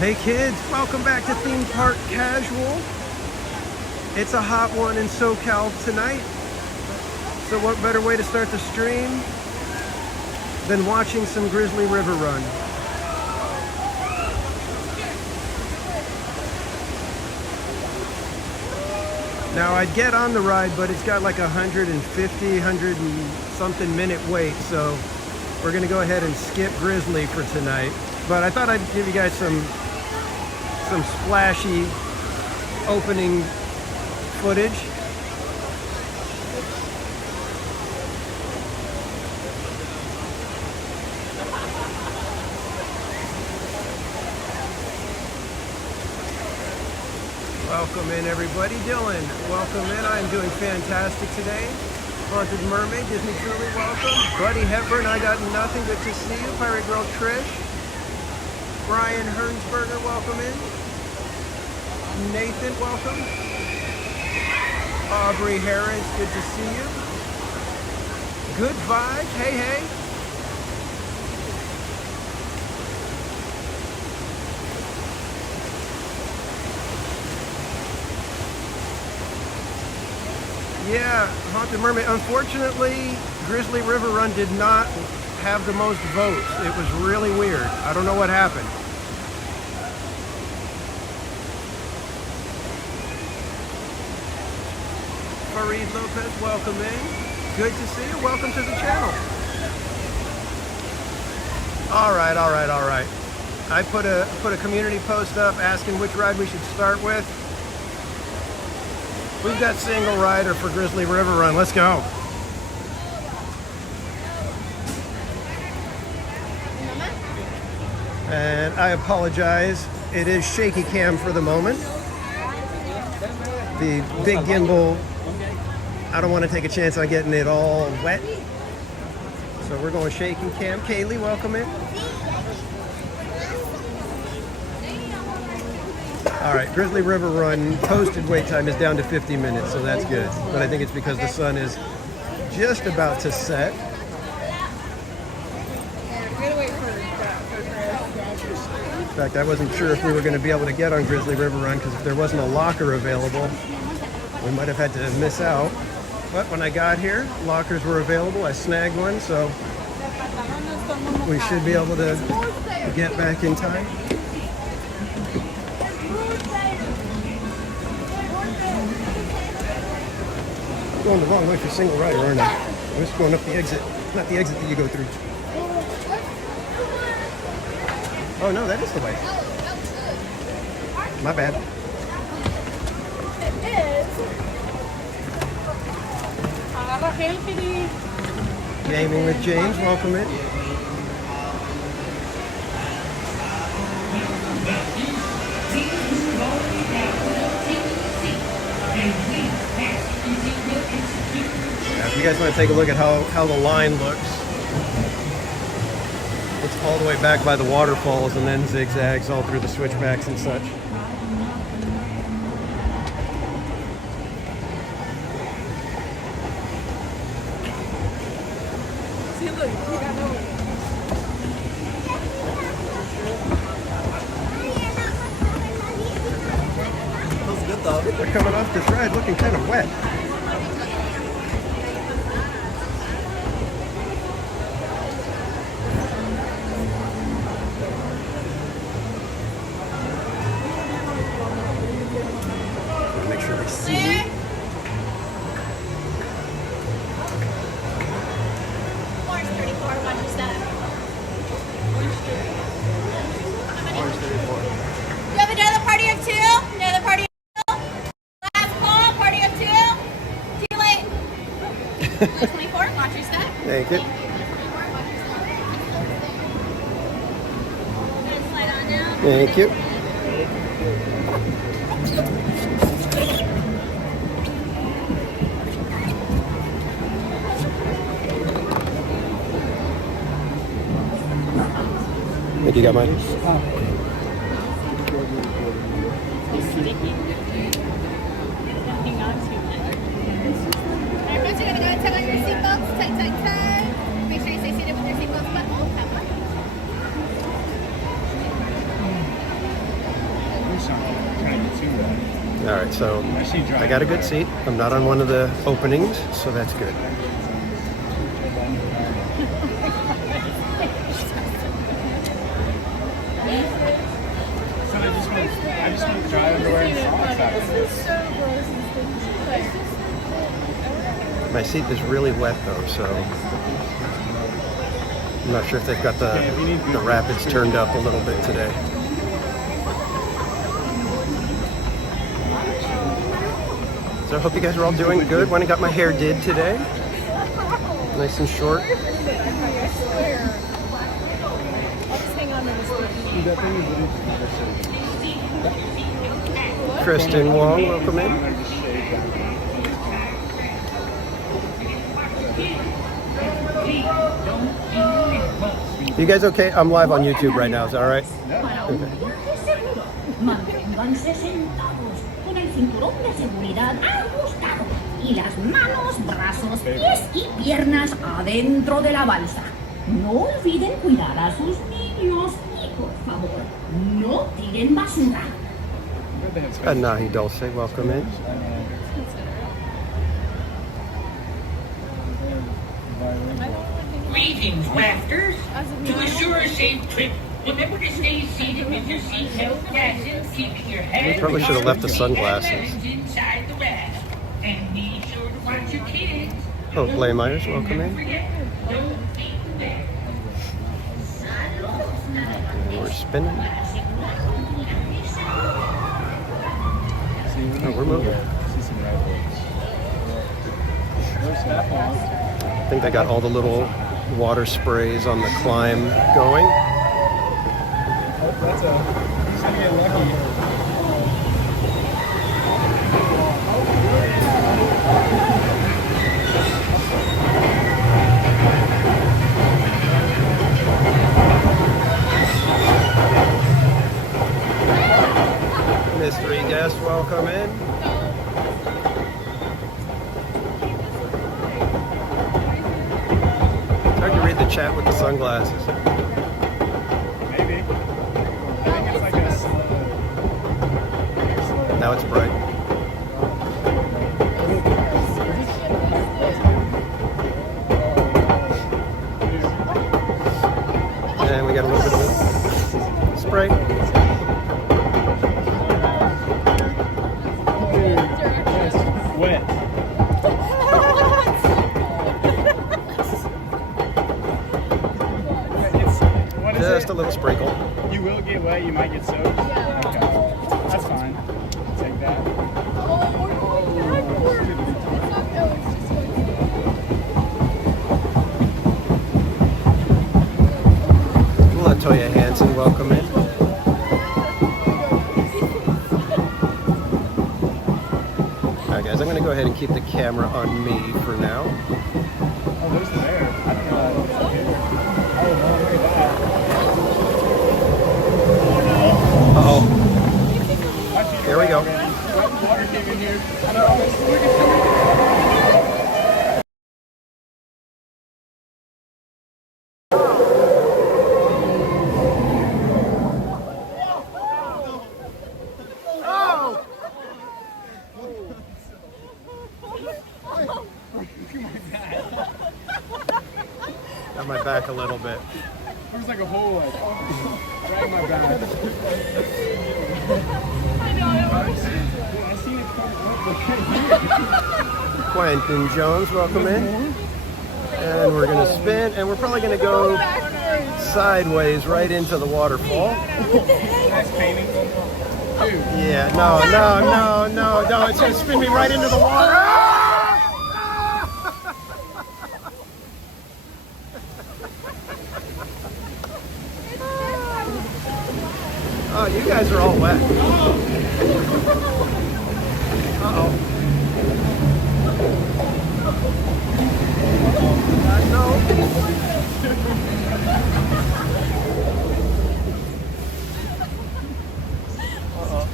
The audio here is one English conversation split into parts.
Hey kids, welcome back to Theme Park Casual. It's a hot one in SoCal tonight. So what better way to start the stream than watching some Grizzly River Run? Now I'd get on the ride, but it's got like 150, 100 and something minute wait. So we're gonna go ahead and skip Grizzly for tonight. But I thought I'd give you guys some splashy opening footage. Welcome in everybody. Dylan, welcome in. I'm doing fantastic today. Haunted Mermaid, Disney Truly, welcome. Buddy Hepburn, I got nothing, good to see you. Pirate Girl Trish. Brian Hernsberger, welcome in. Nathan, welcome. Aubrey Harris, good to see you. Good vibes, hey, hey. Yeah, Haunted Mermaid. Unfortunately, Grizzly River Run did not have the most votes. It was really weird. I don't know what happened. Farid Lopez, welcome in. Good to see you. Welcome to the channel. All right. I put a community post up asking which ride we should start with. We've got single rider for Grizzly River Run. Let's go. And I apologize. It is shaky cam for the moment. The big gimbal, I don't want to take a chance on getting it all wet. So we're going shaky cam. Kaylee, welcome in. All right, Grizzly River Run posted wait time is down to 50 minutes, so that's good. But I think it's because the sun is just about to set. In fact, I wasn't sure if we were going to be able to get on Grizzly River Run because if there wasn't a locker available, we might have had to miss out. But when I got here, lockers were available. I snagged one, so we should be able to get back in time. Going the wrong way for single rider, aren't I? I'm just going up the exit, not the exit that you go through. Oh no, that is the way. My bad. Gaming with James, welcome in. If you guys want to take a look at how the line looks, it's all the way back by the waterfalls and then zigzags all through the switchbacks and such. They're coming off this ride looking kind of wet. Make sure they see me. Orange 34, watch your step. Orange 34. You have another party of two? Another party of two? Last call, party of two? Too late. 24, watch your step. Thank you. Slide on down. Thank you. I think you got mine. Everyone's gonna go and tug on your seatbelts. Tight, tight, tight. Make sure you stay seated with your seatbelts buttoned. All right, so I got a good seat. I'm not on one of the openings, so that's good. I just want to dry underwear and socks. This is so gross. My seat is really wet though, so I'm not sure if they've got the rapids turned up a little bit today. So I hope you guys are all doing good. Went and got my hair did today. Nice and short. Kristen Wong, welcome in. You guys okay? I'm live on YouTube right now, is that all right? Okay. Manténganse sentados con el cinturón de seguridad ajustado y las manos, brazos, pies y piernas adentro de la balsa. No olviden cuidar a sus niños y, por favor, no tiren basura. Nahi Dulce, welcome in. Greetings, rafters. To assure a safe trip, remember to stay seated with your seatbelt fastened, keeping your head. We probably should have left the sunglasses. Inside the raft. And be sure to watch your kids. Oh, Blaymeyers, welcome in. Don't be wet. And we're spinning. Oh, we're moving. I think they got all the little water sprays on the climb going. That's gonna get lucky. Mystery guest, welcome in. It's hard to read the chat with the sunglasses. Maybe. I think it's like a slow. Now it's bright. And we got a little bit of spray. Wet. What is Just it? a little sprinkle. You will get wet, you might get soaked. Yeah. Okay. That's fine. Take that. Latoya Hansen, welcome in. Alright guys, I'm going to go ahead and keep the camera on me for now. Oh, there's the bear. I don't know that was here. Oh, no, look at that. Uh-oh. Here we go. Water came in here. Got my back a little bit. There's like a hole, like, oh, drag my back. I see it come. Quentin Jones, welcome in. And we're going to spin, and we're probably going to go sideways right into the waterfall. Nice painting. Dude. Yeah, no, it's going to spin me right into the water. Oh, you guys are all wet. Uh-oh.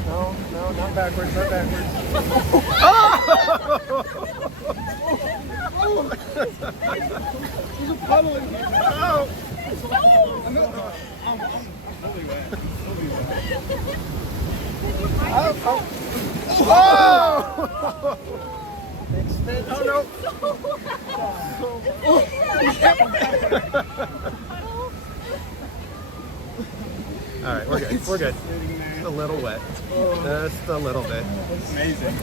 No. No, not backwards, not backwards. There's a puddle in here. Oh. I'm totally wet. Totally wet. Oh. Oh! Extend. Oh no! All right, we're good. We're good. It's a little wet. Just a little bit. That's amazing.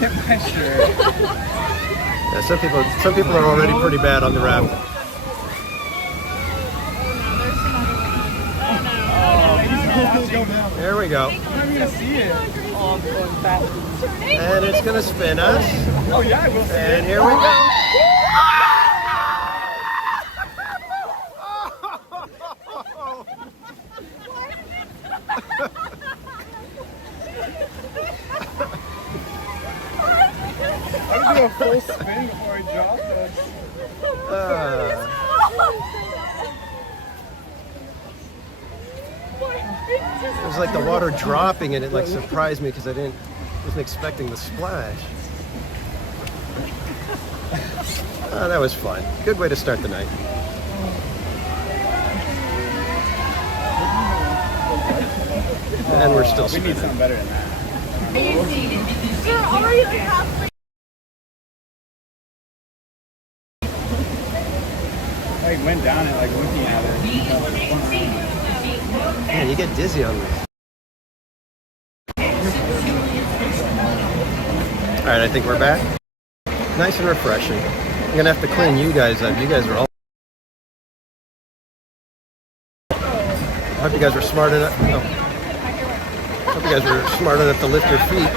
Get my shirt. Yeah, some people are already pretty bad on the raft. There we go. I'm not gonna see it. Oh, I'm going fast. And it's gonna spin us. Oh yeah, I will see And it. here we go. I was doing a full spin before I dropped this. It was like the water dropping and it like surprised me because I wasn't expecting the splash. Oh, that was fun. Good way to start the night. And we're still We need spinning. something better than that. You're already like halfway. I like, went down and like looking at it. Man, you get dizzy on this. All right, I think we're back. Nice and refreshing. I'm gonna have to clean you guys up. You guys are all. I hope you guys were smart enough. Oh. I hope you guys were smart enough to lift your feet.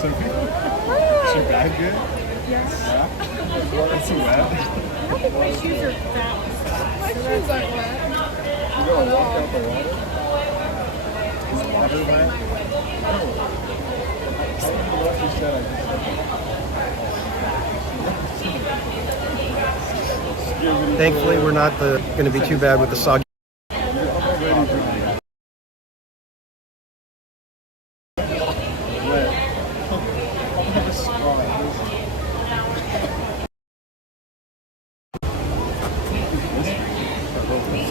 So good. Is your bag good? Yes. Yeah? It's wet. My shoes are fat. My shoes aren't wet. You go walk out the water? Is it water wet? Thankfully, we're not going to be too bad with the soggy.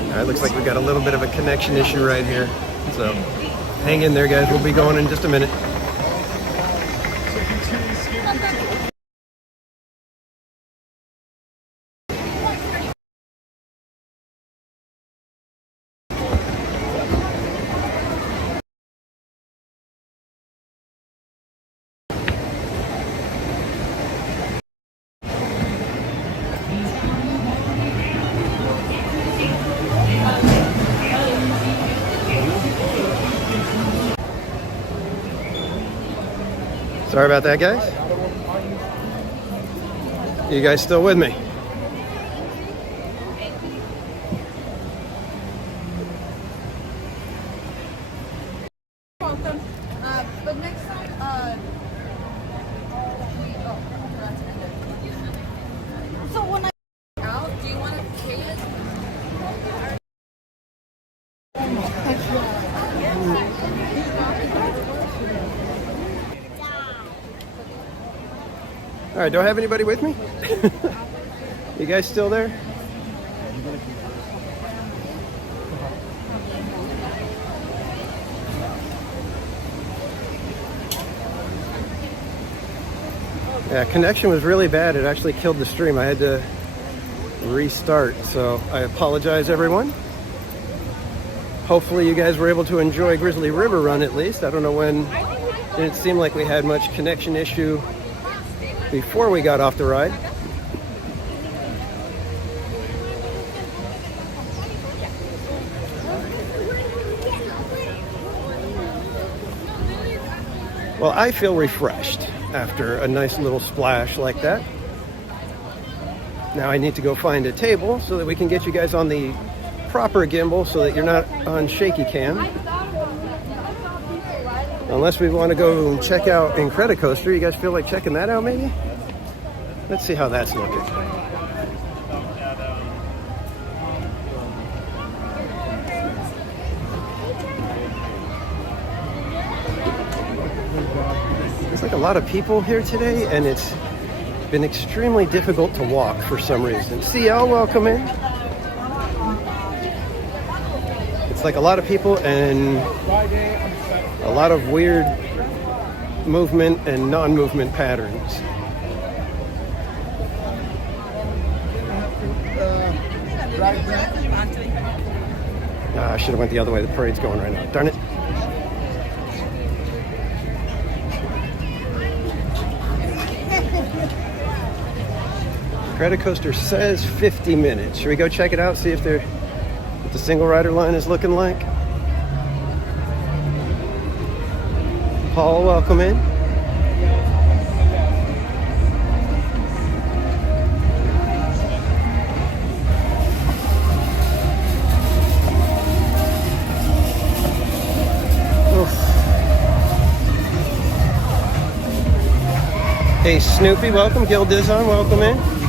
All right, looks like we got a little bit of a connection issue right here. So hang in there, guys. We'll be going in just a minute. Sorry about that, guys. You guys still with me? Welcome. But next time, so when I out, do you want to pay it? All right, do I have anybody with me? You guys still there? Yeah, connection was really bad. It actually killed the stream. I had to restart, so I apologize, everyone. Hopefully you guys were able to enjoy Grizzly River Run at least. I don't know when. It didn't seem like we had much connection issue before we got off the ride. Well, I feel refreshed after a nice little splash like that. Now I need to go find a table so that we can get you guys on the proper gimbal so that you're not on shaky cam. Unless we want to go check out Incredicoaster. You guys feel like checking that out maybe? Let's see how that's looking. There's like a lot of people here today, and it's been extremely difficult to walk for some reason. CL, welcome in. It's like a lot of people and a lot of weird movement and non-movement patterns. I should have went the other way. The parade's going right now. Darn it. Credit Coaster says 50 minutes. Should we go check it out, see if what the single rider line is looking like? Paul, welcome in. Hey Snoopy, welcome. Gil Dizon, welcome in.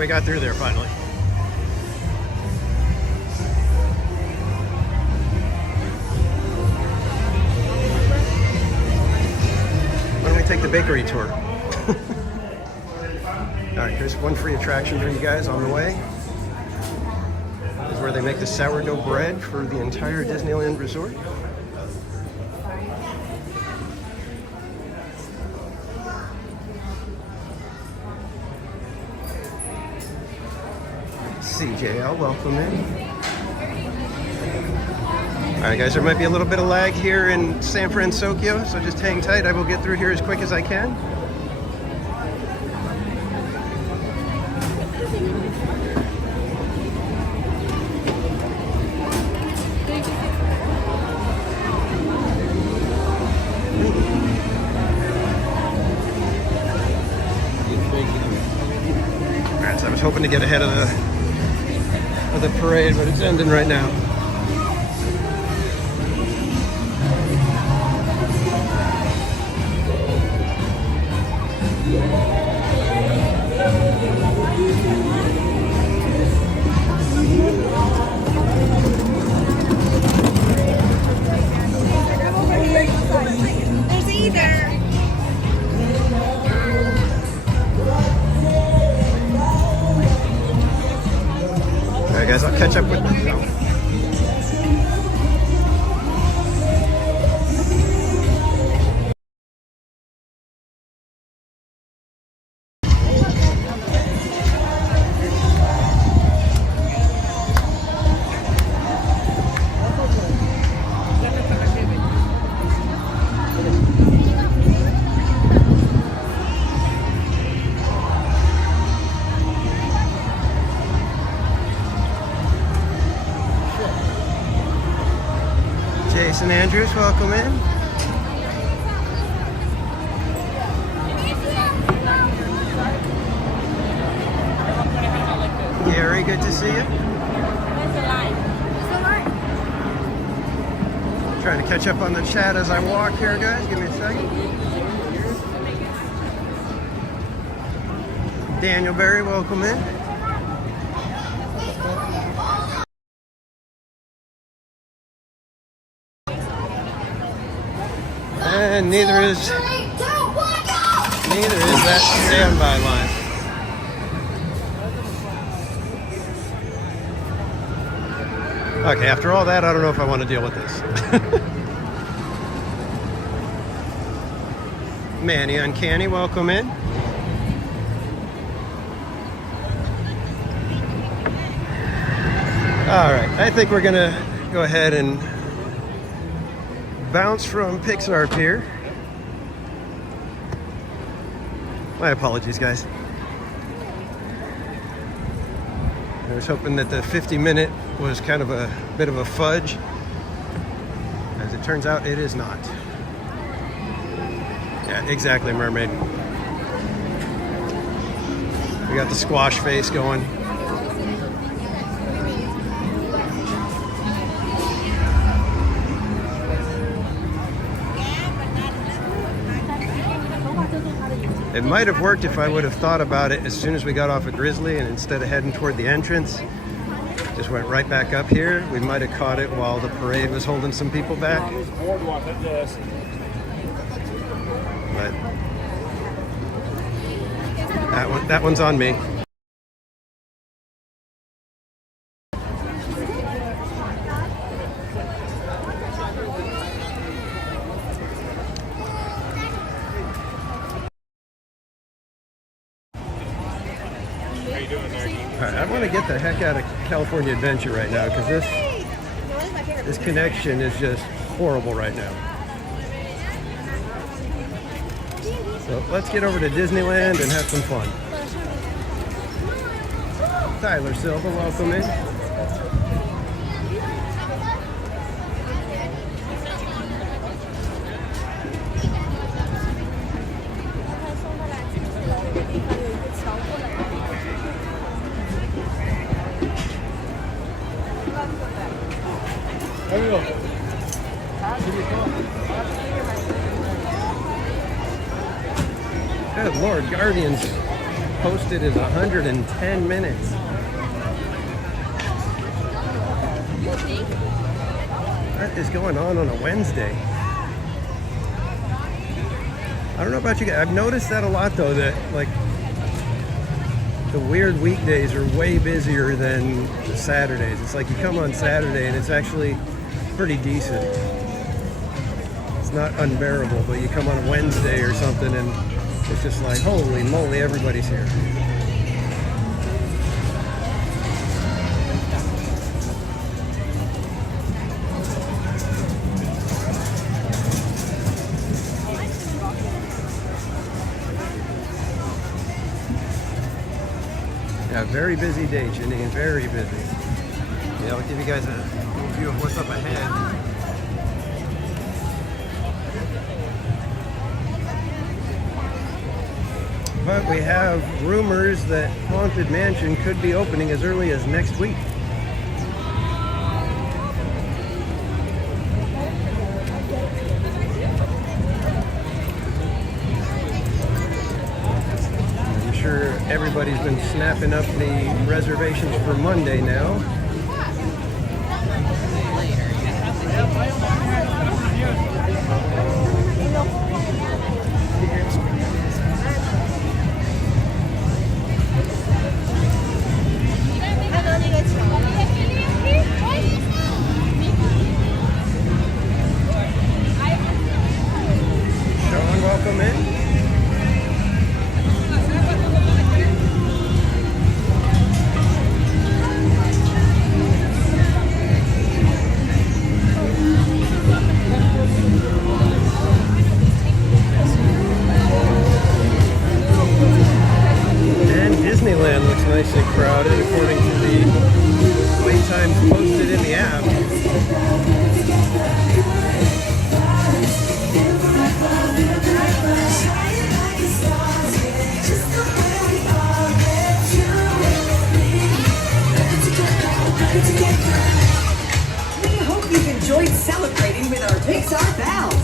we got through there finally. Why don't we take the bakery tour? All right, here's one free attraction for you guys on the way. This is where they make the sourdough bread for the entire Disneyland resort. CJL, welcome in. All right, guys, there might be a little bit of lag here in San Francisco, so just hang tight. I will get through here as quick as I can. All right, so I was hoping to get ahead of the parade, but it's ending right now. There's either. All right, guys, I'll catch up with you. Jason Andrews, welcome in. Gary, good to see you. Trying to catch up on the chat as I walk here, guys. Give me a second. Daniel Berry, welcome in. And neither is that standby line. Okay, after all that, I don't know if I want to deal with this. Manny Uncanny, welcome in. All right, I think we're gonna go ahead and bounce from Pixar Pier. My apologies, guys. I was hoping that the 50-minute was kind of a bit of a fudge. As it turns out, it is not. Yeah, exactly, Mermaid. We got the squash face going. It might have worked if I would have thought about it as soon as we got off of Grizzly, and instead of heading toward the entrance, just went right back up here. We might have caught it while the parade was holding some people back. But that one's on me. Alright, I want to get the heck out of California Adventure right now because this connection is just horrible right now. So let's get over to Disneyland and have some fun. Tyler Silva, welcome in. Good Lord, Guardians posted is 110 minutes. What is going on a Wednesday? I don't know about you guys. I've noticed that a lot though, that like the weird weekdays are way busier than the Saturdays. It's like you come on Saturday and it's actually pretty decent. It's not unbearable, but you come on a Wednesday or something and it's just like, holy moly, everybody's here. Yeah, very busy day, Janine, very busy. Yeah, I'll give you guys a view of what's up ahead. But we have rumors that Haunted Mansion could be opening as early as next week. I'm sure everybody's been snapping up the reservations for Monday now. Sean, welcome in. And Disneyland looks nicely crowded according to the wait times posted in the app. We hope you've enjoyed celebrating with our Pixar pals.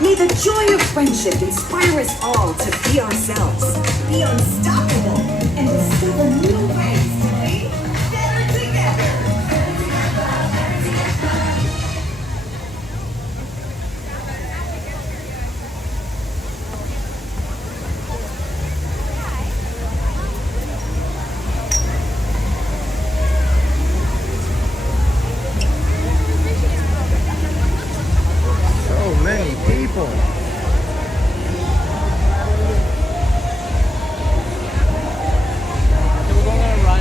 May the joy of friendship inspire us all to be ourselves, be unstoppable, and discover new ways to be better together. So many people. We're going on a ride.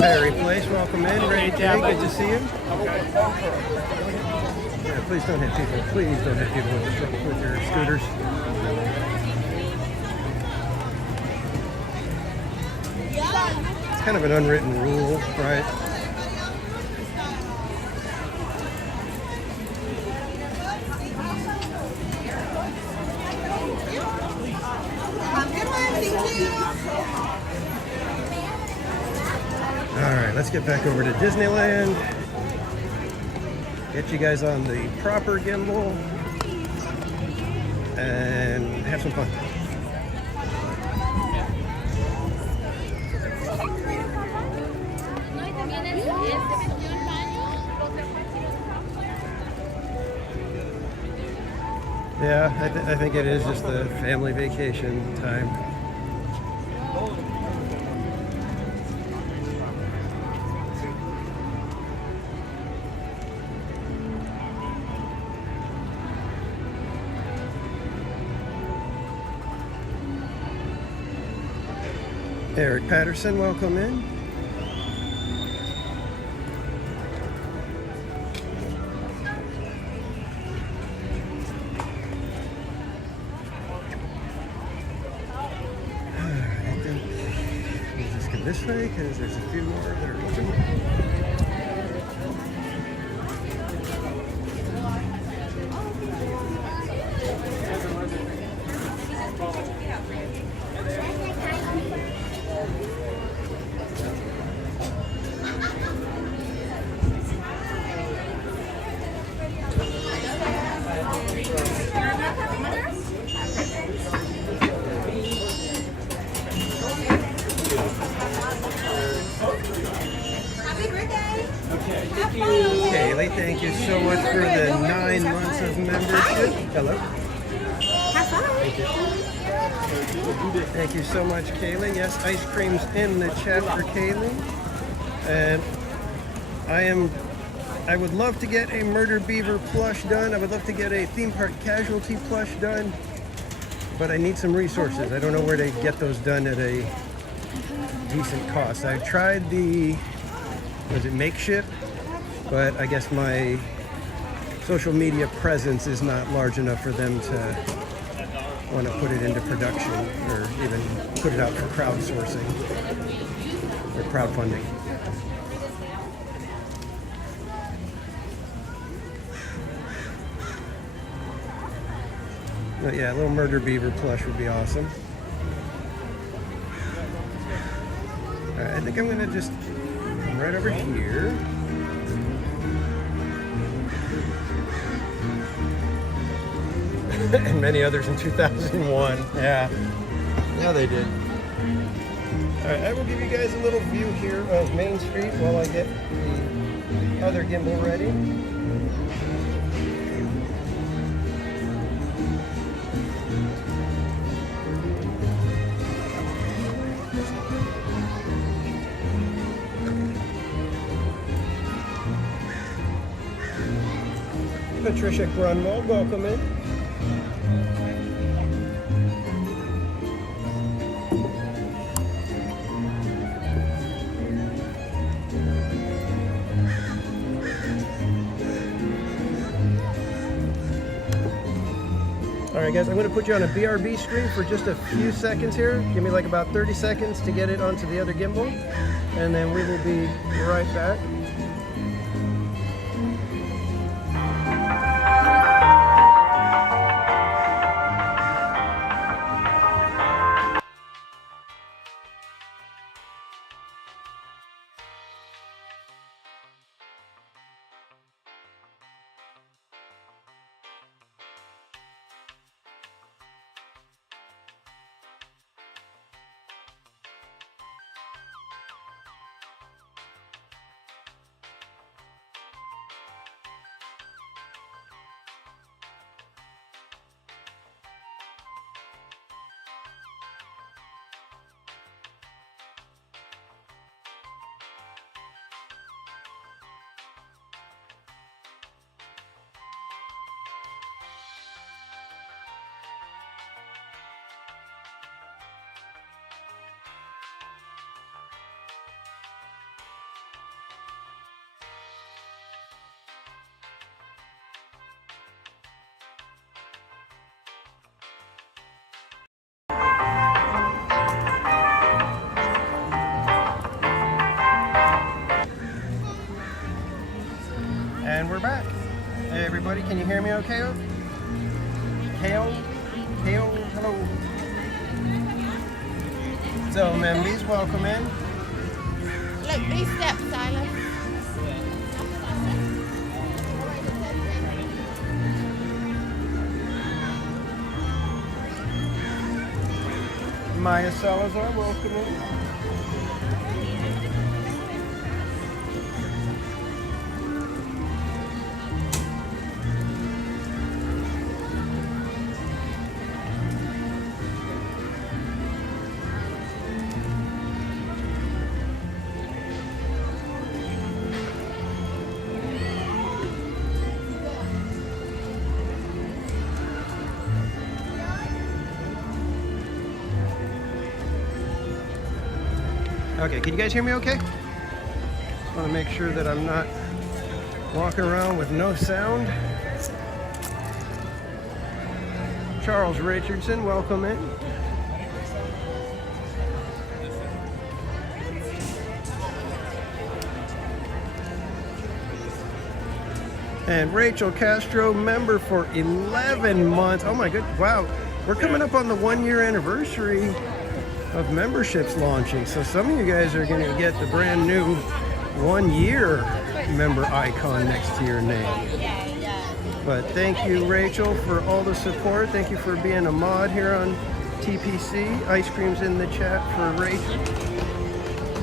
Perry Place, welcome in. Ray J, good to see you. Yeah, please don't hit people. Please don't hit people with your scooters. It's kind of an unwritten rule, right? All right, let's get back over to Disneyland. Get you guys on the proper gimbal and have some fun. Yeah, I think it is just the family vacation time. Eric Patterson, welcome in. We'll just go this way because there's a few more that are open. Kaylee, thank you so much for the 9 months of membership. Hello. Thank you. Thank you so much, Kaylee. Yes, ice cream's in the chat for Kaylee. And I would love to get a Murder Beaver plush done. I would love to get a Theme Park Casualty plush done. But I need some resources. I don't know where to get those done at a decent cost. I tried the, was it Makeshift? But I guess my social media presence is not large enough for them to want to put it into production or even put it out for crowdsourcing or crowdfunding. But yeah, a little Murder Beaver plush would be awesome. All right, I think I'm gonna just come right over here. And many others in 2001. Yeah, they did. All right, I will give you guys a little view here of Main Street while I get the other gimbal ready. Patricia Grunwald, welcome in. All right, guys, I'm going to put you on a BRB screen for just a few seconds here. Give me like about 30 seconds to get it onto the other gimbal, and then we will be right back. And we're back. Hey everybody, can you hear me okay? Hail, hello. So Membies, welcome in. Look, 3 steps, Silas. Maya Salazar, welcome in. Okay, can you guys hear me okay? Just want to make sure that I'm not walking around with no sound. Charles Richardson, welcome in. And Rachel Castro, member for 11 months. Oh my goodness, wow. We're coming up on the 1-year anniversary of memberships launching. So some of you guys are going to get the brand new 1-year member icon next to your name. But thank you, Rachel, for all the support. Thank you for being a mod here on TPC. Ice cream's in the chat for Rachel.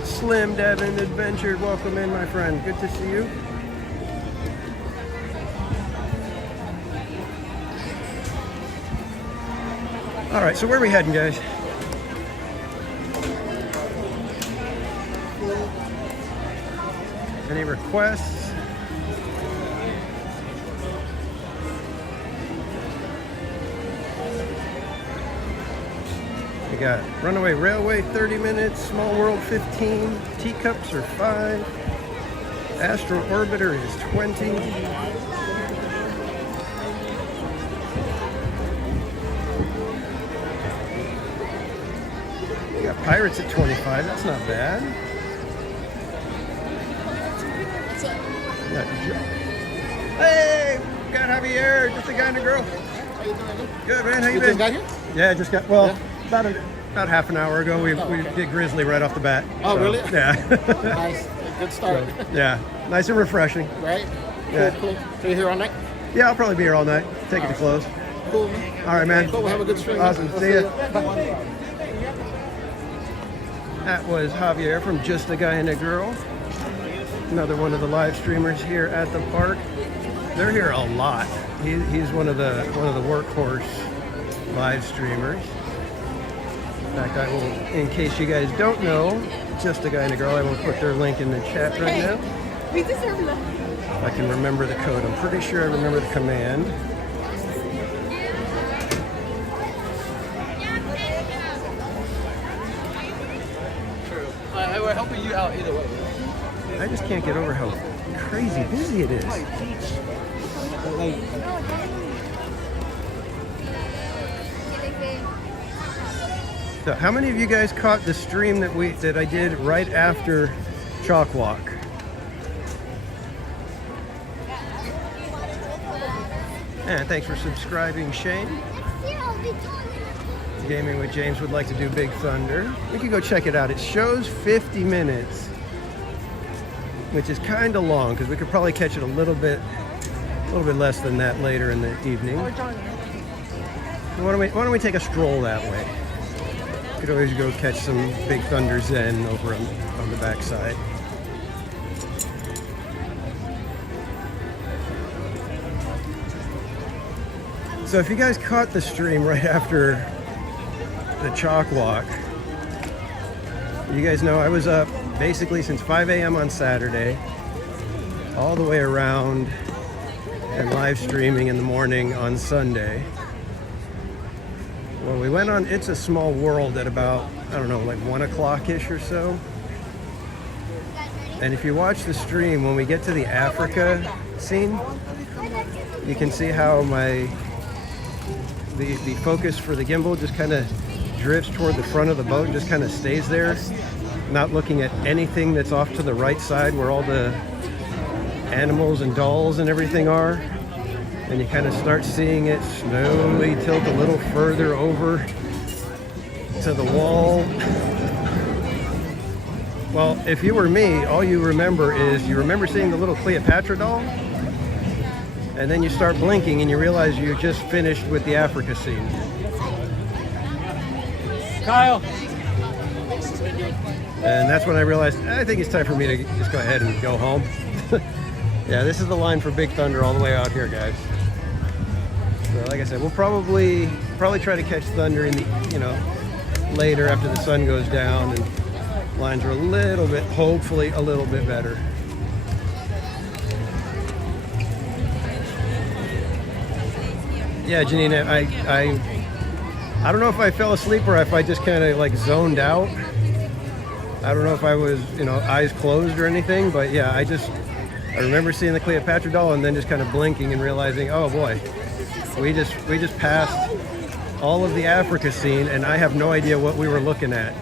Slim Devin Adventure, welcome in, my friend. Good to see you. All right, so where are we heading, guys? Any requests? We got Runaway Railway 30 minutes, Small World 15, Teacups are 5, Astro Orbiter is 20. We got Pirates at 25, that's not bad. Hey, we got Javier, just a guy and a girl. How you doing? Good, man. How you You been? just got here? Yeah, just got, well, Yeah. about half an hour ago, we did Grizzly right off the bat. Oh, So, really? Yeah. Nice. Good start. Yeah, nice and refreshing. Right? Yeah. Cool. So you're here all night? Yeah, I'll probably be here all night. Take it to close. Cool. All right, man. Cool. We'll have a good stream. Awesome. We'll See ya. Bye. That was Javier from Just a Guy and a Girl. Another one of the live streamers here at the park. They're here a lot. He's one of the workhorse live streamers. In fact, I will, in case you guys don't know, Just a Guy and a Girl, I will put their link in the chat right now. We deserve love. If I can remember the code. I'm pretty sure I remember the command. We're helping you out either way. I just can't get over how crazy busy it is. So how many of you guys caught the stream that I did right after Chalk Walk? And thanks for subscribing, Shane. Gaming with James would like to do Big Thunder. You can go check it out. It shows 50 minutes, which is kind of long because we could probably catch it a little bit less than that later in the evening. Why don't we take a stroll that way? Could always go catch some Big Thunder Zen over on the backside. So if you guys caught the stream right after the Chalk Walk, you guys know I was up basically since 5 a.m. on Saturday, all the way around, and live streaming in the morning on Sunday. Well, we went on It's a Small World at about, I don't know, like 1 o'clock-ish or so. And if you watch the stream, when we get to the Africa scene, you can see how the focus for the gimbal just kind of drifts toward the front of the boat and just kind of stays there, not looking at anything that's off to the right side where all the animals and dolls and everything are. And you kind of start seeing it slowly tilt a little further over to the wall. Well, if you were me, all you remember is you remember seeing the little Cleopatra doll, and then you start blinking and you realize you just finished with the Africa scene. Kyle. And that's when I realized, I think it's time for me to just go ahead and go home. Yeah, this is the line for Big Thunder all the way out here, guys. So like I said, we'll probably try to catch Thunder in the, later after the sun goes down and lines are a little bit, hopefully a little bit better. Yeah, Janina, I don't know if I fell asleep or if I just kind of like zoned out. I don't know if I was, eyes closed or anything, but yeah, I remember seeing the Cleopatra doll and then just kind of blinking and realizing, oh boy, we just passed all of the Africa scene and I have no idea what we were looking at.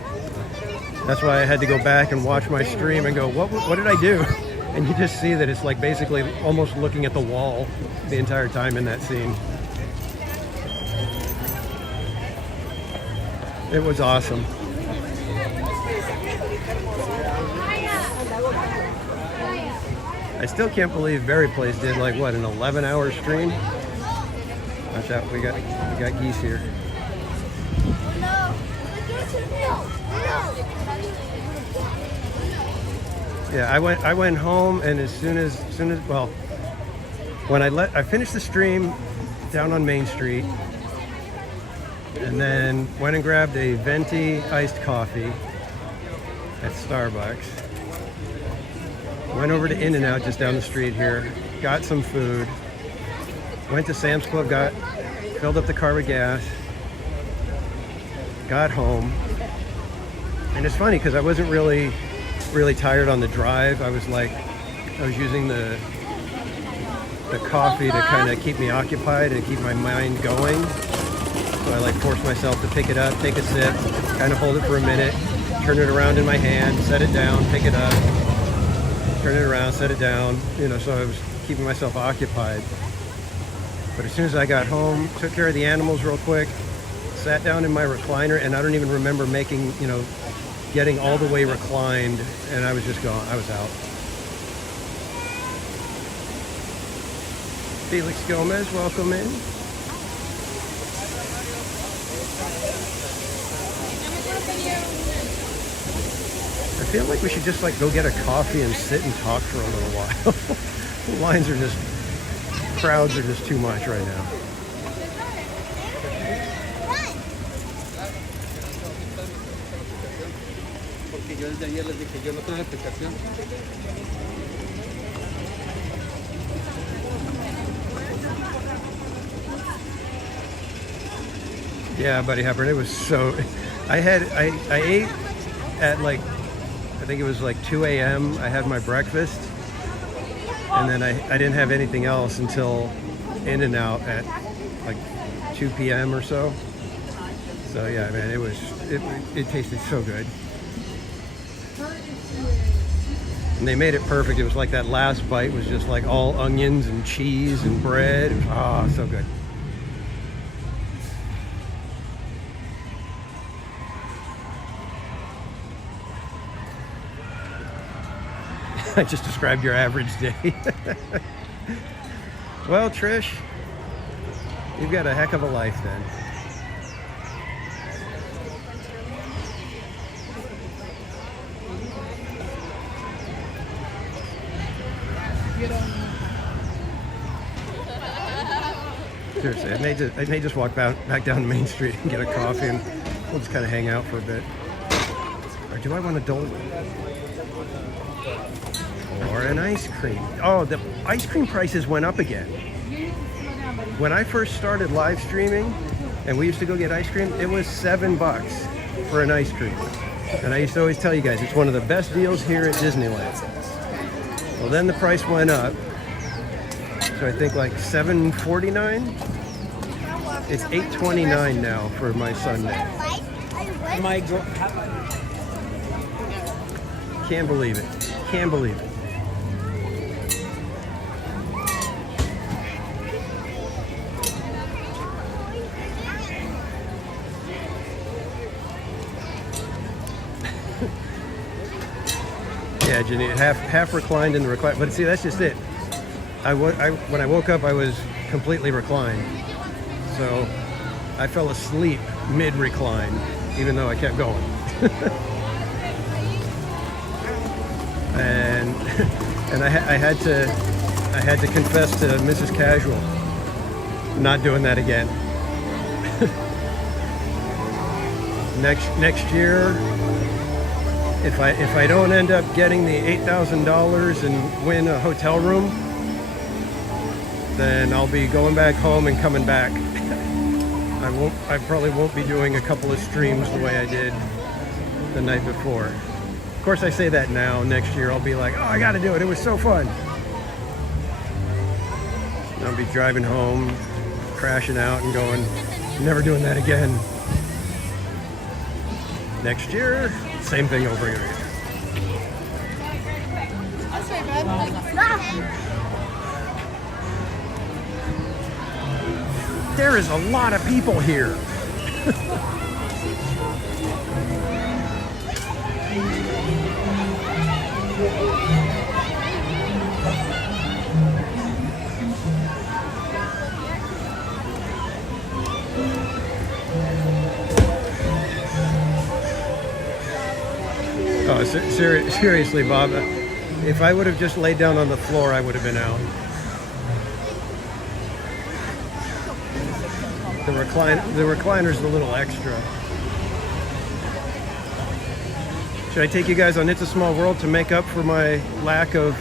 That's why I had to go back and watch my stream and go, what did I do? And you just see that it's like basically almost looking at the wall the entire time in that scene. It was awesome. I still can't believe Berry Place did like what, an 11-hour stream? Watch out, we got geese here. Yeah, I went home, and as soon as well, when I finished the stream down on Main Street, and then went and grabbed a venti iced coffee at Starbucks. Went over to In-N-Out just down the street here, got some food, went to Sam's Club, filled up the car with gas, got home. And it's funny because I wasn't really tired on the drive. I was using the coffee to kind of keep me occupied and keep my mind going. So I forced myself to pick it up, take a sip, kind of hold it for a minute, turn it around in my hand, set it down, pick it up, turn it around, set it down, so I was keeping myself occupied. But as soon as I got home, took care of the animals real quick, sat down in my recliner, and I don't even remember getting all the way reclined, and I was just gone. I was out. Felix Gomez, welcome in. I feel like we should just go get a coffee and sit and talk for a little while. Crowds are just too much right now. Yeah, Buddy Hepburn, it was so... I ate at I think it was 2 a.m. I had my breakfast, and then I didn't have anything else until In-N-Out at 2 p.m. or so. So yeah, man, it tasted so good. And they made it perfect. It was like that last bite was just all onions and cheese and bread. Oh, so good. I just described your average day. Well, Trish, you've got a heck of a life then. Seriously, I may just walk back down Main Street and get a coffee, and we'll just kind of hang out for a bit. Or do I want a dole? Or an ice cream. Oh, the ice cream prices went up again. When I first started live streaming and we used to go get ice cream, it was $7 for an ice cream. And I used to always tell you guys, it's one of the best deals here at Disneyland. Well, then the price went up. So I think $7.49. It's $8.29 now for my Sunday. Can't believe it. Can't believe it. imagine it, half reclined in the recline. But see, that's just it. When I woke up, I was completely reclined. So I fell asleep mid-recline, even though I kept going. and I had to confess to Mrs. Casual, not doing that again. Next year, if I don't end up getting the $8,000 and win a hotel room, then I'll be going back home and coming back. I probably won't be doing a couple of streams the way I did the night before. Of course, I say that now. Next year, I'll be like, oh, I got to do it. It was so fun. And I'll be driving home, crashing out and going, never doing that again. Next year, same thing over again. There is a lot of people here. Oh, seriously, Bob, if I would have just laid down on the floor, I would have been out. The recliner's a little extra. Should I take you guys on It's a Small World to make up for my lack of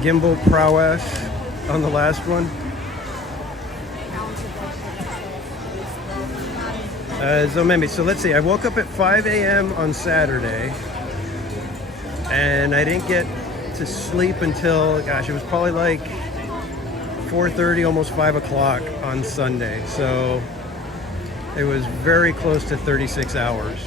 gimbal prowess on the last one? So let's see, I woke up at 5 a.m. on Saturday, and I didn't get to sleep until, gosh, it was probably like 4:30, almost 5 o'clock on Sunday. So it was very close to 36 hours,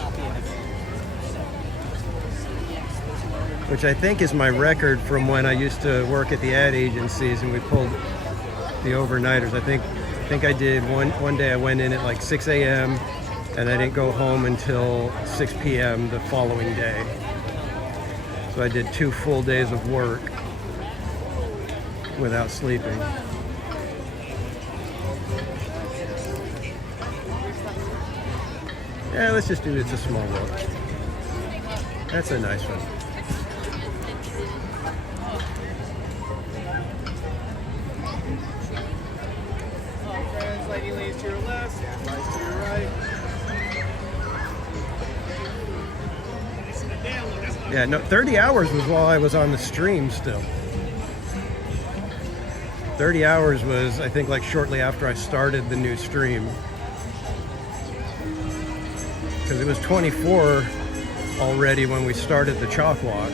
which I think is my record from when I used to work at the ad agencies and we pulled the overnighters. I think I did one day I went in at like 6 a.m. and I didn't go home until 6 p.m. the following day. So I did 2 full days of work without sleeping. Yeah, let's just do It's a Small World. That's a nice one. Lady leans to your left, lights to your right. Yeah, no, 30 hours was while I was on the stream still. 30 hours was, I think, like shortly after I started the new stream. Because it was 24 already when we started the chalk walk.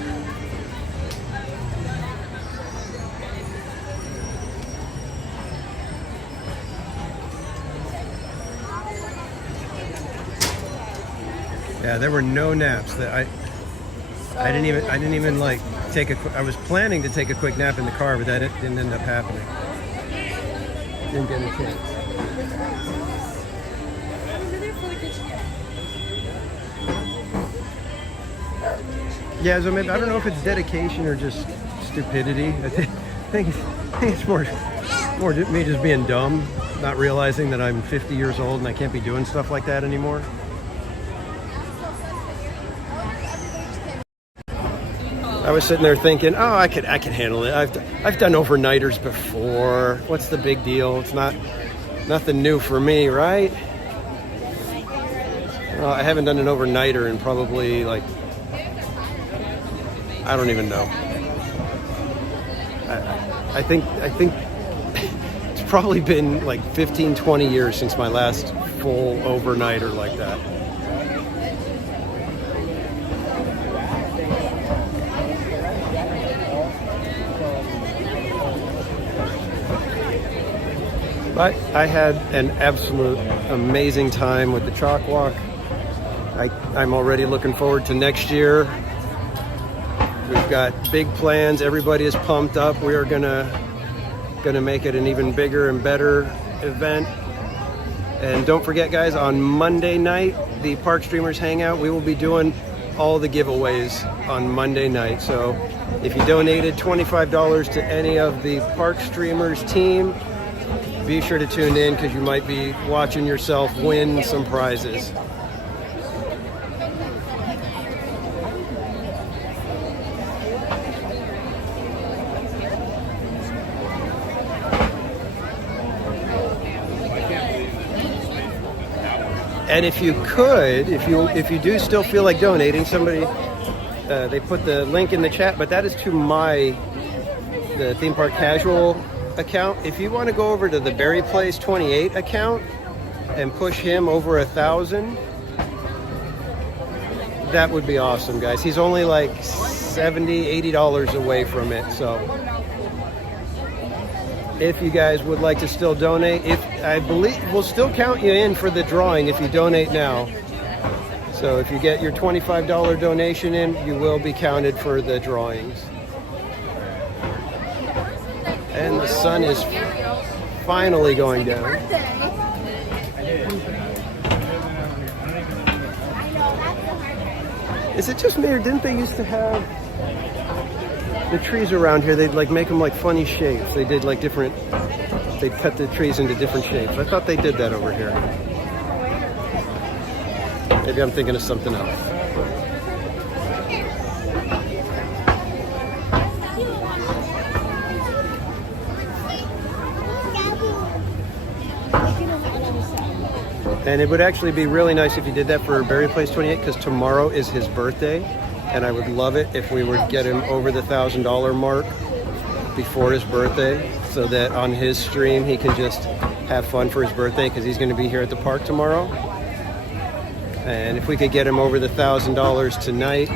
Yeah, there were no naps. That I didn't even like take a. I was planning to take a quick nap in the car, but that didn't end up happening. Didn't get a chance. Yeah, so maybe, I don't know if it's dedication or just stupidity. I think it's more me just being dumb, not realizing that I'm 50 years old and I can't be doing stuff like that anymore. I was sitting there thinking, oh, I could handle it. I've done overnighters before. What's the big deal? It's nothing new for me, right? Well, I haven't done an overnighter in probably like, I don't even know. I think it's probably been like 15, 20 years since my last full overnighter like that. But I had an absolute amazing time with the chalk walk. I'm already looking forward to next year. We've got big plans. Everybody is pumped up. We are gonna make it an even bigger and better event. And don't forget, guys, on Monday night, the Park Streamers Hangout, we will be doing all the giveaways on Monday night. So if you donated $25 to any of the Park Streamers team, be sure to tune in because you might be watching yourself win some prizes. And if you could, if you do still feel like donating, somebody they put the link in the chat, but that is to the Theme Park Casual account. If you want to go over to the Berry Place 28 account and push him over 1,000, that would be awesome, guys. He's only like $70-$80 away from it. So if you guys would like to still donate, I believe we'll still count you in for the drawing if you donate now. So if you get your $25 donation in, you will be counted for the drawings. And the sun is finally going down. Is it just me, or didn't they used to have the trees around here? They'd like make them like funny shapes. They did like different, they'd cut the trees into different shapes. I thought they did that over here. Maybe I'm thinking of something else. And it would actually be really nice if you did that for Berry Place 28, because tomorrow is his birthday, and I would love it if we would get him over the $1,000 mark before his birthday, so that on his stream he can just have fun for his birthday, because he's going to be here at the park tomorrow. And if we could get him over the $1,000 tonight,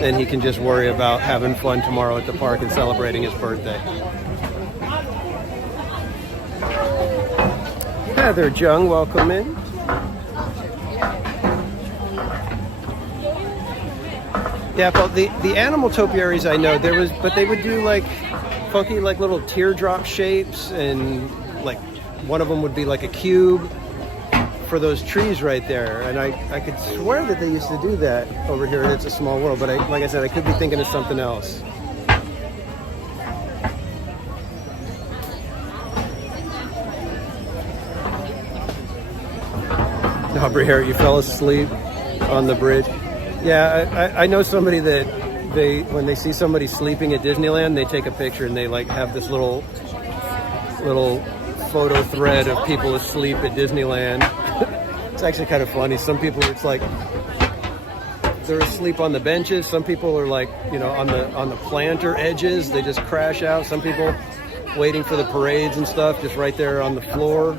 then he can just worry about having fun tomorrow at the park and celebrating his birthday. Heather Jung, welcome in. Yeah, well, the animal topiaries I know, but they would do like funky like little teardrop shapes, and like one of them would be like a cube for those trees right there. And I could swear that they used to do that over here in It's a Small World, but like I said, I could be thinking of something else. Aubrey Harriet, you fell asleep on the bridge. Yeah, I know somebody that when they see somebody sleeping at Disneyland, they take a picture and they like have this little photo thread of people asleep at Disneyland. It's actually kind of funny. Some people, it's like they're asleep on the benches. Some people are like, you know, on the planter edges. They just crash out. Some people waiting for the parades and stuff, just right there on the floor.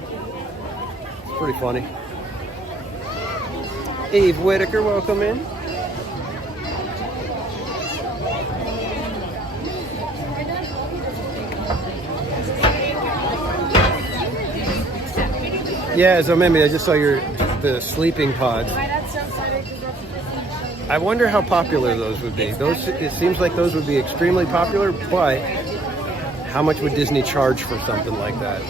It's pretty funny. Eve Whitaker, welcome in. Yeah, so maybe I just saw the sleeping pods. I wonder how popular those would be. It seems like those would be extremely popular, but how much would Disney charge for something like that?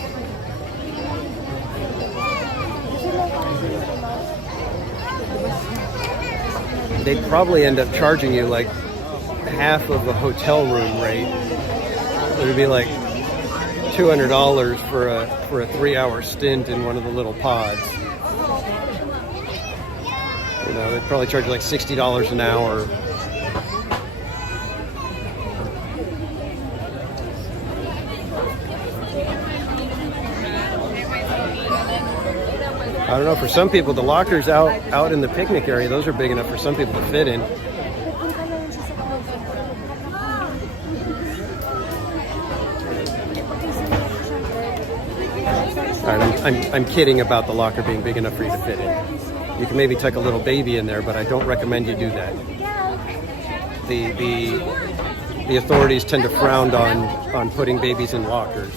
They'd probably end up charging you like half of a hotel room rate. It would be like $200 for a 3-hour stint in one of the little pods. You know, they'd probably charge you like $60 an hour. I don't know, for some people, the lockers out in the picnic area, those are big enough for some people to fit in. All right, I'm kidding about the locker being big enough for you to fit in. You can maybe tuck a little baby in there, but I don't recommend you do that. The authorities tend to frown on putting babies in lockers.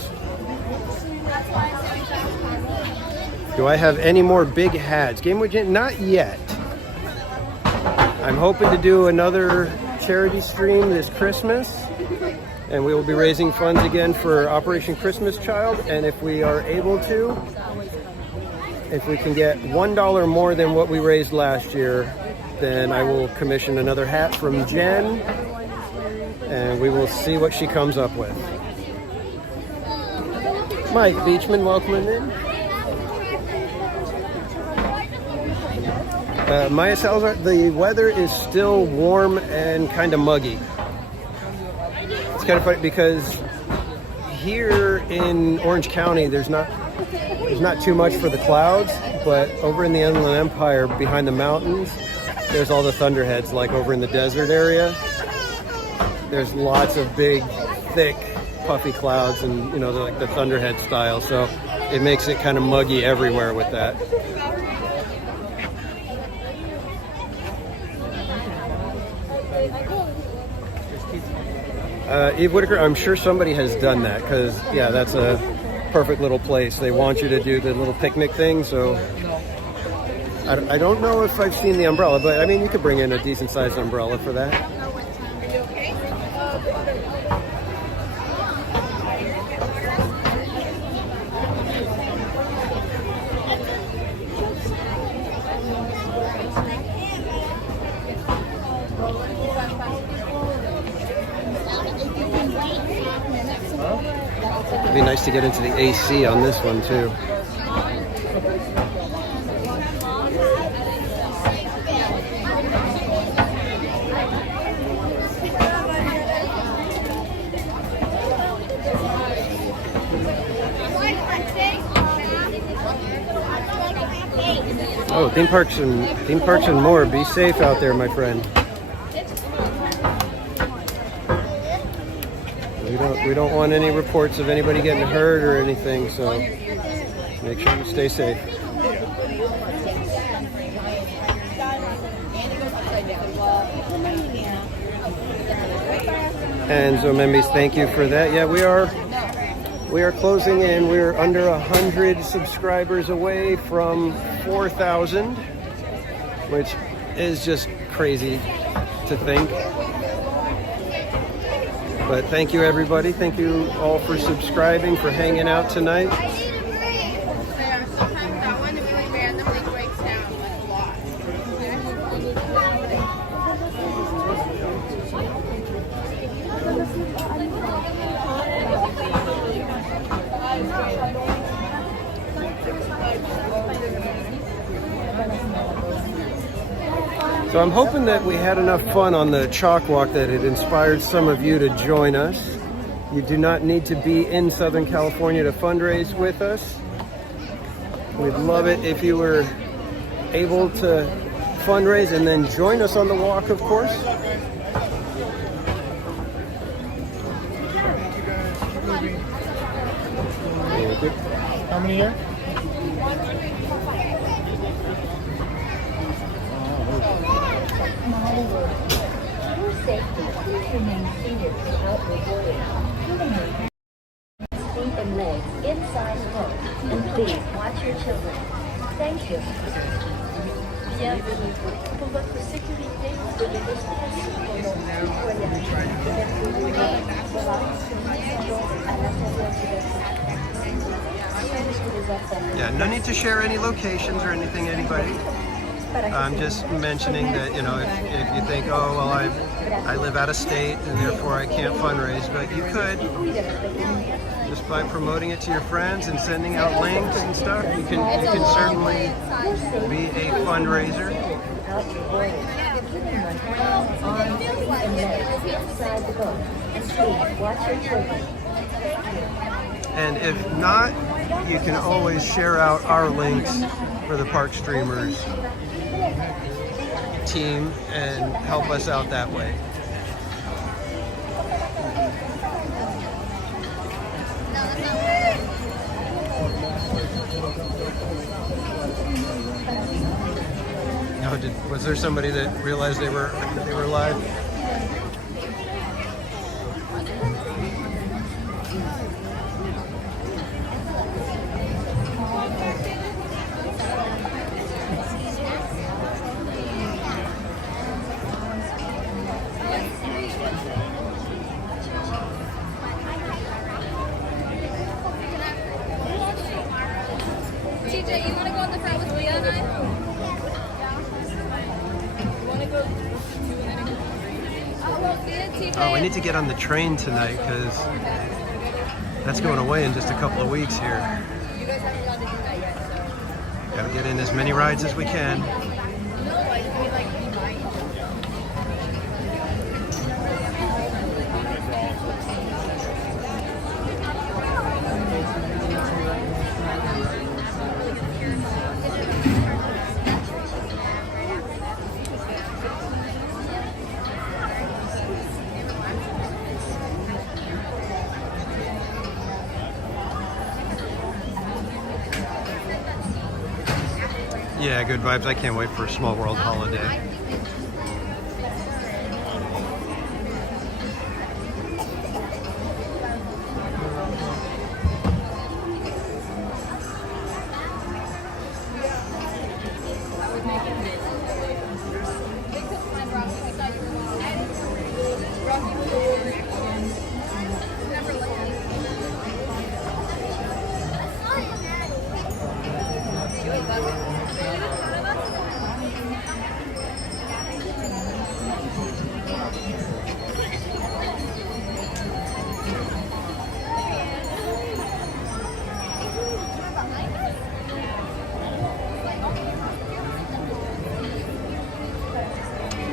Do I have any more big hats? Game Week? Not yet. I'm hoping to do another charity stream this Christmas, and we will be raising funds again for Operation Christmas Child. And if we are able to, if we can get $1 more than what we raised last year, then I will commission another hat from Jen, and we will see what she comes up with. Mike Beachman, welcome in. Maya Salazar, the weather is still warm and kind of muggy. It's kind of funny because here in Orange County, there's not too much for the clouds, but over in the Inland Empire, behind the mountains, there's all the thunderheads. Like over in the desert area, there's lots of big, thick, puffy clouds, and you know, they're like the thunderhead style. So it makes it kind of muggy everywhere with that. Eve Whitaker, I'm sure somebody has done that because, yeah, that's a perfect little place. They want you to do the little picnic thing, so I don't know if I've seen the umbrella, but I mean, you could bring in a decent sized umbrella for that. It'd be nice to get into the AC on this one too. Oh, theme parks and more. Be safe out there, my friend. We don't want any reports of anybody getting hurt or anything, so make sure you stay safe. And so members, thank you for that. Yeah, we are closing in. We're under 100 subscribers away from 4,000, which is just crazy to think. But thank you, everybody. Thank you all for subscribing, for hanging out tonight. Sometimes that one really randomly breaks down like a lot. So I'm hoping that we had enough fun on the chalk walk that it inspired some of you to join us. You do not need to be in Southern California to fundraise with us. We'd love it if you were able to fundraise and then join us on the walk, of course. How many here? For safety, please remain seated without resorting. Feet and legs inside hook, and please watch your children. Thank you. Bienvenue. Pour votre sécurité, veuillez rester assis pendant tout le voyage. Voilà, à l'intérieur du vaisseau. Yeah, no need to share any locations or anything, anybody. I'm just mentioning that, you know, if you think, oh, well, I live out of state and therefore I can't fundraise, but you could, just by promoting it to your friends and sending out links and stuff, you can certainly be a fundraiser. And if not, you can always share out our links for the Park Streamers team and help us out that way. Now, was there somebody that realized they were live? TJ, you want to go in the front with Leah and I? need to get on the train tonight because that's going away in just a couple of weeks here. You guys haven't gone to do that yet, so. Gotta get in as many rides as we can. Yeah, good vibes. I can't wait for a Small World holiday.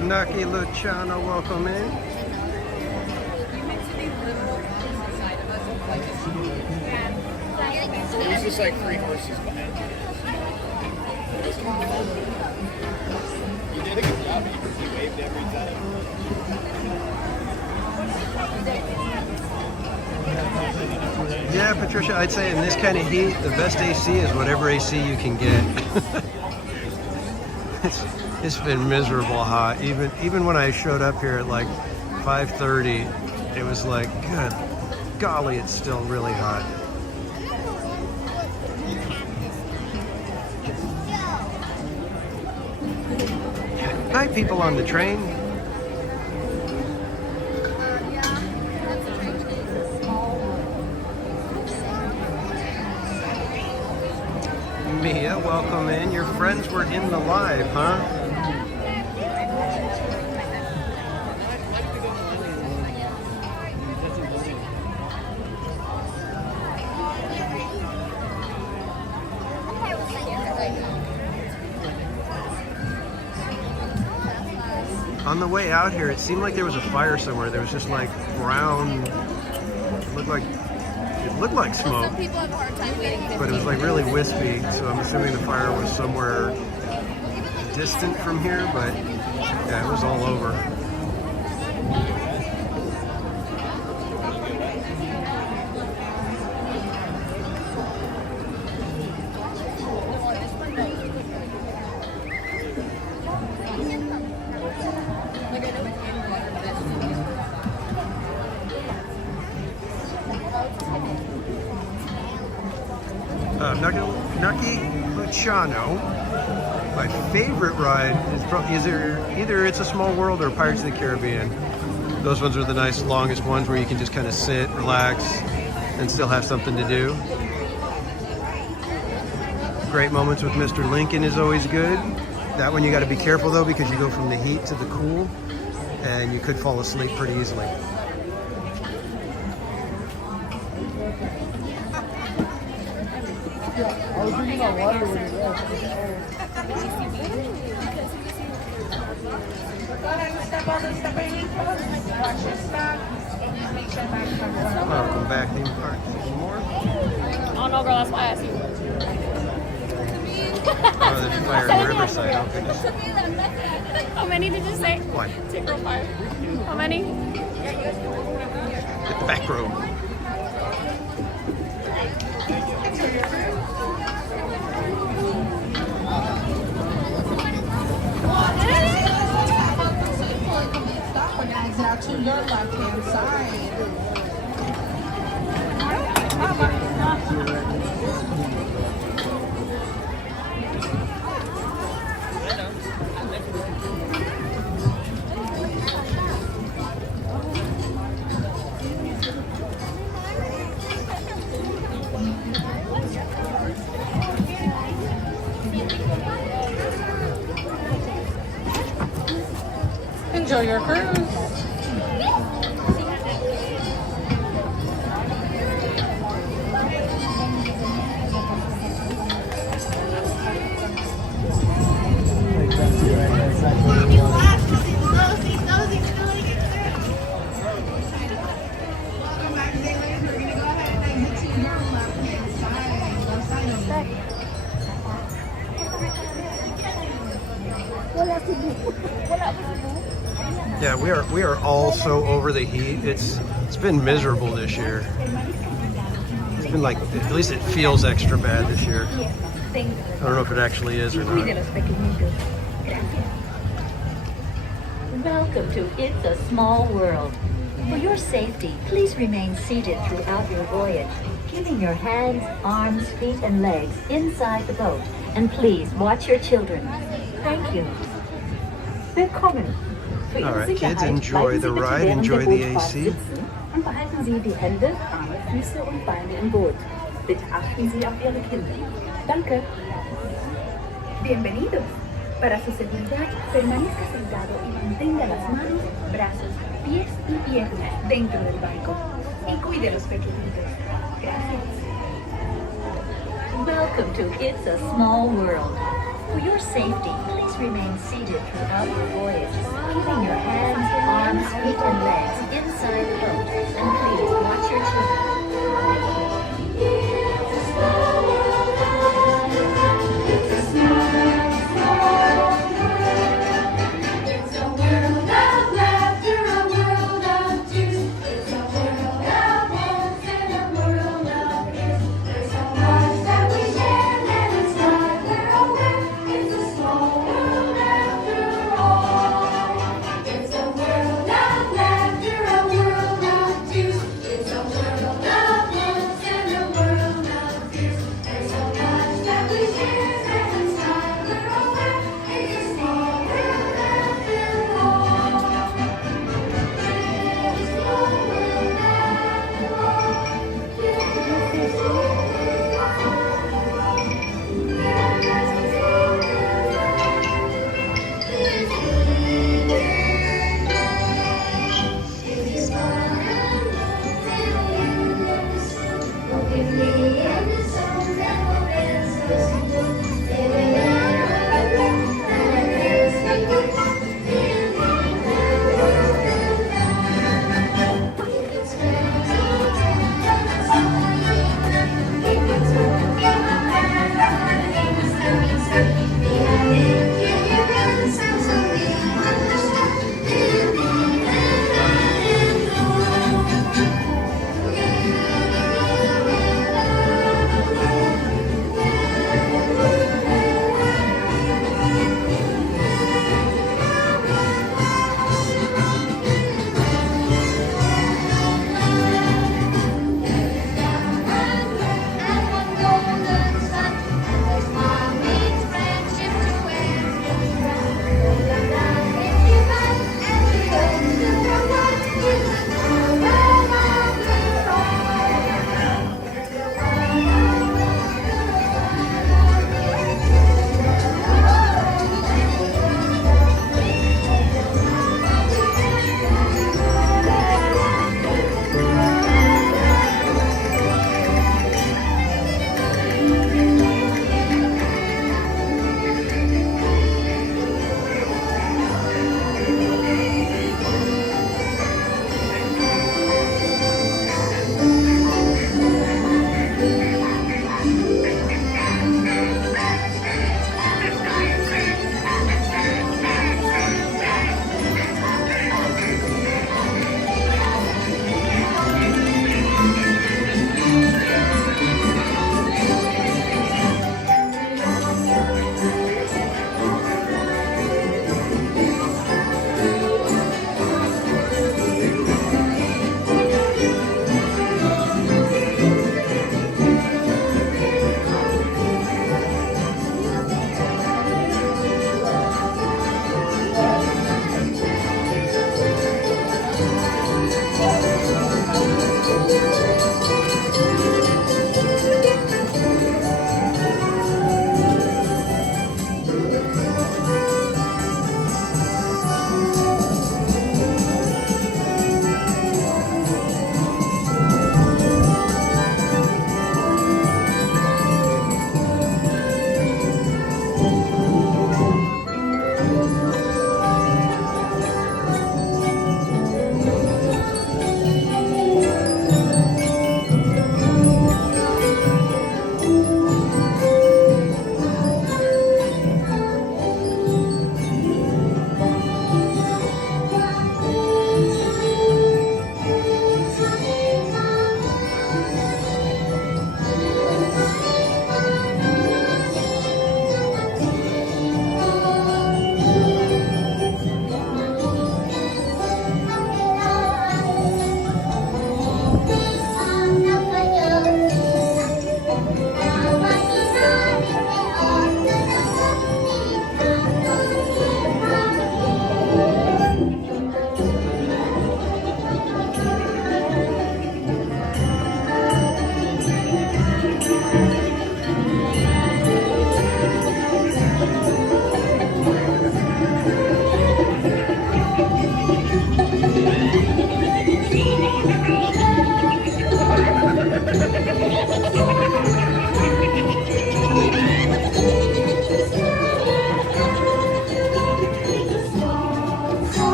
Naki Luciano, welcome in. There's just like 3 horses behind you. You did a good job. You waved every time. Yeah, Patricia, I'd say in this kind of heat, the best AC is whatever AC you can get. It's been miserable hot. Even when I showed up here at like 5:30, it was like, good golly, it's still really hot. Night, people on the train. Mia, welcome in. Your friends were in the live, huh? On the way out here, it seemed like there was a fire somewhere. There was just like brown, it looked like smoke, Some people have a hard time waiting 15 but it was like really wispy. So I'm assuming the fire was somewhere distant from here, but yeah, it was all over. Naki Luciano. My favorite ride is probably either It's a Small World or Pirates of the Caribbean. Those ones are the nice longest ones where you can just kind of sit, relax, and still have something to do. Great moments with Mr. Lincoln is always good. That one you got to be careful though because you go from the heat to the cool and you could fall asleep pretty easily. I was drinking my water when you left. Welcome back, theme park. More? Oh no, girl, that's why I asked you. Oh, there's fire on Riverside. Oh, goodness. How many did you say? One. Take row 5. How many? Hit the back row. Exit out to your left-hand side. Enjoy your cruise. we are all so over the heat. It's been miserable this year. It's been like, at least it feels extra bad this year. I don't know if it actually is or not. Welcome to It's a Small World. For your safety, please remain seated throughout your voyage, keeping your hands, arms, feet, and legs inside the boat. And please watch your children. Thank you. Willkommen. Für Ihre All right, kids, Sicherheit enjoy bleiben the Sie bitte ride, während enjoy der the Bootfahrt AC. sitzen und behalten Sie die Hände, Arme, Füße und Beine im Boot. Bitte achten Sie auf Ihre Kinder. Danke. Bienvenidos. Para su seguridad, permanezca sentado y mantenga las manos, brazos, pies y piernas dentro del barco. Y cuide los pequeñitos. Gracias. Welcome to It's a Small World. For your safety, please remain seated throughout your voyage, keeping your hands, arms, feet, and legs inside the boat. And please watch your children. It's a world of laughter, a world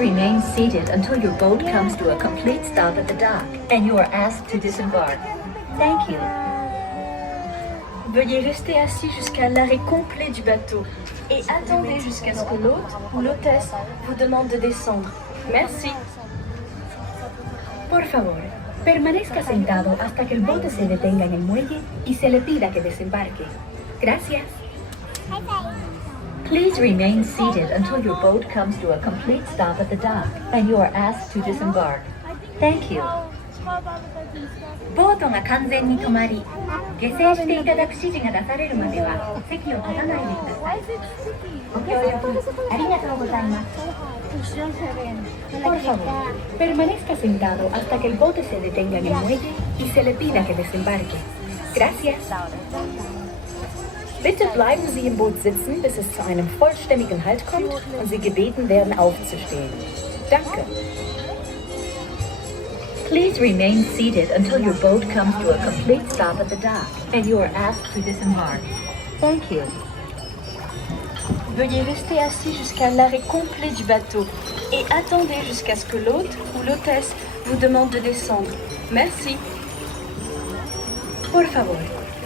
remain seated until your boat comes to a complete stop at the dock and you are asked to disembark. Thank you. Veuillez rester assis jusqu'à l'arrêt complet du bateau et attendez jusqu'à ce que l'hôte ou l'hôtesse vous demande de descendre. Merci. Por favor, permanezca sentado hasta que el bote se detenga en el muelle y se le pida que desembarque. Gracias. Please remain seated until your boat comes to a complete stop at the dock and you are asked to disembark. Thank you. ボートが完全に止まり、下船していただく指示が出されるまでは席を立たないでください。ご協力ありがとうございます。Por favor, permanezca sentado hasta que el bote se detenga en el muelle y se le pida que desembarque. Gracias. Bitte bleiben Sie im Boot sitzen, bis es zu einem vollständigen Halt kommt und Sie gebeten werden aufzustehen. Danke. Please remain seated until your boat comes to a complete stop at the dock and you are asked to disembark. Thank you. Veuillez rester assis jusqu'à l'arrêt complet du bateau et attendez jusqu'à ce que l'hôte ou l'hôtesse vous demande de descendre. Merci. Por favor,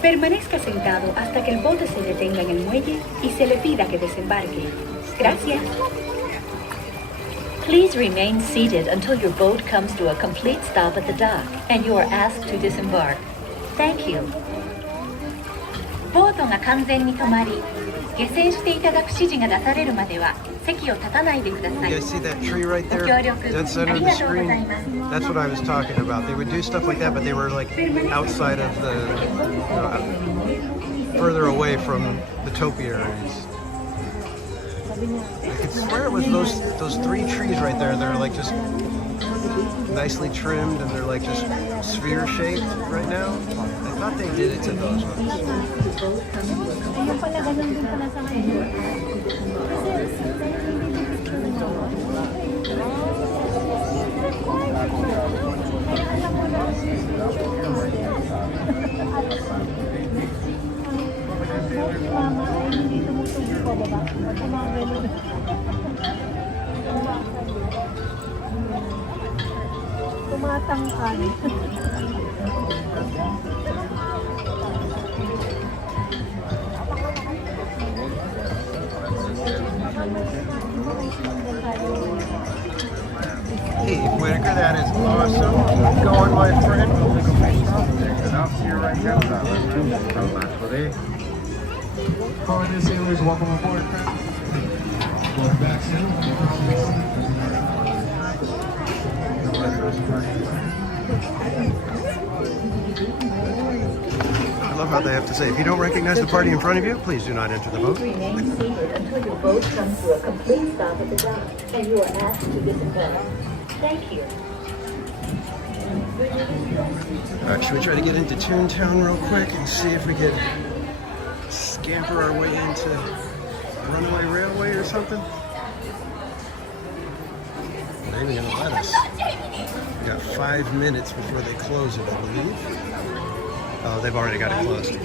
permanezca sentado hasta que el bote se detenga en el muelle y se le pida que desembarque. Gracias. Please remain seated until your boat comes to a complete stop at the dock and you are asked to disembark. Thank you. ボートが完全に止まり、下船していただく指示が出されるまでは席を立たないでください。 You guys see that tree right there? ご協力 Dead center あ of り the がとうござい screen? ます。 That's what I was talking about. They would do stuff like that, but they were like outside of the, further away from the topiaries. I could swear it was those three trees right there. They're like just nicely trimmed and they're like just sphere shaped right now. I thought they did it to those ones. Hey, Whitaker, that is awesome. Keep going, my friend. Holiday sailors, welcome aboard, friends. Going back I love how they have to say, if you don't recognize the party in front of you, please do not enter the boat. Please remain seated until your boat comes to a complete stop at the dock and you are asked to disembark. Thank you. All right, should we try to get into Toontown real quick and see if we could scamper our way into Runaway Railway or something? They ain't gonna let us. We got 5 minutes before they close it, I believe. Oh, they've already got it closed.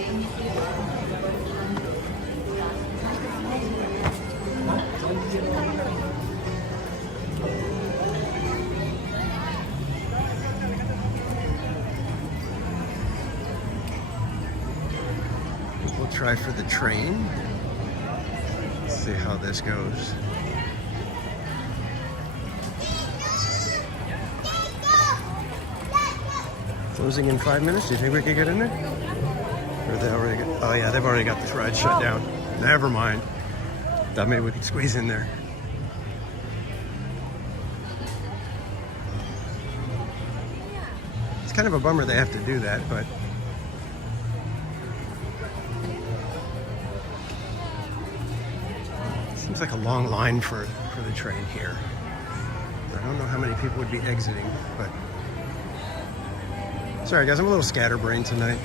We'll try for the train. Let's see how this goes. Closing in 5 minutes. Do you think we could get in there? Or they already got, oh yeah, they've already got this ride shut down. Never mind. Thought maybe we could squeeze in there. It's kind of a bummer they have to do that, but seems like a long line for the train here. I don't know how many people would be exiting, but sorry guys, I'm a little scatterbrained tonight.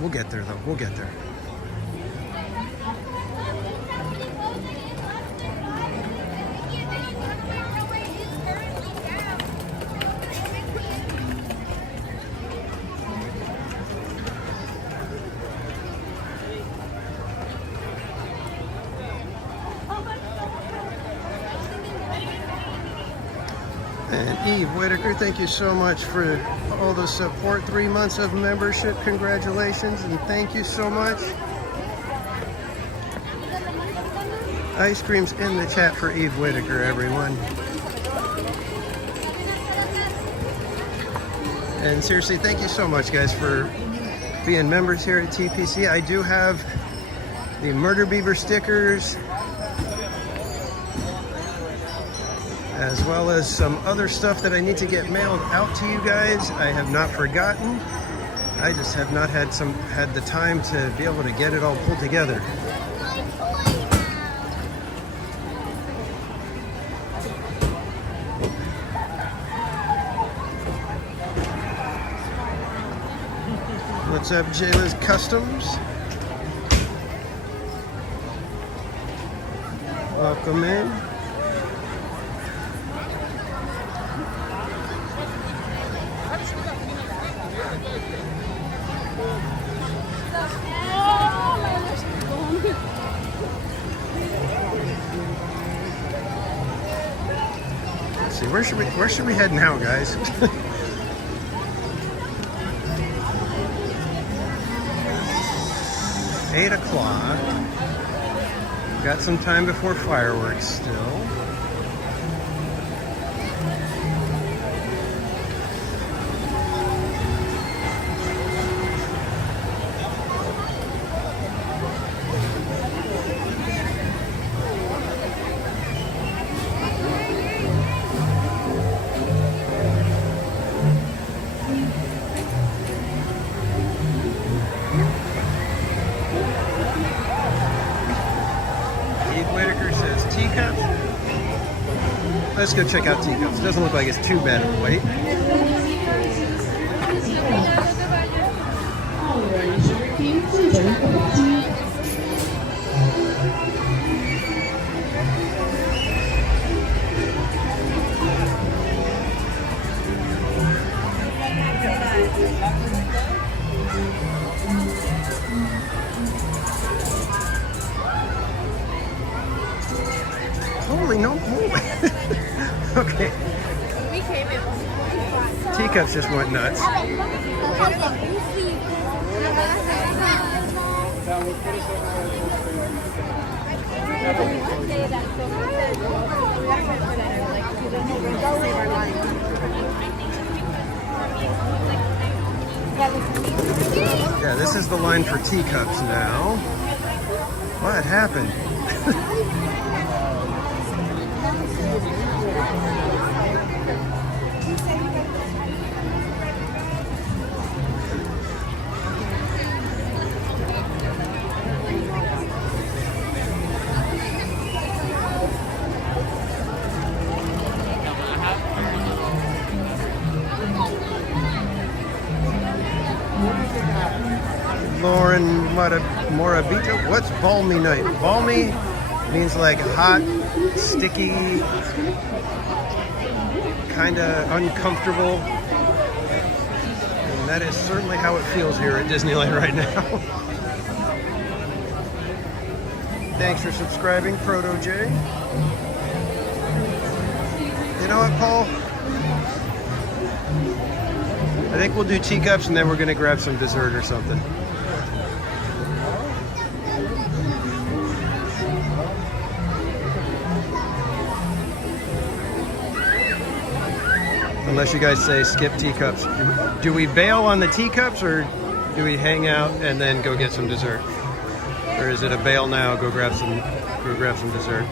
We'll get there though, we'll get there. And Eve Whitaker, thank you so much for all the support. 3 months of membership. Congratulations and thank you so much. Ice cream's in the chat for Eve Whitaker, everyone. And seriously, thank you so much, guys, for being members here at TPC. I do have the Murder Beaver stickers, as well as some other stuff that I need to get mailed out to you guys. I have not forgotten. I just have not had the time to be able to get it all pulled together. What's up, Jayla's Customs? Welcome in. Let's see, where should we head now, guys? 8 o'clock. Got some time before fireworks still. Let's go check out Teacups. Doesn't look like it's too bad of a wait. Holy no holy. Okay. Teacups just went nuts. Yeah, this is the line for Teacups now. What happened? Lauren Morabito, what's Balmy night? Balmy means like hot, sticky, kind of uncomfortable. And that is certainly how it feels here at Disneyland right now. Thanks for subscribing, Proto J. You know what, Paul? I think we'll do Teacups and then we're gonna grab some dessert or something. Unless you guys say skip Teacups. Do we bail on the Teacups or do we hang out and then go get some dessert? Or is it a bail now, go grab some dessert?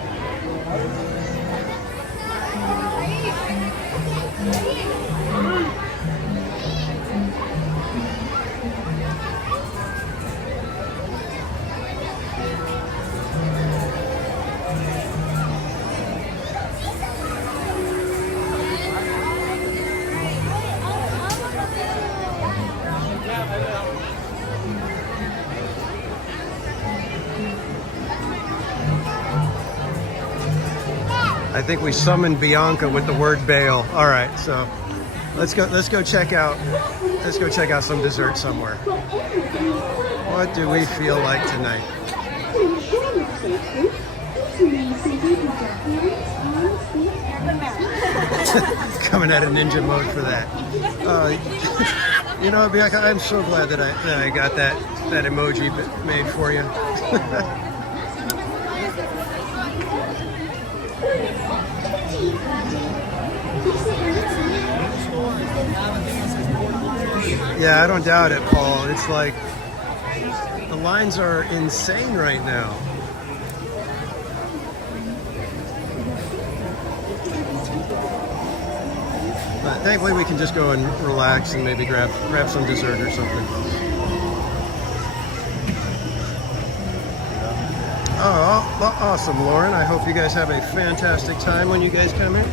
I think we summoned Bianca with the word bail. All right, so let's go check out some dessert somewhere. What do we feel like tonight? coming out of ninja mode for that. You know, Bianca, I'm so glad that I got that emoji made for you. Yeah, I don't doubt it, Paul. It's like the lines are insane right now. But thankfully we can just go and relax and maybe grab some dessert or something. Oh, awesome, Lauren. I hope you guys have a fantastic time when you guys come in.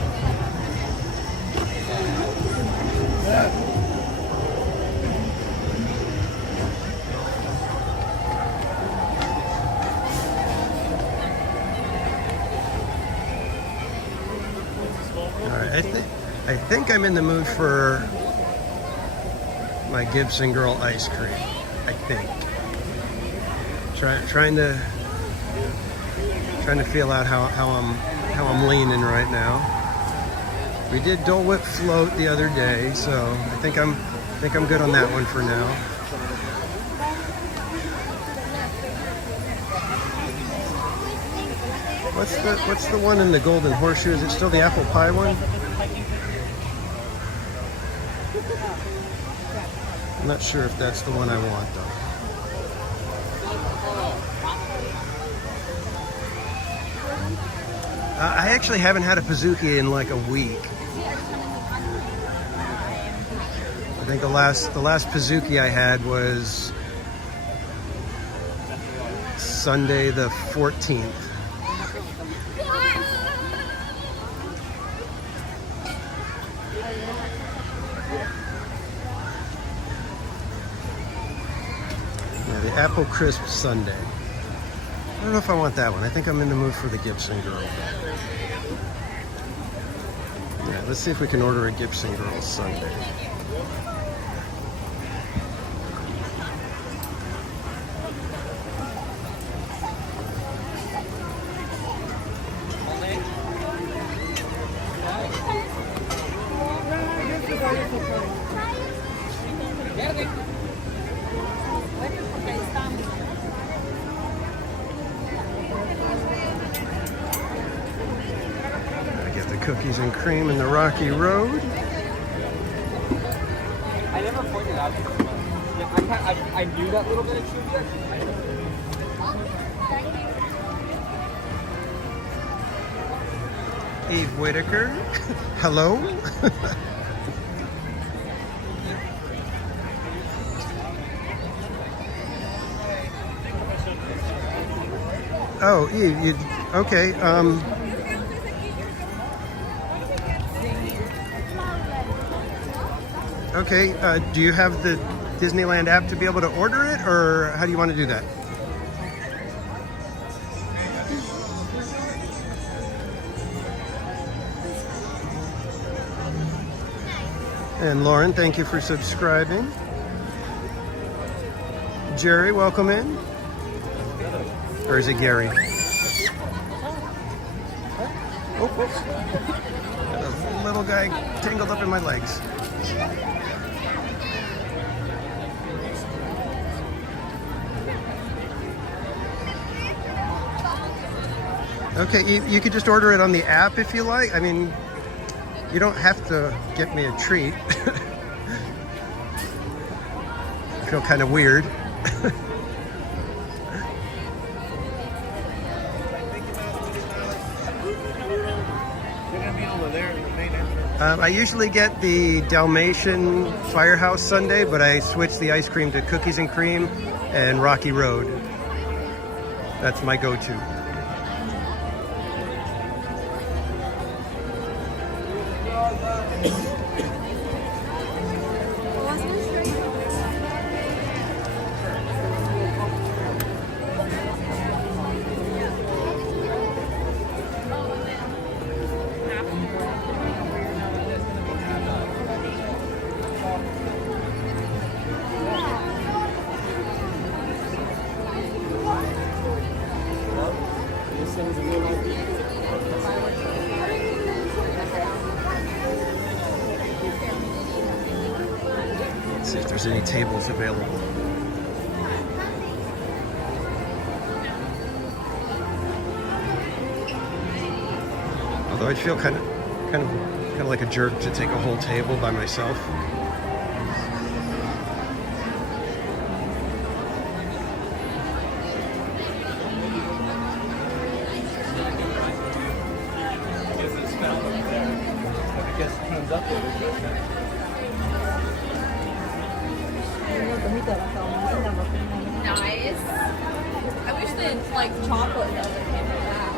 I think I'm in the mood for my Gibson Girl ice cream. I think. Trying to feel out how I'm leaning right now. We did Dole Whip float the other day, so I think I'm good on that one for now. What's the one in the Golden Horseshoe? Is it still the apple pie one? I'm not sure if that's the one I want though. I actually haven't had a Pizookie in like a week. I think the last Pizookie I had was Sunday the 14th. Yeah, the Apple Crisp Sundae. I don't know if I want that one. I think I'm in the mood for the Gibson Girl. Yeah, let's see if we can order a Gibson Girl Sundae. Cookies and cream in the Rocky Road. I never pointed out to them. I knew that little bit of trivia. Eve Whitaker. Hello. Oh, Eve, you okay? Okay, do you have the Disneyland app to be able to order it, or how do you want to do that? And Lauren, thank you for subscribing. Jerry, welcome in. Or is it Gary? Oh, got a little guy tangled up in my legs. Okay, you could just order it on the app if you like. I mean, you don't have to get me a treat. I feel kind of weird. I usually get the Dalmatian Firehouse Sundae, but I switched the ice cream to Cookies and Cream and Rocky Road. That's my go-to. Let's see if there's any tables available. Although I'd feel kind of like a jerk to take a whole table by myself. Nice. I wish the like chocolate velvet came with that.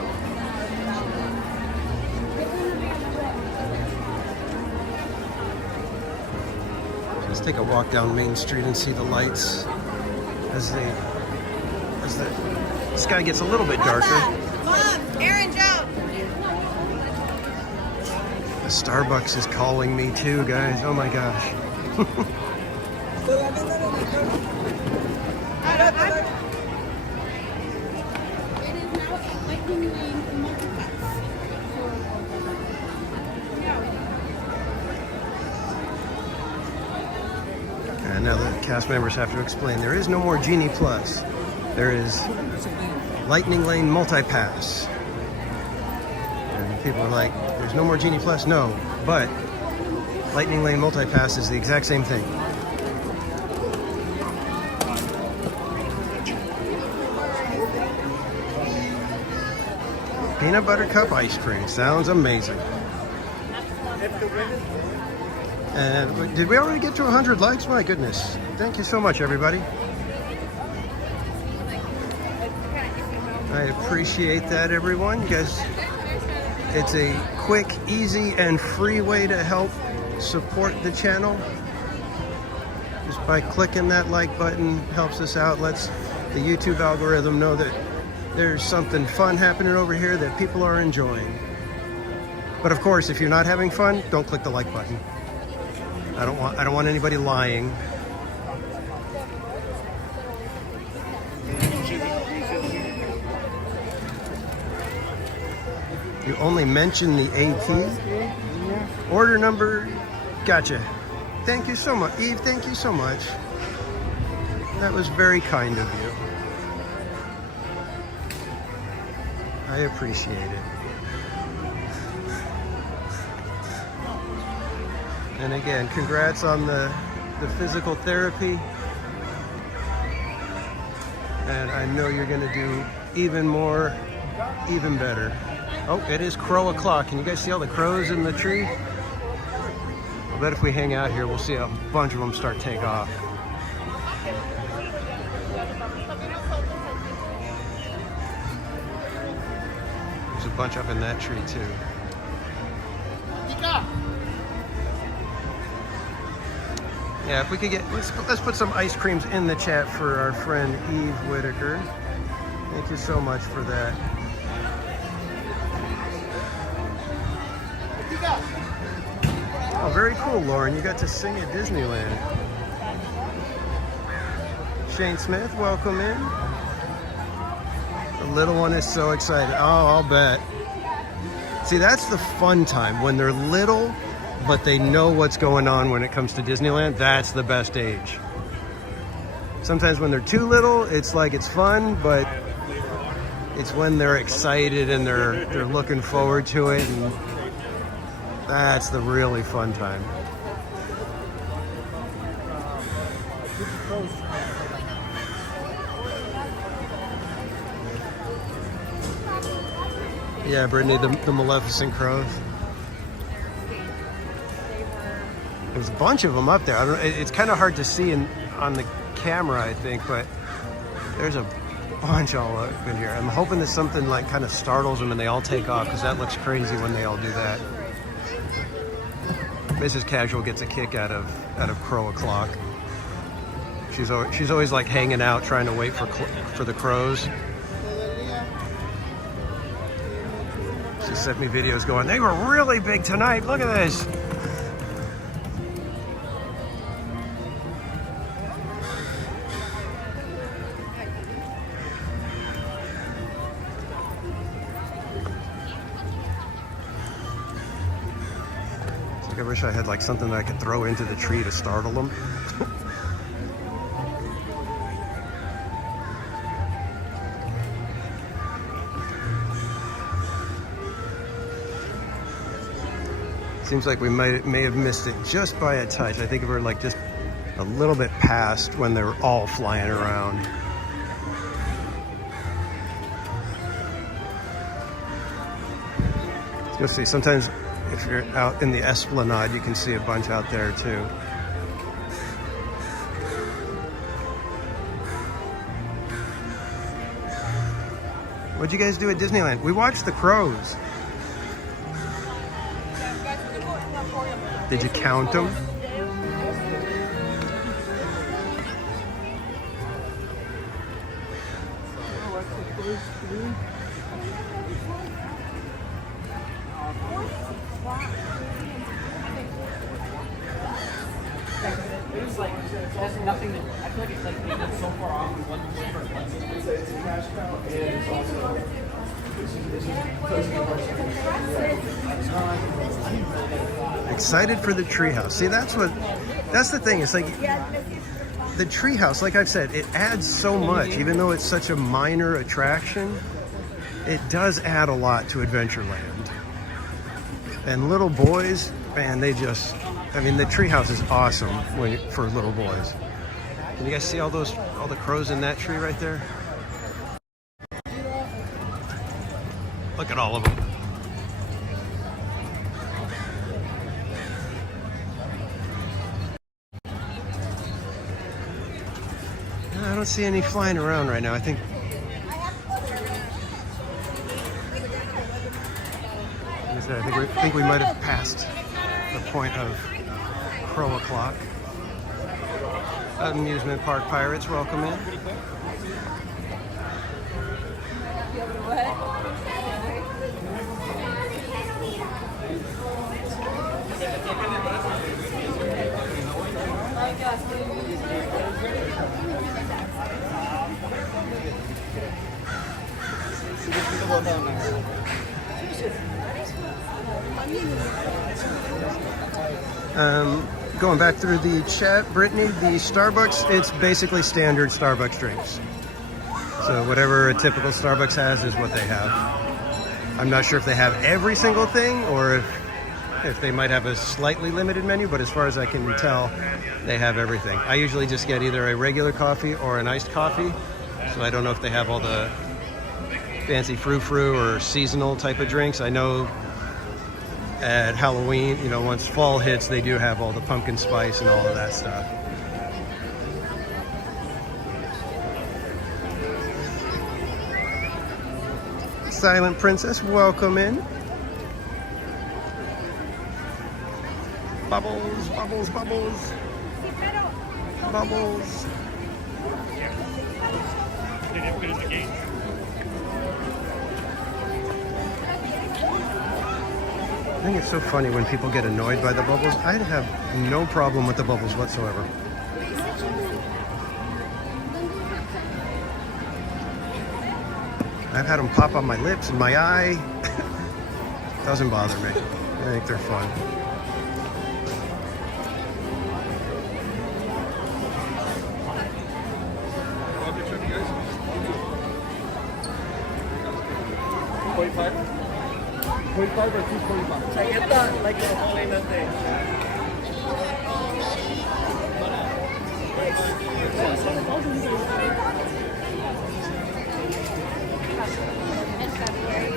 Let's take a walk down Main Street and see the lights as the sky gets a little bit darker. Mom, Aaron Joe. The Starbucks is calling me too, guys. Oh my gosh. And now the cast members have to explain. There is no more Genie Plus. There is Lightning Lane Multi-Pass. And people are like, there's no more Genie Plus? No, but Lightning Lane Multi-Pass is the exact same thing. Peanut butter cup ice cream. Sounds amazing. And did we already get to 100 likes? My goodness. Thank you so much, everybody. I appreciate that, everyone. You guys, it's a quick, easy, and free way to help support the channel. Just by clicking that like button helps us out, lets the YouTube algorithm know that there's something fun happening over here that people are enjoying. But of course, if you're not having fun, don't click the like button. I don't want anybody lying. You only mention the AT. Order number, gotcha. Thank you so much. Eve, thank you so much. That was very kind of you. I appreciate it. And again, congrats on the physical therapy. And I know you're gonna do even more, even better. Oh, it is crow o'clock. Can you guys see all the crows in the tree? I bet if we hang out here, we'll see a bunch of them start to take off. There's a bunch up in that tree too. Yeah, if we could get, let's put some ice creams in the chat for our friend Eve Whitaker. Thank you so much for that. Oh, very cool, Lauren. You got to sing at Disneyland. Shane Smith, welcome in. The little one is so excited. Oh, I'll bet. See, that's the fun time when they're little, but they know what's going on when it comes to Disneyland. That's the best age. Sometimes when they're too little, it's like it's fun, but it's when they're excited and they're looking forward to it, and that's the really fun time. Yeah, Brittany, the Maleficent crows. There's a bunch of them up there. I don't, it's kind of hard to see on the camera, I think, but there's a bunch all up in here. I'm hoping that something like kind of startles them and they all take off, because that looks crazy when they all do that. Mrs. Casual gets a kick out of crow o'clock. She's always like hanging out, trying to wait for the crows. She sent me videos going, they were really big tonight. Look at this. I wish I had like something that I could throw into the tree to startle them. Seems like we may have missed it just by a touch. I think we're like just a little bit past when they're all flying around. You'll see sometimes if you're out in the Esplanade, you can see a bunch out there too. What'd you guys do at Disneyland? We watched the crows. Did you count them? It's like, there's nothing that, I feel like it's like it's so far off with one different lesson. It's a cash cow and it's also excited for the treehouse. See, that's the thing. It's like the treehouse, like I've said, it adds so much, even though it's such a minor attraction, it does add a lot to Adventureland. And little boys, man, they just, I mean, the treehouse is awesome for little boys. Can you guys see all the crows in that tree right there? Look at all of them. I don't see any flying around right now. I think we might have passed the point of crow o'clock. Amusement park pirates, welcome in. Going back through the chat, Brittany, the Starbucks, it's basically standard Starbucks drinks. So whatever a typical Starbucks has is what they have. I'm not sure if they have every single thing or if they might have a slightly limited menu, but as far as I can tell, they have everything. I usually just get either a regular coffee or an iced coffee, so I don't know if they have all the fancy frou-frou or seasonal type of drinks. I know at Halloween, you know, once fall hits, they do have all the pumpkin spice and all of that stuff. Silent Princess, welcome in. Bubbles, bubbles, bubbles. Bubbles. I think it's so funny when people get annoyed by the bubbles. I'd have no problem with the bubbles whatsoever. I've had them pop on my lips and my eye. Doesn't bother me. I think they're fun. or 245? I get that, like, only in the thing.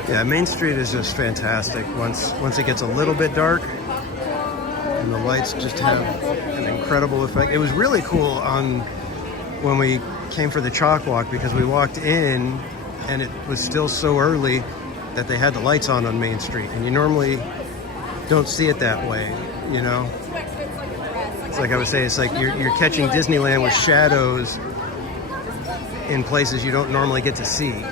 Yeah, Main Street is just fantastic. Once it gets a little bit dark, and the lights just have an incredible effect. It was really cool when we came for the chalk walk, because we walked in and it was still so early that they had the lights on Main Street, and you normally don't see it that way, you know? It's like I would say, it's like you're catching Disneyland with shadows in places you don't normally get to see,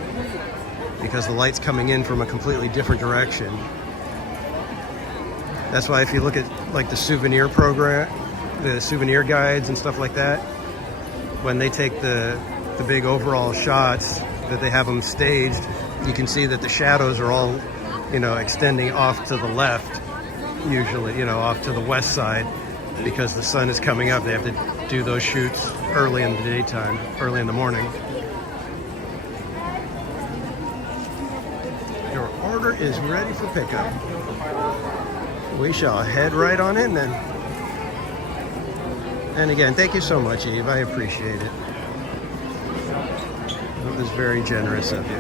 because the light's coming in from a completely different direction. That's why if you look at like the souvenir program, the souvenir guides and stuff like that, when they take the big overall shots that they have them staged, you can see that the shadows are all, you know, extending off to the left usually, you know, off to the west side because the sun is coming up. They have to do those shoots early in the daytime, early in the morning. Your order is ready for pickup. We shall head right on in then. And again, thank you so much, Eve. I appreciate it. It was very generous of you.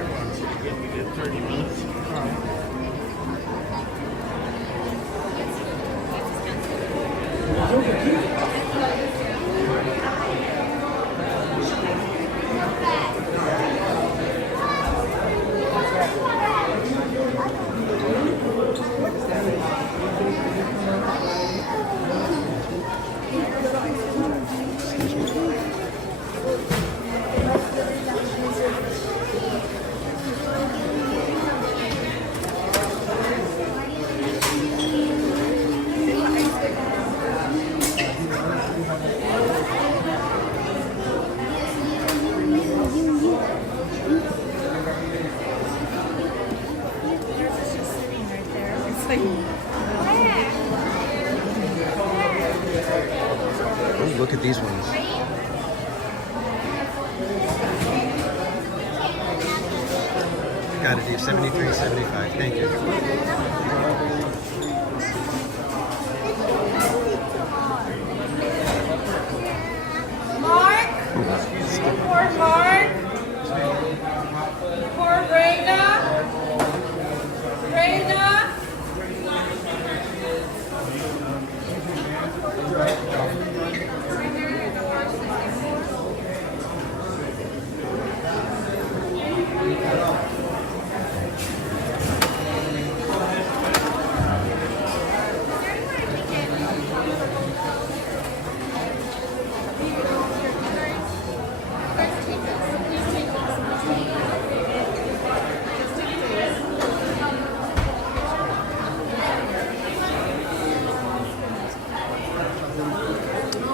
Oh, look at these ones. Got it, Eve. 73.75. Thank you. Mark? Poor Mark? Poor Brenda? Brenda?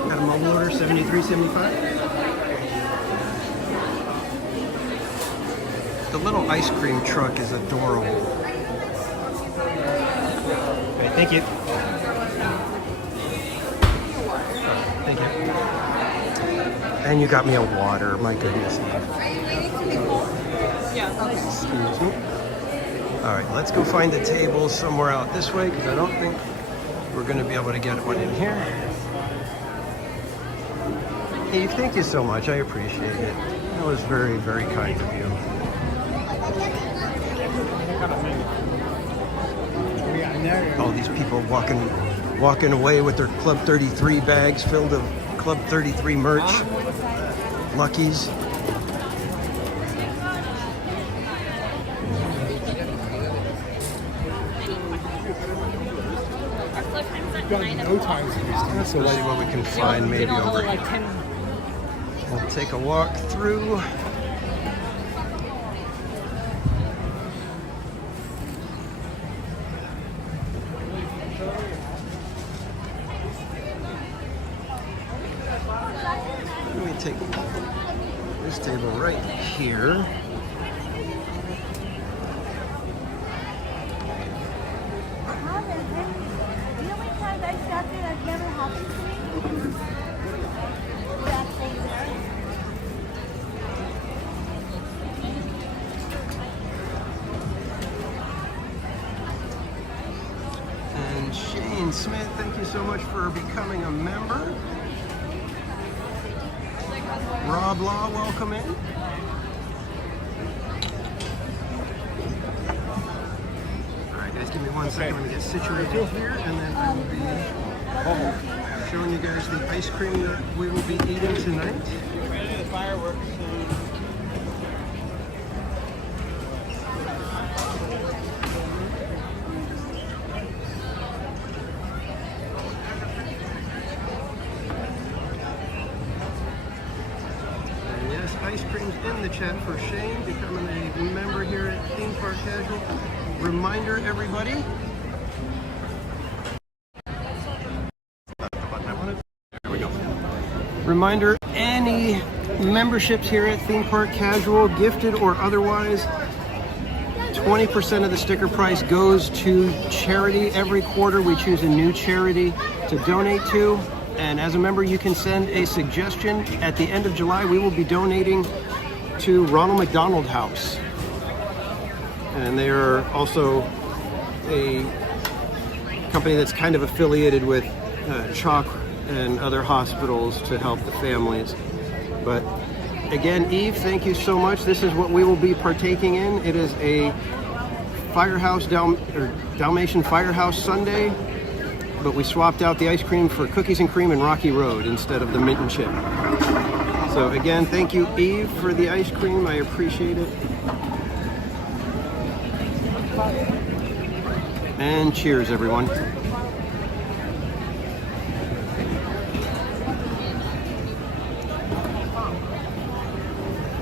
Got a mobile order, 73.75. The little ice cream truck is adorable. Okay, thank you. Thank you. And you got me a water, my goodness. Excuse me. All right, let's go find a table somewhere out this way because I don't think we're going to be able to get one in here. Eve, thank you so much. I appreciate it. That was very, very kind of you. All these people walking away with their Club 33 bags filled of Club 33 merch. Luckies. Let's see what we can find maybe over here. We'll take a walk through. Let me take this table right here. And Shane Smith, thank you so much for becoming a member. Rob Law, welcome in. Alright guys, give me 1 second. I'm going to get situated here and then I will be showing you guys the ice cream that we will be eating tonight. Ready to the fireworks. Ice creams in the chat for Shane becoming a member here at Theme Park Casual. Reminder, everybody. There we go. Reminder, any memberships here at Theme Park Casual, gifted or otherwise, 20% of the sticker price goes to charity. Every quarter we choose a new charity to donate to. And as a member, you can send a suggestion. At the end of July, we will be donating to Ronald McDonald House. And they are also a company that's kind of affiliated with CHOC and other hospitals to help the families. But again, Eve, thank you so much. This is what we will be partaking in. It is a Firehouse Dalmatian Firehouse Sundae, but we swapped out the ice cream for cookies and cream and Rocky Road instead of the mint and chip. So again, thank you, Eve, for the ice cream. I appreciate it. And cheers, everyone.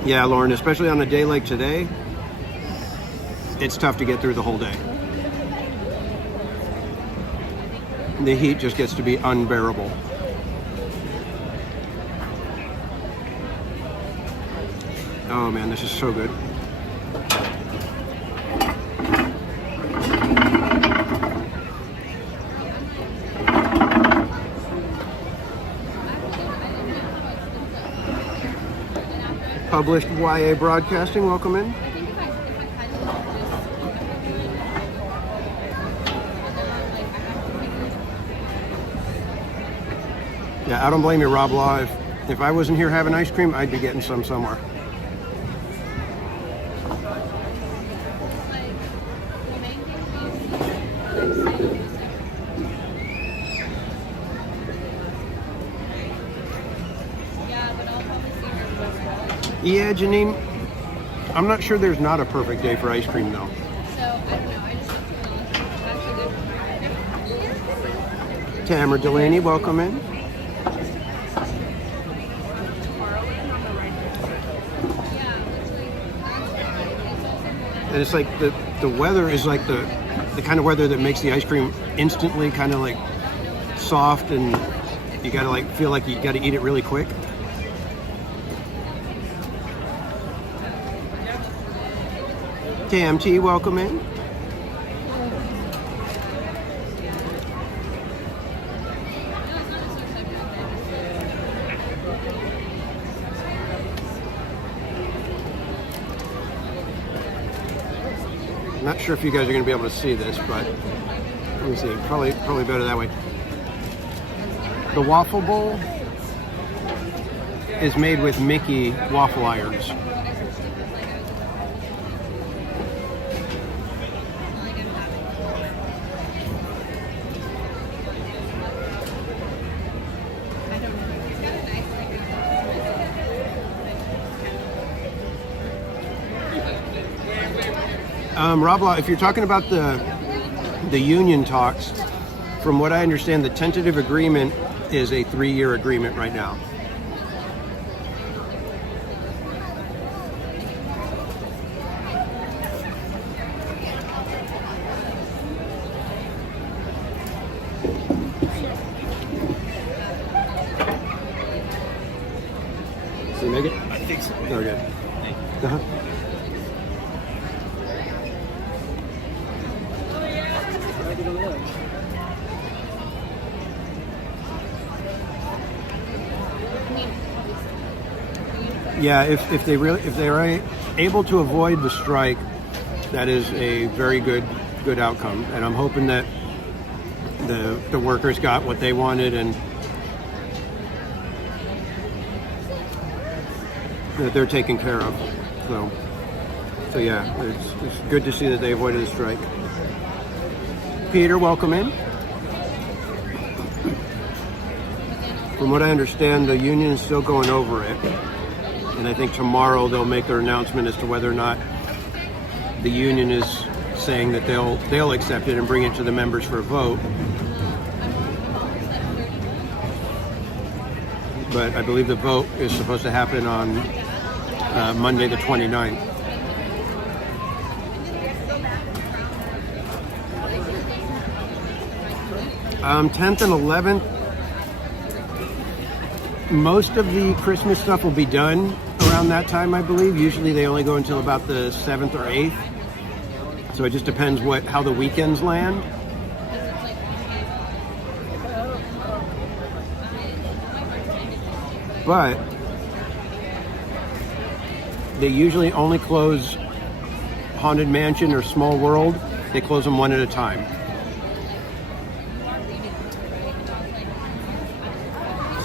Yeah, Lauren, especially on a day like today, it's tough to get through the whole day. The heat just gets to be unbearable. Oh man, this is so good. Published YA Broadcasting, welcome in. Yeah, I don't blame you, Rob Law. If I wasn't here having ice cream, I'd be getting some somewhere. Yeah, Janine, I'm not sure there's not a perfect day for ice cream, though. Tamara Delaney, welcome in. And it's like the weather is like the kind of weather that makes the ice cream instantly kind of like soft, and you gotta like feel like you gotta eat it really quick. TMT, welcome in. Not sure if you guys are going to be able to see this, but let me see. Probably better that way. The waffle bowl is made with Mickey waffle irons. Rob Law, if you're talking about the union talks, from what I understand, the tentative agreement is a 3-year agreement right now. Did you make it? I think so. Okay. Uh-huh. Yeah, if they are able to avoid the strike, that is a very good outcome, and I'm hoping that the workers got what they wanted and that they're taken care of. So yeah, it's good to see that they avoided the strike. Peter, welcome in. From what I understand, the union is still going over it. And I think tomorrow they'll make their announcement as to whether or not the union is saying that they'll accept it and bring it to the members for a vote. But I believe the vote is supposed to happen on Monday the 29th. Um, 10th and 11th, most of the Christmas stuff will be done around that time, I believe. Usually they only go until about the 7th or 8th. So it just depends how the weekends land. But they usually only close Haunted Mansion or Small World. They close them one at a time.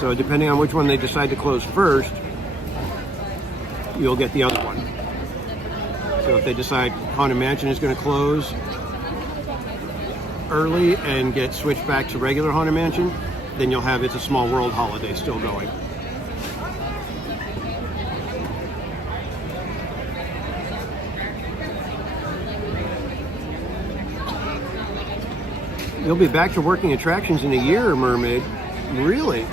So depending on which one they decide to close first, you'll get the other one. So if they decide Haunted Mansion is going to close early and get switched back to regular Haunted Mansion, then you'll have It's a Small World holiday still going. You'll be back to working attractions in a year, Mermaid. Really?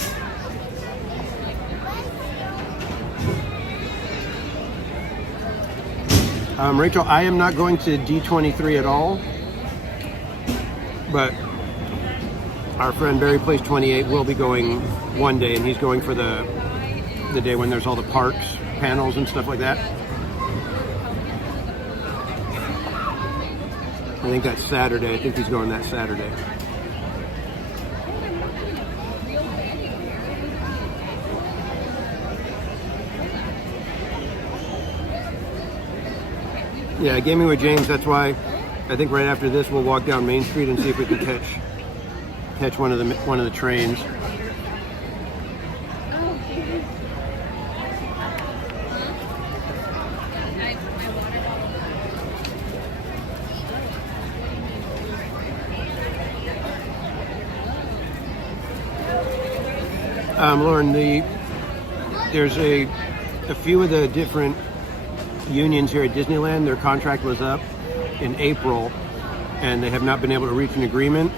Rachel, I am not going to D23 at all, but our friend Barry Place 28 will be going one day, and he's going for the day when there's all the parks, panels, and stuff like that. I think that's Saturday. I think he's going that Saturday. Yeah, Gaming with James, that's why I think right after this we'll walk down Main Street and see if we can catch one of the trains. Lauren, there's a few of the different unions here at Disneyland. Their contract was up in April, and they have not been able to reach an agreement.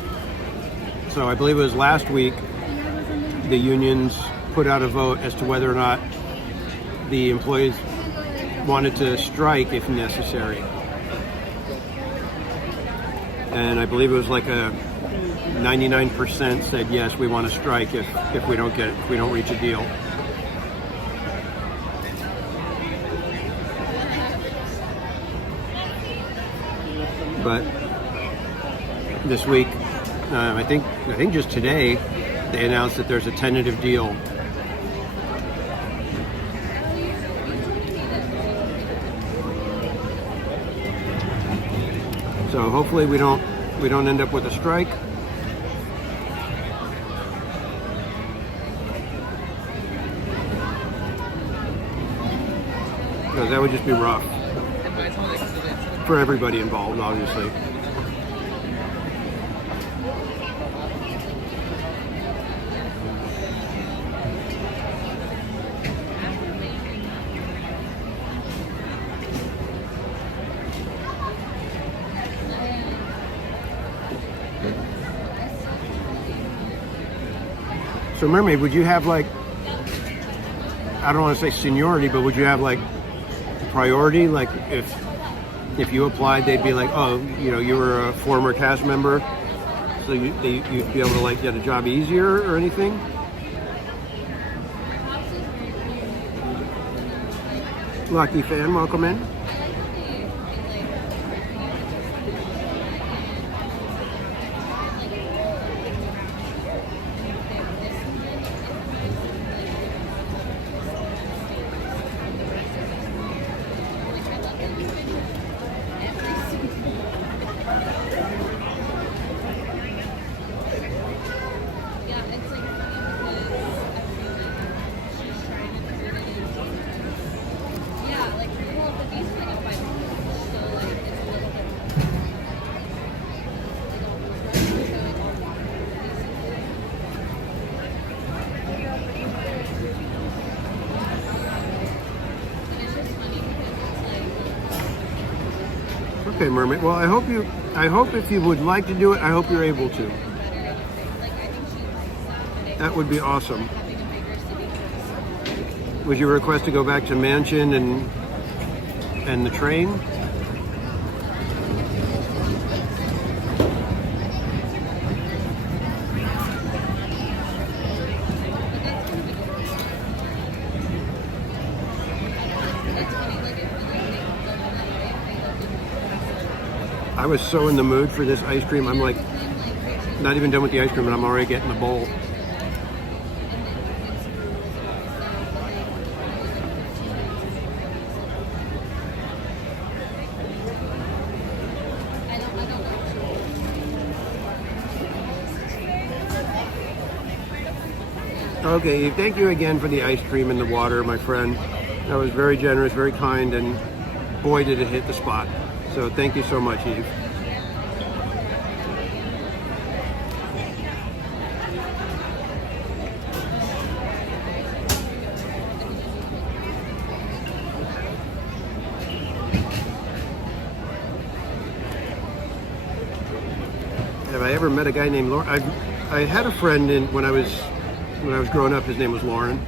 So I believe it was last week the unions put out a vote as to whether or not the employees wanted to strike if necessary. And I believe it was like a 99% said yes, we want to strike if we don't reach a deal. But this week, I think just today, they announced that there's a tentative deal. So hopefully we don't end up with a strike. Because that would just be rough for everybody involved, obviously. So Mermaid, would you have like, I don't want to say seniority, but would you have like priority? Like if you applied, they'd be like, oh, you were a former cast member, so you'd be able to like get a job easier or anything? Lucky fan, welcome in. Okay, Mermaid. Well, I hope if you would like to do it, I hope you're able to. That would be awesome. Would you request to go back to Mansion and the train? I was so in the mood for this ice cream. I'm like, not even done with the ice cream, and I'm already getting the bowl. Okay, thank you again for the ice cream and the water, my friend. That was very generous, very kind, and boy, did it hit the spot. So thank you so much, Eve. Have I ever met a guy named Lauren? I had a friend when I was growing up. His name was Lauren.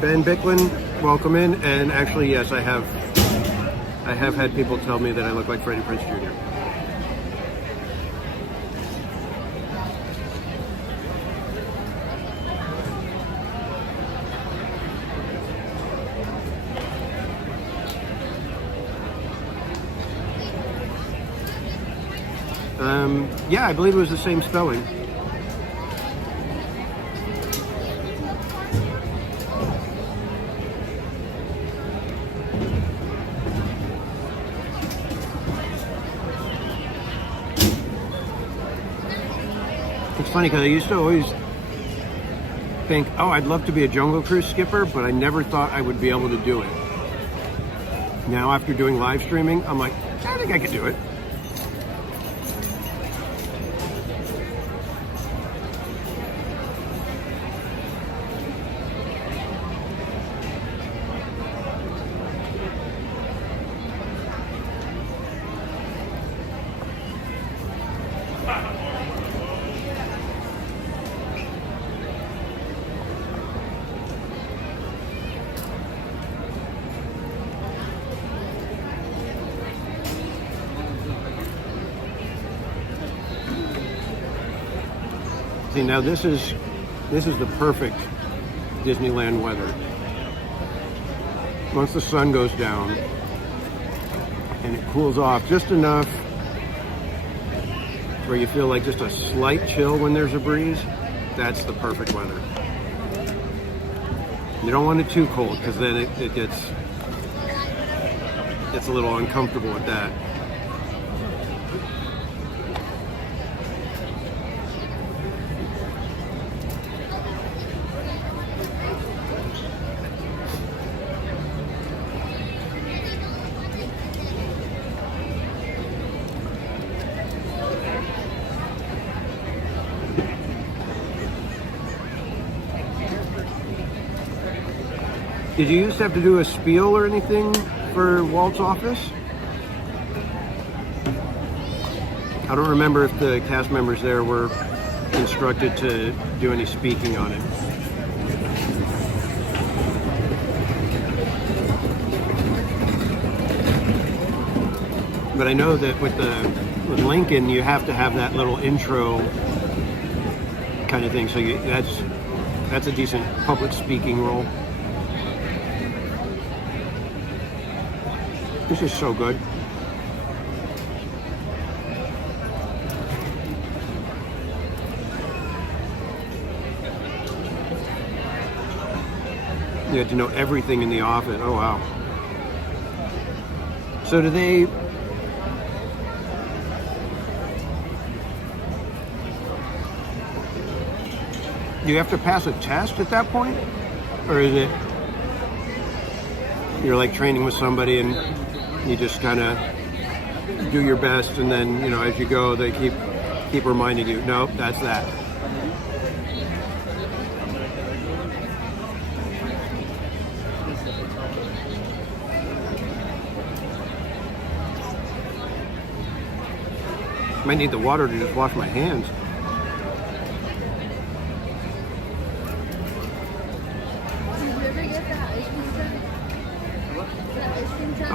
Ben Bicklin, welcome in. And actually, yes, I have had people tell me that I look like Freddie Prinze Jr. Yeah, I believe it was the same spelling. It's funny because I used to always think, oh, I'd love to be a Jungle Cruise skipper, but I never thought I would be able to do it. Now, after doing live streaming, I'm like, I think I could do it. See, now this is the perfect Disneyland weather. Once the sun goes down and it cools off just enough where you feel like just a slight chill when there's a breeze, that's the perfect weather. You don't want it too cold because then it gets a little uncomfortable with that. Did you used to have to do a spiel or anything for Walt's office? I don't remember if the cast members there were instructed to do any speaking on it. But I know that with Lincoln, you have to have that little intro kind of thing. So that's a decent public speaking role. This is so good. You had to know everything in the office. Oh, wow. So do they... Do you have to pass a test at that point? Or is it... You're like training with somebody and you just kind of do your best, and then, you know, as you go, they keep reminding you, nope, that's that. Might need the water to just wash my hands.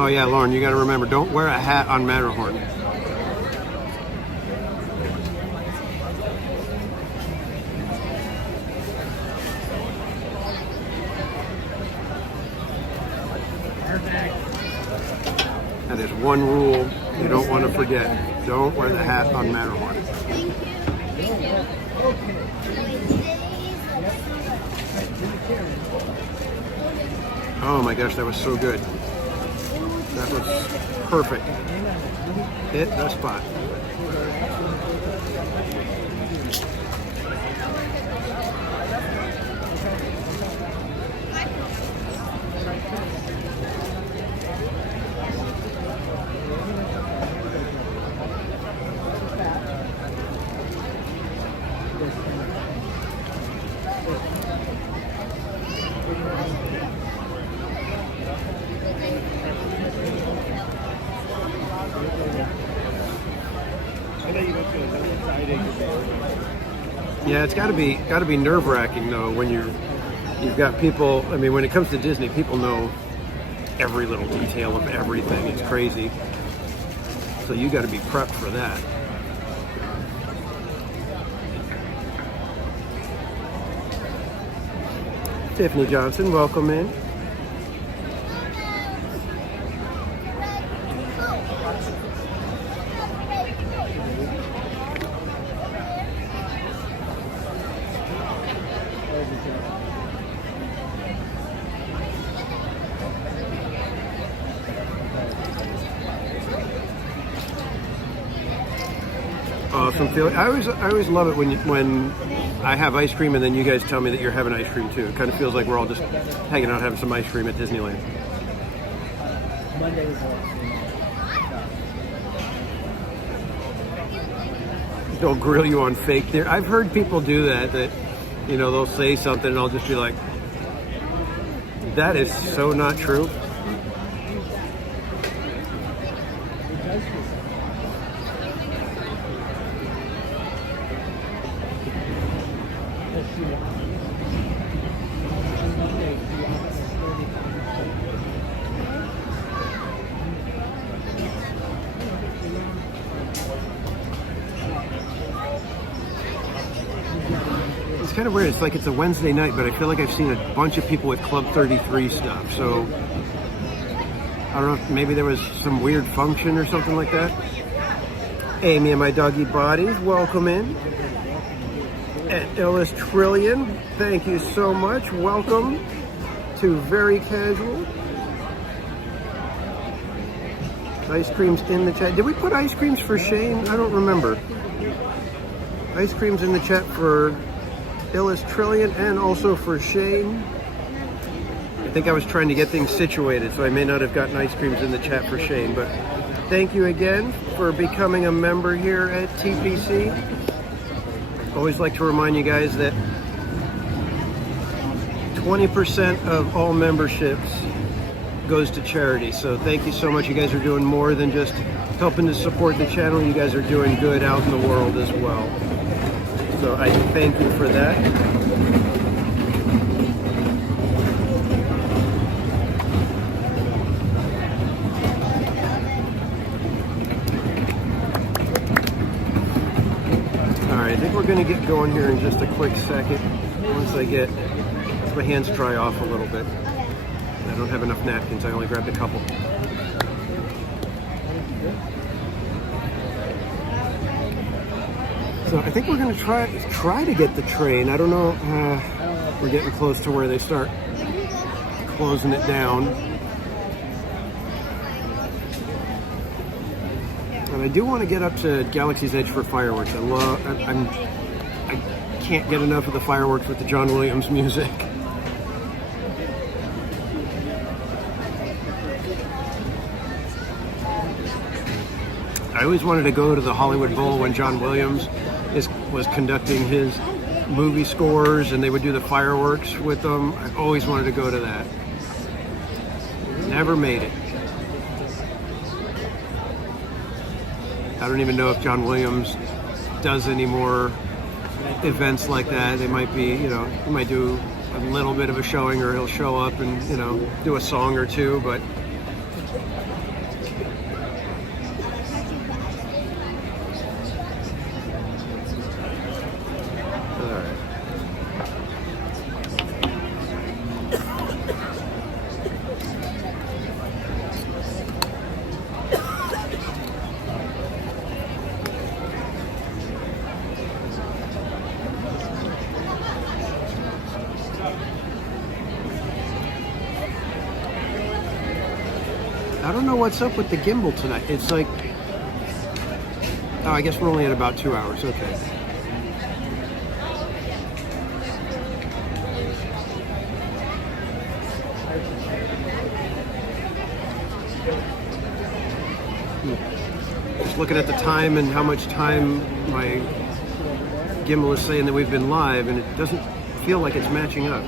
Oh yeah, Lauren, you got to remember, don't wear a hat on Matterhorn. That is one rule you don't want to forget. Don't wear the hat on Matterhorn. Oh my gosh, that was so good. That was perfect. Hit the spot. Yeah, it's got to be nerve-wracking though when you've got people. I mean, when it comes to Disney, people know every little detail of everything. It's crazy. So you got to be prepped for that. Tiffany Johnson, welcome in. Awesome feeling. I always love it when I have ice cream and then you guys tell me that you're having ice cream too. It kind of feels like we're all just hanging out having some ice cream at Disneyland. They'll grill you on fake theory. I've heard people do that, you know, they'll say something and I'll just be like, that is so not true. It's kind of weird. It's like it's a Wednesday night, but I feel like I've seen a bunch of people with Club 33 stuff. So I don't know if maybe there was some weird function or something like that. Amy and my doggy bodies, welcome in. At Illustrillion, thank you so much. Welcome to Very Casual. Ice creams in the chat. Did we put ice creams for Shane? I don't remember. Ice creams in the chat for Illustrillion and also for Shane. I think I was trying to get things situated, so I may not have gotten ice creams in the chat for Shane, but thank you again for becoming a member here at TPC. Always like to remind you guys that 20% of all memberships goes to charity. So thank you so much. You guys are doing more than just helping to support the channel. You guys are doing good out in the world as well. So I thank you for that. All right, I think we're going to get going here in just a quick second. Once my hands dry off a little bit. I don't have enough napkins. I only grabbed a couple. So I think we're going to try to get the train. I don't know. We're getting close to where they start closing it down. And I do want to get up to Galaxy's Edge for fireworks. I can't get enough of the fireworks with the John Williams music. I always wanted to go to the Hollywood Bowl when John Williams was conducting his movie scores and they would do the fireworks with them. I always wanted to go to that. Never made it. I don't even know if John Williams does any more events like that. They might be, he might do a little bit of a showing or he'll show up and, do a song or two, but know what's up with the gimbal tonight. It's like, oh, I guess we're only at about 2 hours. Okay. Just looking at the time and how much time my gimbal is saying that we've been live, and it doesn't feel like it's matching up.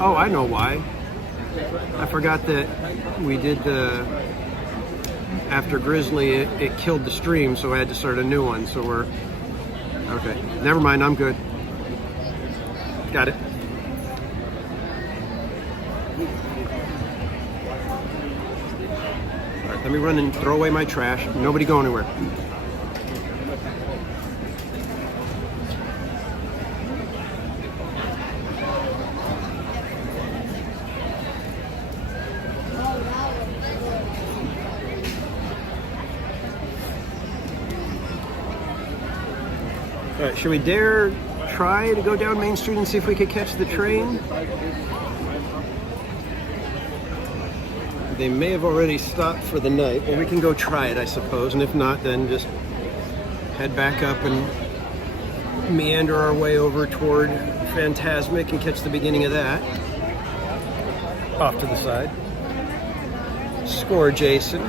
Oh, I know why. I forgot that we did the, after Grizzly, it killed the stream, so I had to start a new one. So we're, okay. Never mind, I'm good. Got it. All right, let me run and throw away my trash. Nobody go anywhere. All right, should we dare try to go down Main Street and see if we could catch the train? They may have already stopped for the night, but we can go try it, I suppose. And if not, then just head back up and meander our way over toward Phantasmic and catch the beginning of that. Off to the side. Score, Jason.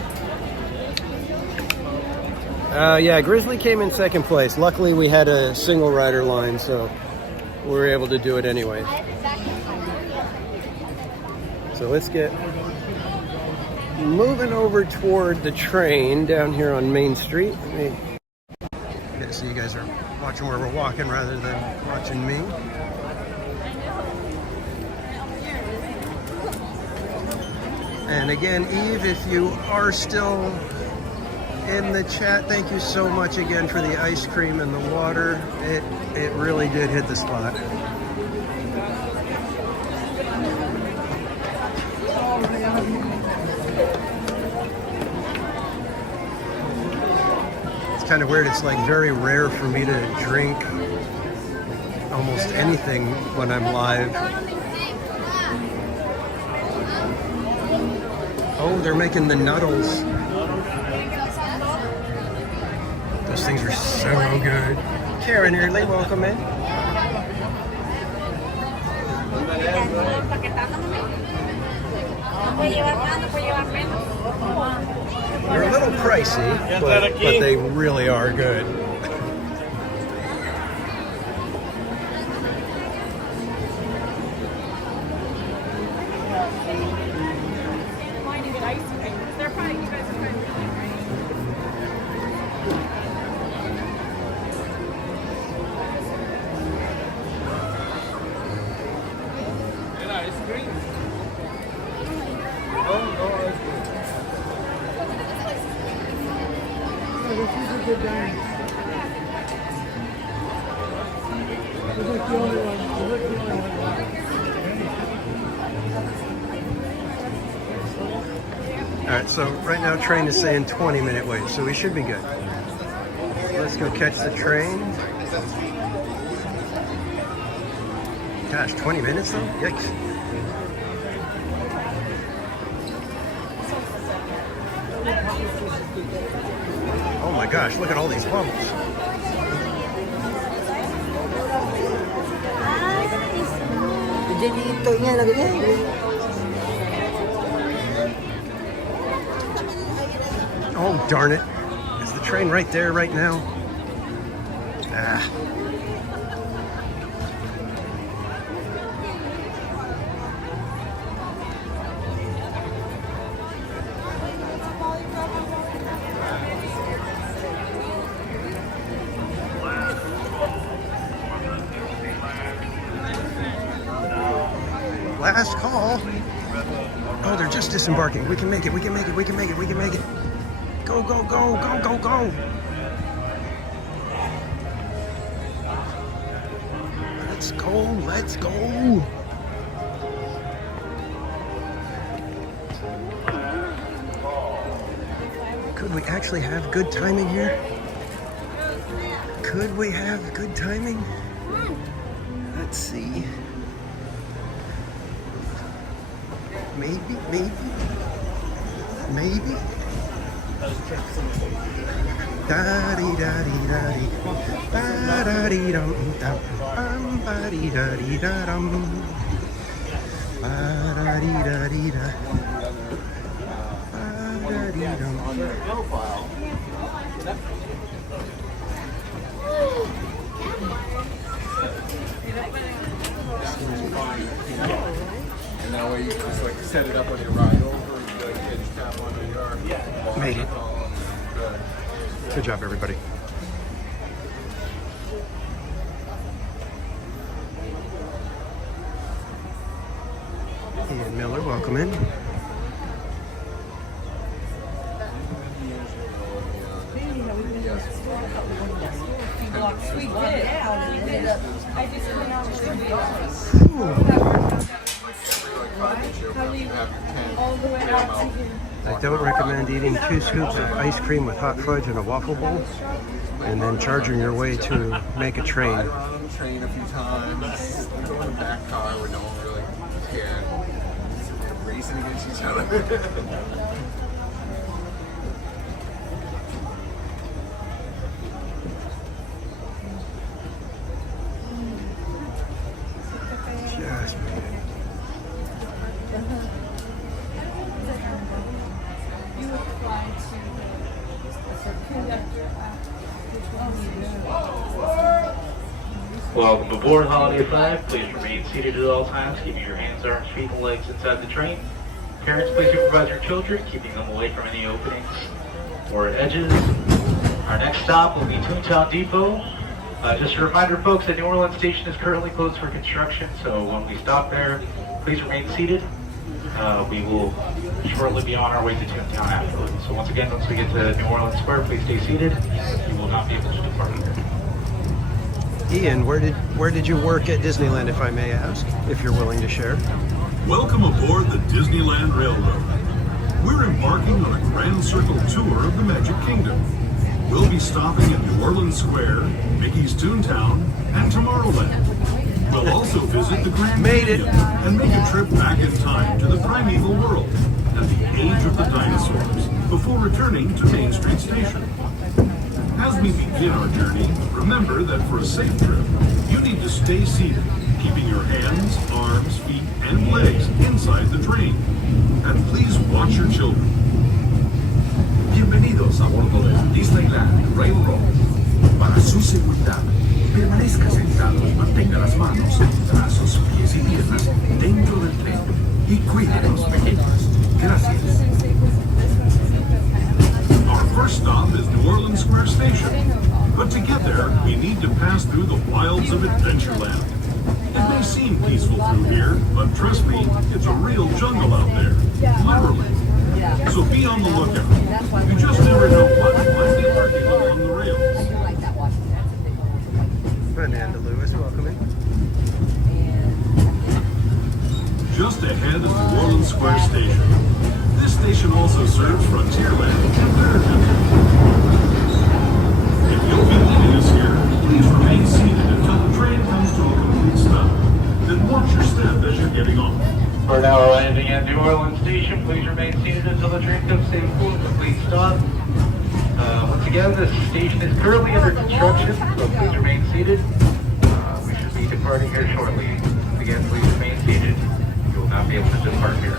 Yeah, Grizzly came in second place. Luckily, we had a single rider line, so we were able to do it anyway. So let's get moving over toward the train down here on Main Street. Okay, so you guys are watching where we're walking rather than watching me. And again, Eve, if you are still in the chat, thank you so much again for the ice cream and the water. It really did hit the spot. It's kind of weird. It's like very rare for me to drink almost anything when I'm live. Oh, they're making the Nuddles. Those things are so good. Karen Early, welcome in. They're a little pricey, but they really are good. Alright, so right now train is saying 20-minute wait, so we should be good. Let's go catch the train. Gosh, 20 minutes though? Yikes. Oh my gosh, look at all these bubbles. Oh, darn it. Is the train right there right now? Ah. Last call. Oh, they're just disembarking. We can make it, we can make it, we can make it, we can make it. Go, go, go, go, go, go. Let's go, let's go. Could we actually have good timing here? Could we have good timing? Let's see. Maybe, maybe. Maybe. Da-dee-da-dee-da-dee. Ba-da-dee-dum, dum, bum, ba-dee-da-dee-da-dum. Ba-da-dee-da-dee-da. Ba-da-dee-dum. And that way you just like set it up on your ride over and you just tap on your Made it. Good job, everybody. Ian Miller, welcome in. I don't recommend eating 2 scoops of ice cream with hot fudge in a waffle bowl and then charging your way to make a train. I've run on the train a few times. We go in the back car where no one really cared. They're racing against each other. Just made it. Welcome aboard Holiday 5. Please remain seated at all times, keeping your hands, arms, feet, and legs inside the train. Parents, please supervise your children, keeping them away from any openings or edges. Our next stop will be Toontown Depot. Just a reminder, folks, that New Orleans Station is currently closed for construction, so when we stop there, please remain seated. We will shortly be on our way to Toontown afterwards. So once again, once we get to New Orleans Square, please stay seated. You will not be able to depart here. Ian, where did you work at Disneyland, if I may ask, if you're willing to share? Welcome aboard the Disneyland Railroad. We're embarking on a Grand Circle tour of the Magic Kingdom. We'll be stopping at New Orleans Square, Mickey's Toontown, and Tomorrowland. We'll also visit the Grand Canyon and make a trip back in time to the primeval world and the age of the dinosaurs before returning to Main Street Station. As we begin our journey, remember that for a safe trip, you need to stay seated, keeping your hands, arms, feet, and legs inside the train. And please watch your children. Bienvenidos a bordo del Disneyland Railroad. Para su seguridad, permanezca sentado y mantenga las manos, brazos, pies y piernas dentro del tren y cuide a los pequeños. Gracias. Our first stop is New Orleans Square Station. But to get there, we need to pass through the wilds of Adventureland. It may seem peaceful through here, but trust me, it's a real jungle out there. Literally. So be on the lookout. You just never know what might be lurking along the rails. Fernanda Lewis, welcome in. Just ahead is New Orleans Square Station. This station also serves Frontierland and American. If you'll be leaving us here, please remain seated until the train comes to a complete stop. Then watch your step as you're getting on. We're now landing at New Orleans Station. Please remain seated until the train comes to a complete stop. Once again, this station is currently under construction, so please remain seated. We should be departing here shortly. Again, please remain seated. You will not be able to depart here.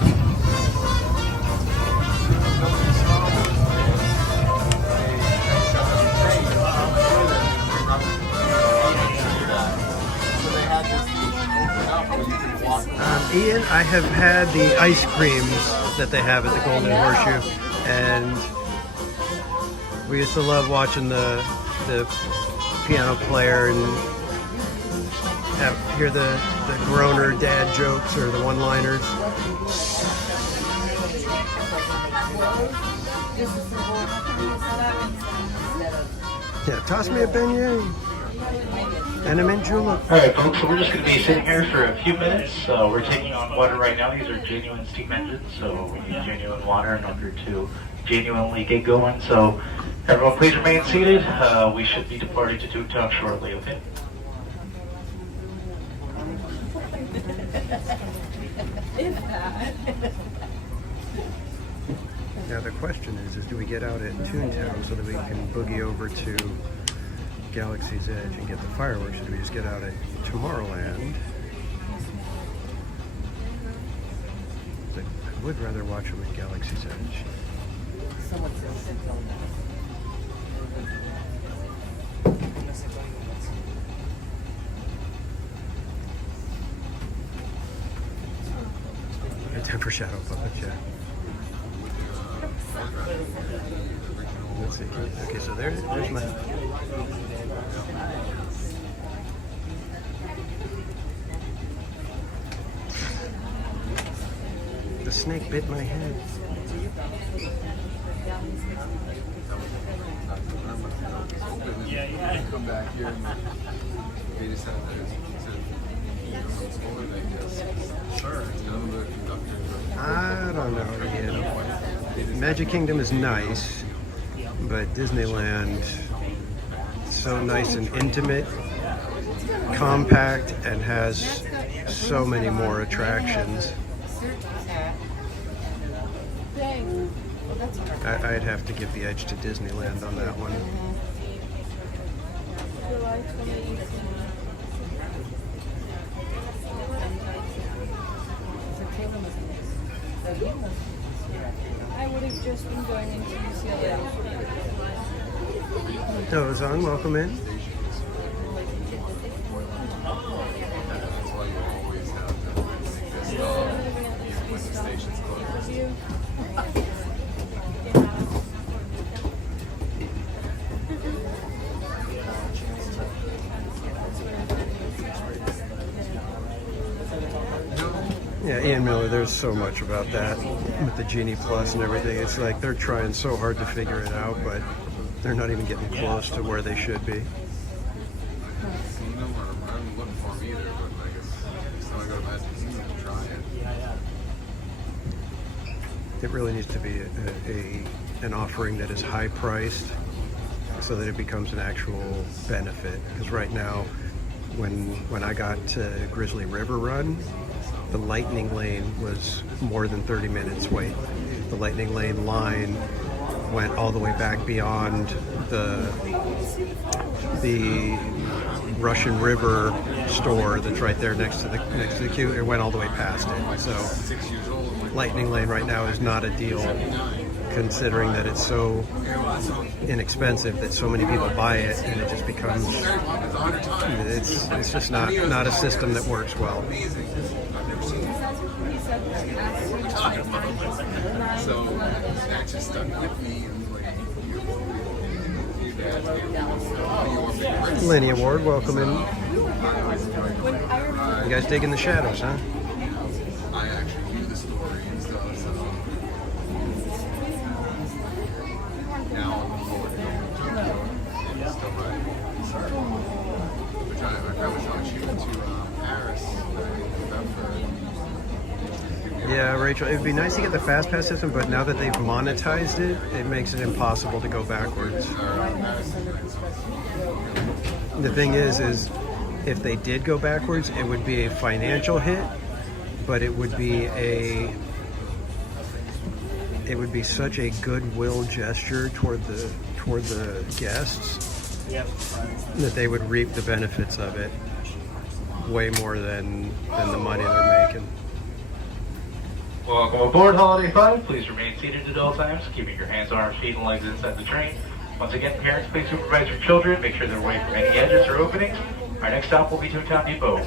Ian, I have had the ice creams that they have at the Golden Horseshoe, and we used to love watching the piano player and hear the groaner dad jokes or the one-liners. Yeah, toss me a beignet. And I'm in julep. Alright folks, so we're just going to be sitting here for a few minutes. We're taking on water right now. These are genuine steam engines, so we need genuine water in order to genuinely get going. So everyone please remain seated. We should be departing to Toontown shortly, okay? Now the question is do we get out at Toontown so that we can boogie over to Galaxy's Edge and get the fireworks, or do we just get out at Tomorrowland? But I would rather watch them at Galaxy's Edge. Time for shadow puppets, yeah. Let's see. Okay, so there's my. The snake bit my head. Yeah. Come back here and they just have I don't know, Ian. Magic Kingdom is nice, but Disneyland, so nice and intimate, compact, and has so many more attractions. I'd have to give the edge to Disneyland on that one. I would have just been going into UCLA. Dozon, welcome in. That's why you always have to make this when the station's closed. Yeah, Ian Miller, there's so much about that with the Genie Plus and everything. It's like they're trying so hard to figure it out, but they're not even getting close to where they should be. I'm looking for them either, but I guess so I go to Magic Kingdom to try it. It really needs to be an offering that is high priced so that it becomes an actual benefit. Because right now, when I got to Grizzly River Run, the Lightning Lane was more than 30 minutes wait. The Lightning Lane line went all the way back beyond the Russian River store that's right there next to the queue. It went all the way past it. So Lightning Lane right now is not a deal, considering that it's so inexpensive that so many people buy it, and it just becomes it's just not a system that works well. So that just stuck with me. Lenny Award, welcome in. You guys digging the shadows, huh? I actually knew the story and stuff, so now I'm forward to still which I was on shooting to Paris in November. Yeah, Rachel, it'd be nice to get the fast pass system, but now that they've monetized it, it makes it impossible to go backwards. The thing is if they did go backwards, it would be a financial hit, but it would be such a goodwill gesture toward the guests that they would reap the benefits of it way more than the money they're making. Welcome aboard Holiday 5. Please remain seated at all times, keeping your hands, arms, feet, and legs inside the train. Once again, parents, please supervise your children. Make sure they're away from any edges or openings. Our next stop will be Toontown Depot.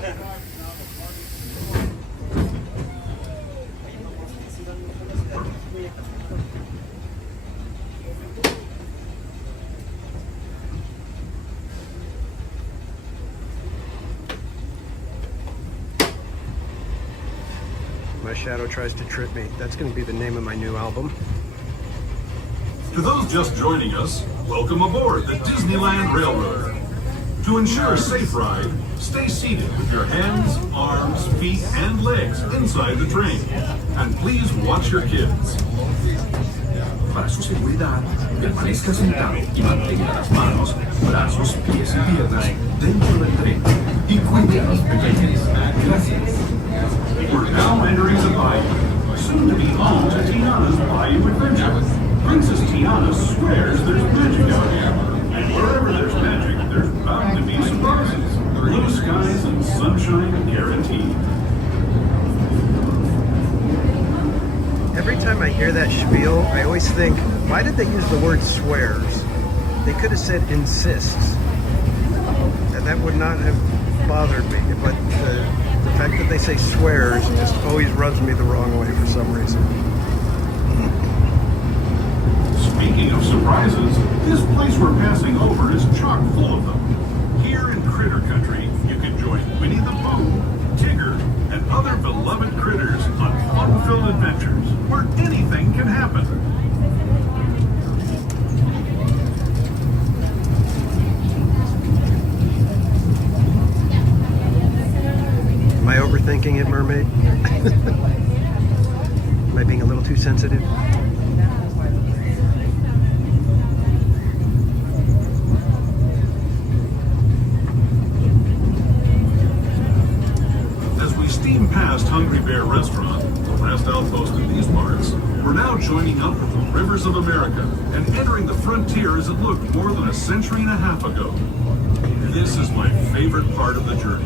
My shadow tries to trip me. That's going to be the name of my new album. To those just joining us, welcome aboard the Disneyland Railroad. To ensure a safe ride, stay seated with your hands, arms, feet, and legs inside the train. And please watch your kids. Para su seguridad, permanezca sentado y mantenga las manos, brazos, pies y piernas dentro del tren y cuide a los pequeños. Gracias. We're now entering the bayou. soon to be home to Tiana's Bayou Adventure. Princess Tiana swears there's magic out here. And wherever there's magic, there's bound to be surprises. Blue skies and sunshine guaranteed. Every time I hear that spiel, I always think, why did they use the word swears? They could have said insists. And that would not have bothered me. But the fact that they say swears just always rubs me the wrong way for some reason. Speaking of surprises, this place we're passing over is chock full of them. Here in Critter Country, you can join Winnie the Pooh, Tigger, and other beloved critters on fun-filled adventures where anything can happen. Am I overthinking it, Mermaid? Am I being a little too sensitive? Steam past Hungry Bear Restaurant, the last outpost in these parts, we're now joining up with the rivers of America and entering the frontier as it looked more than a century and a half ago. This is my favorite part of the journey.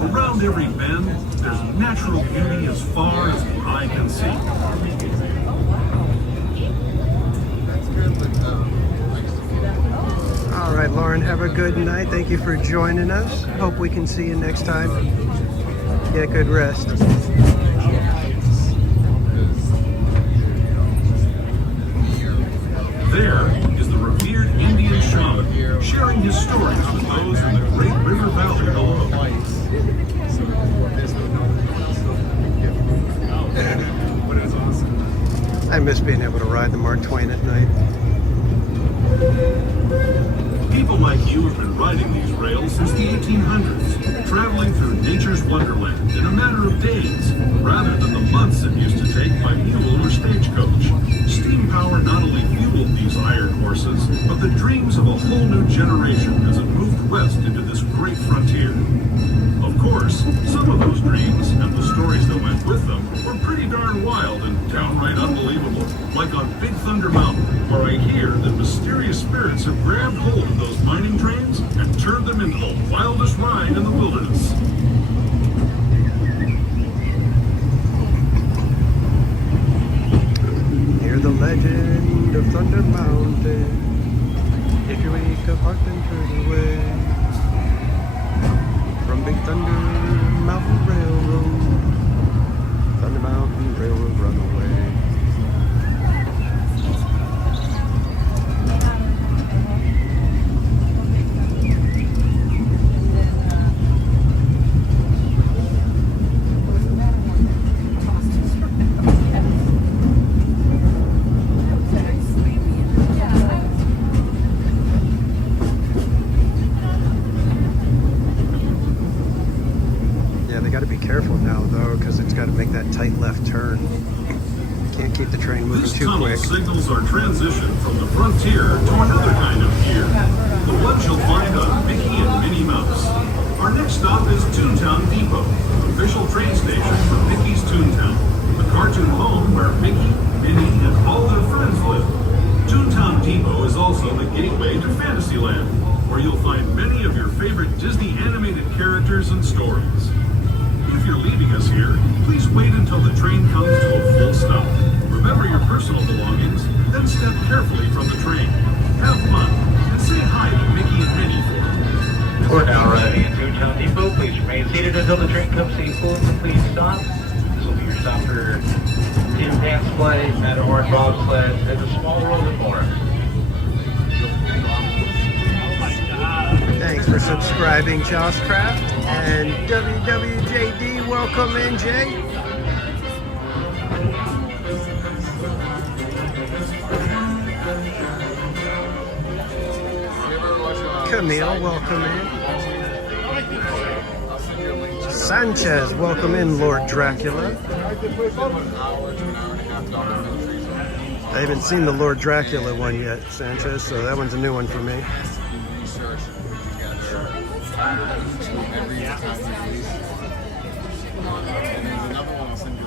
Around every bend, there's natural beauty as far as the eye can see. All right, Lauren, have a good night. Thank you for joining us. Hope we can see you next time. Get good rest. There is the revered Indian shaman sharing his stories with those in the Great River Valley below. I miss being able to ride the Mark Twain at night. People like you have been riding these rails since the 1800s, traveling through nature's wonderland in a matter of days, rather than the months it used to take by mule or stagecoach. Steam power not only fueled these iron horses, but the dreams of a whole new generation as it moved west into this great frontier. Of course, some of those dreams and the stories that went with them were pretty darn wild and downright unbelievable, like on Big Thunder Mountain, where I hear that mysterious spirits have grabbed hold of those mining trains and turned them into the wildest ride in the wilderness. Hear the legend of Thunder Mountain. If you wake up, heart and turn away from Big Thunder Mountain Railroad. Thunder Mountain Railroad, run away. Tight left turn. Can't keep the train moving too quick. This tunnel signals our transition from the frontier to another kind of gear, the one you'll find on Mickey and Minnie Mouse. Our next stop is Toontown Depot, official train station for Mickey's Toontown, the cartoon home where Mickey, Minnie, and all their friends live. Toontown Depot is also the gateway to Fantasyland, where you'll find many of your favorite Disney animated characters and stories. If you're leaving us here, please wait until the train comes to a full stop. Remember your personal belongings, then step carefully from the train. Have fun, and say hi to Mickey and Minnie for me. We're now arriving at Toontown Depot. Please remain seated until the train comes to a full and complete stop. This will be your stop for Tin Pan Sleigh, Matterhorn Bobsled, and the Small World of more. Thanks for subscribing, Josh Craft. And WWJD, welcome in, Jay. Camille, welcome in. Sanchez, welcome in, Lord Dracula. I haven't seen the Lord Dracula one yet, Sanchez, so that one's a new one for me. Every time you leave. And there's another one I'll send you.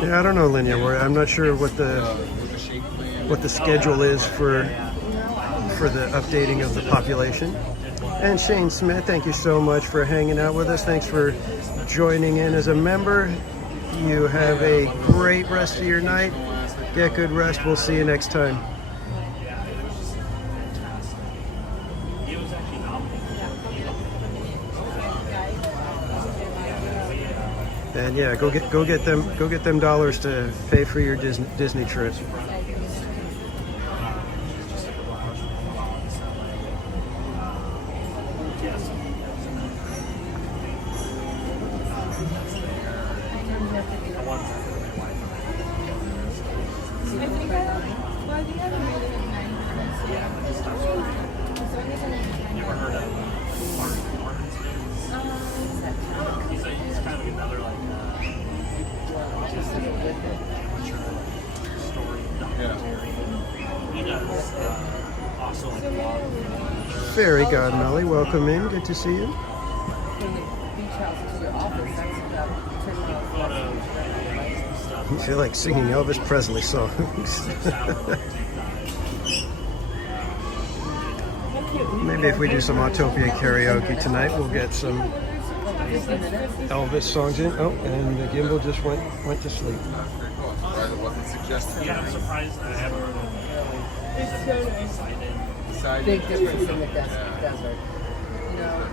Yeah, I don't know, Linya. I'm not sure what the schedule is for the updating of the population. And Shane Smith, thank you so much for hanging out with us. Thanks for joining in as a member. You have a great rest of your night. Get good rest. We'll see you next time. And yeah, go get them dollars to pay for your Disney trip. Fairy Godmelly, welcome in. Good to see you. I feel like singing Elvis Presley songs. Maybe if we do some Autopia karaoke tonight, we'll get some Elvis songs in. Oh, and the gimbal just went to sleep. Yeah, I'm surprised I haven't heard of it. It's so nice. Big difference in the desert. You know,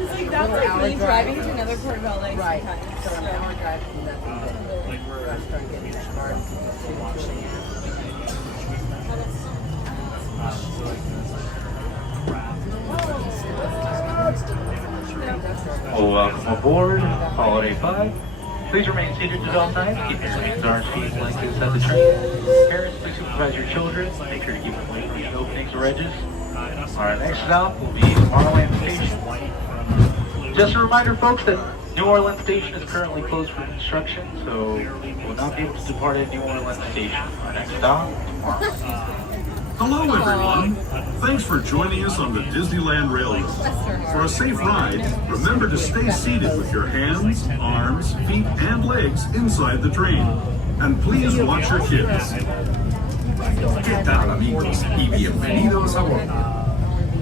it's like that's like me driving to another part of LA. Right. Sometimes. So an hour drive from nothing. Like we're Restaurant getting that bar. Well, welcome aboard Holiday 5. Please remain seated at all times. Keep your hands, arms, feet, and blankets at the train. Parents, please supervise your children. Make sure to keep them away from the openings or edges. Our next stop will be Tomorrowland Station. Just a reminder, folks, that New Orleans Station is currently closed for construction, so we will not be able to depart at New Orleans Station. Our next stop, tomorrow. Hello, everyone. Thanks for joining us on the Disneyland Railroad. For a safe ride, remember to stay seated with your hands, arms, feet, and legs inside the train. And please watch your kids. ¿Qué tal, amigos? Y bienvenidos a bordo.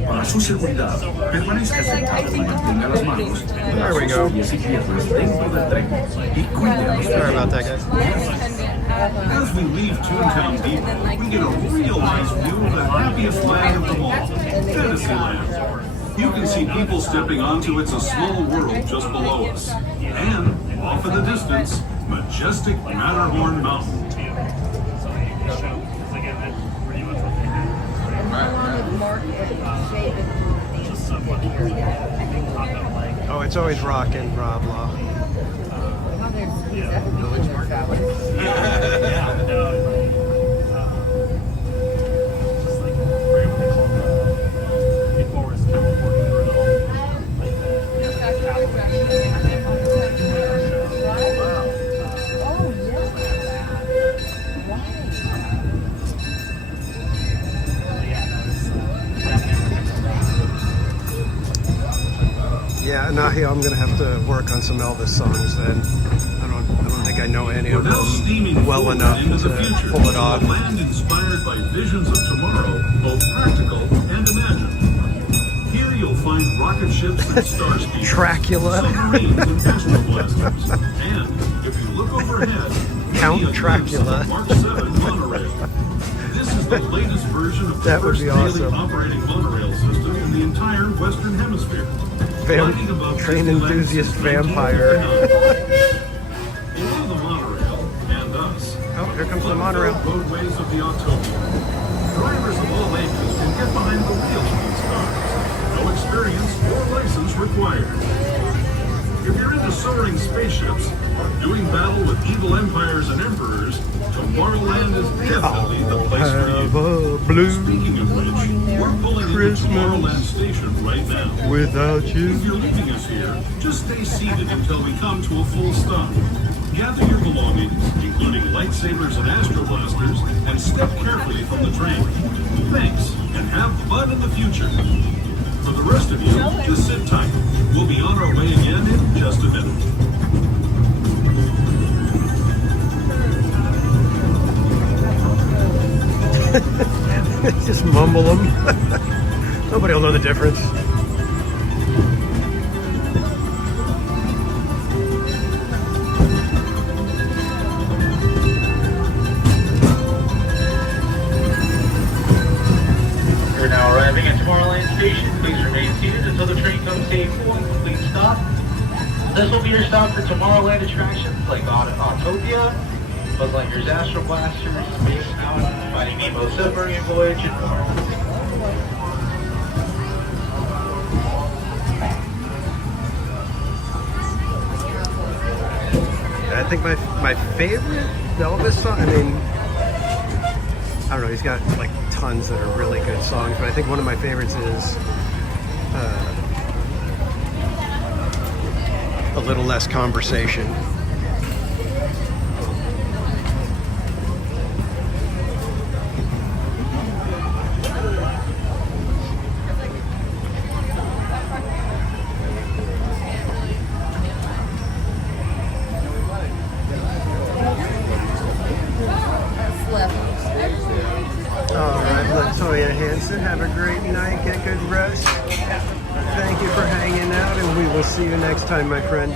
Para su seguridad, permanezca sentado y mantenga las manos, brazos, pies y piernas dentro del tren y cuide a los Sorry about that, pasajeros. guys. As we leave Toontown Depot, we get a real nice view of the happiest land of them all, Fantasyland. You can see people stepping onto It's a Small World just below us. And, off in the distance, majestic Matterhorn Mountain. Oh, it's always rockin', Rob Law. Yeah, Nahi, I'm gonna have to work on some Elvis songs then. I don't think I know any of them well enough to pull it off. A land inspired by visions of tomorrow, both practical and imagined. Here you'll find rocket ships and star speeders, Dracula. submarines and astroblasters. And if you look overhead, Count see a Dracula. glimpse of the Mark 7 monorail. This is the latest version of the That would first be daily awesome. operating monorail system in the entire Western Hemisphere. Train enthusiast vampire. Below the monorail and us. Oh, here comes the monorail. Roadways of the Autopia. Drivers of all ages can get behind the wheels of these cars. No experience or license required. If you're into soaring spaceships or doing battle with evil empires and emperors, Tomorrowland is definitely the place for you. Speaking of which, we're pulling into Tomorrowland Station right now. Without you. If you're leaving us here, just stay seated until we come to a full stop. Gather your belongings, including lightsabers and astroblasters, and step carefully from the train. Thanks, and have fun in the future. For the rest of you, just sit tight. We'll be on our way again in just a minute. Just mumble them. Nobody will know the difference. We're now arriving at Tomorrowland Station. Please remain seated until the train comes to a full and complete stop. This will be your stop for Tomorrowland attractions like Autopia, Buzz Lightyear's Astro Blasters, Space Mountain, Finding Nemo's Submarine Voyage, and more. I think my favorite Elvis song, I mean, I don't know, he's got like tons that are really good songs, but I think one of my favorites is A Little Less Conversation. Have a great night, get good rest. Thank you for hanging out, and we will see you next time, my friend.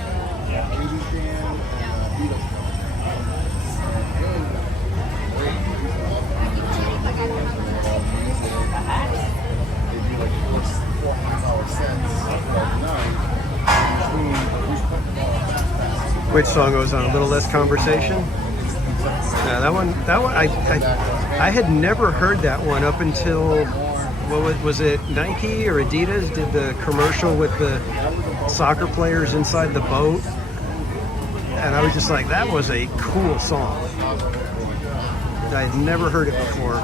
Which song goes on? A Little Less Conversation? Yeah, that one I had never heard that one up until, what was it, Nike or Adidas did the commercial with the soccer players inside the boat, and I was just like, that was a cool song. I had never heard it before.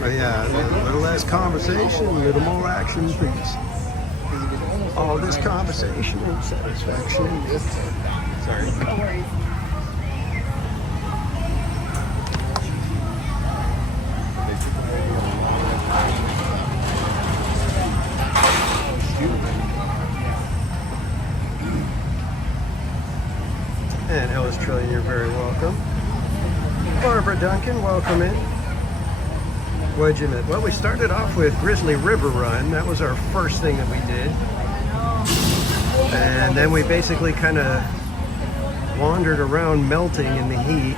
But yeah, a little less conversation, a little more action, please. All this conversation and satisfaction. Sorry. And Ellis Trillion, you're very welcome. Barbara Duncan, welcome in. What'd you miss? Well, we started off with Grizzly River Run. That was our first thing that we did. And then we basically kind of wandered around melting in the heat.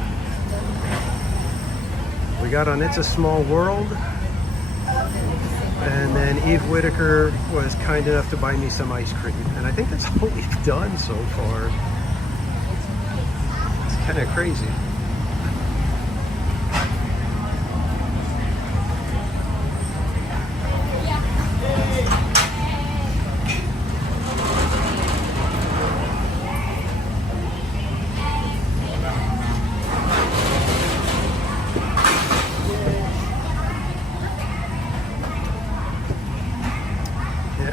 We got on It's a Small World. And then Eve Whitaker was kind enough to buy me some ice cream. And I think that's all we've done so far. Kind of crazy.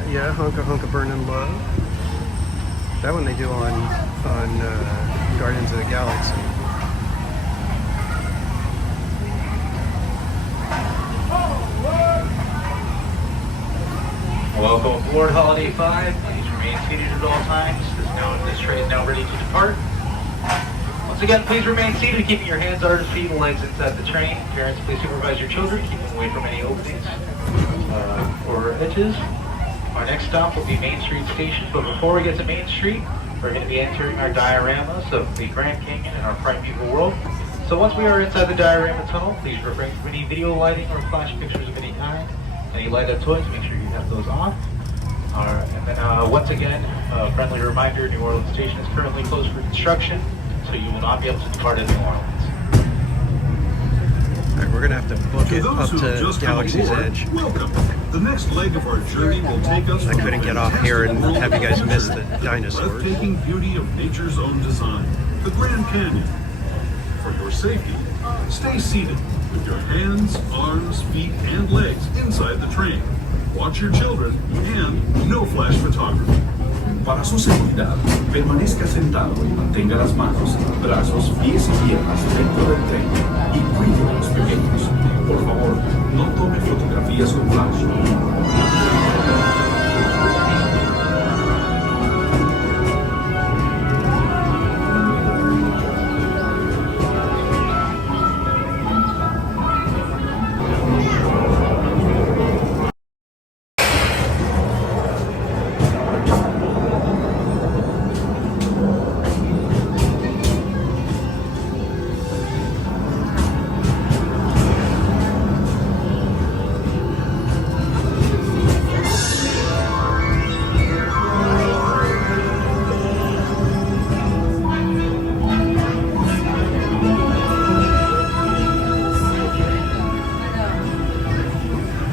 Yeah, Hunka Hunka Burnin' Love. That one they do on Guardians of the Galaxy. Welcome aboard Holiday 5. Please remain seated at all times. This train is now ready to depart. Once again, please remain seated, keeping your hands, arms, feet, and legs inside the train. Parents, please supervise your children, keep them away from any openings or edges. Our next stop will be Main Street Station, but before we get to Main Street, we're going to be entering our dioramas of the Grand Canyon and our primeval world. So once we are inside the diorama tunnel, please refrain from any video lighting or flash pictures of any kind. Any light-up toys, make sure you have those off. And then once again, a friendly reminder, New Orleans Station is currently closed for construction, so you will not be able to depart at New Orleans. All right, we're going to have to book it up to Galaxy's Edge. Welcome. The next leg of our journey will take us. I couldn't get off here and have you guys miss the dinosaurs. Breathtaking beauty of nature's own design, the Grand Canyon. For your safety, stay seated with your hands, arms, feet, and legs inside the train. Watch your children and no flash photography. Para su seguridad, permanezca sentado y mantenga las manos, brazos, pies y piernas dentro del tren y cuide a los pequeños. Por favor, no tome fotografías con flash.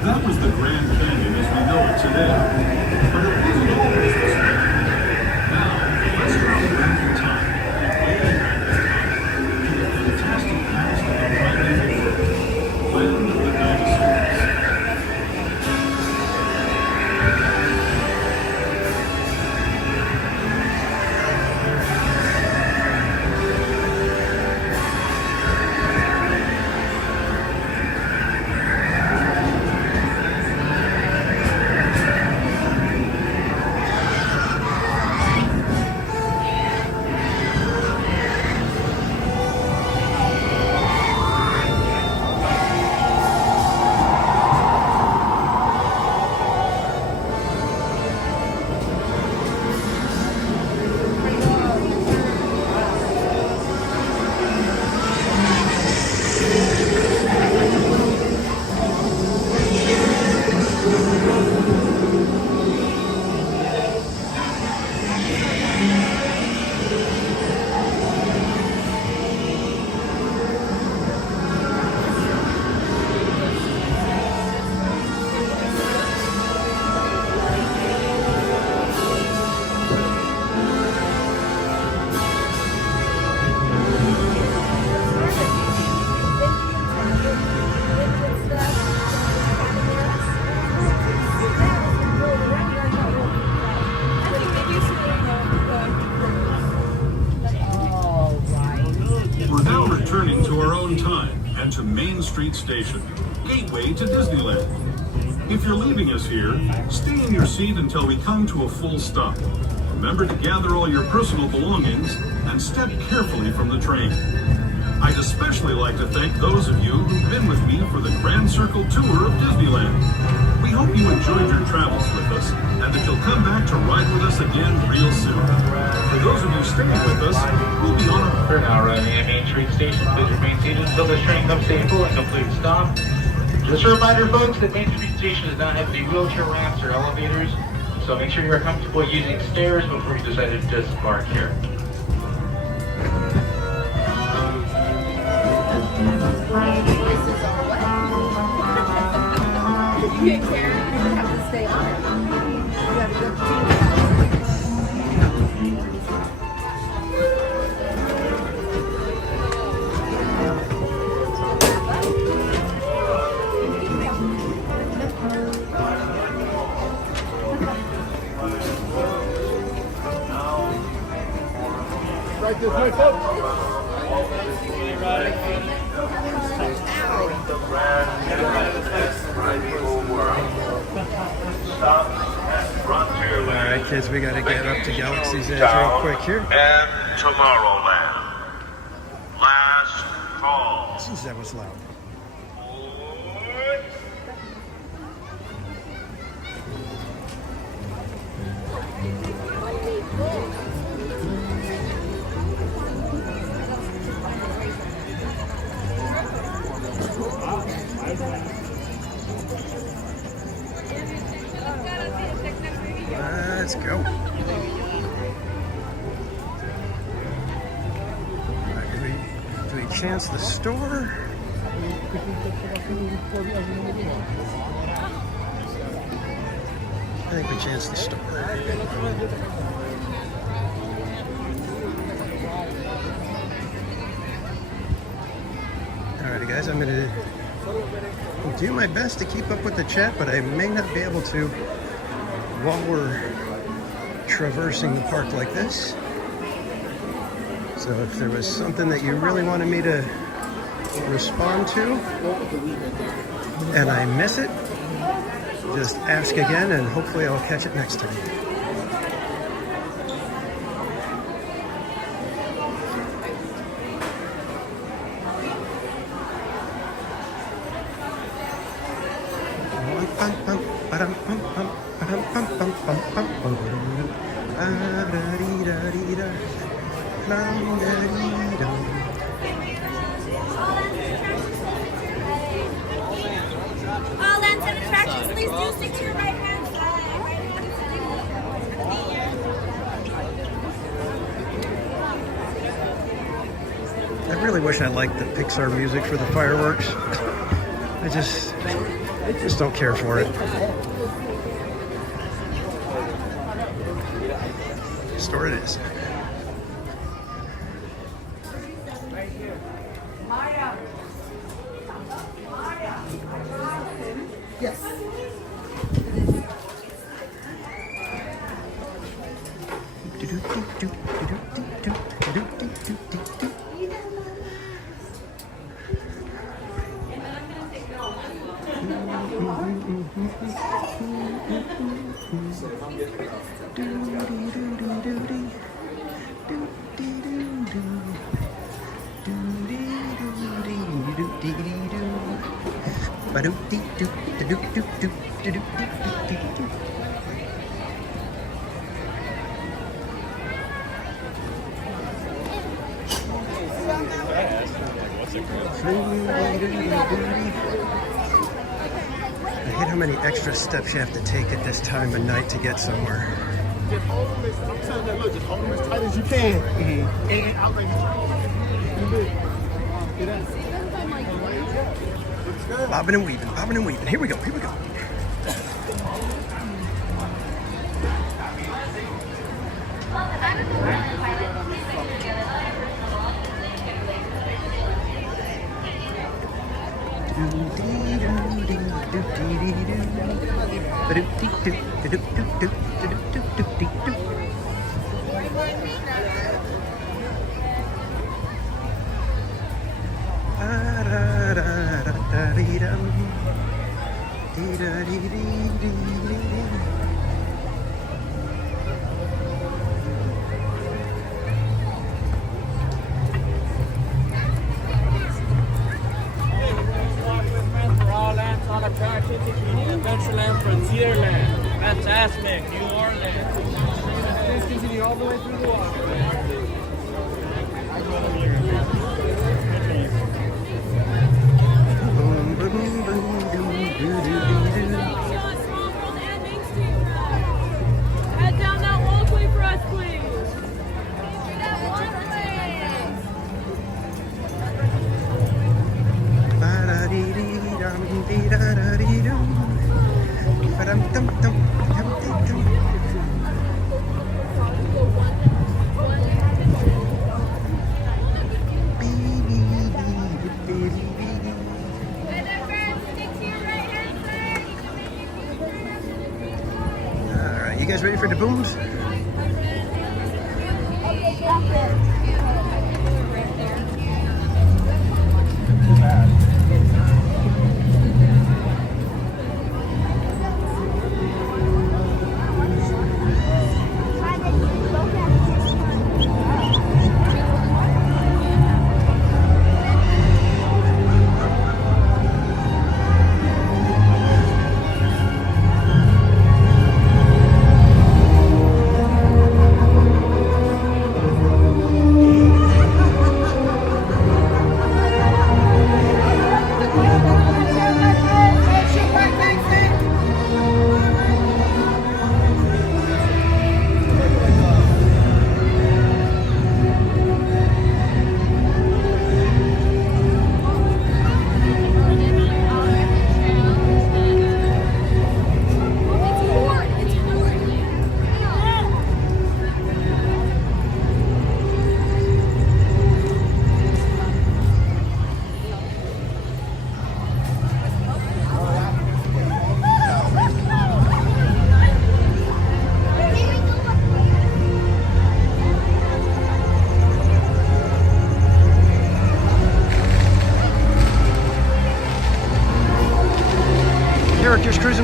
That was the Grand Canyon as we know it today. But it wasn't always this way. Now, let's travel back in time, way back in time, to the fantastic past of the primeval world, land of the dinosaurs. We're now returning to our own time and to Main Street Station, gateway to Disneyland. If you're leaving us here, stay in your seat until we come to a full stop. Remember to gather all your personal belongings and step carefully from the train. I'd especially like to thank those of you who've been with me for the Grand Circle Tour of Disneyland. We hope you enjoyed your travels with us and that you'll come back to ride with us again real soon. For those of you staying with us, we'll be on a... We're now arriving at Main Street Station. Please remain seated until this train comes to a full and complete stop. Just a reminder, folks, that Main Street Station does not have any wheelchair ramps or elevators, so make sure you're comfortable using stairs before you decide to disembark here. You get Karen, you have to stay on it. You have to go to Right this way, folks. Alright kids, we gotta get up to Galaxy's Edge real quick here. And Tomorrowland. Last call. Jeez, that was loud. Let's go. Do we chance the store? I think we chance the store. Alrighty guys, I'm gonna do my best to keep up with the chat, but I may not be able to while we're traversing the park like this. So if there was something that you really wanted me to respond to and I miss it, just ask again and hopefully I'll catch it next time. All ends and attractions, please do stick to your right hand side. I really wish I liked the Pixar music for the fireworks. I just don't care for it. Store it is. Yes. I hate how many extra steps you have to take at this time of night to get somewhere. Just hold them as, I'm telling you, look, just hold them as tight as you can. And out like Bobbing and weaving, bobbing and weaving. Here we go, here we go. Adventureland, Frontierland, fantastic, New Orleans. Please continue all the way through the water. Head down that walkway for us, please. Alright, you guys ready for the booms?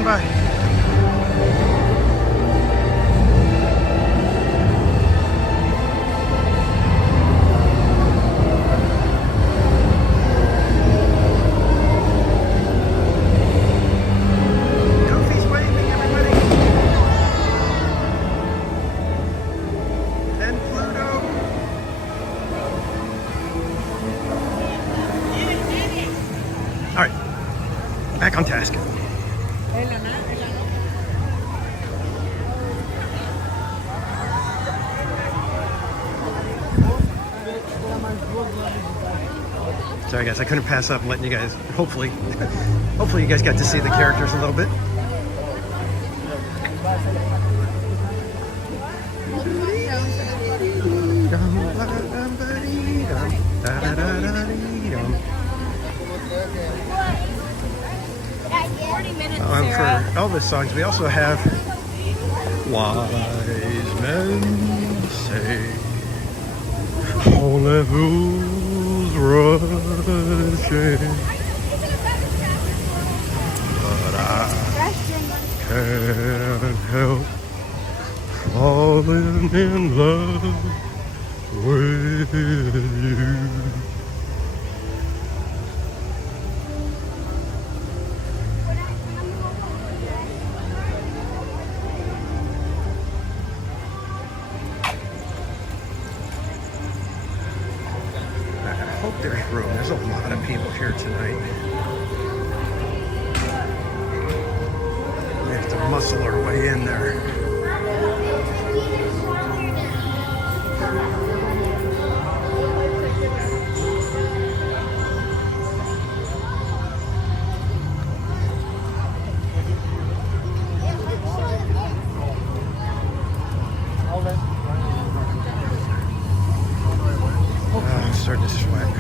swing by. Goofy's waving, everybody. And Pluto. All right, back on task. Sorry guys, I couldn't pass up letting you guys, hopefully you guys got to see the characters a little bit. For Elvis songs, we also have Wise Men Say All the Fools Rushing, but I can't help falling in love with you. There's room. There's a lot of people here tonight. We have to muscle our way in there. I'm starting to sweat.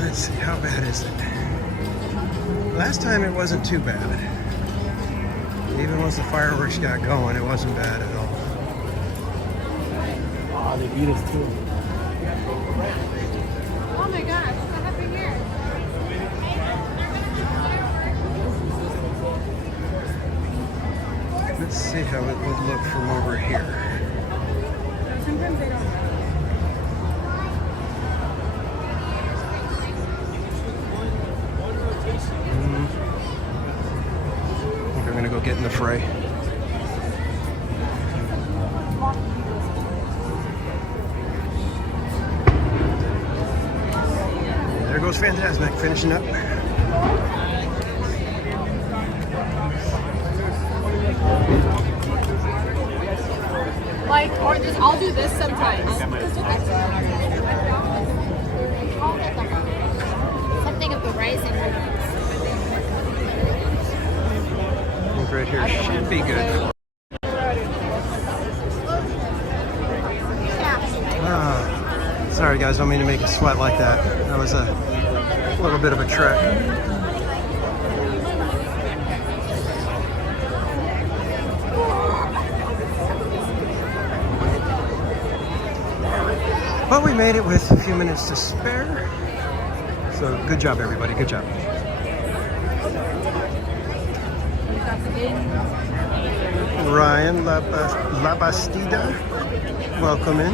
Let's see, how bad is it? Last time it wasn't too bad. Even once the fireworks got going, it wasn't bad at all. Oh, they beat us too. Oh my gosh, what happened here? Let's see how it would look from over here. Sometimes they don't. I think I'm gonna go get in the fray. There goes Fantasmic finishing up. Like, or just I'll do this sometimes. Something of the rising. Right here should be good. Sorry guys, don't mean to make you sweat like that. That was a little bit of a trek. But we made it with a few minutes to spare. So good job everybody, good job. Ryan La Bastida, welcome in.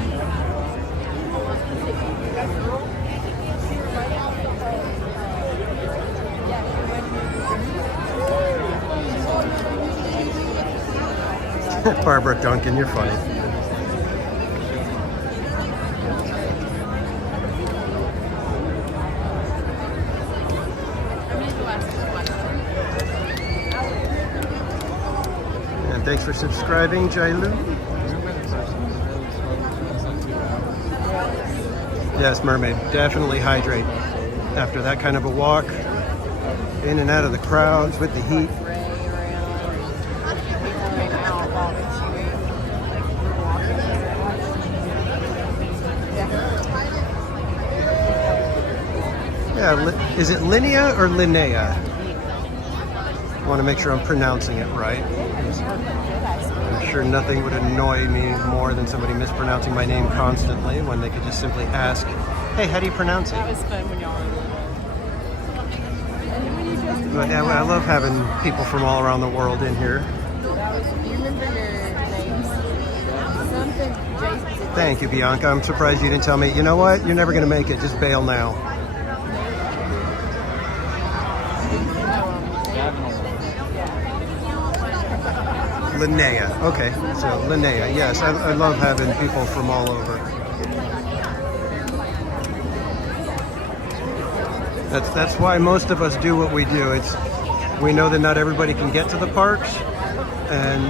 Barbara Duncan, you're funny. And thanks for subscribing, Jailu. Yes, mermaid, definitely hydrate. After that kind of a walk, in and out of the crowds with the heat. Yeah, is it Linnea or Linnea? I want to make sure I'm pronouncing it right. I'm sure nothing would annoy me more than somebody mispronouncing my name constantly when they could just simply ask, hey, how do you pronounce it? That was fun when y'all were little. But yeah, I love having people from all around the world in here. Do you remember your names? Something Jason. Thank you, Bianca. I'm surprised you didn't tell me, you know what? You're never going to make it. Just bail now. Linnea. Okay, so Linnea. Yes, I love having people from all over. That's why most of us do what we do. We know that not everybody can get to the parks, and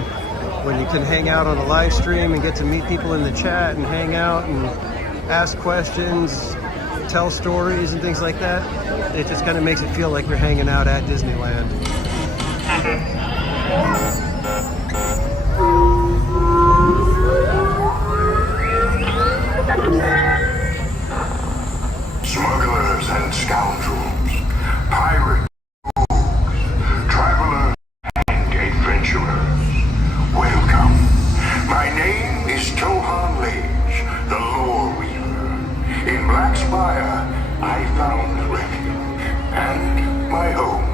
when you can hang out on a live stream and get to meet people in the chat and hang out and ask questions, tell stories and things like that, it just kind of makes it feel like you're hanging out at Disneyland. Smugglers and scoundrels, pirates, travelers and adventurers, welcome. My name is Tohan Lage, the Lore Weaver. In Black Spire, I found refuge and my home.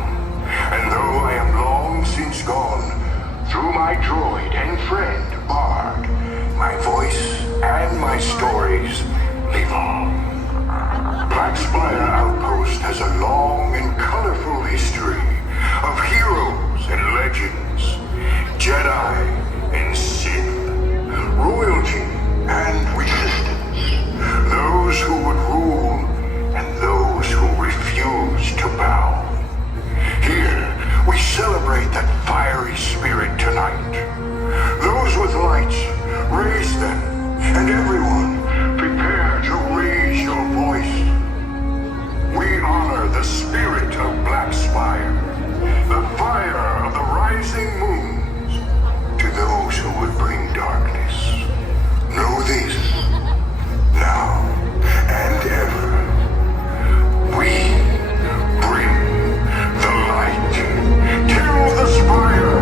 And though I am long since gone, through my droid and friend, Bard, my voice and my stories live on. Black Spire Outpost has a long and colorful history of heroes and legends, Jedi and Sith, royalty and resistance, those who would rule and those who refuse to bow. Here, we celebrate that fiery spirit tonight. Those with lights, raise them, and everyone, prepare to raise your voice. We honor the spirit of Black Spire, the fire of the rising moons, to those who would bring darkness. Know this, now and ever, we bring the light. Kill the Spire!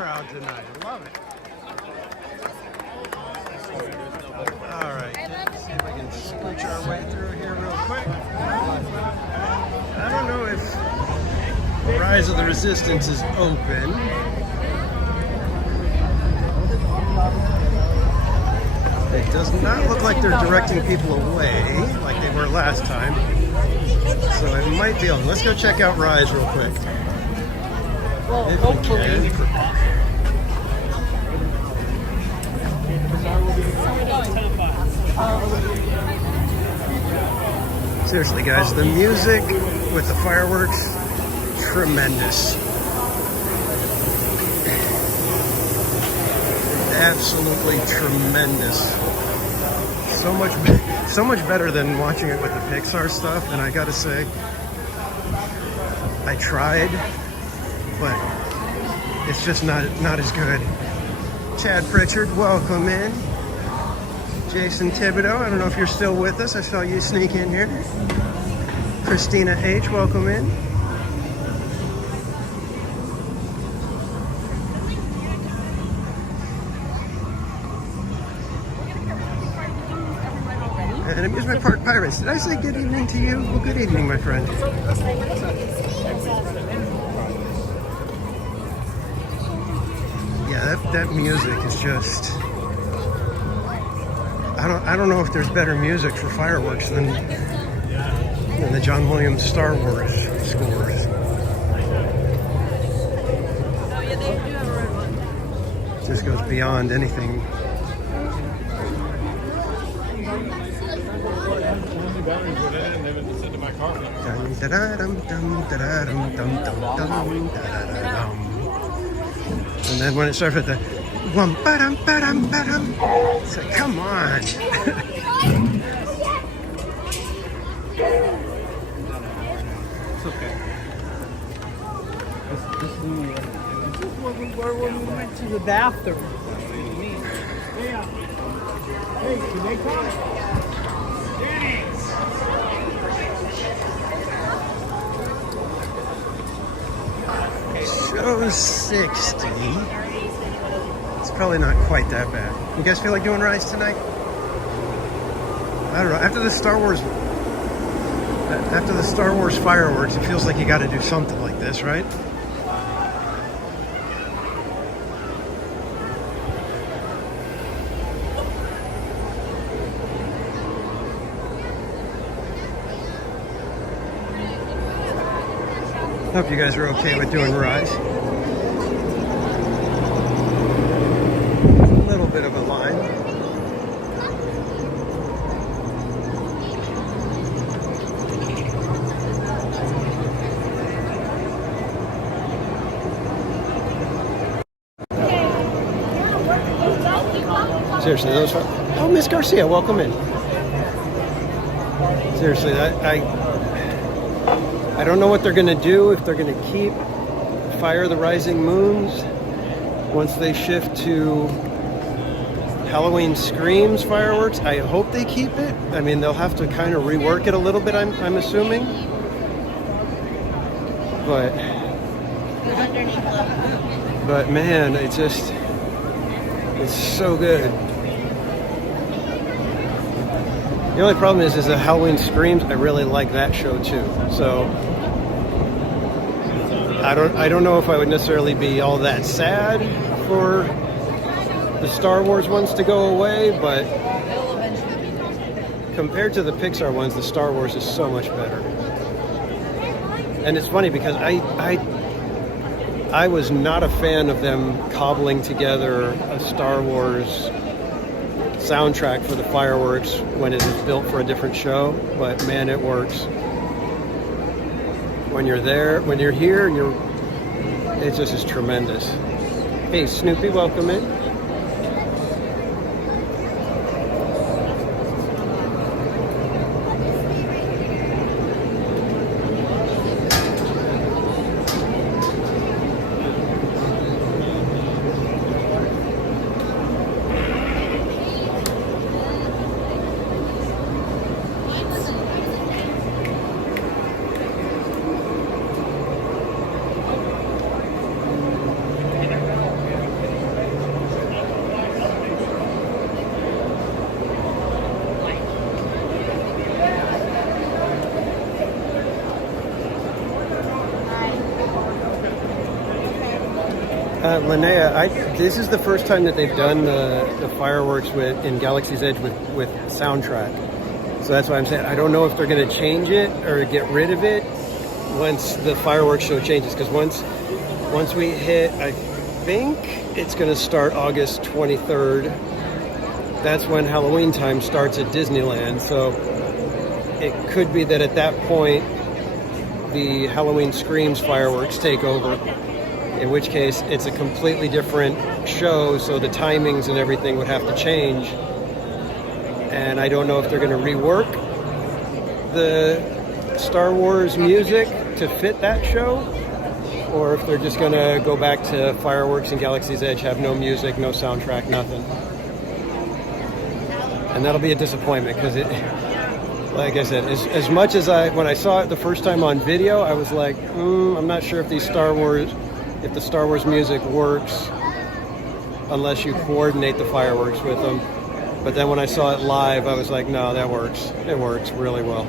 crowd tonight. I love it. All right, let's see if I can scooch our way through here real quick. I don't know if Rise of the Resistance is open. It does not look like they're directing people away like they were last time. So I might be able. Let's go check out Rise real quick. Well, hopefully. Seriously, guys, the music with the fireworks, tremendous. Absolutely tremendous. So much better than watching it with the Pixar stuff. And I gotta say, I tried, but it's just not as good. Chad Pritchard, welcome in. Jason Thibodeau, I don't know if you're still with us. I saw you sneak in here. Christina H, welcome in. And Amusement Park Pirates. Did I say good evening to you? Well, good evening, my friend. Yeah, that music is just... I don't know if there's better music for fireworks than the John Williams Star Wars scores. It just goes beyond anything. And then when it starts with the wum ba-dum ba-dum ba-dum, it's like, come on. It's okay. This is where we went to the bathroom. Yeah. Hey, can they come? Show 60. It's probably not quite that bad. You guys feel like doing rides tonight? I don't know. After the Star Wars fireworks, it feels like you got to do something like this, right? Hope you guys are okay with doing rides. A little bit of a line. Seriously, those... Oh, Miss Garcia, welcome in. Seriously, I don't know what they're going to do, if they're going to keep Fire the Rising Moons once they shift to Halloween Screams fireworks. I hope they keep it. I mean, they'll have to kind of rework it a little bit, I'm assuming. But man, it's so good. The only problem is the Halloween Screams. I really like that show too. So I don't know if I would necessarily be all that sad for the Star Wars ones to go away, but compared to the Pixar ones, the Star Wars is so much better. And it's funny because I was not a fan of them cobbling together a Star Wars soundtrack for the fireworks when it is built for a different show, but man, it works. When you're there, when you're here, it just is tremendous. Hey, Snoopy, welcome in. Linnea, this is the first time that they've done the fireworks in Galaxy's Edge with soundtrack. So that's why I'm saying I don't know if they're going to change it or get rid of it once the fireworks show changes. Because once we hit, I think it's going to start August 23rd. That's when Halloween time starts at Disneyland. So it could be that at that point the Halloween Screams fireworks take over, in which case it's a completely different show, so the timings and everything would have to change. And I don't know if they're going to rework the Star Wars music to fit that show, or if they're just going to go back to Fireworks and Galaxy's Edge, have no music, no soundtrack, nothing. And that'll be a disappointment, because it, like I said, as much as when I saw it the first time on video, I was like, I'm not sure if the Star Wars music works unless you coordinate the fireworks with them. But then when I saw it live, I was like, no, that works. It works really well.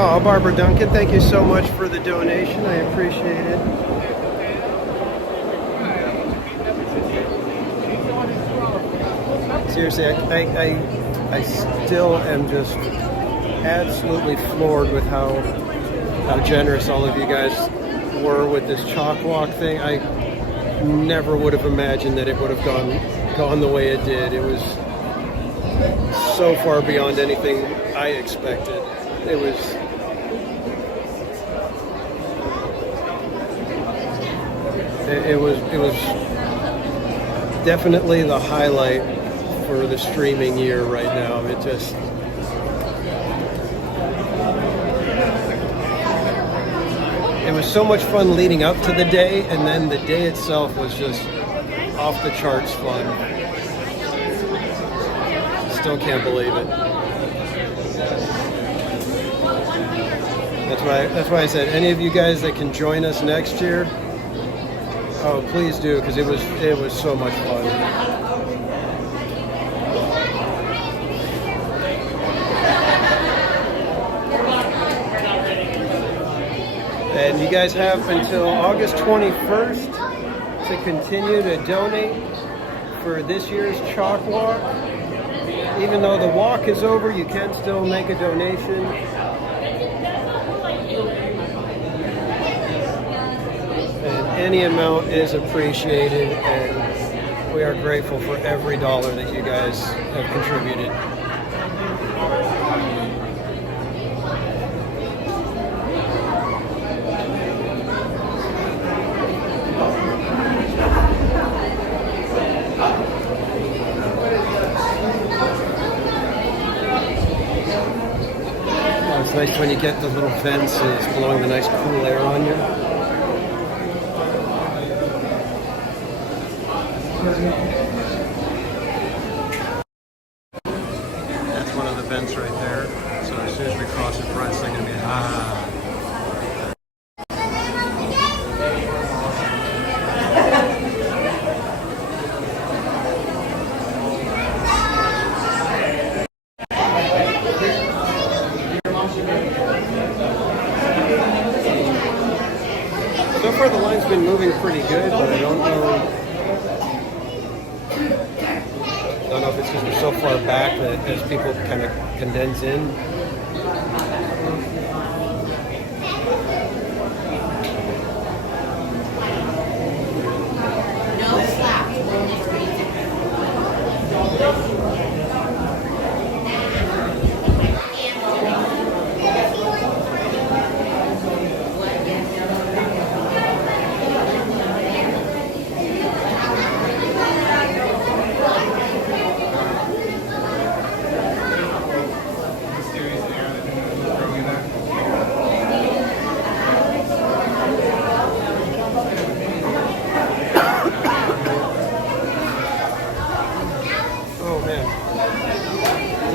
Oh, Barbara Duncan, thank you so much for the donation. I appreciate it. Seriously, I still am just absolutely floored with how generous all of you guys were with this chalk walk thing. I never would have imagined that it would have gone the way it did. It was so far beyond anything I expected. It was definitely the highlight for the streaming year right now. It was so much fun leading up to the day, and then the day itself was just off the charts fun. Still can't believe it. That's why I said, any of you guys that can join us next year, oh, please do, because it was so much fun. And you guys have until August 21st to continue to donate for this year's chalk walk. Even though the walk is over, you can still make a donation. Any amount is appreciated, and we are grateful for every dollar that you guys have contributed. Oh, it's nice when you get the little vents and it's blowing the nice cool air on you. That's one of the vents right there. So as soon as we cross the front, it's going to be So far the line's been moving pretty good, but I don't know if it's because we're so far back that as people kind of condense in. No slack.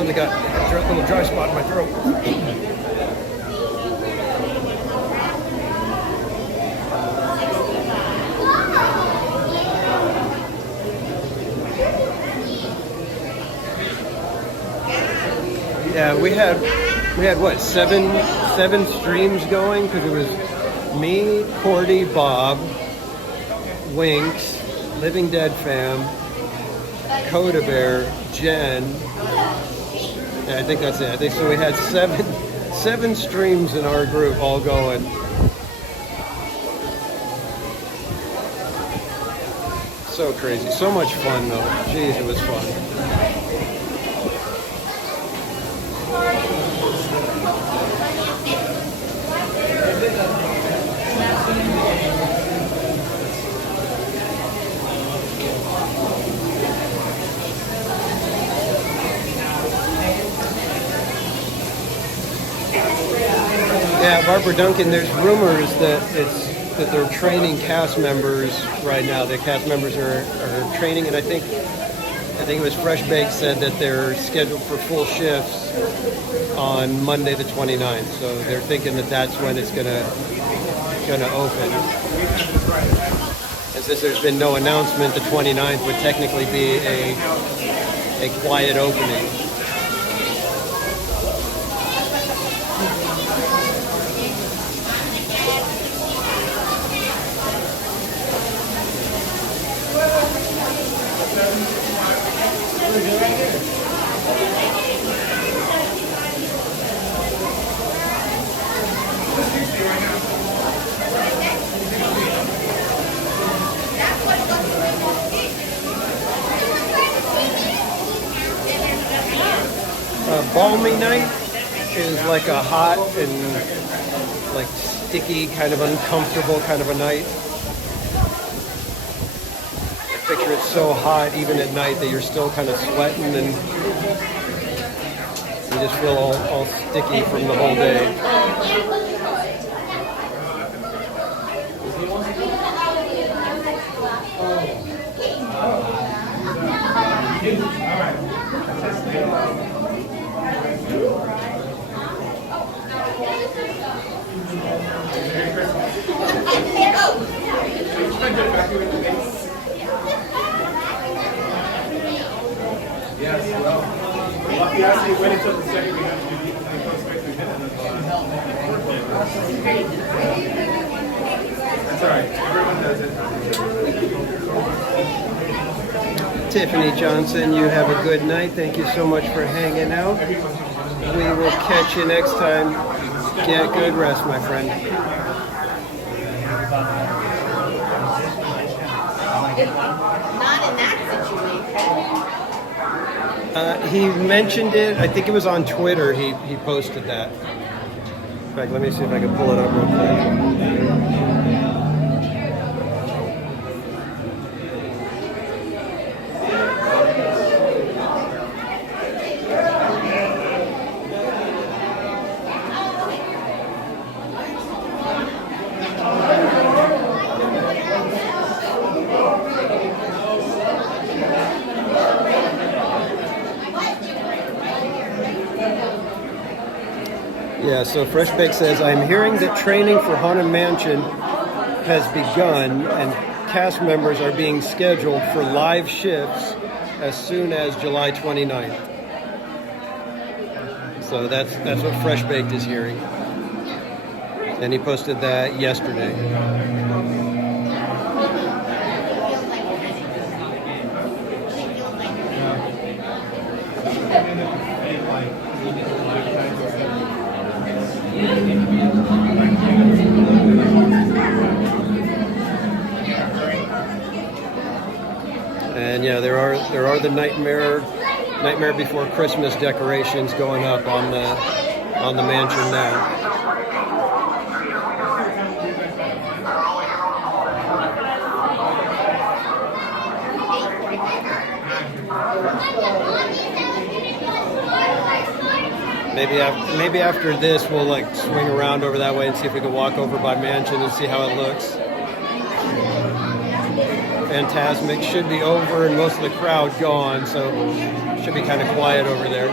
suddenly got a little dry spot in my throat. Yeah, we had what, seven streams going, because it was me, Cordy, Bob, Winks, Living Dead Fam, Coda Bear, Jen. Yeah, I think that's it. I think so. We had seven streams in our group all going. So crazy. So much fun though. Jeez, it was fun. Yeah, Barbara Duncan, there's rumors that they're training cast members right now. The cast members are training, and I think it was Fresh Baked said that they're scheduled for full shifts on Monday the 29th. So they're thinking that that's when it's gonna open. And since there's been no announcement, the 29th would technically be a quiet opening. Balmy night is like a hot and like sticky, kind of uncomfortable kind of a night. I picture it so hot even at night that you're still kind of sweating and you just feel all sticky from the whole day. Yes, well, lucky I see waiting until the second we have to do the That's all right. Everyone does it. Tiffany Johnson, you have a good night. Thank you so much for hanging out. We will catch you next time. Get good rest, my friend. Not in that situation. He mentioned it. I think it was on Twitter. He posted that. In fact, let me see if I can pull it up real quick. Yeah, so Fresh Bake says, I'm hearing that training for Haunted Mansion has begun and cast members are being scheduled for live shifts as soon as July 29th. So that's what Fresh Baked is hearing. And he posted that yesterday. And yeah, there are the Nightmare Before Christmas decorations going up on the mansion now. Maybe after this we'll like swing around over that way and see if we can walk over by mansion and see how it looks. Phantasmic should be over and most of the crowd gone, so it should be kind of quiet over there.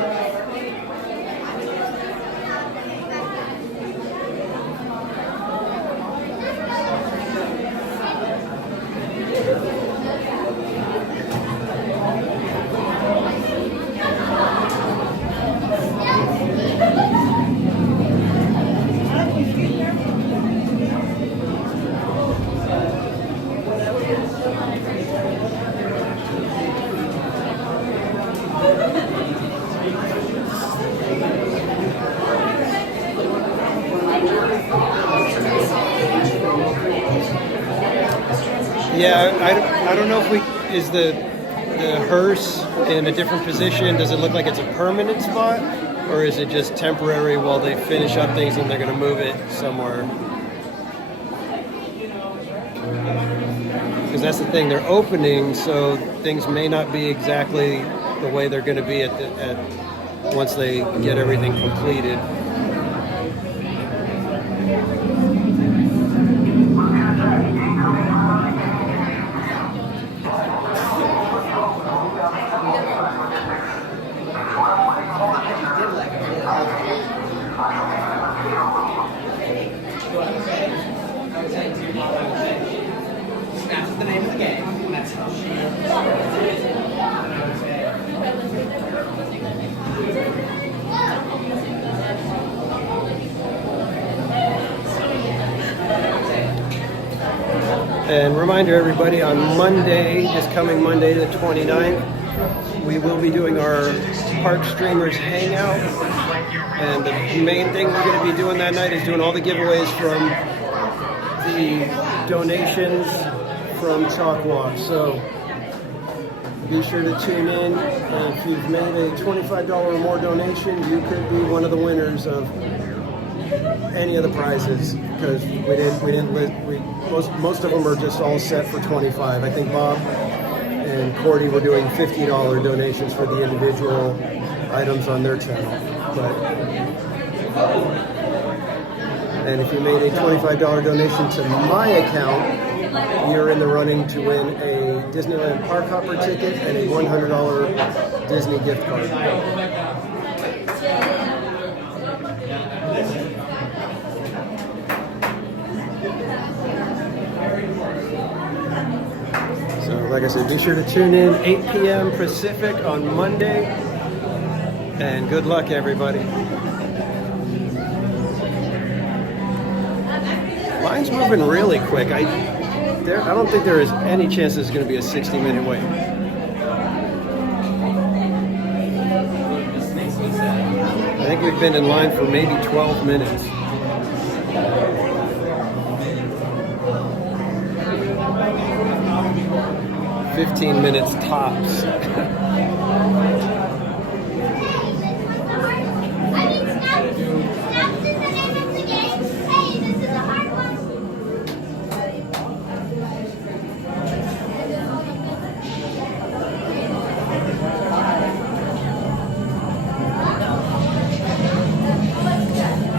Yeah, I don't know if is the hearse in a different position. Does it look like it's a permanent spot, or is it just temporary while they finish up things and they're going to move it somewhere? Because that's the thing, they're opening, so things may not be exactly the way they're going to be once they get everything completed. That's the name of the game. That's how she. And reminder everybody, on Monday, this coming Monday the 29th, we will be doing our Park Streamers Hangout. And the main thing we're going to be doing that night is doing all the giveaways from the donations from Chalk Walk. So be sure to tune in. And if you've made a $25 or more donation, you could be one of the winners of any of the prizes, because most of them are just all set for 25. I think Bob and Cordy were doing $50 donations for the individual items on their channel. And if you made a $25 donation to my account, you're in the running to win a Disneyland Park Hopper ticket and a $100 Disney gift card. So, like I said, be sure to tune in 8 p.m. Pacific on Monday. And good luck, everybody. Line's moving really quick. I don't think there is any chance there's going to be a 60-minute wait. I think we've been in line for maybe 12 minutes. $15 minutes tops.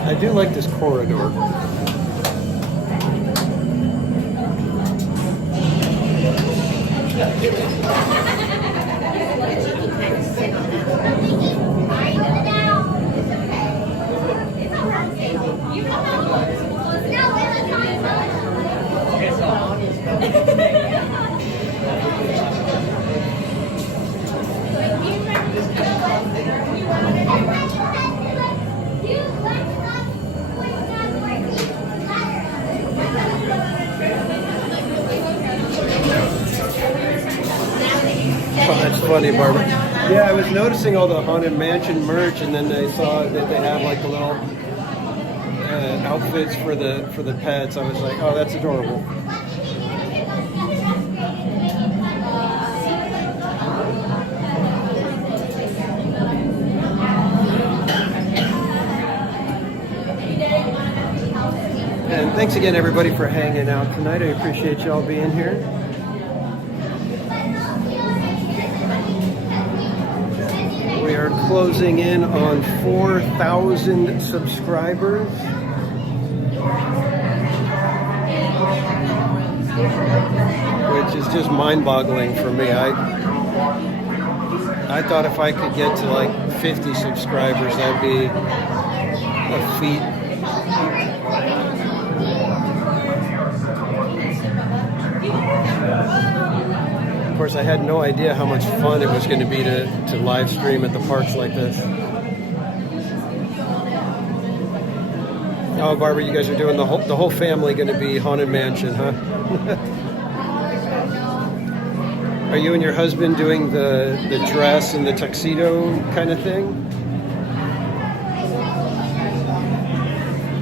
I do like this corridor. Oh, that's funny, Barbara. Yeah, I was noticing all the Haunted Mansion merch, and then I saw that they have like the little outfits for the pets. I was like, oh, that's adorable. And thanks again, everybody, for hanging out tonight. I appreciate y'all being here. We are closing in on 4,000 subscribers. Which is just mind-boggling for me. I thought if I could get to like 50 subscribers, that'd be a feat. Of course, I had no idea how much fun it was going to be to live stream at the parks like this. Oh, Barbara, you guys are doing the whole family going to be Haunted Mansion, huh? Are you and your husband doing the dress and the tuxedo kind of thing?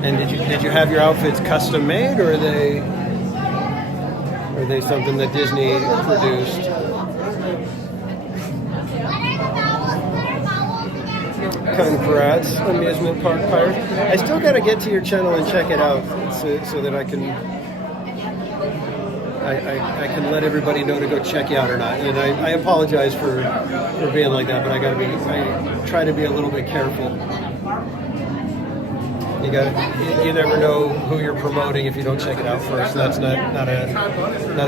And did you have your outfits custom made, or Are they something that Disney produced? Congrats, Amusement Park Pirate. I still got to get to your channel and check it out so that I can let everybody know to go check you out or not. And I apologize for being like that, but I try to be a little bit careful. You never know who you're promoting if you don't check it out first. That's not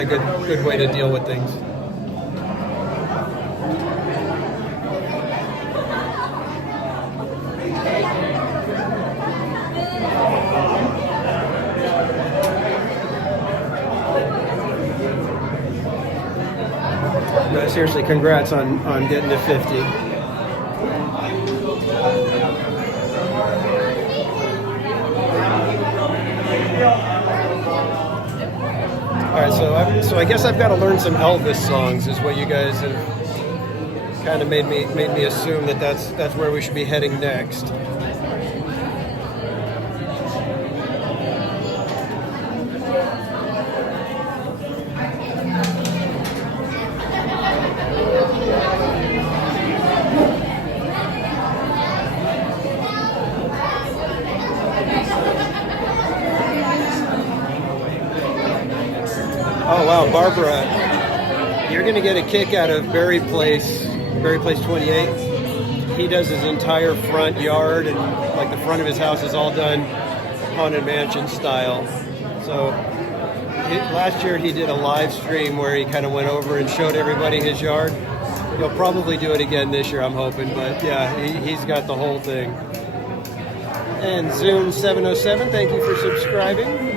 a good way to deal with things. But seriously, congrats on getting to 50. Alright, so I guess I've got to learn some Elvis songs, is what you guys have kind of made me assume that's where we should be heading next. Oh wow, Barbara, you're gonna get a kick out of Berry Place 28. He does his entire front yard, and like the front of his house is all done Haunted Mansion style. So last year he did a live stream where he kind of went over and showed everybody his yard. He'll probably do it again this year, I'm hoping, but yeah, he's got the whole thing. And Zoom707, thank you for subscribing.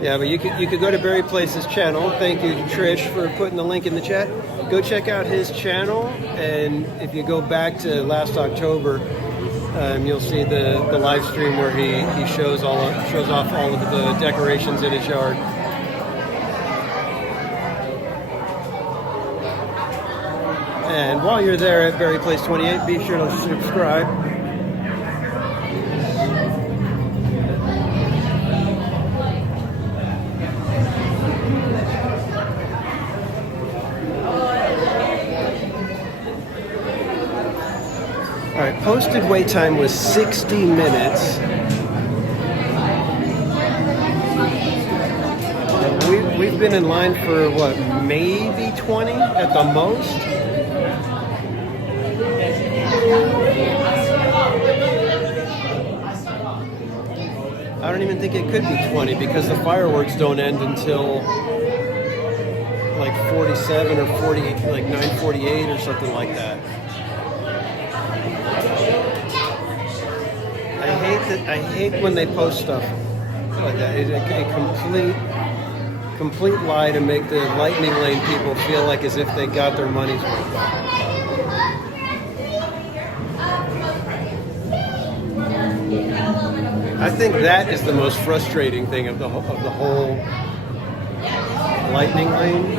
Yeah, but you could go to Barry Place's channel. Thank you, Trish, for putting the link in the chat. Go check out his channel, and if you go back to last October, you'll see the live stream where he shows off all of the decorations in his yard. And while you're there at Barry Place 28, be sure to subscribe. Alright, posted wait time was 60 minutes. And we've been in line for what, maybe 20 at the most? I don't even think it could be 20 because the fireworks don't end until like 47 or 40, like 9:48 or something like that. I hate when they post stuff like that. It's a complete lie to make the lightning lane people feel like as if they got their money's worth. I think that is the most frustrating thing of the whole lightning lane.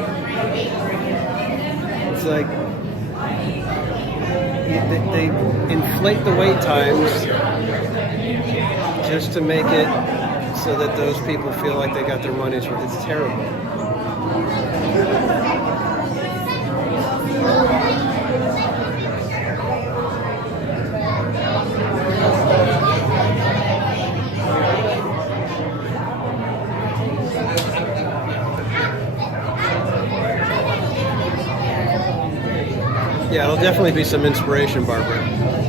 It's like they inflate the wait times just to make it so that those people feel like they got their money's worth. It's terrible. Yeah, it'll definitely be some inspiration, Barbara.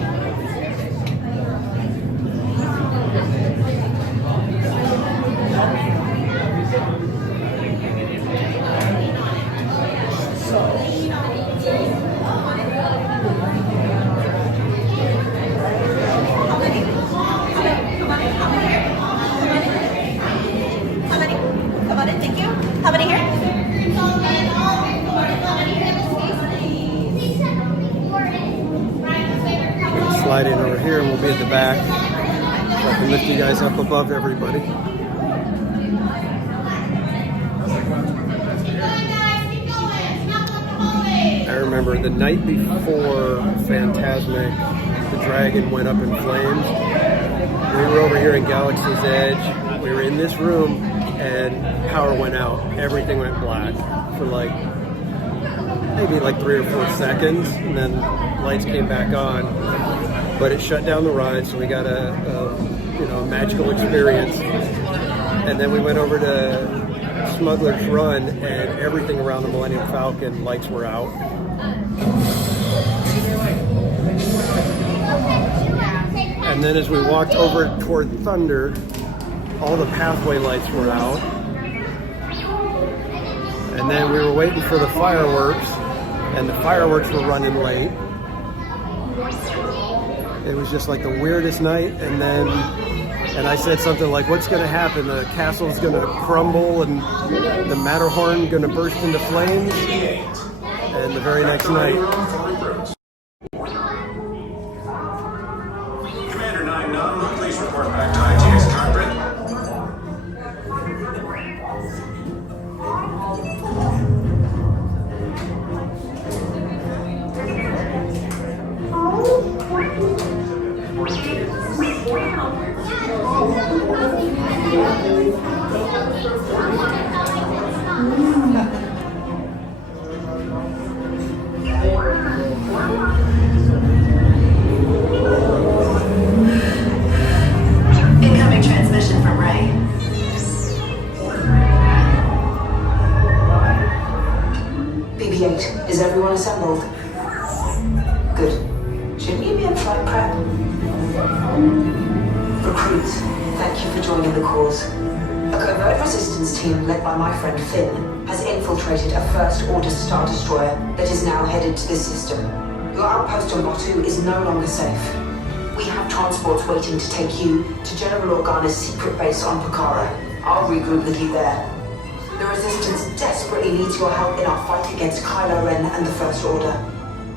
Slide in over here and we'll be at the back so I can lift you guys up above everybody. I remember the night before Fantasmic, the dragon went up in flames. We were over here in Galaxy's Edge. We were in this room and power went out. Everything went black for like maybe like 3 or 4 seconds, and then lights came back on. But it shut down the ride, so we got a magical experience. And then we went over to Smuggler's Run, and everything around the Millennium Falcon lights were out. And then as we walked over toward Thunder, all the pathway lights were out. And then we were waiting for the fireworks, and the fireworks were running late. It was just like the weirdest night. And I said something like, what's going to happen? The castle's going to crumble and the Matterhorn going to burst into flames? And the very next night, Commander 9-9, please report back to ITX cockpit. Incoming transmission from Ray. BB-8, is everyone assembled? Good. Shouldn't you be in flight prep? Recruits, thank you for joining the cause. A covert resistance team led by my friend Finn has infiltrated a First Order Star Destroyer that is now headed to this system. Your outpost on Batu is no longer safe. We have transports waiting to take you to General Organa's secret base on Pucara. I'll regroup with you there. The Resistance desperately needs your help in our fight against Kylo Ren and the First Order.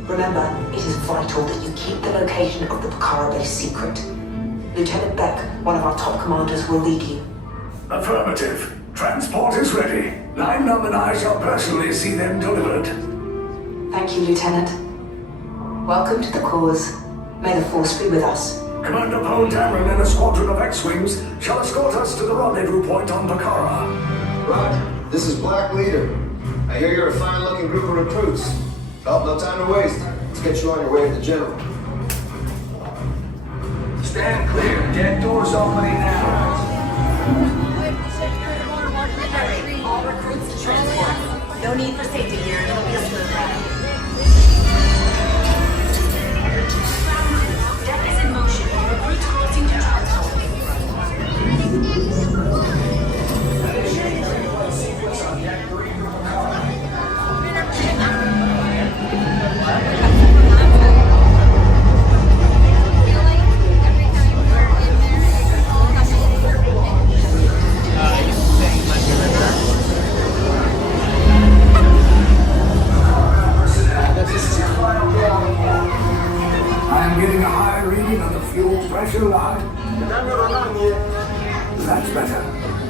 Remember, it is vital that you keep the location of the Pucara base secret. Lieutenant Beck, one of our top commanders, will lead you. Affirmative. Transport is ready. 9-Num and I shall personally see them delivered. Thank you, Lieutenant. Welcome to the cause. May the Force be with us. Commander Poe Dameron and a squadron of X-Wings shall escort us to the rendezvous point on Pucara. Roger. This is Black Leader. I hear you're a fine-looking group of recruits. Oh, no time to waste. Let's get you on your way to the General. Stand clear. Dead doors opening now. Hurry, all recruits to transport. No need for safety gear. It'll be a smooth ride. Deck is in motion. Recruits crossing to transport. I'm getting a high reading on the fuel pressure line. That's better.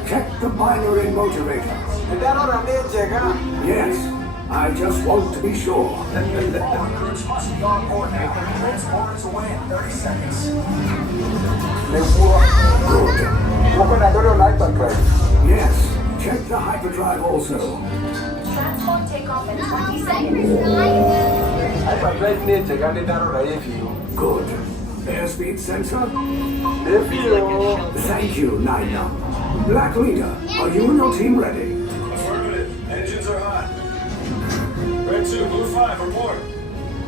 Check the binary motivator. Yes, I just want to be sure. All recruits must be on board now. Transport is away in 30 seconds. Good. Yes, check the hyperdrive also. Transport takeoff in 20 seconds. Good. Airspeed sensor? Thank you, 9-Num. Black Leader, are you and your team ready? Affirmative. Engines are hot. Red 2, Blue 5, report.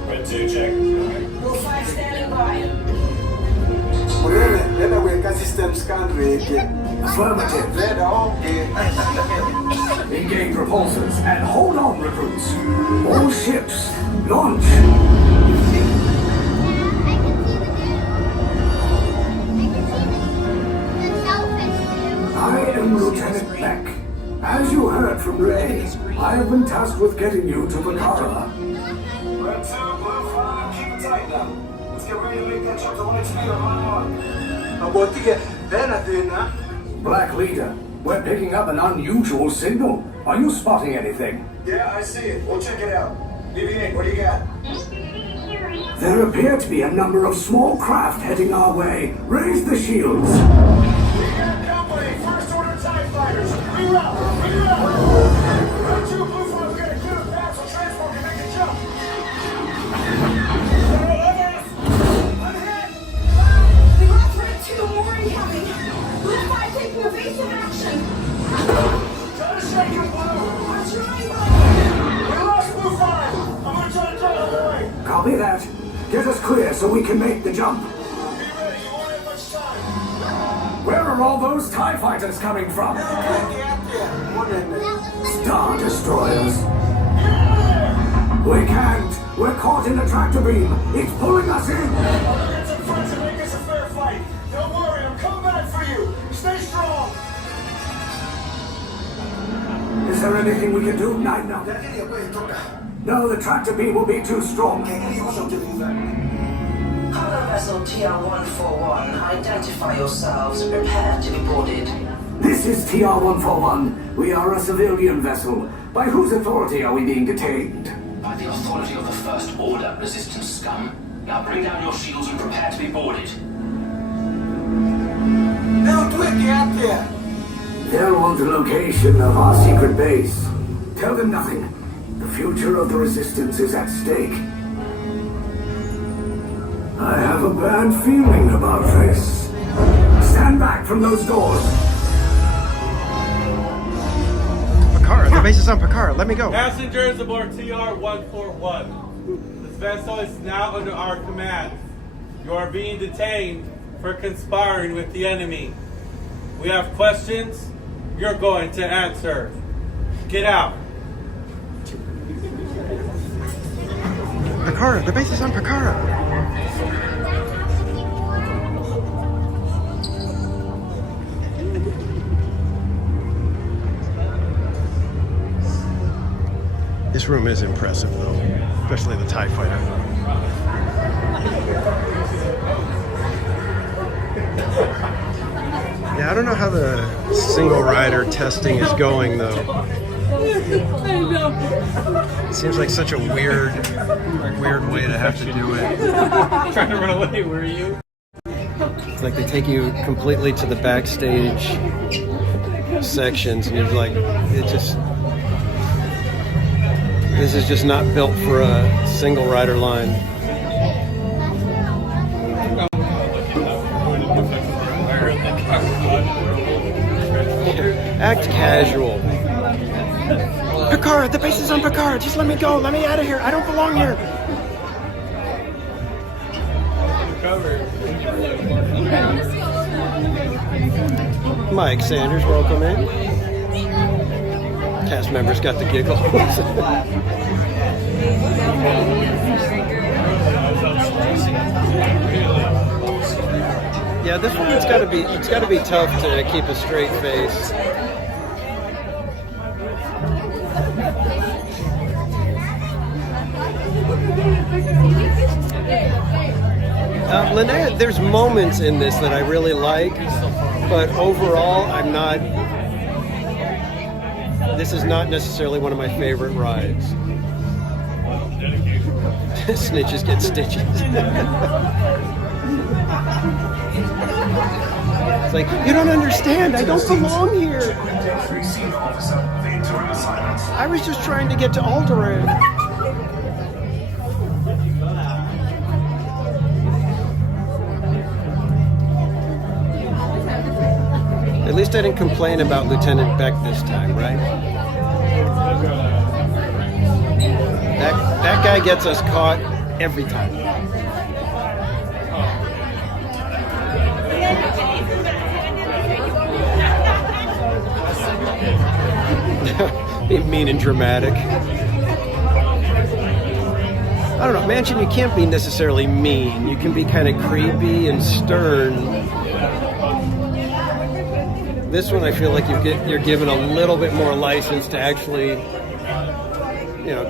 Red 2, check. Blue 5 standing by. Affirmative. Engage repulsors and hold on, recruits. All ships, launch. I am Lieutenant Beck. As you heard from Ray, I have been tasked with getting you to Pucara. Red 2, Blue 5, keep it tight now. Let's get ready to make that trip to light speed on my mark. Black Leader, we're picking up an unusual signal. Are you spotting anything? Yeah, I see it. We'll check it out. BB-8, what do you got? There appear to be a number of small craft heading our way. Raise the shields. We got company. First Order TIE Fighter. Tigers, reroute! Round 2, Blue 5, we're gonna clear the path so transport can make the jump. I'm hit! We lost Red 2, more incoming. Blue 5 taking evasive action. Try to shake him, Blue! I'm trying, We lost Blue 5! I'm gonna try to drive him away! Copy that. Get us clear so we can make the jump. Be ready, you won't have much time. Where are all those TIE fighters coming from? Star Destroyers. We can't. We're caught in the tractor beam. It's pulling us in. Get some friends and make this a fair fight. Don't worry, I'm coming back for you. Stay strong. Is there anything we can do? No. No, the tractor beam will be too strong. Cargo vessel TR-141, identify yourselves and prepare to be boarded. This is TR-141. We are a civilian vessel. By whose authority are we being detained? By the authority of the First Order, resistance scum. Now bring down your shields and prepare to be boarded. Now, quick, get out there. They'll want the location of our secret base. Tell them nothing. The future of the resistance is at stake. I have a bad feeling about this. Stand back from those doors. Picard, the base is on Picard. Let me go. Passengers aboard TR-141. This vessel is now under our command. You are being detained for conspiring with the enemy. We have questions you're going to answer. Get out. Picard, the base is on Picard. This room is impressive, though, especially the TIE fighter. Yeah, I don't know how the single rider testing is going, though. It seems like such a weird way to have to do it. Trying to run away, were you? It's like they take you completely to the backstage sections, and you're like, this is just not built for a single rider line. Act casual. Picard, the base is on Picard. Just let me go. Let me out of here. I don't belong here. Mike Sanders, welcome in. Cast members got the giggles. Yeah, this one it's got to be tough to keep a straight face. Linnea, there's moments in this that I really like, but overall, this is not necessarily one of my favorite rides. Snitches get stitches. It's like, you don't understand, I don't belong here. I was just trying to get to Alderaan. At least I didn't complain about Lieutenant Beck this time, right? That guy gets us caught every time. Be mean and dramatic. I don't know, Mansion, you can't be necessarily mean. You can be kind of creepy and stern. This one, I feel like you're given a little bit more license to actually,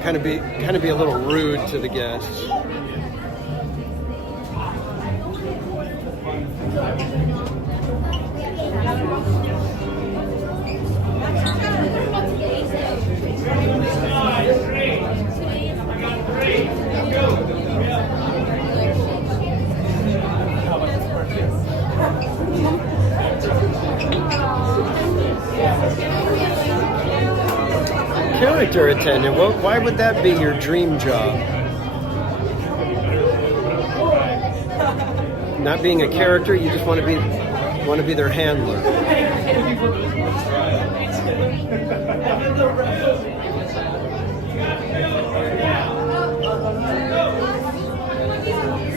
kind of be a little rude to the guests. character attendant. Why would that be your dream job? Not being a character, you just want to be their handler.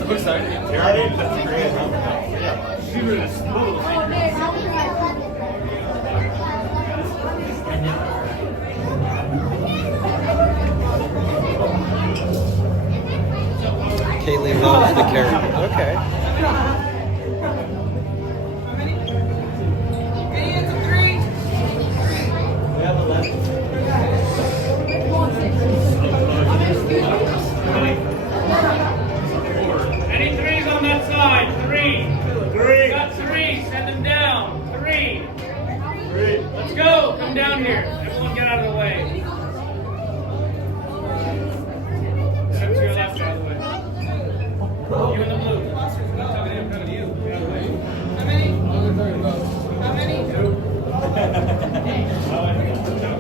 Looks like interrogated. That's great. She really smooth. Kaylee loves the character. Okay. Any threes on that side? Three. Got three. Send them down. Three. Let's go. Come down here. Everyone get out of the way. Step to your left, out of the way. You in the blue. I'm talking to him, coming to you. Get out of the way. How many? How many?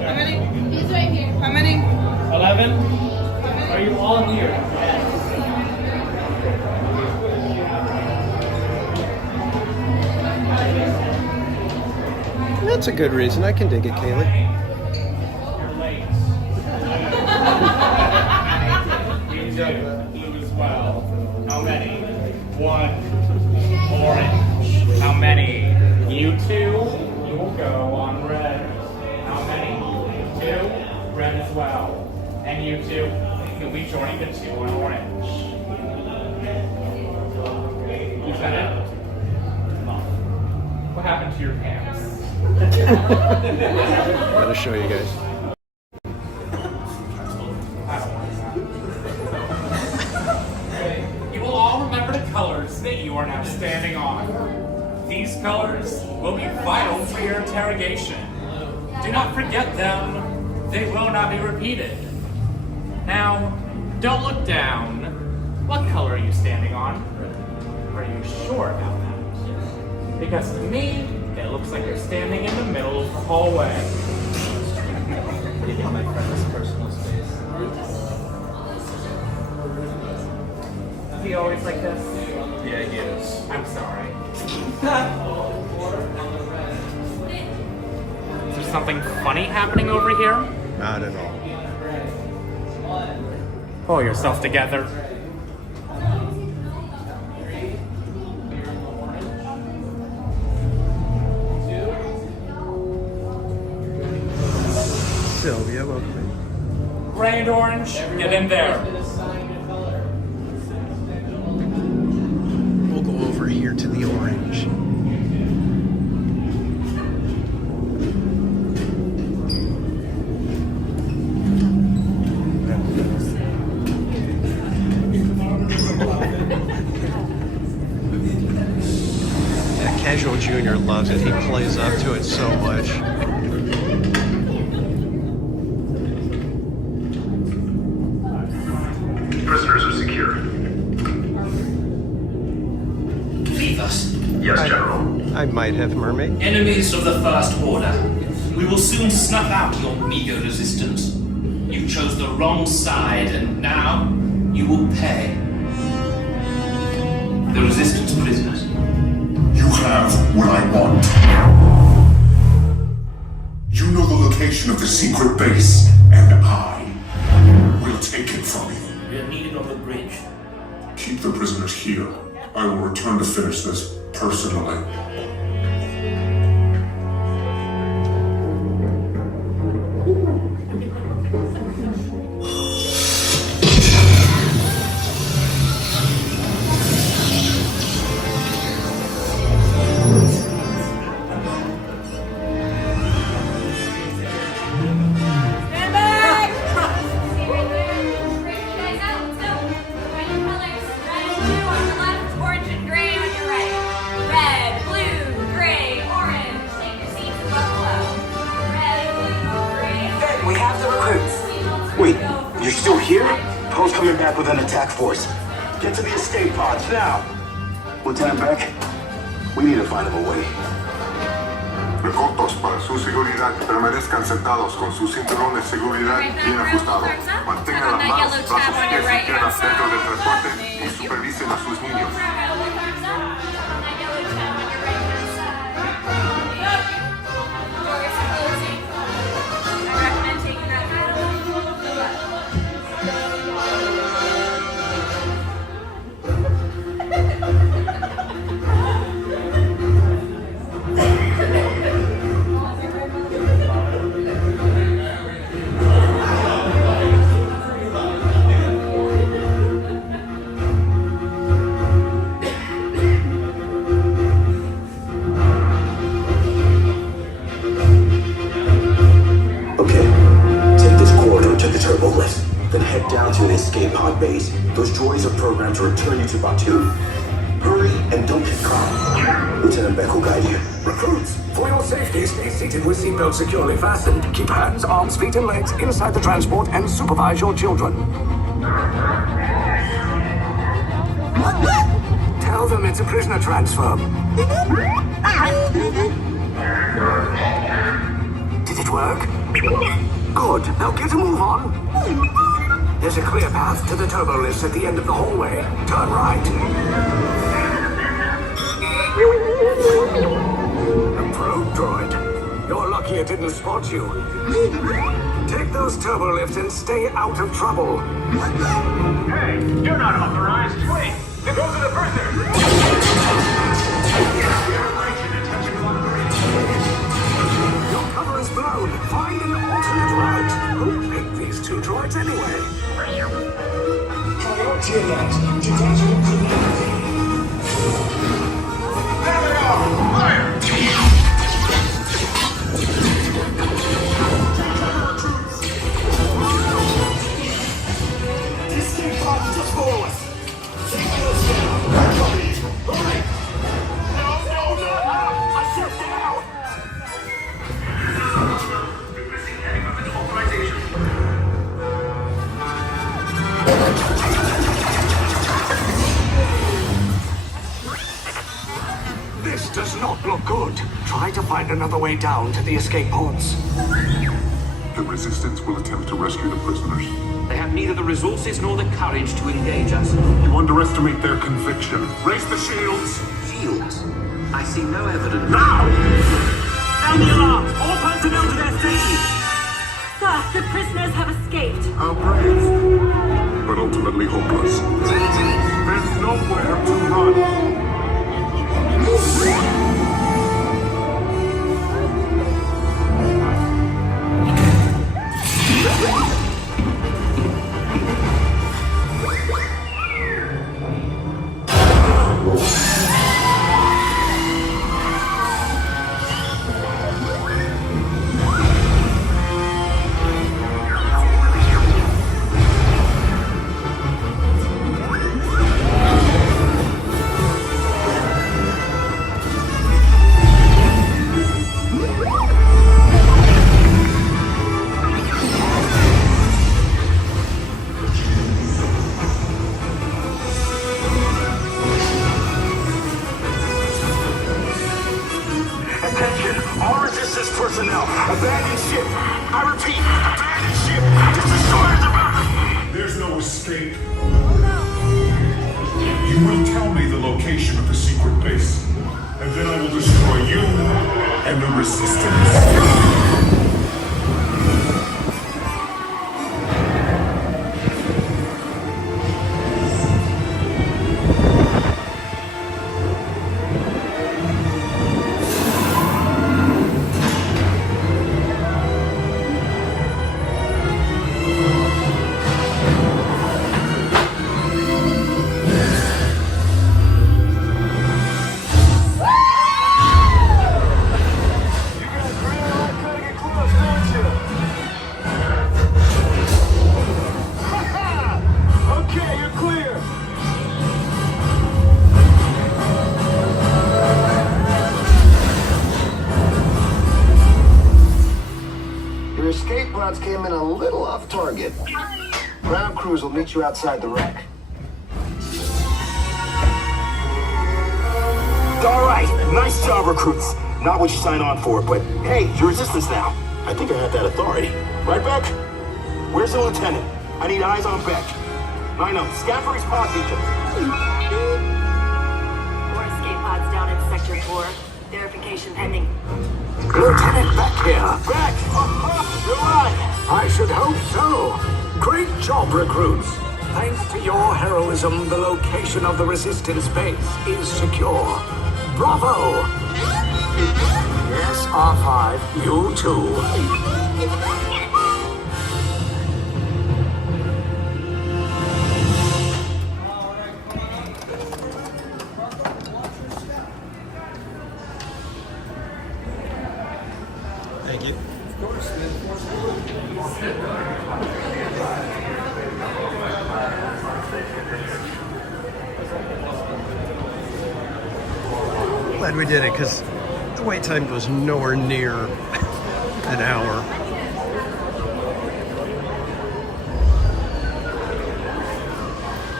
How many? He's right here. How many? 11. Are you all here? Yes. That's a good reason. I can dig it, Kaylee. Blue as well. How many? One. Orange. How many? You two. You will go on red. How many? Two. Red as well. And you two. You'll be joining the two on orange. You said it? What happened to your pants? Gotta show you guys. You will all remember the colors that you are now standing on. These colors will be vital for your interrogation. Do not forget them. They will not be repeated. Now, don't look down. What color are you standing on? Are you sure about that? Because to me, it looks like you're standing in the middle of the hallway. In my friend's personal space. Is he always like this? Yeah, he is. I'm sorry. Is there something funny happening over here? Not at all. Pull yourself together. Sylvia, welcome in. Gray and orange, get in there. We'll go over here to the orange. Yeah, Casual Junior loves it. He plays up to it so much. Prisoners are secure. Leave us. Yes, General. I might have mermaid. Enemies of the First Order. We will soon snuff out your meager resistance. You chose the wrong side, and now you will pay. The Resistance prisoners. You have what I want. You know the location of the secret base, and I will take it from you. We are needed on the bridge. Keep the prisoners here. I will return to finish this personally. Stand back! Orange and gray on your right. Red, blue, gray, orange. Take your seats and buckle up. Red, blue, gray, orange. We have the recruits. Wait, you're still here? Poe's coming back with an attack force. Get to the escape pods now. Lieutenant Beck, we need to find him a way. Recortos para su seguridad. Permanezcan sentados con su cinturón de seguridad bien ajustado. Mantengan las manos, brazos, pies y piernas dentro del transporte y supervisen a sus niños. Head down to the escape pod base. Those droids are programmed to return you to Batu. Hurry and don't get caught. Lieutenant Beck will guide you. Recruits, for your safety, stay seated with seatbelts securely fastened. Keep hands, arms, feet, and legs inside the transport and supervise your children. Tell them it's a prisoner transfer. Did it work? Good. Now get a move on. There's a clear path to the turbo lifts at the end of the hallway. Turn right. A probe droid. You're lucky it didn't spot you. Take those turbo lifts and stay out of trouble. Hey, you're not authorized. Wait, there goes the prisoner. Your cover is blown. Find an alternate route. Who picked these two droids anyway? Priority alert. Detachment commando. There they are! Fire! Distant pod just below us. Take those down. Hurry! Hurry! No, not up! I said down! Requesting heavy weapon authorization. This does not look good. Try to find another way down to the escape pods. The Resistance will attempt to rescue the prisoners. They have neither the resources nor the courage to engage us. You underestimate their conviction. Raise the shields! Shields? I see no evidence. Now! Sound the alarm! All personnel to their stations! Sir, the prisoners have escaped. How brave, but ultimately hopeless. There's nowhere to run. Personnel, abandoned ship. I repeat, abandoned ship. Just destroyers about. There's no escape. You will tell me the location of the secret base, and then I will destroy you and the Resistance. Came in a little off target. Ground crews will meet you outside the wreck. All right, nice job, recruits. Not what you signed on for, but hey, you're resistance now. I think I have that authority. Right, Beck? Where's the lieutenant? I need eyes on Beck. Line up. Scan for his pod beacons. 4 escape pods down in Sector 4. Verification pending. Lieutenant Beck here. Beck! You're right. I should hope so. Great job, recruits. Thanks to your heroism, the location of the resistance base is secure. Bravo! Yes, R5, you too. Thank you. Glad we did it because the wait time was nowhere near an hour.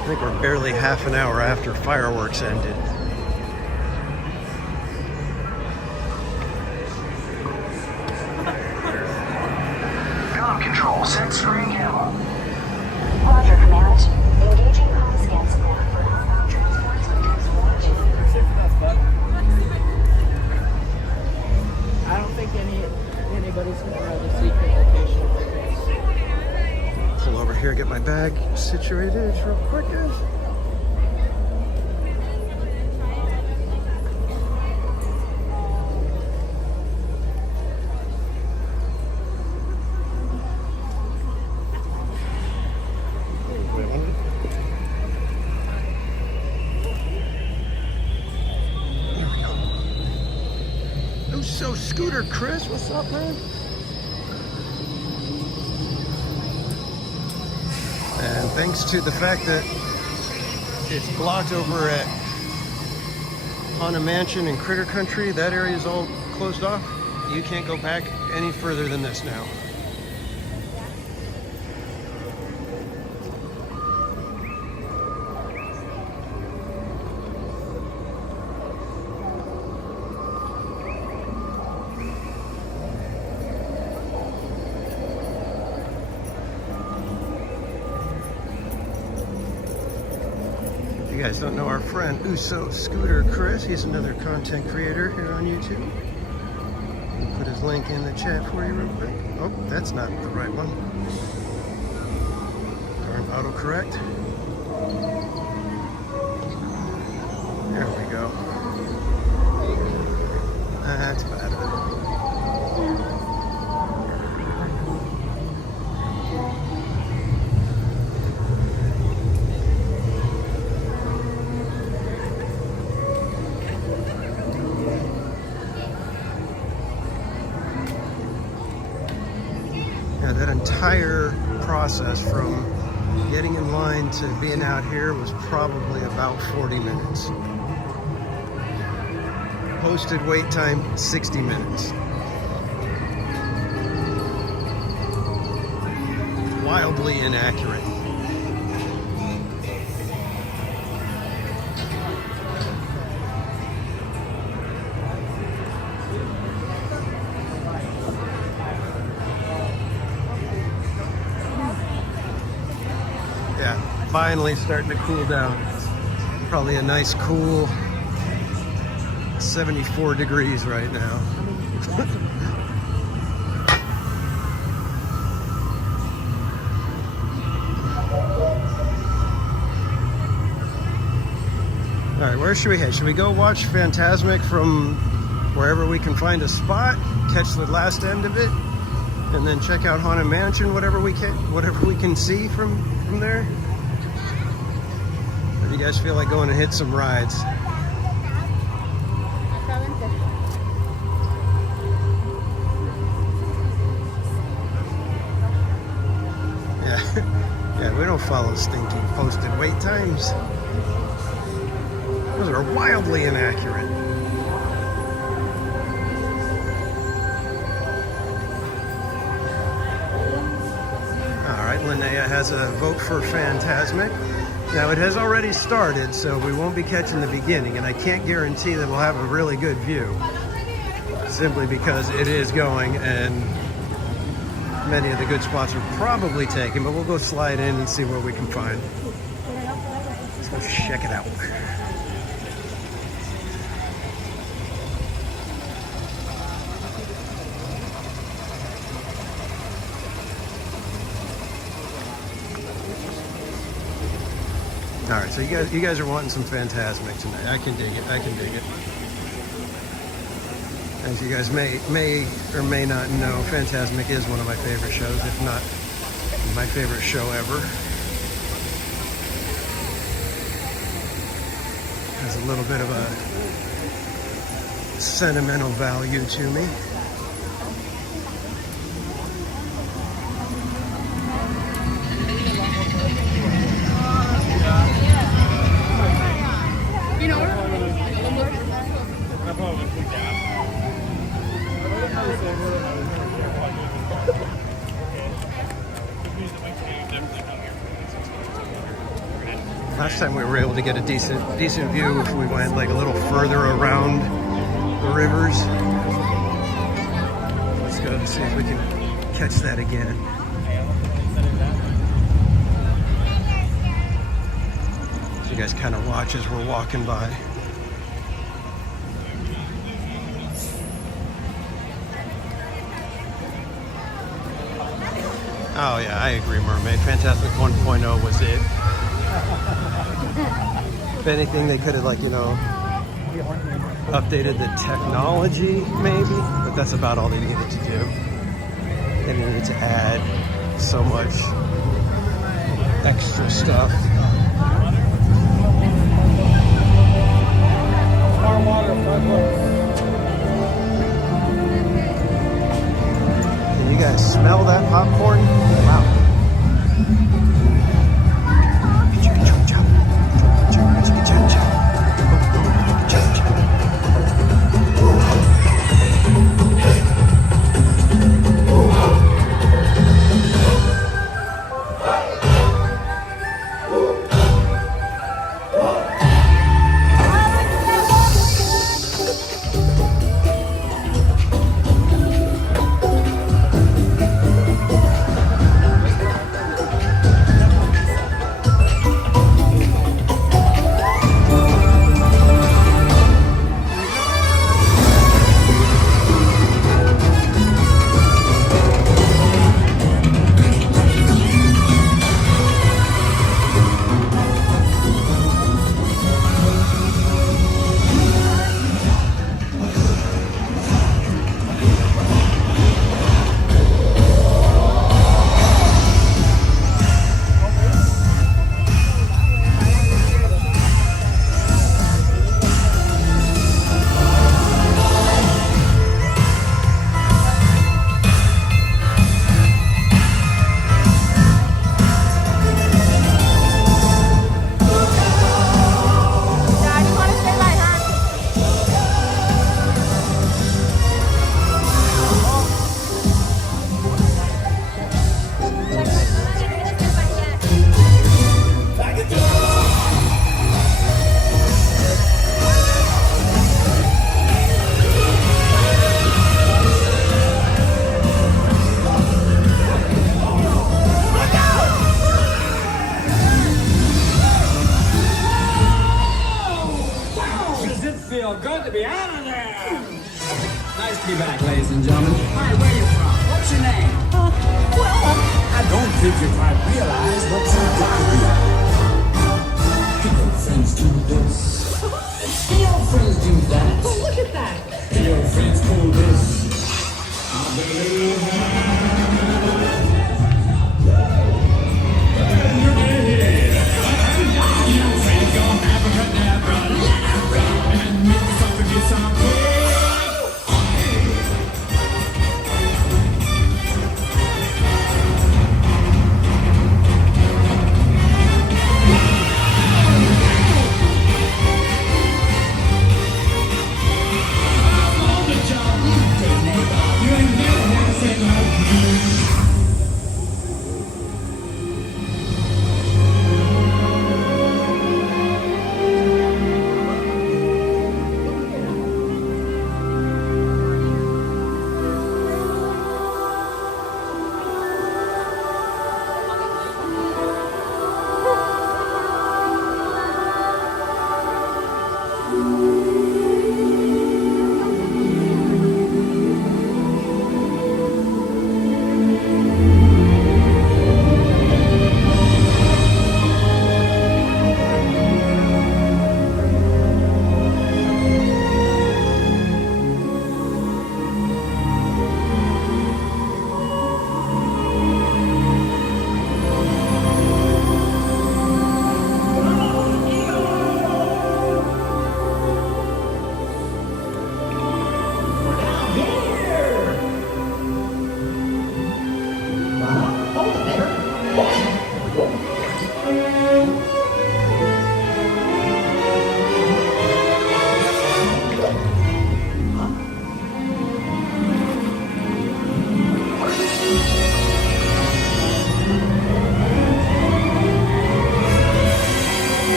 I think we're barely half an hour after fireworks ended. Ground control, set string hill. Roger, Command. Engaging home scan support for outbound transports on Text 1. I don't think anybody's gonna have a secret location like this. Pull over here, get my bag situated real quick, guys. So Scooter Chris, what's up, man? And thanks to the fact that it's blocked over at Haunted Mansion and Critter Country, that area is all closed off. You can't go back any further than this now. You guys don't know our friend Uso Scooter Chris. He's another content creator here on YouTube. I'll put his link in the chat for you real quick. Oh, that's not the right one. Darn autocorrect. There we go. That's better. That entire process from getting in line to being out here was probably about 40 minutes. Posted wait time, 60 minutes. Wildly inaccurate. Finally starting to cool down. Probably a nice cool 74 degrees right now. All right, where should we head? Should we go watch Phantasmic from wherever we can find a spot, catch the last end of it, and then check out Haunted Mansion, whatever we can see from there? Or do you guys feel like going and hit some rides? Yeah, we don't follow stinking posted wait times. Those are wildly inaccurate. All right, Linnea has a vote for Phantasmic. Now, it has already started, so we won't be catching the beginning, and I can't guarantee that we'll have a really good view. simply because it is going and many of the good spots are probably taken, but we'll go slide in and see what we can find. Let's go check it out. All right, so you guys are wanting some Fantasmic tonight. I can dig it. I can dig it. As you guys may or may not know, Fantasmic is one of my favorite shows, if not my favorite show ever. Has a little bit of a sentimental value to me. Last time we were able to get a decent view if we went like a little further around the rivers. Let's go to see if we can catch that again. So you guys kind of watch as we're walking by. Oh yeah, I agree, Mermaid. Fantastic 1.0 was it. If anything, they could have, like, you know, updated the technology, maybe, but that's about all they needed to do. They needed to add so much extra stuff. Can you guys smell that popcorn? Wow. Good to be out of there. Nice to be back, ladies and gentlemen. Hi, where are you from? What's your name? Well, I don't think you quite realize what you've got here. Your friends do this. Your friends do that. Oh, look at that. Your friends pull this. I believe your friends gonna have a cadabra. And make the sucker get some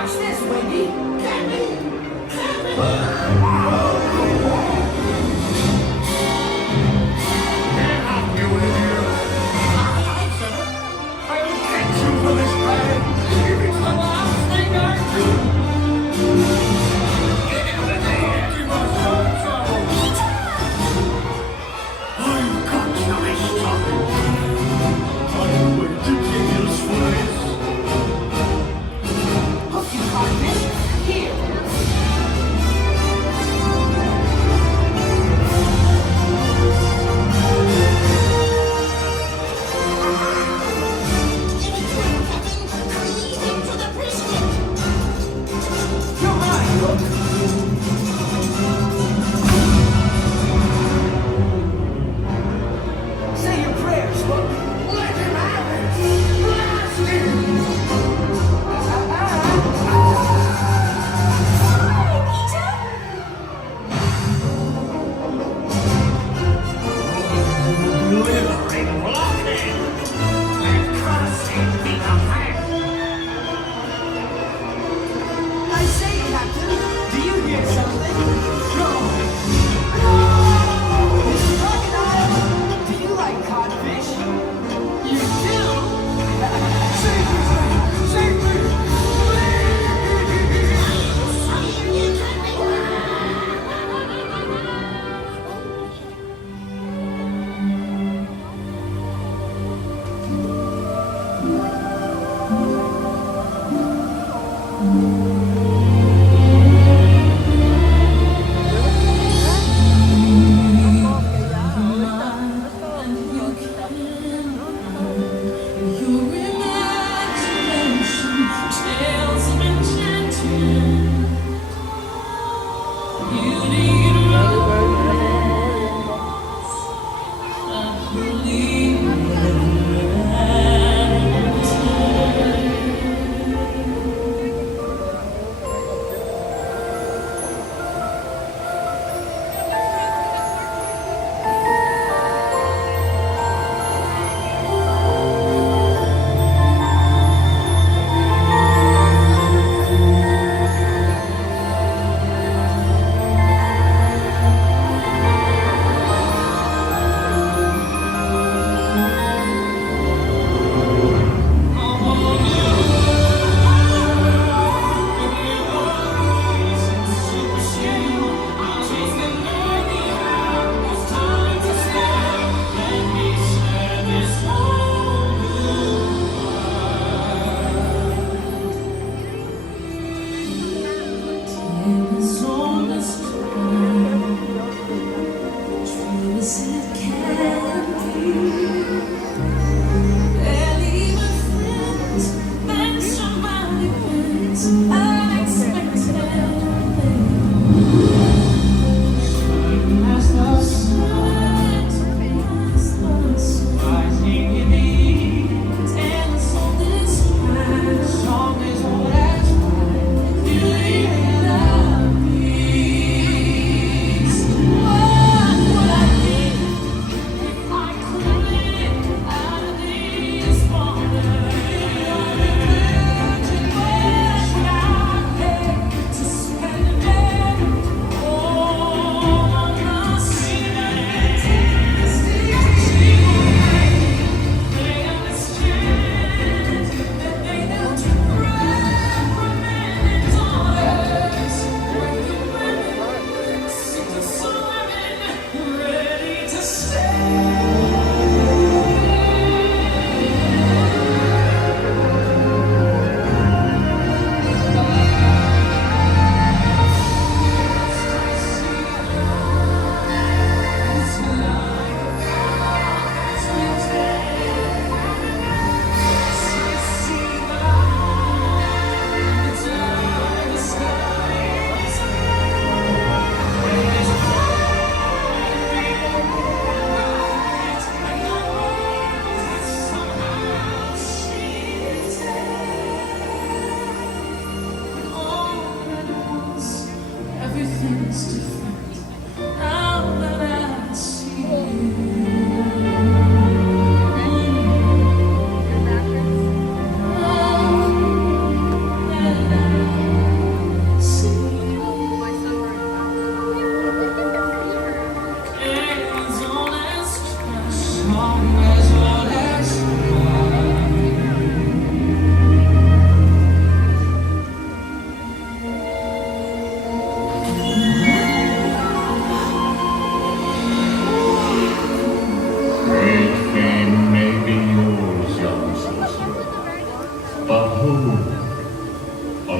Watch this, Wendy. Say your prayers, Hook. Let him have it. Blast Delivering blockade. Let cursing be the fact. I say, Captain, do you hear something? No. Crocodile, do you like codfish? You do? Save me! Save me!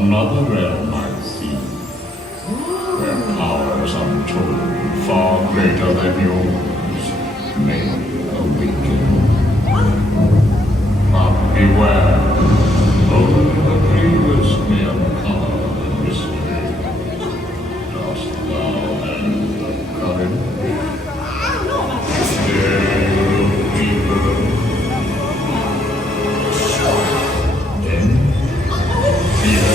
another realm, I see, where powers untold, far greater than yours, may awaken. But beware, only the grievous may uncover the mystery. Dost thou have the courage? Dare you look deeper? Then fear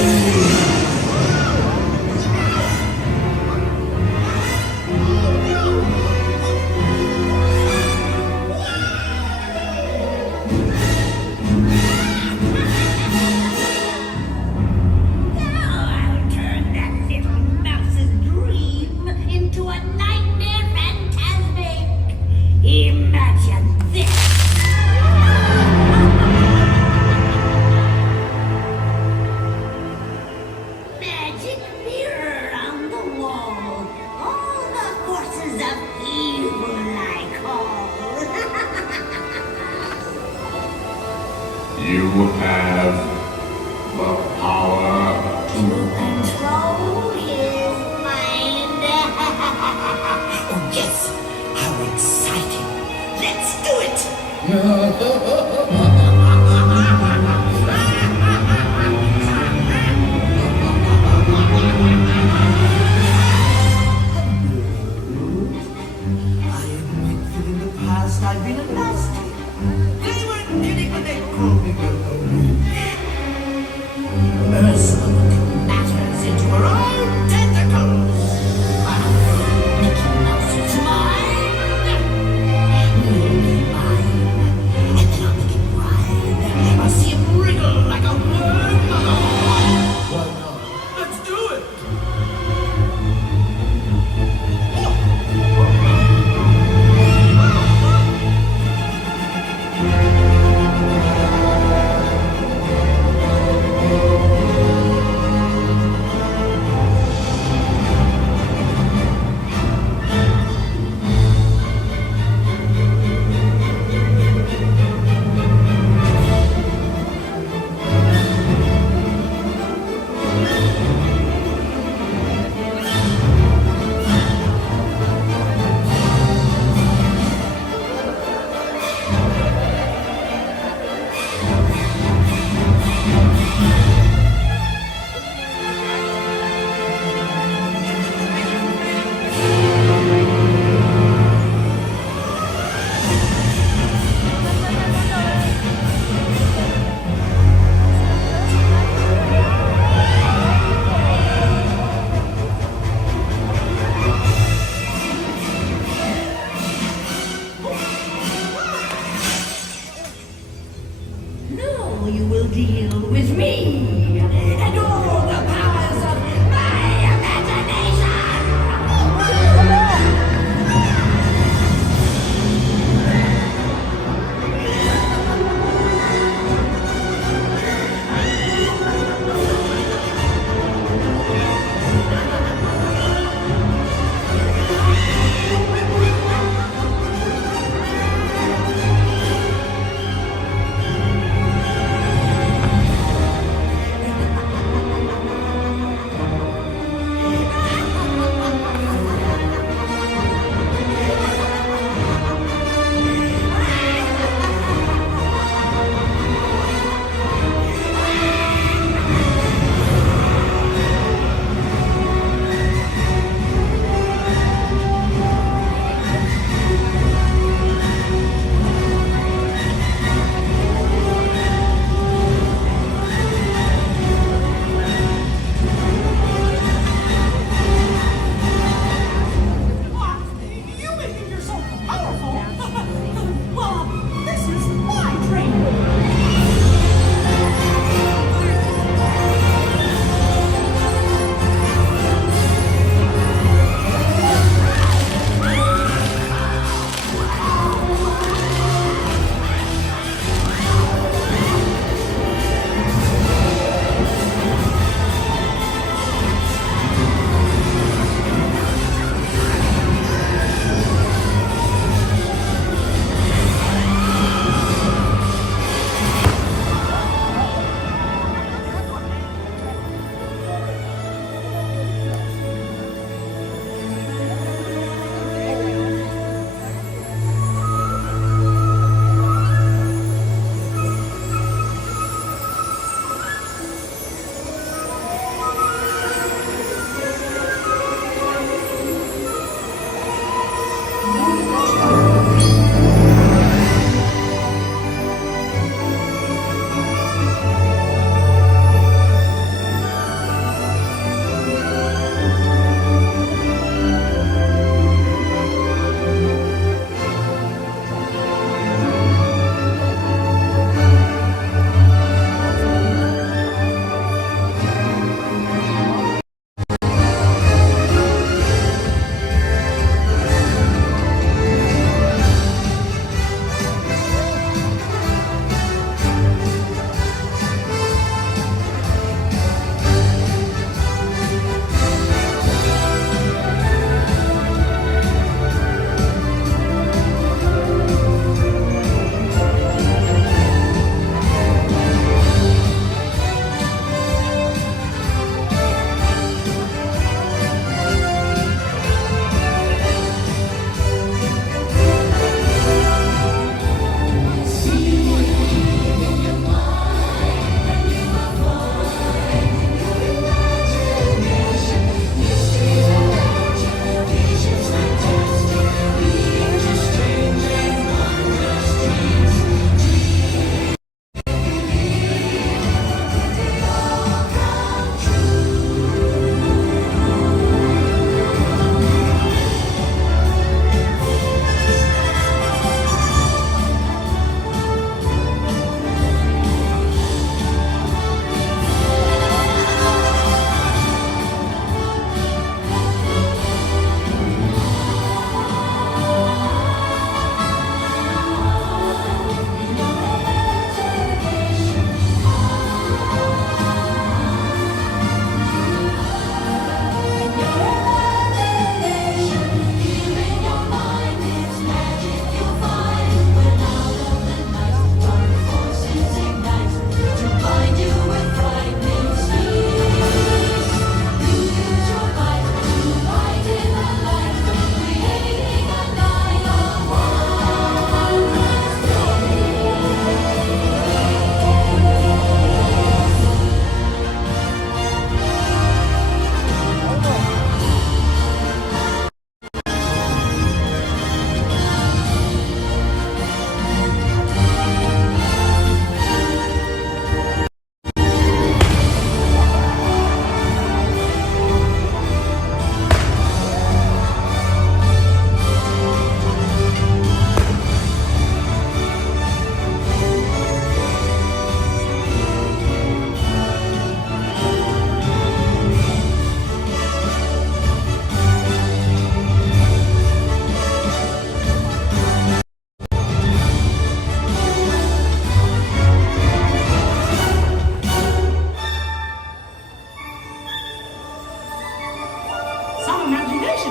into a nightmare phantasmic. Imagine this. Magic mirror on the wall. All the forces of evil I call. you have the power to Control his mind. Oh, yes. How exciting. Let's do it. I admit that in the past I've been a nasty. They weren't kidding when they called me a witch. Ursula took matters into her own tentacles. Mickey Mouse is mine. Will be mine. And then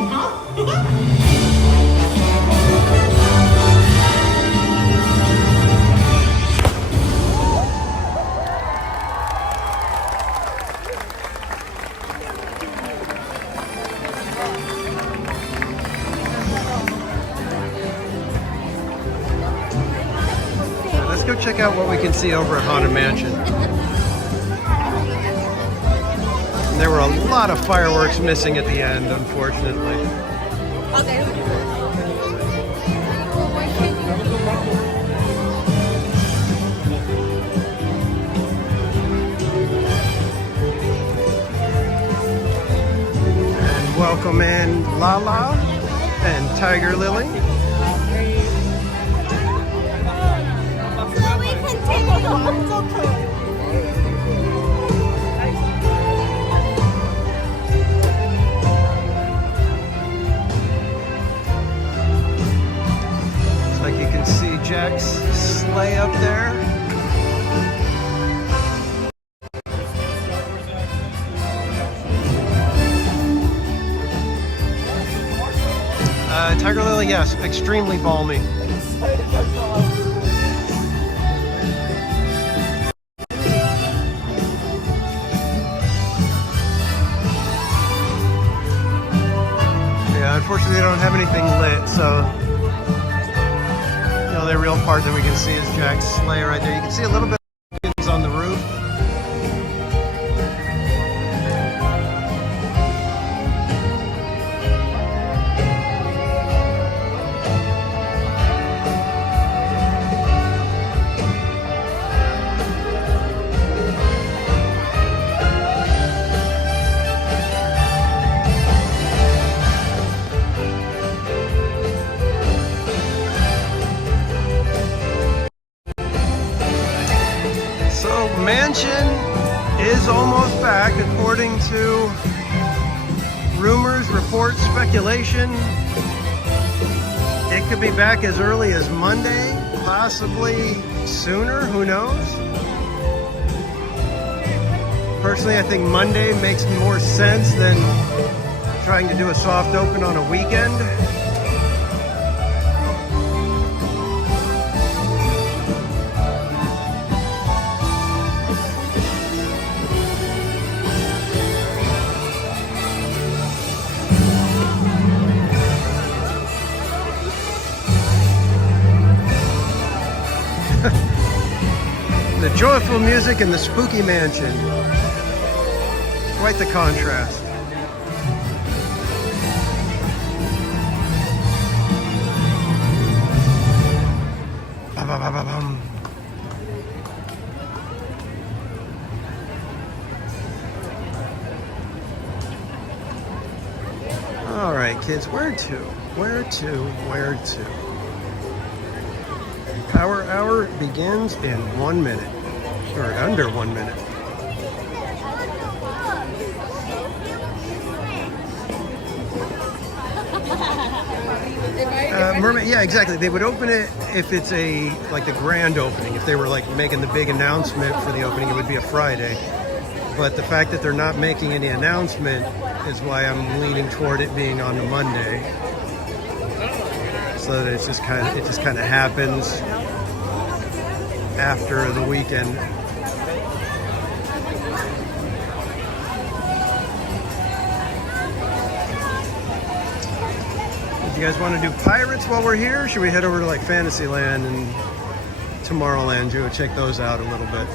fun, huh? Let's go check out what we can see over at Haunted Mansion. There were a lot of fireworks missing at the end, unfortunately. Okay. And welcome in Lala and Tiger Lily. So we continue. Like you can see Jack's sleigh up there. Tiger Lily, yes, extremely balmy. Yeah, unfortunately they don't have anything lit, so the only real part that we can see is Jack's sleigh right there. You can see a little bit of things on the roof. Mansion is almost back, according to rumors, reports, speculation. It could be back as early as Monday, possibly sooner, who knows? Personally, I think Monday makes more sense than trying to do a soft open on a weekend. The joyful music and the spooky mansion. Quite the contrast. Ba-ba-ba-ba-bum. All right, kids, where to? Where to? Where to? Power Hour begins in 1 minute, or under 1 minute. Mermaid, yeah, exactly. They would open it if it's like the grand opening. If they were like making the big announcement for the opening, it would be a Friday. But the fact that they're not making any announcement is why I'm leaning toward it being on a Monday. So that it just kind of happens after the weekend. Do you guys want to do Pirates while we're here? Or should we head over to like Fantasyland and Tomorrowland? Go check those out a little bit.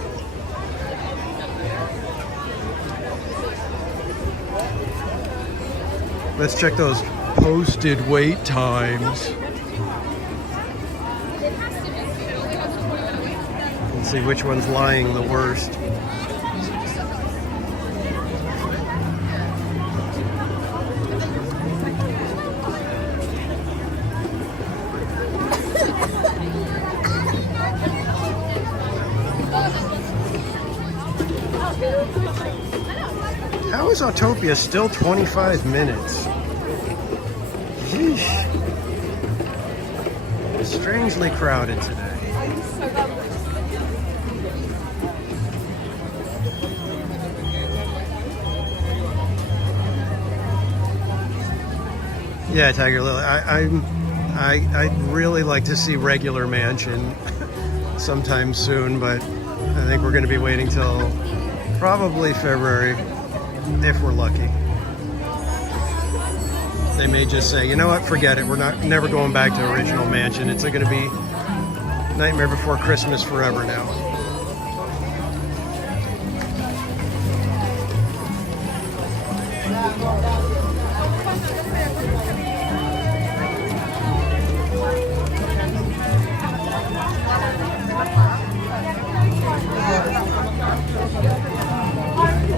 Let's check those posted wait times. Let's see which one's lying the worst. How is Autopia still 25 minutes? Yeesh. Strangely crowded today. Yeah, Tiger Lily. I'd really like to see regular mansion sometime soon, but I think we're going to be waiting till probably February if we're lucky. They may just say, you know what, forget it. We're never going back to original mansion. It's going to be Nightmare Before Christmas forever now.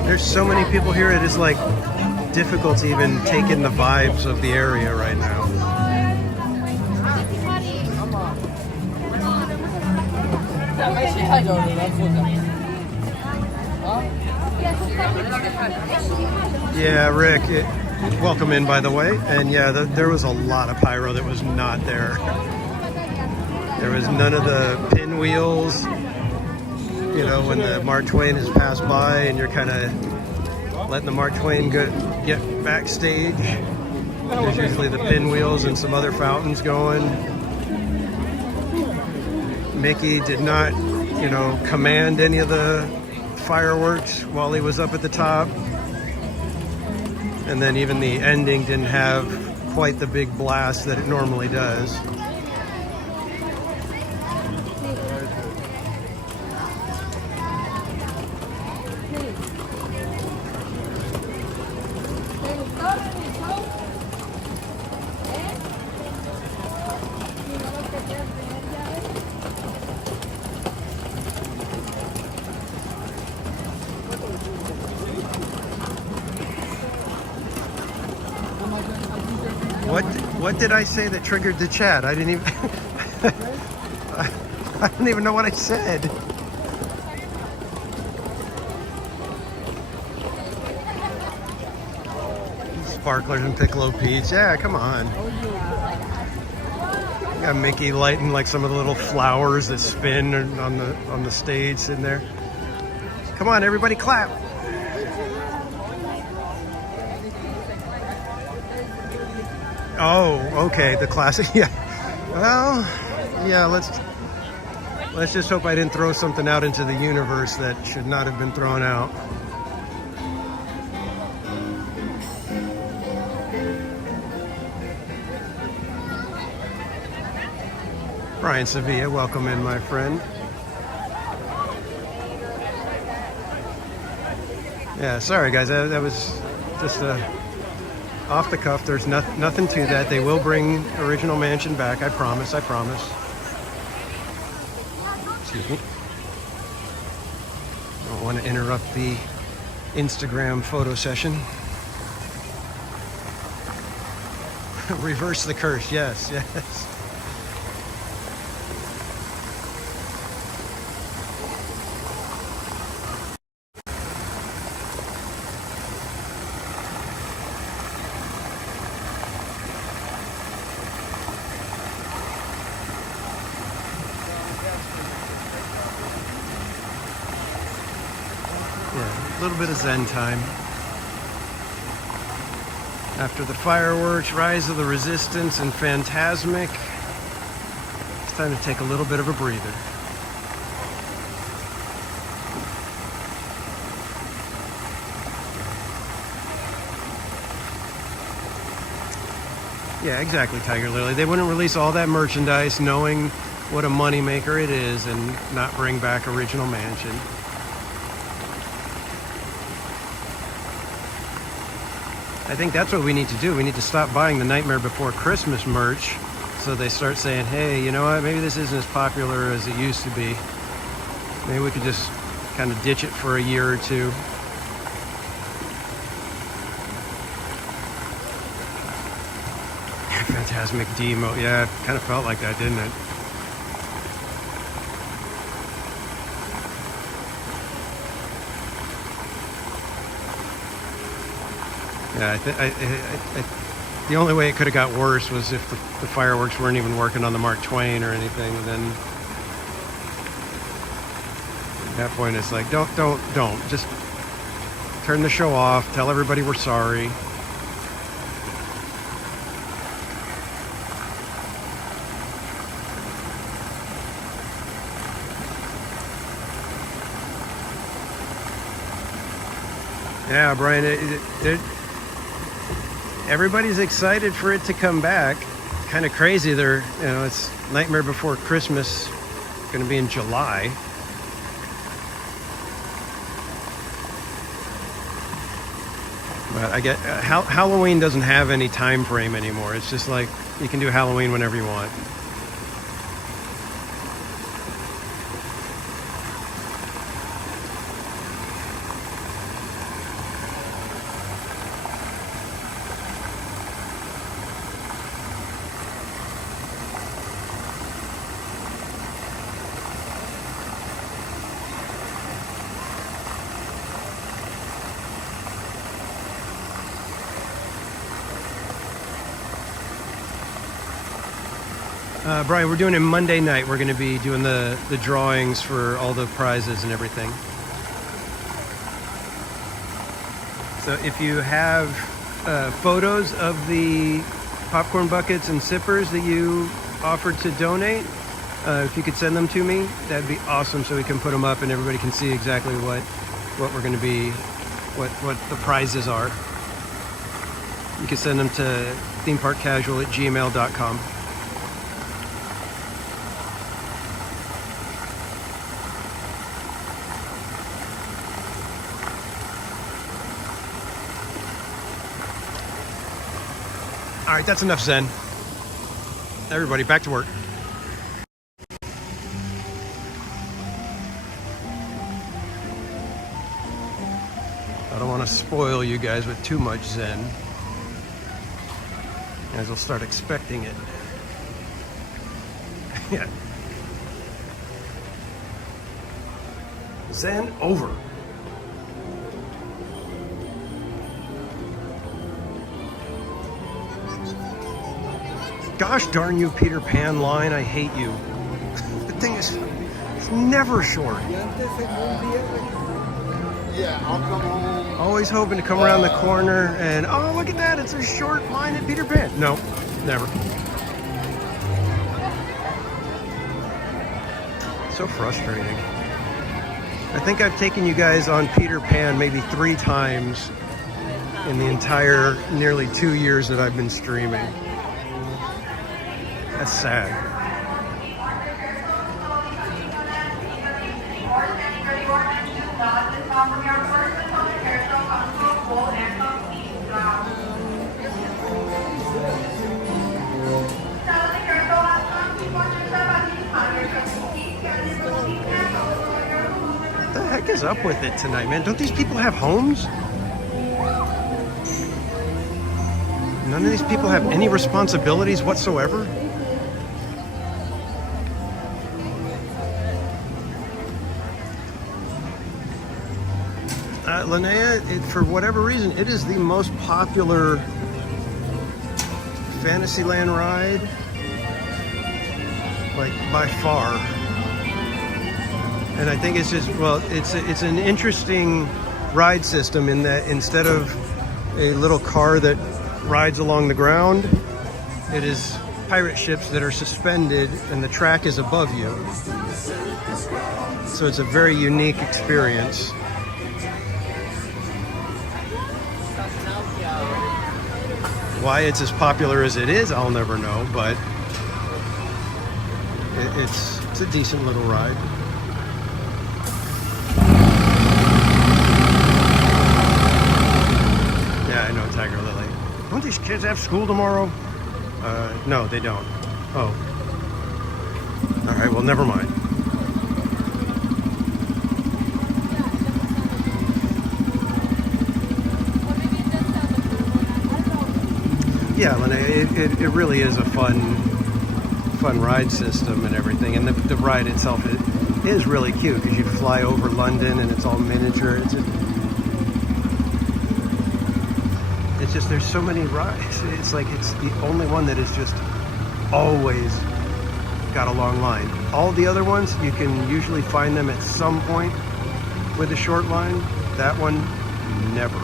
There's so many people here, it is like difficult to even take in the vibes of the area right now. Yeah, Rick, welcome in, by the way. And yeah, there was a lot of pyro that was not there. There was none of the pinwheels. You know, when the Mark Twain has passed by and you're kind of letting the Mark Twain get backstage. There's usually the pinwheels and some other fountains going. Mickey did not, you know, command any of the fireworks while he was up at the top. And then even the ending didn't have quite the big blast that it normally does. What did I say that triggered the chat? I didn't even I don't even know what I said. Sparklers and Piccolo Pete's. Yeah, come on. Got Mickey lighting like some of the little flowers that spin on the stage sitting there. Come on, everybody clap. Oh, okay, the classic. Yeah. Well, yeah, let's just hope I didn't throw something out into the universe that should not have been thrown out. Brian Sevilla, welcome in, my friend. Yeah, sorry guys, that was just off the cuff. There's nothing to that. They will bring Original Mansion back. I promise. Excuse me. Don't want to interrupt the Instagram photo session. Reverse the curse. Yes. A little bit of Zen time. After the fireworks, Rise of the Resistance, and Phantasmic, it's time to take a little bit of a breather. Yeah, exactly, Tiger Lily. They wouldn't release all that merchandise knowing what a moneymaker it is and not bring back Original Mansion. I think that's what we need to do. We need to stop buying the Nightmare Before Christmas merch so they start saying, hey, you know what, maybe this isn't as popular as it used to be. Maybe we could just kind of ditch it for a year or two. Phantasmic demo, yeah, it kind of felt like that, didn't it? Yeah, the only way it could have got worse was if the fireworks weren't even working on the Mark Twain or anything. And then at that point, it's like, don't. Just turn the show off. Tell everybody we're sorry. Yeah, Brian, everybody's excited for it to come back. Kind of crazy. It's Nightmare Before Christmas, going to be in July. But I get Halloween doesn't have any time frame anymore. It's just like you can do Halloween whenever you want. Brian, we're doing it Monday night. We're going to be doing the drawings for all the prizes and everything. So if you have photos of the popcorn buckets and sippers that you offered to donate, if you could send them to me, that'd be awesome, so we can put them up and everybody can see exactly what we're going to be, what the prizes are. You can send them to themeparkcasual@gmail.com. All right, that's enough Zen. Everybody, back to work. I don't want to spoil you guys with too much Zen. You guys will start expecting it. Yeah. Zen over. Gosh darn you, Peter Pan line, I hate you. The thing is, it's never short. Yeah, I'll come home. Always hoping to come around the corner and, oh, look at that, it's a short line at Peter Pan. No, never. So frustrating. I think I've taken you guys on Peter Pan maybe 3 times in the entire nearly 2 years that I've been streaming. That's sad. What the heck is up with it tonight, man? Don't these people have homes? None of these people have any responsibilities whatsoever? Linnea, for whatever reason, it is the most popular Fantasyland ride, like by far. And I think it's just, well, it's an interesting ride system in that instead of a little car that rides along the ground, it is pirate ships that are suspended and the track is above you. So it's a very unique experience. Why it's as popular as it is, I'll never know, but it's a decent little ride. Yeah, I know, Tiger Lily. Don't these kids have school tomorrow? No, they don't. Oh. All right, well, never mind. Yeah, Linnea, it really is a fun ride system and everything, and the ride itself is really cute because you fly over London and it's all miniature. It's just there's so many rides. It's like it's the only one that is just always got a long line. All the other ones you can usually find them at some point with a short line. That one, never.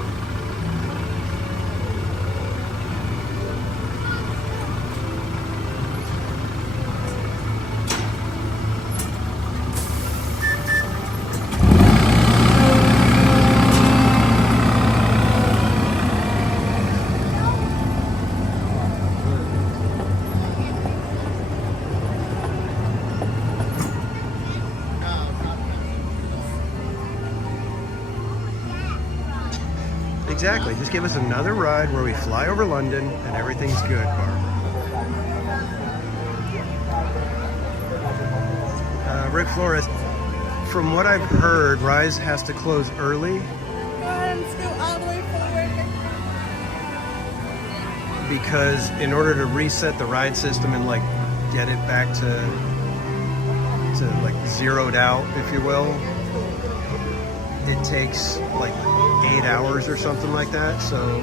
Exactly. Just give us another ride where we fly over London and everything's good, Barbara. Rick Flores, from what I've heard, Rise has to close early because in order to reset the ride system and like get it back to like zeroed out, if you will, it takes like 8 hours or something like that, so,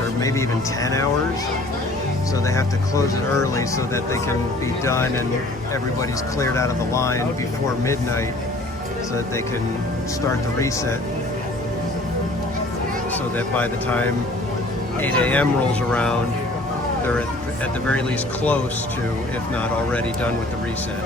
or maybe even 10 hours. So they have to close it early so that they can be done and everybody's cleared out of the line before midnight so that they can start the reset, so that by the time 8 a.m. rolls around, they're at the very least close to, if not already done with the reset.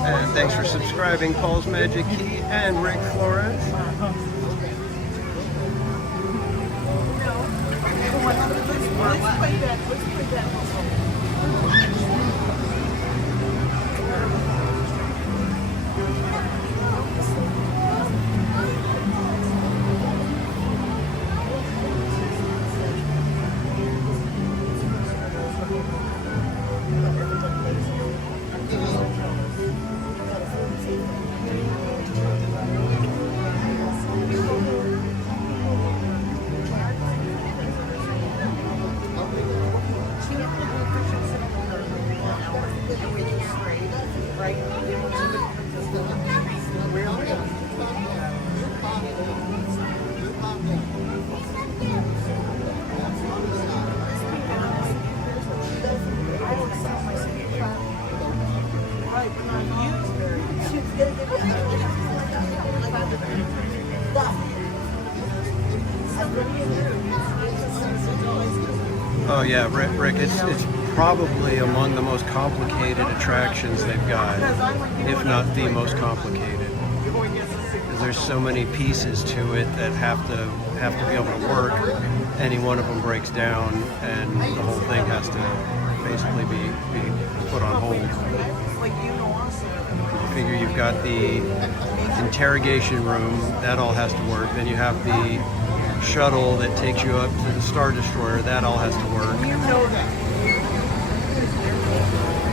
And thanks for subscribing, Paul's Magic Key and Rick Flores. Oh yeah, Rick, it's probably among the most complicated attractions they've got, if not the most complicated. Because there's so many pieces to it that have to be able to work. Any one of them breaks down, and the whole thing has to basically be put on hold. You figure you've got the interrogation room, that all has to work. Then you have the shuttle that takes you up to the Star Destroyer, that all has to work.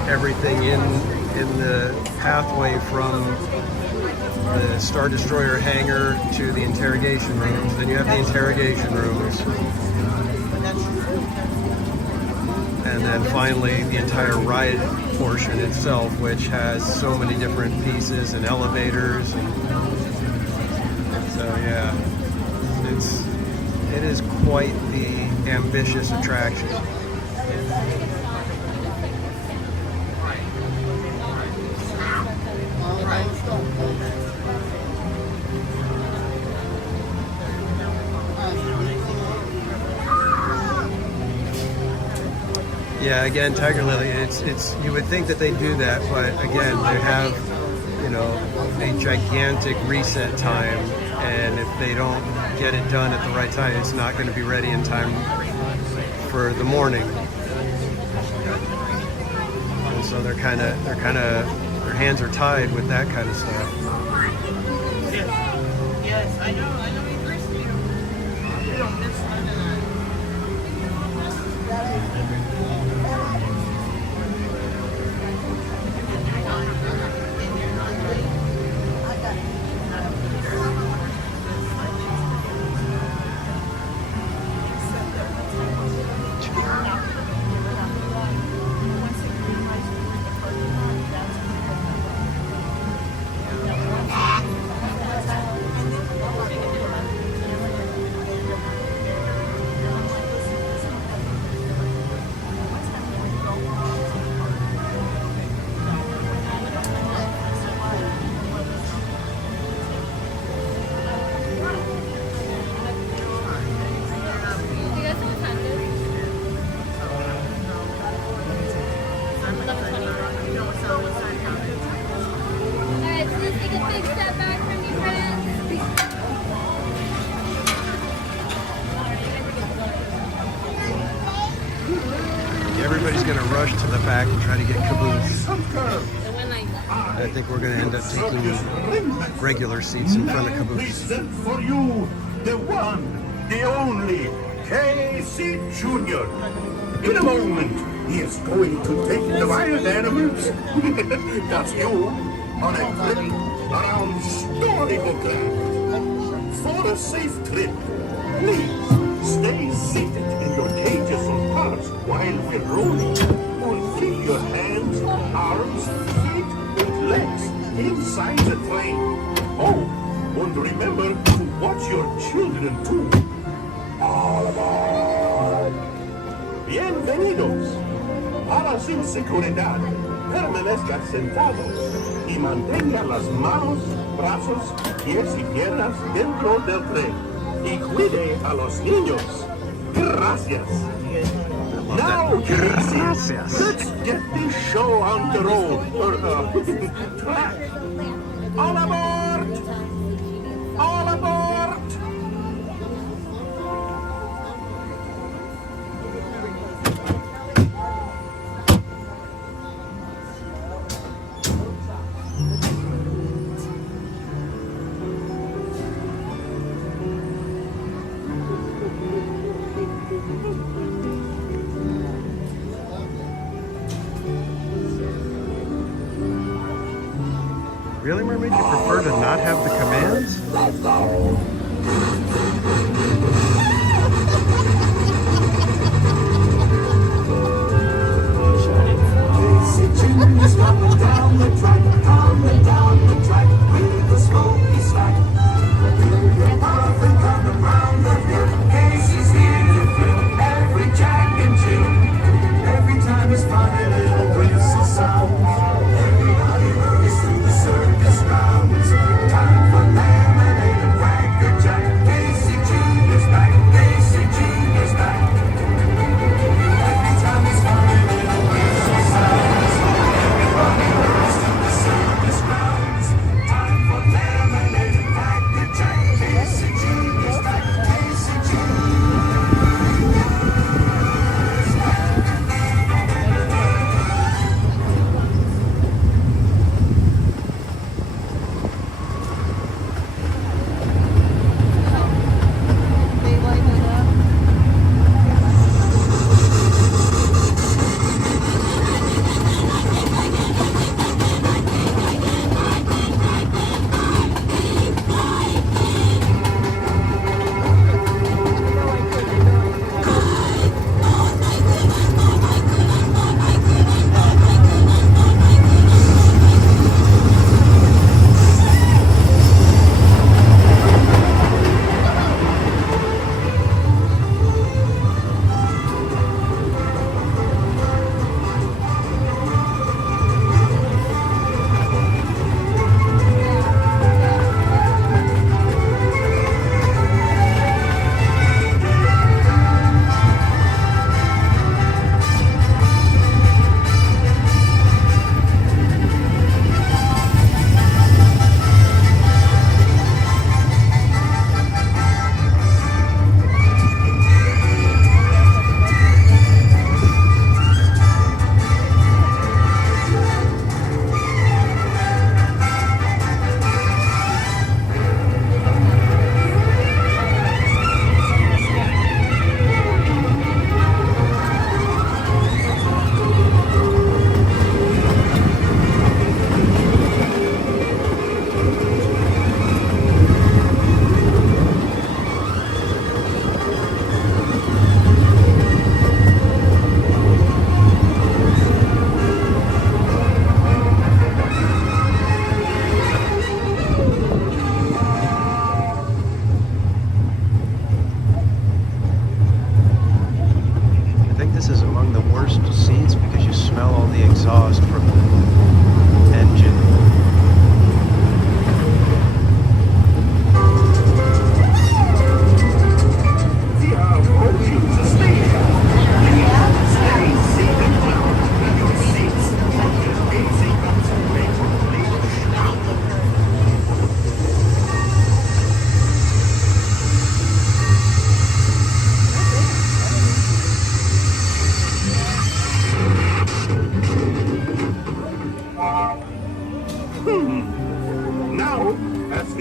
Everything in the pathway from the Star Destroyer hangar to the interrogation rooms. Then you have the interrogation rooms. And then finally the entire ride portion itself, which has so many different pieces and elevators. And so yeah, it is quite the ambitious attraction. Yeah, again, Tiger Lily, it's you would think that they do that, but again, they have, you know, a gigantic reset time, and if they don't get it done at the right time, it's not going to be ready in time for the morning. And so their hands are tied with that kind of stuff. Yes, I know he agrees with you. You don't miss Alright, so let's take a big step back from you, friends. Everybody's going to rush to the back and try to get caboose. I think we're going to end up taking regular seats in front of caboose. Present for you the one, the only, Casey Jr. In a moment, he is going to take the wild animals. That's you on a trip around Storybook Land. For a safe trip, please stay seated in your cages or cars while we're rolling. Or keep your hands, arms, feet, and legs inside the train. Oh, and remember to watch your children too. All aboard! Bienvenidos. Para su seguridad, permanezca sentado y mantenga las manos, brazos, pies y piernas dentro del tren. Y cuide a los niños. Gracias. Now, Casey, let's get this show on the road, or track. All aboard! All aboard! Really, Mermaid? You prefer to not have the commands? Let's go! Coming down the track, coming down the track with the smoky slack. You're perfect coming round the hill. Casey's here to fill every jack and Jill. Every time his funny little whistle sounds, everybody hurries through the circus grounds. Time for lemonade and Cracker Jack. Casey Jr.'s back, Casey Jr.'s back. Every time his funny little whistle sounds, everybody hurries to the circus.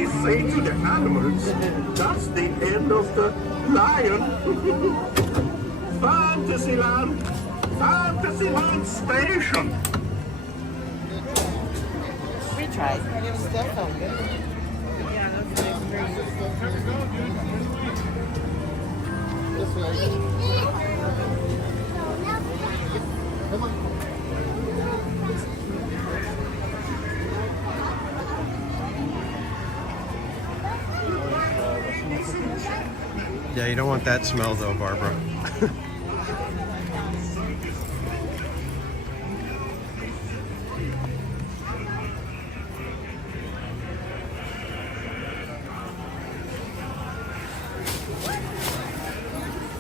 we say to the animals, that's the end of the lion. Fantasyland! Fantasyland Station! We tried. It still felt good. Yeah, that's nice. This way. Come on. Yeah, you don't want that smell though, Barbara.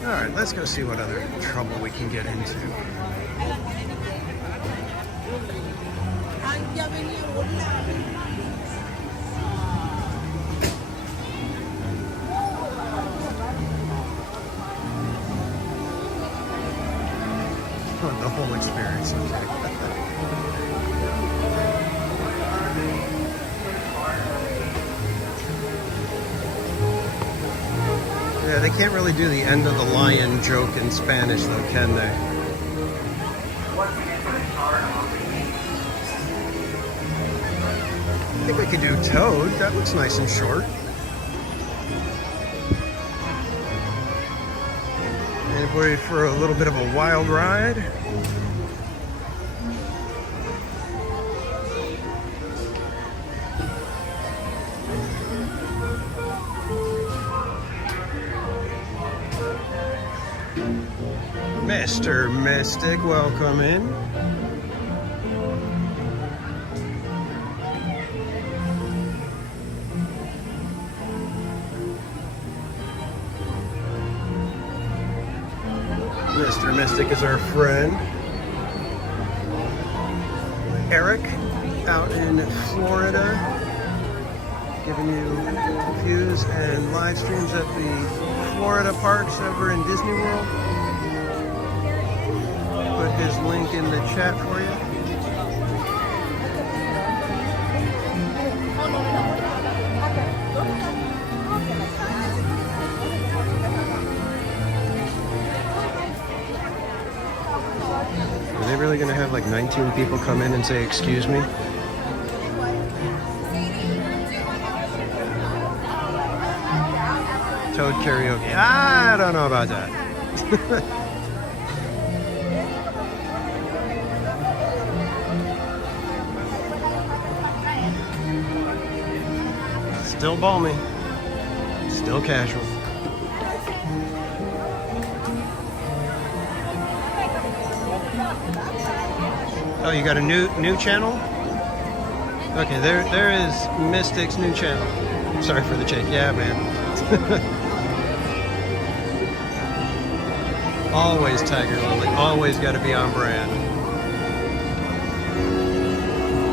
All right, let's go see what other trouble we can get into. The whole experience. Yeah, they can't really do the end of the lion joke in Spanish though, can they? I think we could do Toad. That looks nice and short. Anybody for a little bit of a wild ride? Mr. Mystic, welcome in. Mr. Mystic is our friend. Eric out in Florida, giving you views and live streams at the Florida parks over in Disney World. Put his link in the chat for you. Are they really going to have like 19 people come in and say, excuse me? Toad karaoke. I don't know about that. Still balmy. Still casual. Oh, you got a new channel? Okay, there is Mystic's new channel. Sorry for the check. Yeah, man. Always Tiger Lily. Always got to be on brand.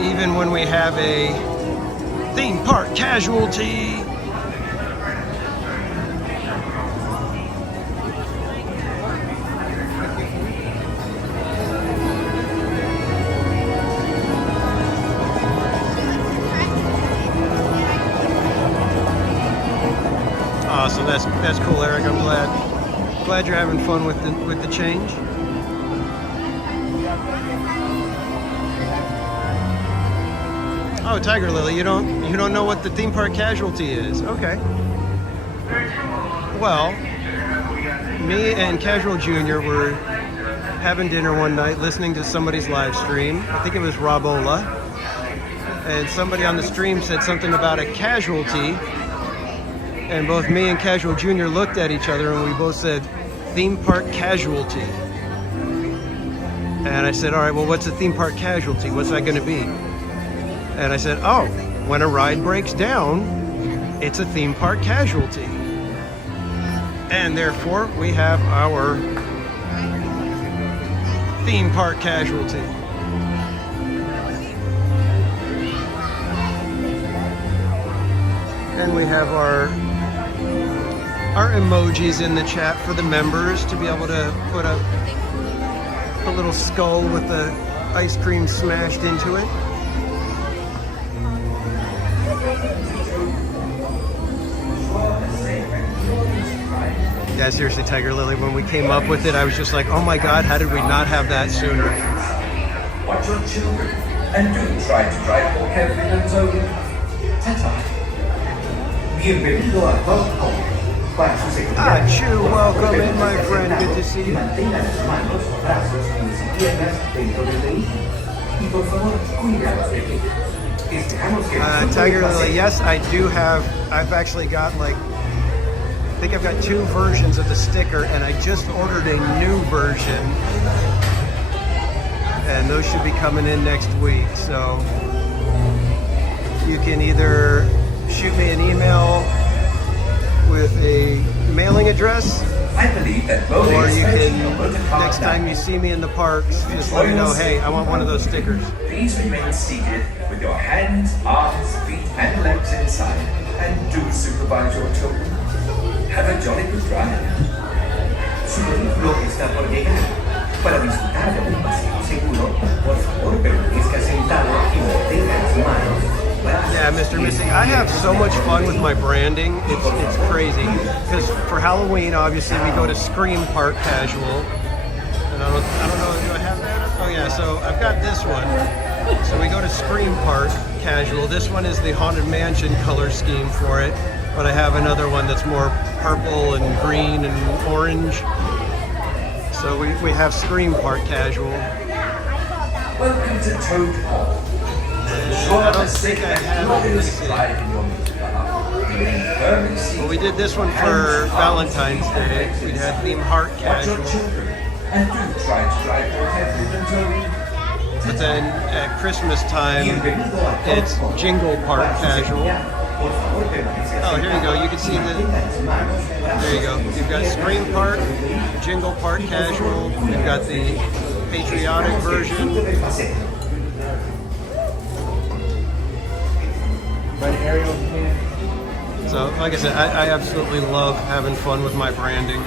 Even when we have a theme park casualty. So that's cool, Eric. I'm glad you're having fun with the change. Oh, Tiger Lily, you don't know what the theme park casualty is? Okay. Well, me and Casual Jr. were having dinner one night, listening to somebody's live stream. I think it was Robola, and somebody on the stream said something about a casualty. And both me and Casual Jr. looked at each other and we both said, theme park casualty. And I said, all right, well, what's a theme park casualty? What's that going to be? And I said, oh, when a ride breaks down, it's a theme park casualty. And therefore, we have our theme park casualty. And we have our emojis in the chat for the members to be able to put a little skull with the ice cream smashed into it. Yeah, seriously, Tiger Lily, when we came up with it, I was just like, oh my god, how did we not have that sooner? Watch your children and do try to drive more carefully than Zoe. Ta-ta. Bienvenido a Balmy. Para su seguridad, Chu, welcome in, my friend. Good to see you. Mantenga las manos, brazos, pies y piernas dentro del vehículo. Y por favor, cuide a los pequeños. Esperamos que Tiger Lily, yes, I do have, I've actually got like, I think I've got 2 versions of the sticker, and I just ordered a new version. And those should be coming in next week. So you can either shoot me an email with a mailing address, or you can, next time you see me in the parks, just let me know, hey, I want one of those stickers. Please remain seated with your hands, arms, feet, and legs inside, and do supervise your children. Have a jolly good drive. Su vehículo está por llegar. Para disfrutar de un paseo seguro, por favor, permanezca sentado y mantenga las manos. Yeah, Mr. Missing, I have so much fun with my branding. It's crazy. Because for Halloween, obviously, we go to Scream Park Casual. And I don't know, do I have that? Oh yeah, so I've got this one. So we go to Scream Park Casual. This one is the Haunted Mansion color scheme for it. But I have another one that's more purple and green and orange. So we have Scream Park Casual. Welcome to Toad Hall. I don't think I have it. Well, we did this one for Valentine's Day. We had Theme Heart Casual. But then at Christmas time, it's Jingle Park Casual. Oh, here you go. You can see the. There you go. You've got Scream Park, Jingle Park Casual. You've got the patriotic version. So, like I said, I absolutely love having fun with my branding.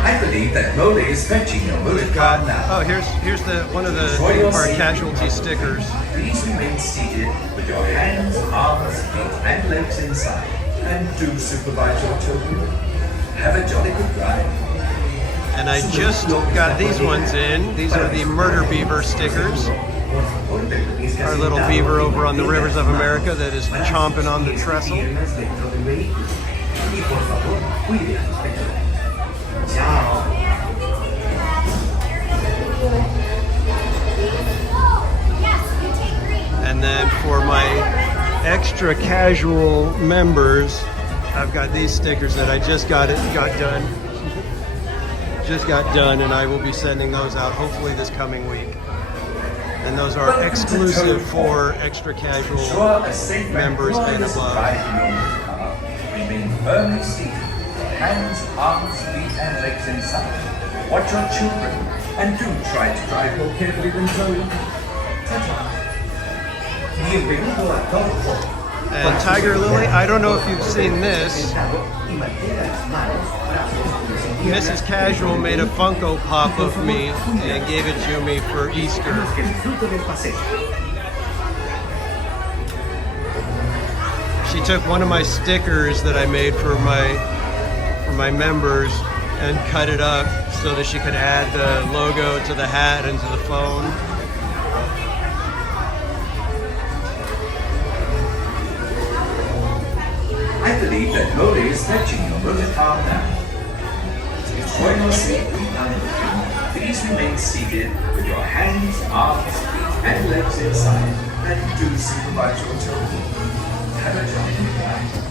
I believe that Molly is fetching your motor car now. Oh, here's the one of the Theme Park Casualty stickers. Please remain seated with your hands, arms, feet, and legs inside, and do supervise your children. Have a jolly good drive. And I just got these ones in. These are the Murder Beaver stickers. Our little beaver over on the rivers of America that is chomping on the trestle. And then for my extra casual members, I've got these stickers that I just got done. Just got done, and I will be sending those out hopefully this coming week. And those are exclusive for extra casual members and above. Remain firmly seated, hands, arms, feet, and legs inside. Watch your children, and do try to drive more carefully than Zoe. Ta-ta. Bienvenido a Toad. And Tiger Lily, I don't know if you've seen this. Mrs. Casual made a Funko Pop of me and gave it to me for Easter. She took one of my stickers that I made for my members and cut it up so that she could add the logo to the hat and to the phone. I believe that Molly is fetching your motor car now. Enjoy your seat behind you. Please remain seated with your hands, arms, feet, and legs inside, and do supervise your children. Have a jolly good time.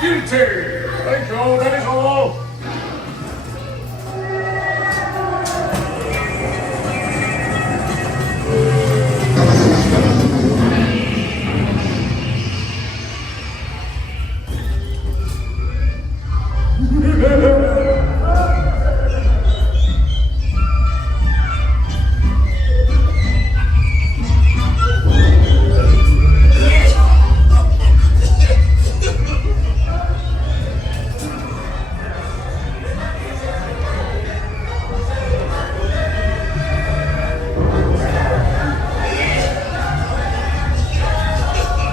Guilty! Thank you, that is all!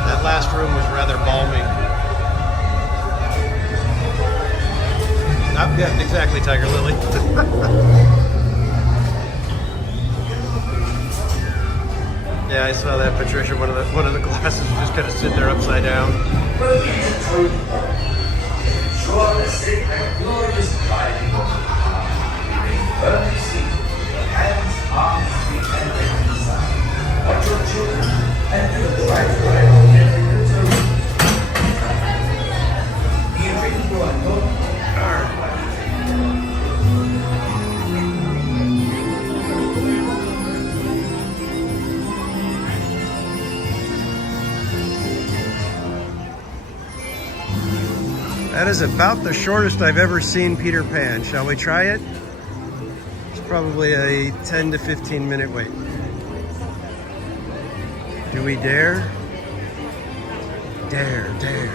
That last room was rather balmy. Oh, yeah, exactly, Tiger Lily. Yeah, I saw that, Patricia. One of the glasses was just kind of sitting there upside down. That is about the shortest I've ever seen Peter Pan. Shall we try it? It's probably a 10 to 15 minute wait. Do we dare? Dare, dare.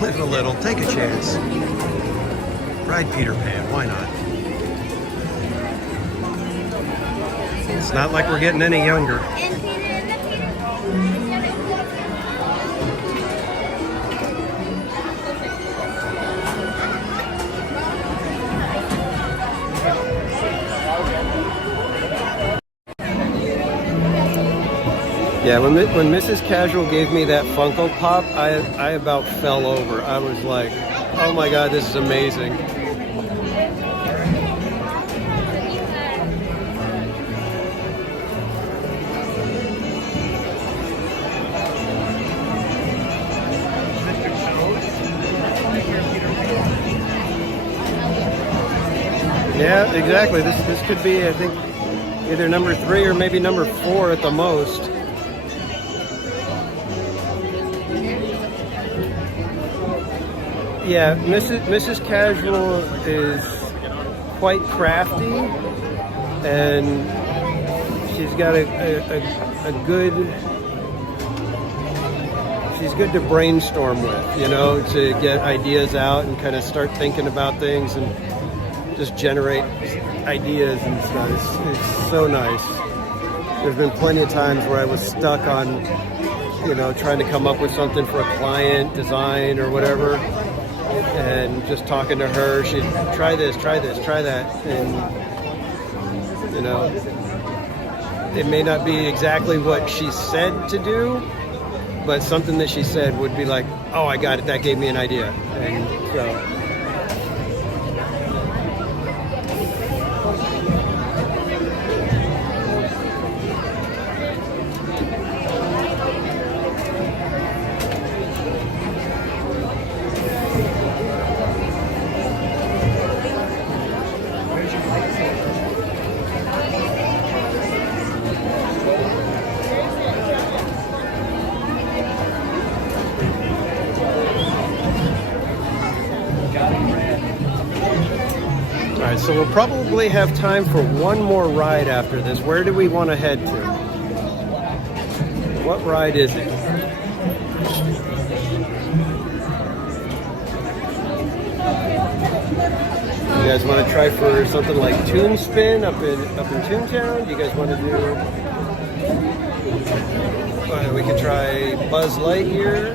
Live a little, take a chance. Ride Peter Pan, why not? It's not like we're getting any younger. Yeah, when Mrs. Casual gave me that Funko Pop, I about fell over. I was like, oh my God, this is amazing. Yeah, exactly. This could be, I think, either number 3 or maybe number 4 at the most. Yeah, Mrs. Casual is quite crafty, and she's got a good. She's good to brainstorm with, you know, to get ideas out and kind of start thinking about things and just generate ideas and stuff. It's so nice. There's been plenty of times where I was stuck on, you know, trying to come up with something for a client, design or whatever. And just talking to her, she'd try this, try that, and you know, it may not be exactly what she said to do, but something that she said would be like, oh, I got it, that gave me an idea. And so so we'll probably have time for one more ride after this. Where do we want to head to? What ride is it? You guys want to try for something like Toon Spin up in Toontown? Do you guys want to do? We could try Buzz Lightyear.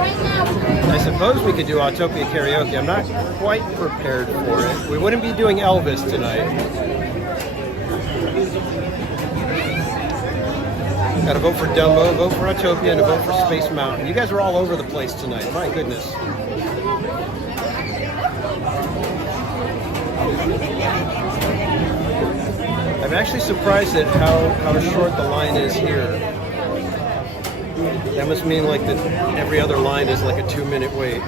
I suppose we could do Autopia karaoke. I'm not quite prepared for it. We wouldn't be doing Elvis tonight. Got to vote for Dumbo, vote for Autopia, and a vote for Space Mountain. You guys are all over the place tonight. My goodness. I'm actually surprised at how short the line is here. That must mean like that every other line is like a 2-minute wait.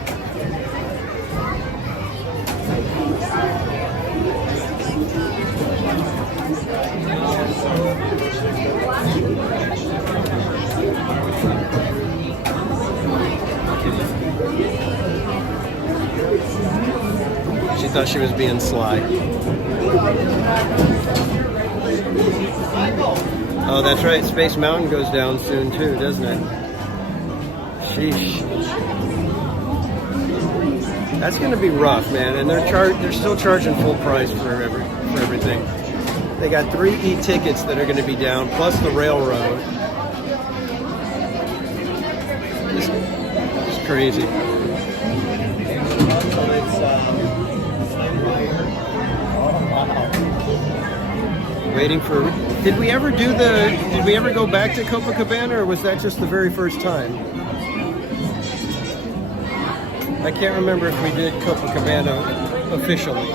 She thought she was being sly. Oh, that's right. Space Mountain goes down soon too, doesn't it? Sheesh. That's going to be rough, man. And they're still charging full price for everything. They got 3 e-tickets that are going to be down, plus the railroad. It's crazy. Waiting for. Did we ever go back to Copacabana, or was that just the very first time? I can't remember if we did Copacabana officially.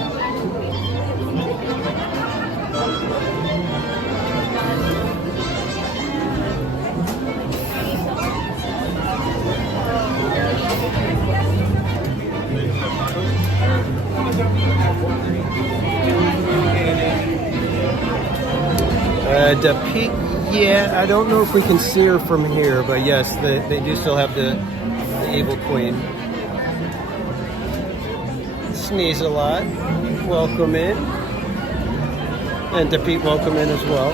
Yeah, I don't know if we can see her from here, but yes, they do still have the evil queen. Sneeze a lot. Welcome in. And Pete, welcome in as well.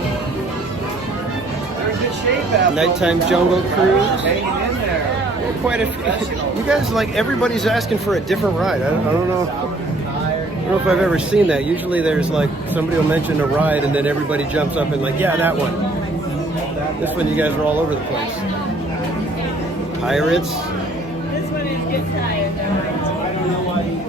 They're in good shape out. Nighttime Jungle Cruise. Hanging in there. Quite a few. You guys, like, everybody's asking for a different ride. I don't know. I don't know if I've ever seen that. Usually there's like, somebody will mention a ride and then everybody jumps up and like, yeah, that one. This one, you guys are all over the place. Pirates. This one is good tired, though. I don't know why. Is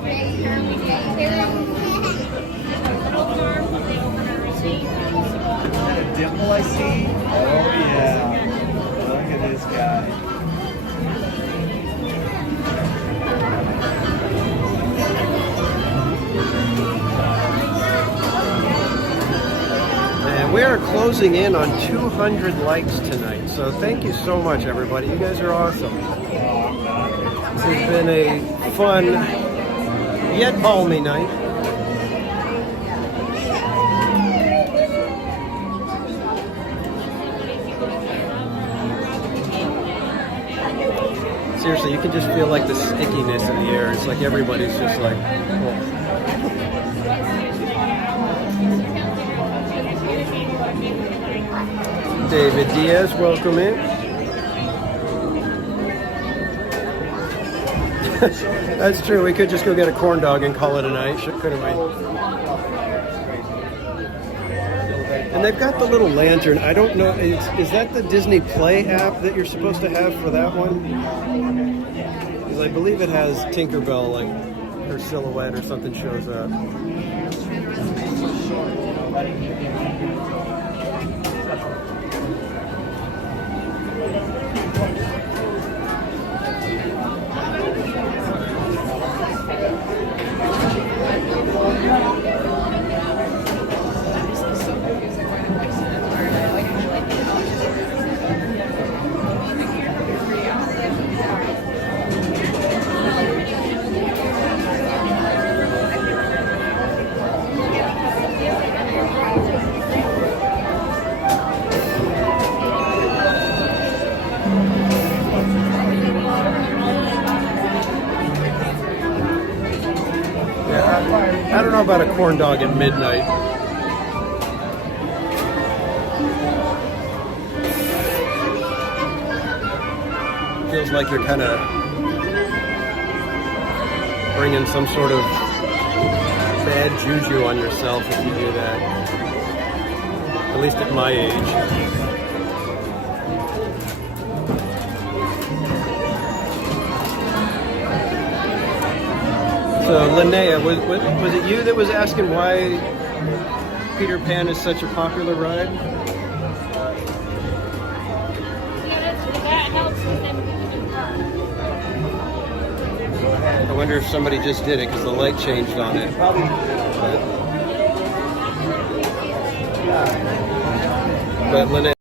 that a dimple I see? Oh, yeah. Look at this guy. And we are closing in on 200 likes tonight. So thank you so much, everybody. You guys are awesome. This has been a fun, yet balmy night. Seriously, you can just feel like the stickiness in the air. It's like everybody's just like, oh. David Diaz, welcome in. That's true. We could just go get a corn dog and call it a night, couldn't we? And they've got the little lantern. I don't know. Is that the Disney Play app that you're supposed to have for that one? Because I believe it has Tinkerbell, like her silhouette or something shows up. I don't know about a corn dog at midnight. Feels like you're kind of bringing some sort of bad juju on yourself if you do that. At least at my age. So Linnea, was it you that was asking why Peter Pan is such a popular ride? I wonder if somebody just did it because the light changed on it. But Linnea,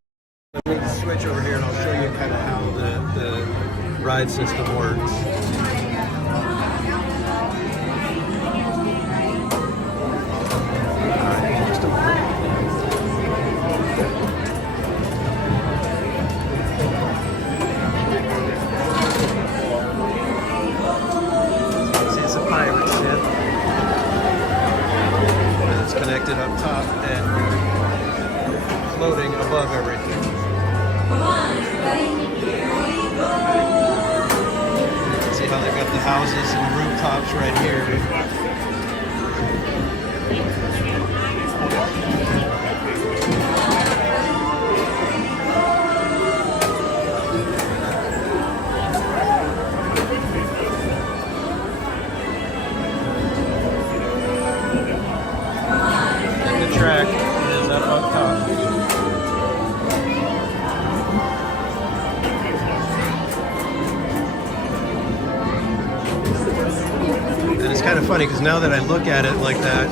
let me switch over here and I'll show you kind of how the ride system works. Connected up top and floating above everything. See how they've got the houses and rooftops right here. Track is up on top. And it's kind of funny because now that I look at it like that,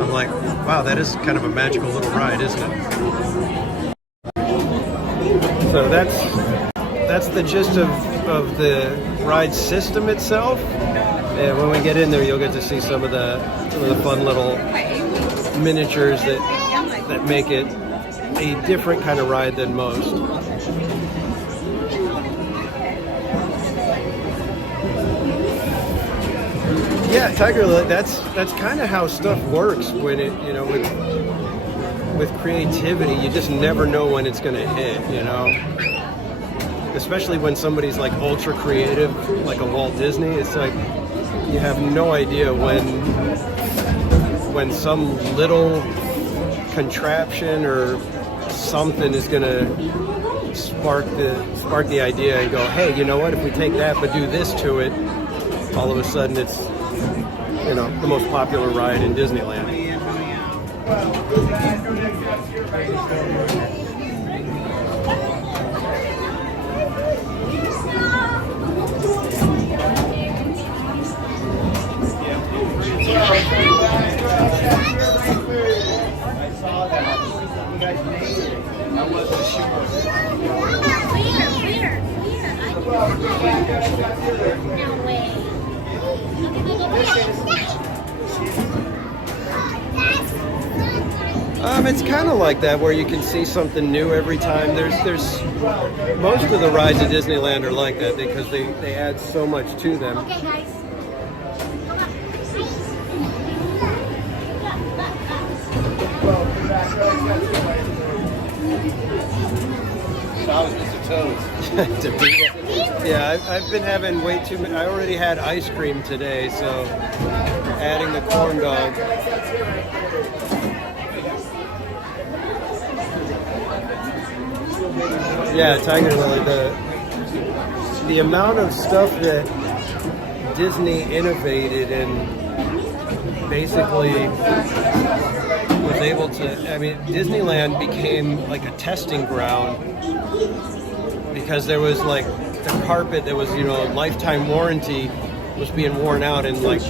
I'm like, wow, that is kind of a magical little ride, isn't it? So that's the gist of the ride system itself. And when we get in there, you'll get to see some of the fun little miniatures that make it a different kind of ride than most. Yeah, Tiger, that's kind of how stuff works when it, you know, with creativity, you just never know when it's going to hit, you know. Especially when somebody's like ultra creative, like a Walt Disney, it's like you have no idea when some little contraption or something is gonna spark the idea and go, hey, you know what, if we take that but do this to it, all of a sudden it's, you know, the most popular ride in Disneyland. It's kind of like that, where you can see something new every time. There's most of the rides at Disneyland are like that because they add so much to them. Okay, guys. Yeah, I've been having way too many. I already had ice cream today, so adding the corn dog. Yeah, Tiger Lily, the amount of stuff that Disney innovated and basically was able to, I mean, Disneyland became like a testing ground because there was like the carpet that was, you know, lifetime warranty was being worn out in like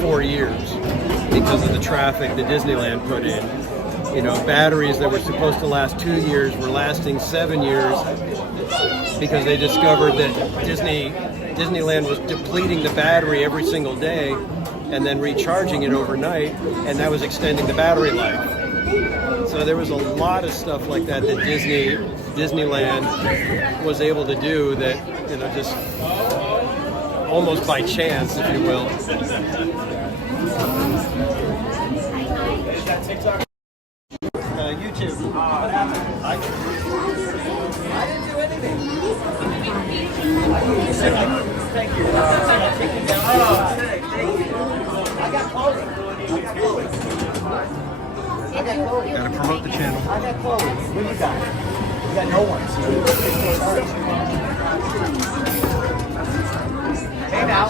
4 years because of the traffic that Disneyland put in. You know, batteries that were supposed to last 2 years were lasting 7 years because they discovered that Disneyland was depleting the battery every single day and then recharging it overnight, and that was extending the battery life. So there was a lot of stuff like that that Disneyland was able to do that, you know, just almost by chance, if you will. YouTube. I didn't do anything. Thank you. Thank you. I got clothing. Gotta promote the channel. I got clothing. What do you got? You got no one. Hey, now.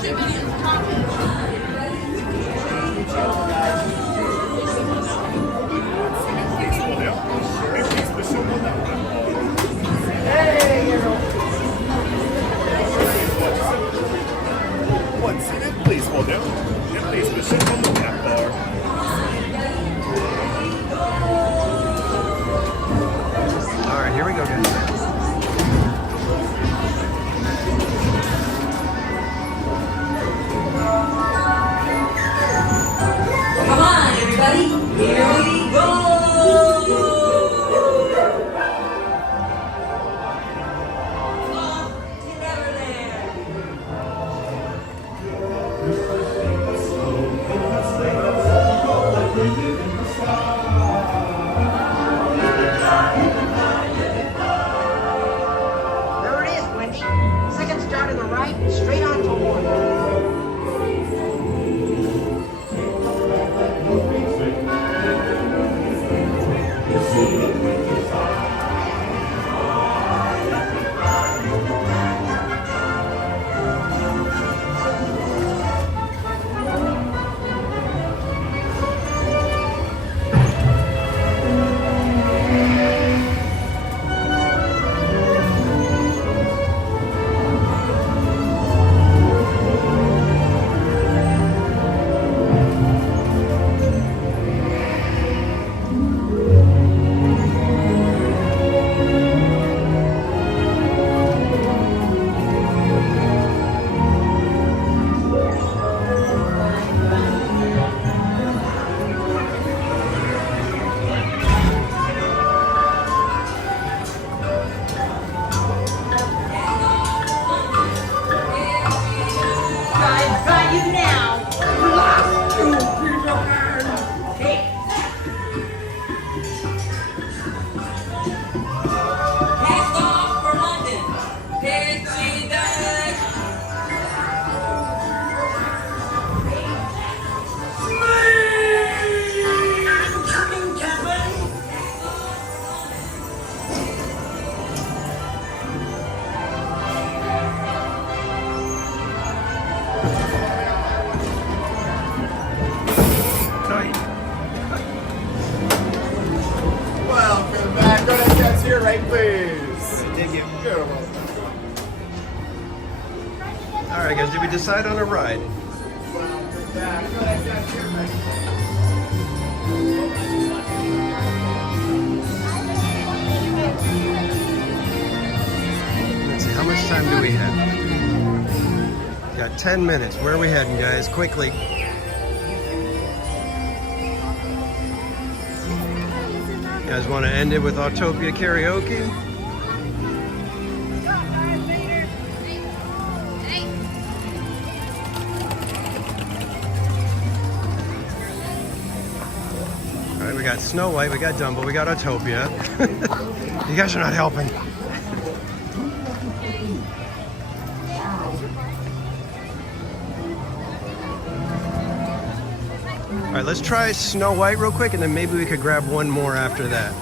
Got you now. Blast you, piece of man! Cast off for London. Pixie Dash. Coming, Captain! Welcome back. Go ahead, that's here, right, please. Thank you. Beautiful. All right, guys, did we decide on a ride? Welcome back. Go ahead, that's here, right, Let's see, how much time do we have? Got 10 minutes. Where are we heading, guys? Quickly. You guys want to end it with Autopia karaoke? All right, we got Snow White, we got Dumbo, we got Autopia. You guys are not helping. All right, let's try Snow White real quick, and then maybe we could grab one more after that.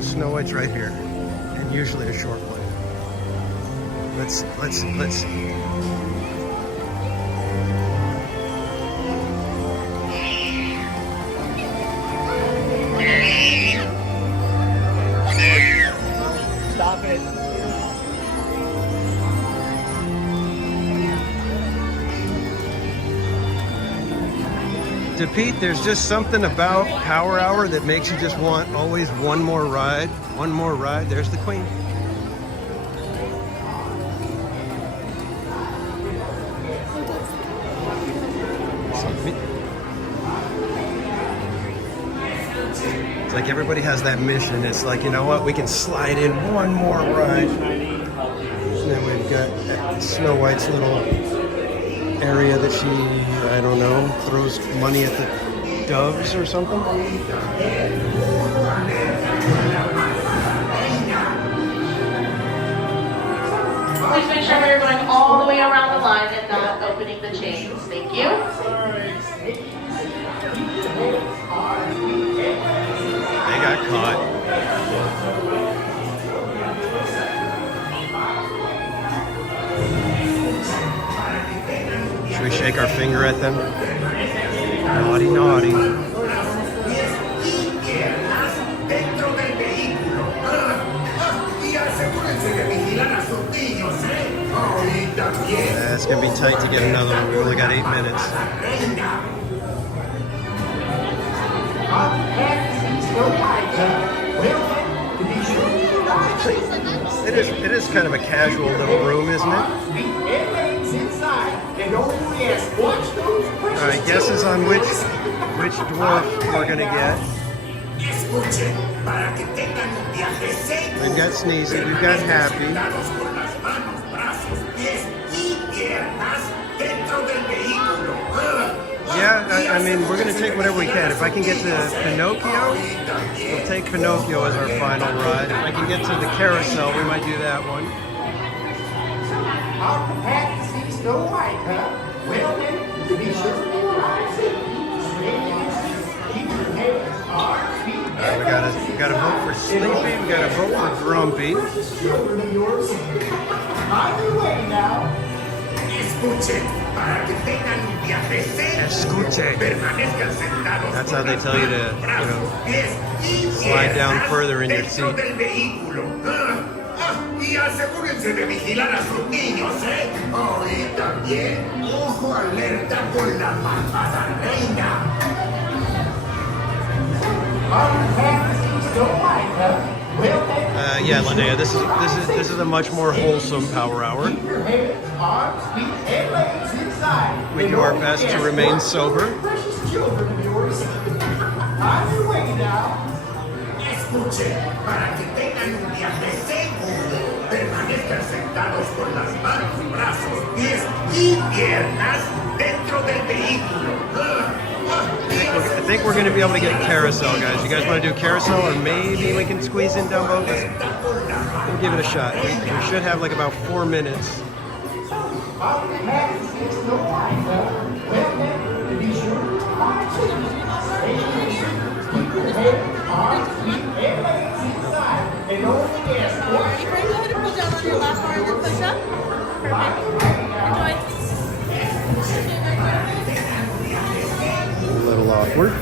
Snow White's right here, and usually a short one. Let's. Stop it. To Pete, there's just something about Power Hour that makes you just want always one more ride. One more ride. There's the Queen. It's like everybody has that mission. It's like, you know what? We can slide in one more ride. And then we've got Snow White's little area that she, I don't know, throws money at the doves or something. Please make sure you're going all the way around the line and not opening the chains. Thank you. They got caught. Should we shake our finger at them? Naughty, naughty. It's gonna be tight to get another one. We only got 8 minutes. It is kind of a casual little room, isn't it? All right, guesses on which dwarf we're gonna get. We've got Sneezy, we've got Happy. Yeah, I mean, we're gonna take whatever we can. If I can get to Pinocchio, we'll take Pinocchio as our final ride. If I can get to the carousel, we might do that one. Our pack sees Snow White, huh? Well then, to be sure to arrive. Keep your head on feet. We gotta vote for Sleepy, we gotta vote for Grumpy. Children of yours. On your way now. Escuche. That's how they tell you to, you know, slide down further in your seat. Y asegúrense de vigilar a sus niños, ¿eh? Oh, y también, ojo alerta con la malvada reina. Yeah, Linnea, this is a much more wholesome Power Hour. We do our best to remain sober. Para que tengan un viaje seguro, permanezcan sentados con las manos, brazos, pies y piernas piernas dentro del vehículo. I think we're going to be able to get carousel, guys. You guys want to do carousel, or maybe we can squeeze in Dumbo? We'll give it a shot. We should have like about 4 minutes. A little awkward.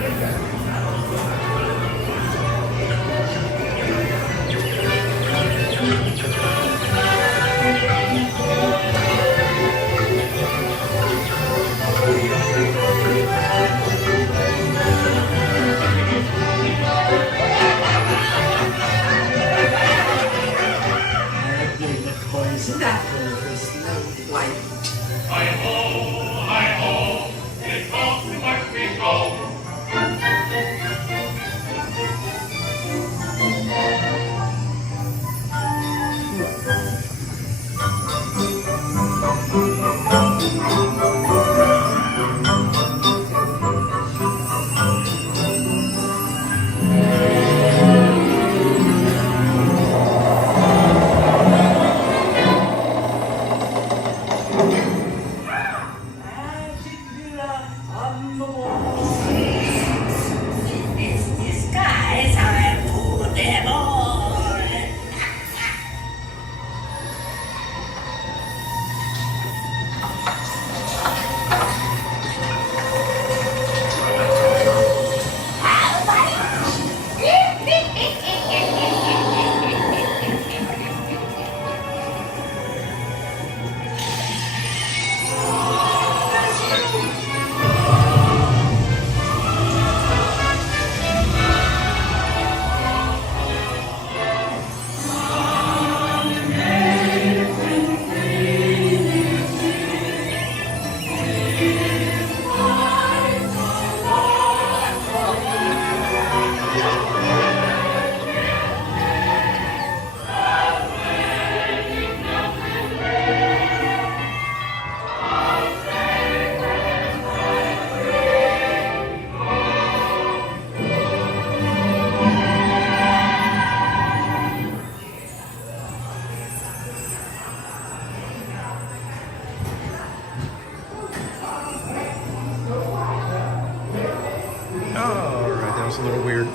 A little weird.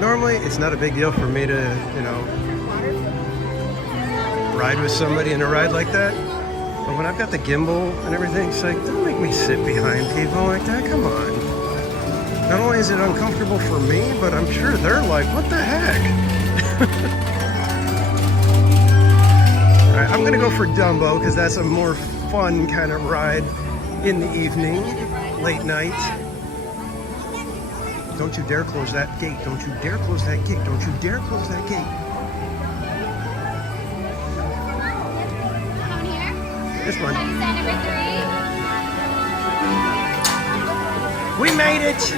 Normally it's not a big deal for me to, you know, ride with somebody in a ride like that. But when I've got the gimbal and everything, it's like, don't make me sit behind people like that. Come on. Not only is it uncomfortable for me, but I'm sure they're like, what the heck? All right, I'm gonna go for Dumbo because that's a more fun kind of ride in the evening, late night. Don't you dare close that gate. Don't you dare close that gate. Don't you dare close that gate. Come here. This one. Stand number 3. We made it!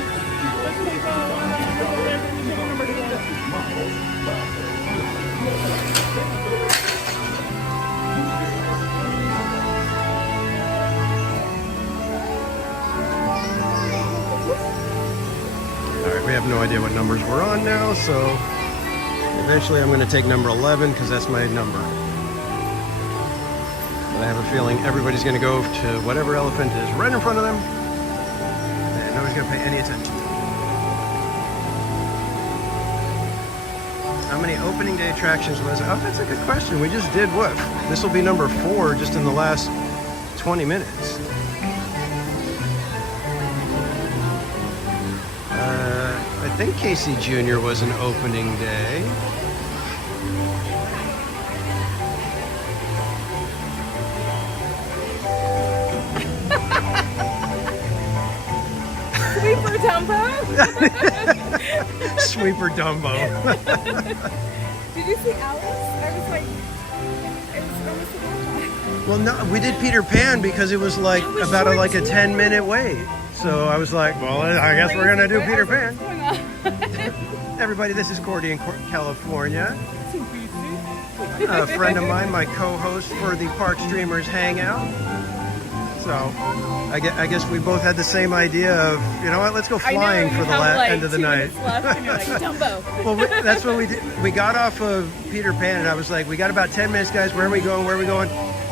We have no idea what numbers we're on now, so eventually I'm going to take number 11 because that's my number. But I have a feeling everybody's going to go to whatever elephant is right in front of them, and nobody's going to pay any attention. How many opening day attractions was it? Oh, that's a good question. We just did what? This will be number 4 just in the last 20 minutes. I think Casey Jr. was an opening day. Sweeper Dumbo? Sweeper Dumbo. Did you see Alice? I was like, it was almost a lot. Well, no, we did Peter Pan because it was like about a 10-minute wait. So I was like, well, I guess we're gonna do Peter Pan. What's going on? Everybody, this is Cordy in California. a friend of mine, my co-host for the Park Streamers Hangout. So I guess we both had the same idea of, you know what, let's go flying for the end of the night. Left and you're like, Dumbo. Well, that's what we did. We got off of Peter Pan, and I was like, we got about 10 minutes, guys. Where are we going? Where are we going?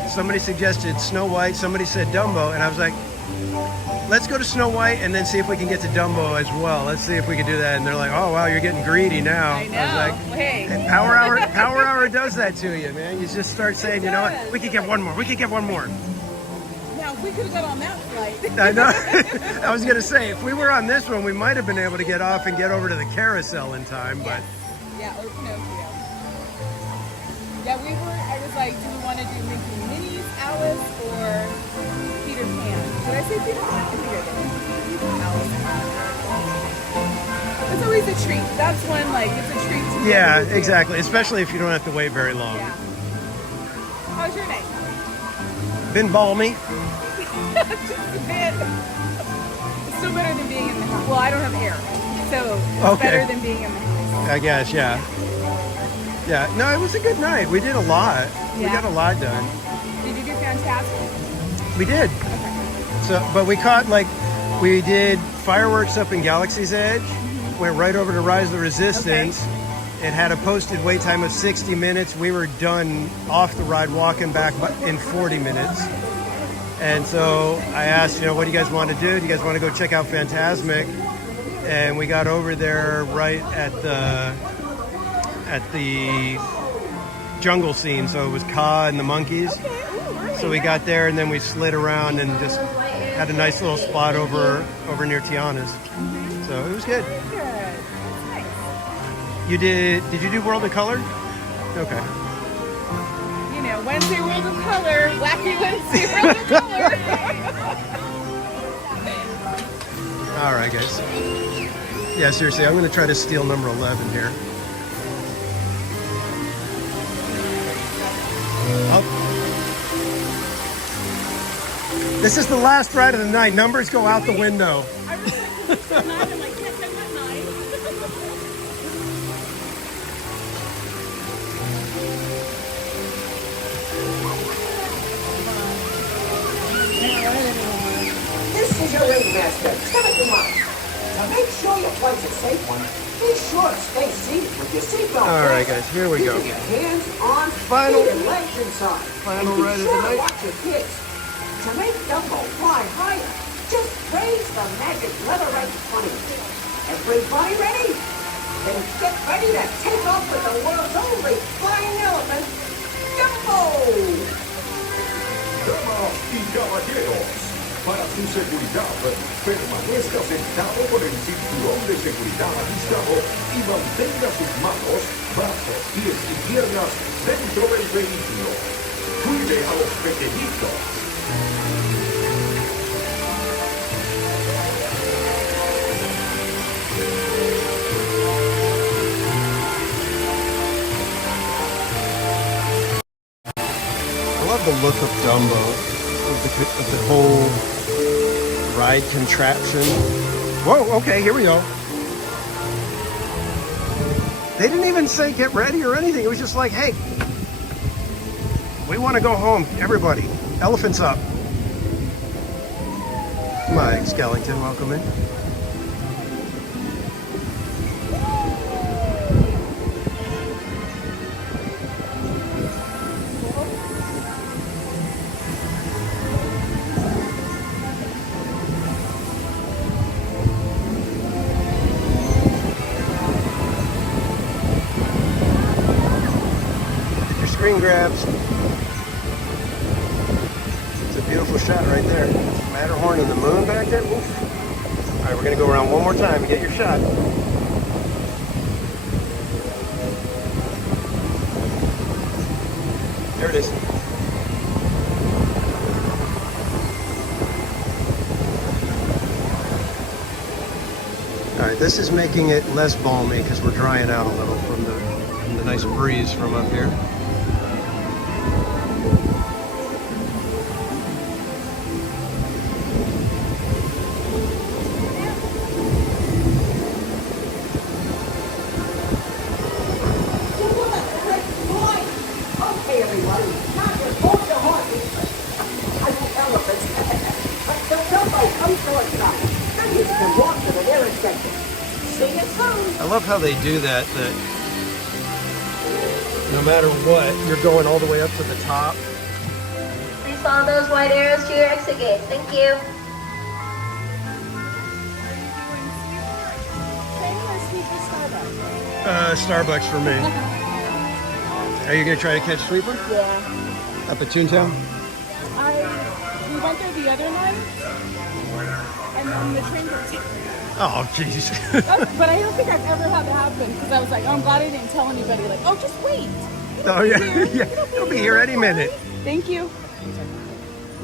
Somebody suggested Snow White. Somebody said Dumbo, and I was like, let's go to Snow White and then see if we can get to Dumbo as well. Let's see if we can do that. And they're like, oh, wow, you're getting greedy now. I know. I was like, hey. Power Hour does that to you, man. You just start saying, you know what, we could get one more. We could get one more. Now, if we could have got on that flight. I know. I was going to say, if we were on this one, we might have been able to get off and get over to the carousel in time. But Yeah, or Pinocchio. Yeah, I was like, do we want to do Mickey Minnie's Alice or Peter Pan? Did I say Peter Pan? I think I did. Alice. It's always a treat. That's one, like, it's a treat to me. yeah, exactly. Especially if you don't have to wait very long. Yeah. How's your night? Been balmy. Just a bit. It's still better than being in the house. Well, I don't have air, so it's better than being in the house. I guess, yeah. Yeah, no, it was a good night. We did a lot. We got a lot done. Did you do fantastic? We did. So, but we did fireworks up in Galaxy's Edge. Went right over to Rise of the Resistance. It had a posted wait time of 60 minutes. We were done off the ride, walking back in 40 minutes. And so I asked, what do you guys want to do? Do you guys want to go check out Fantasmic? And we got over there right at the jungle scene. So it was Ka and the monkeys. So we got there and then we slid around and just had a nice little spot over near Tiana's. So it was good. You did you do World of Color? Okay. Wednesday World of Color, Wacky Wednesday World of Color. All right, guys. Yeah, seriously, I'm going to try to steal number 11 here. This is the last ride of the night. Numbers go out the window. I was like, I'm like, yes, I'm at 9. This is your ringmaster, Timothy Mark. To make sure your flight's a safe one, be sure to stay seated with your seatbelt. All right, guys, here we go. Keep your hands on Final feet and legs inside. Final and ride of be the sure to night. watch your kids. To make Dumbo fly higher, just raise the magic lever right in front of you. Everybody ready? Then get ready to take off with the world's only flying elephant, Dumbo! Damas y caballeros, para su seguridad, permanezca sentado con el cinturón de seguridad ajustado y mantenga sus manos, brazos, pies y piernas dentro del vehículo. Cuide a los pequeñitos. I love the look of Dumbo, of the whole ride contraption. Whoa, okay, here we go. They didn't even say get ready or anything. It was just like, hey, we want to go home, everybody. Elephants up. Mike Skellington, welcome in. Screen grabs. It's a beautiful shot right there. Matterhorn and the moon back there. Oof. All right, we're gonna go around one more time and get your shot. There it is. All right, this is making it less balmy because we're drying out a little from the nice breeze from up here. hurry. Not just hold your horses. I see elephants. The Bilbo comes to us now. Then you can walk to the nearest section. See you soon. I love how they do that, that no matter what, you're going all the way up to the top. Please follow those white arrows to your exit gate. Thank you. Starbucks for me. Are you gonna try to catch Sweeper? Yeah. Up at Toontown? We went there the other night, and then the train was. Oh, jeez. But I don't think I've ever had that happen because I was like, oh, I'm glad I didn't tell anybody. Like, oh, just wait. Oh yeah, yeah. It'll be here any minute. Thank you.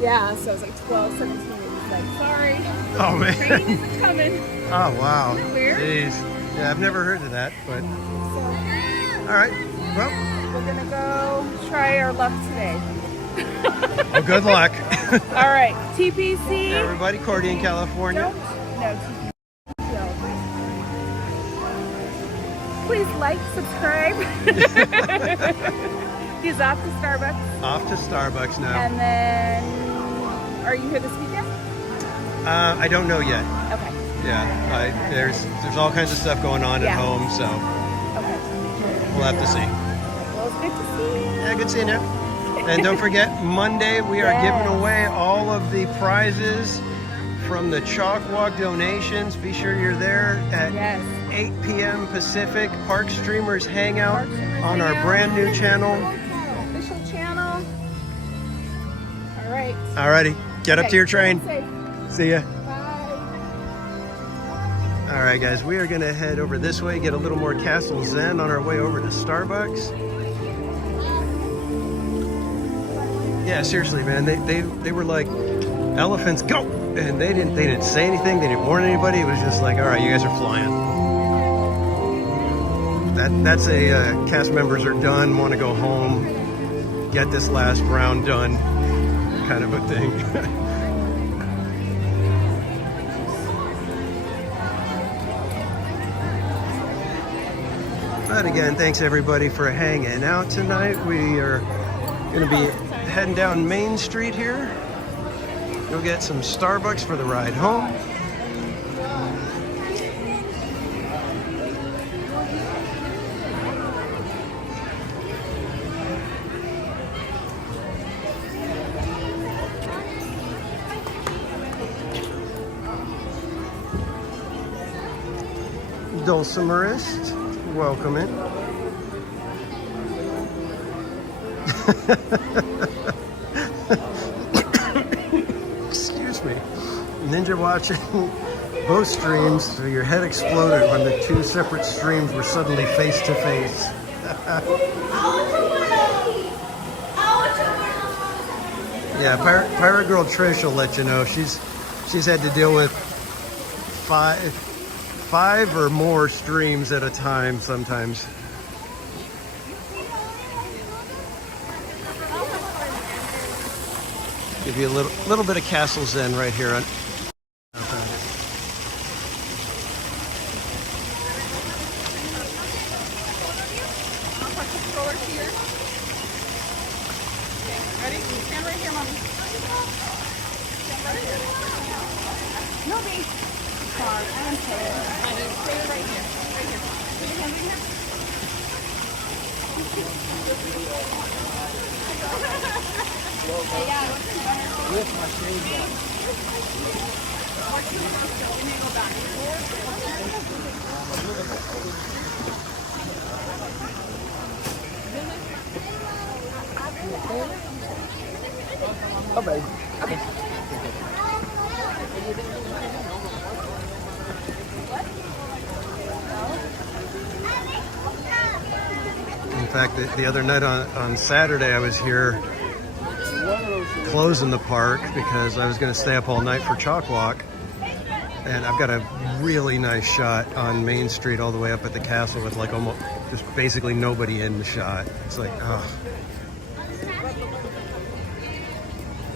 Yeah, so I was like 12, 17, and he's like, sorry. Oh man. Train isn't coming. Oh wow. Isn't that weird? Jeez. Yeah, I've never heard of that, but. All right. Well. We're gonna go try our luck today. Well, good luck. All right, TPC. Everybody, Cordy in California. No, TPC. Please like, subscribe. He's off to Starbucks. Off to Starbucks now. And then, are you here this weekend? I don't know yet. Okay. Yeah, there's all kinds of stuff going on at home, so okay. We'll have to see. Well, it's good to see you. Yeah, good seeing you. And don't forget, Monday we are giving away all of the prizes from the Chalk Walk donations. Be sure you're there at 8 p.m. Pacific. Park Streamers Hangout on our brand new channel. Official channel. All right. Alrighty, get up to your train. Safe. See ya. Bye. All right, guys, we are gonna head over this way, get a little more Castle Zen on our way over to Starbucks. Yeah, seriously, man, they were like, elephants, go! And they didn't say anything, they didn't warn anybody. It was just like, all right, you guys are flying. That's a cast members are done, want to go home, get this last round done, kind of a thing. But again, thanks everybody for hanging out tonight. We are going to be heading down Main Street here. Go get some Starbucks for the ride home. Dulcimerist, welcome in. Excuse me. Ninja watching both streams, so your head exploded when the two separate streams were suddenly face to face. Yeah, Pirate Girl Trish will let you know. She's had to deal with five or more streams at a time sometimes. Give you a little bit of Castle Zen right here on. Ready? Stand right here, mommy. Stand right here. No, babe. Sorry, I'm sorry. Stay right here. Right here. Put your hands in here. With my shades on. Oh, baby. Okay. In fact, the other night on Saturday, I was here closing the park because I was going to stay up all night for Chalk Walk. And I've got a really nice shot on Main Street all the way up at the castle with like almost just basically nobody in the shot. It's like, oh.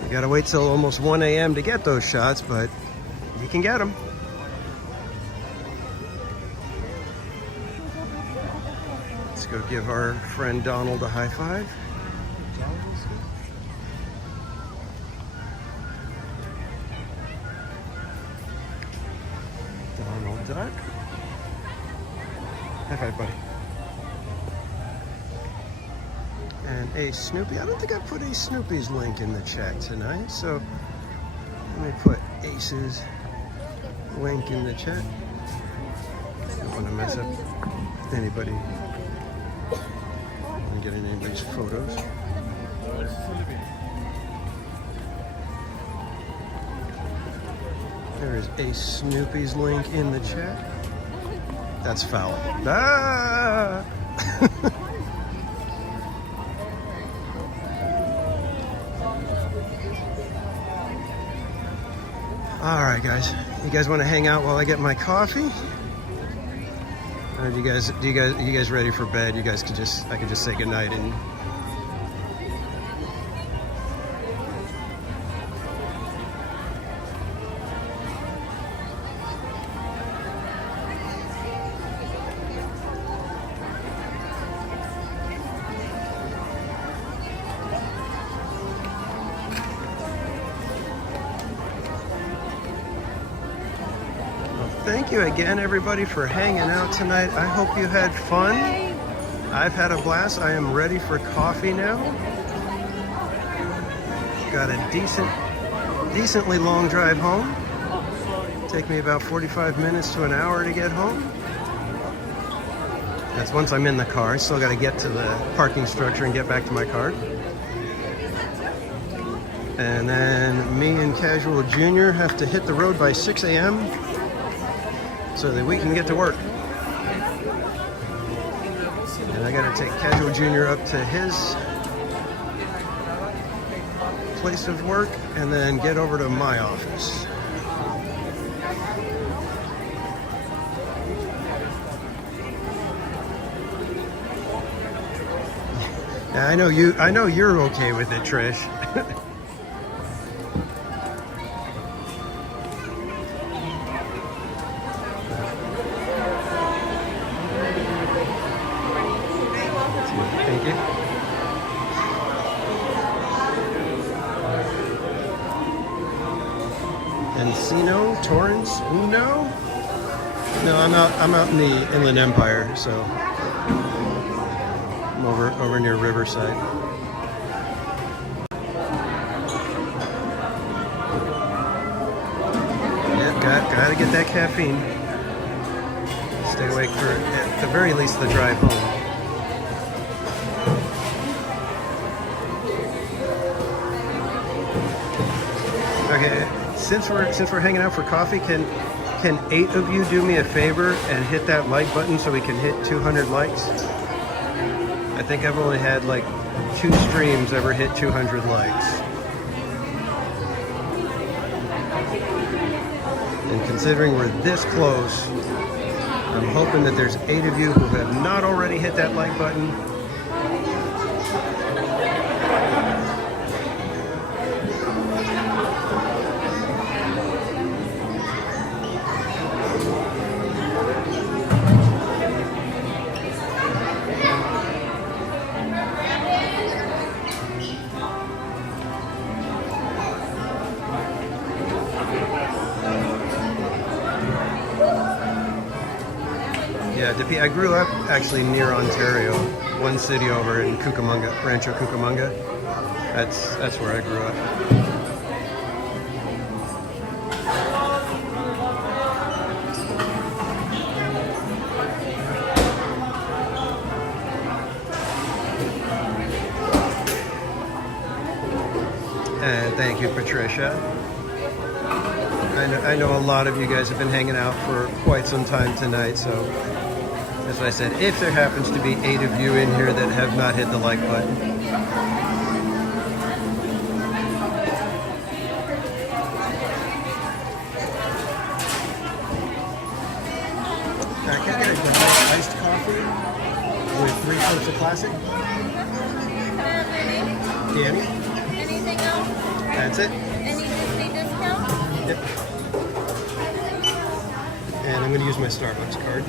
You gotta wait till almost 1 a.m. to get those shots, but you can get them. Let's go give our friend Donald a high five. High five, buddy. And a Snoopy. I don't think I put a Snoopy's link in the chat tonight, so let me put Ace's link in the chat. Don't want to mess up anybody. I'm getting anybody's photos. There is a Snoopy's link in the chat. That's foul. Ah! All right, guys. You guys want to hang out while I get my coffee? Or do you guys ready for bed? You guys could I could just say goodnight and. Thank you again, everybody, for hanging out tonight. I hope you had fun. I've had a blast. I am ready for coffee now. Got a decently long drive home. Take me about 45 minutes to an hour to get home. That's once I'm in the car. I still got to get to the parking structure and get back to my car. And then me and Casual Junior have to hit the road by 6 a.m. so that we can get to work. And I gotta take Casual Junior up to his place of work and then get over to my office. Yeah, I know you're okay with it, Trish. Encino, Torrance, Uno? No, I'm out in the Inland Empire, so I'm over near Riverside. Yeah, gotta get that caffeine. Stay awake for at the very least the drive home. Okay. Since we're hanging out for coffee, can 8 of you do me a favor and hit that like button so we can hit 200 likes? I think I've only had like 2 streams ever hit 200 likes. And considering we're this close, I'm hoping that there's 8 of you who have not already hit that like button. I grew up actually near Ontario, one city over in Cucamonga, Rancho Cucamonga. That's where I grew up. And thank you, Patricia. I know a lot of you guys have been hanging out for quite some time tonight, so as I said, if there happens to be 8 of you in here that have not hit the like button. Can I get a iced coffee with 3 cups of classic? Danny? Anything else? That's it? Any Disney discount? Yep. And I'm going to use my Starbucks card.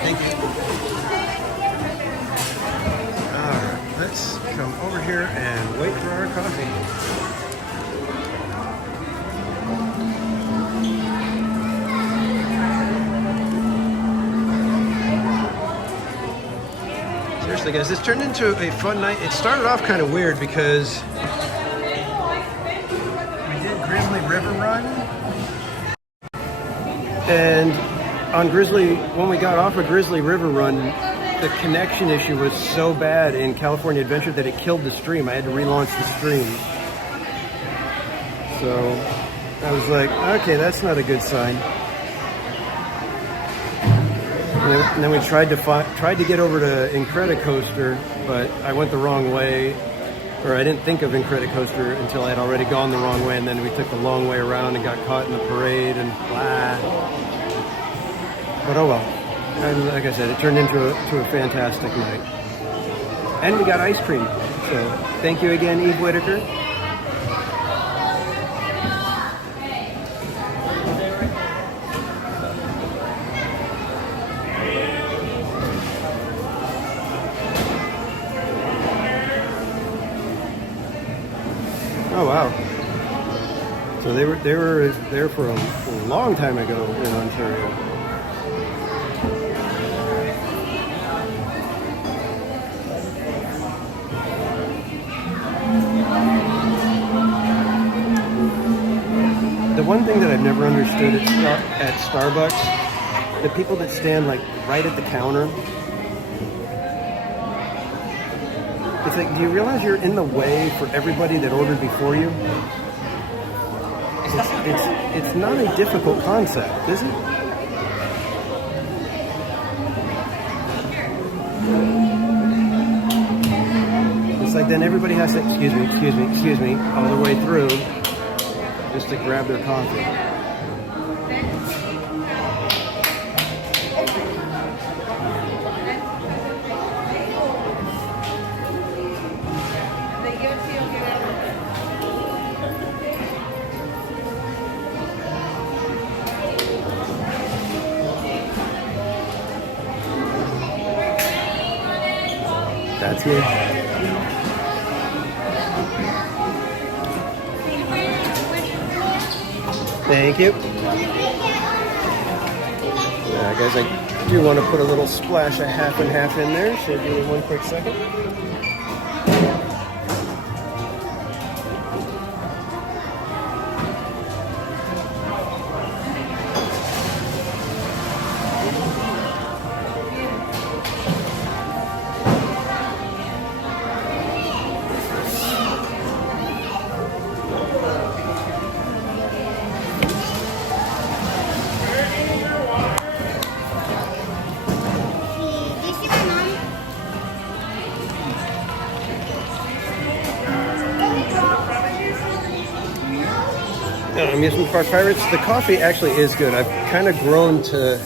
Thank you. All right. So guys, this turned into a fun night. It started off kind of weird because we did Grizzly River Run. And on Grizzly, when we got off of Grizzly River Run, the connection issue was so bad in California Adventure that it killed the stream. I had to relaunch the stream. So I was like, okay, that's not a good sign. And then we tried to get over to Incredicoaster, but I went the wrong way, or I didn't think of Incredicoaster until I had already gone the wrong way, and then we took the long way around and got caught in the parade and blah. But oh well. And like I said, it turned into a fantastic night. And we got ice cream. So thank you again, Eve Whitaker. Oh wow! So they were there for a long time ago in Ontario. The one thing that I've never understood at Starbucks, the people that stand like right at the counter. It's like, do you realize you're in the way for everybody that ordered before you? It's not a difficult concept, is it? It's like then everybody has to, excuse me, all the way through just to grab their coffee. That's me. Thank you. Yeah, guys, I do want to put a little splash of half and half in there, so give me one quick second. Amusement Park Pirates. The coffee actually is good. I've kind of grown to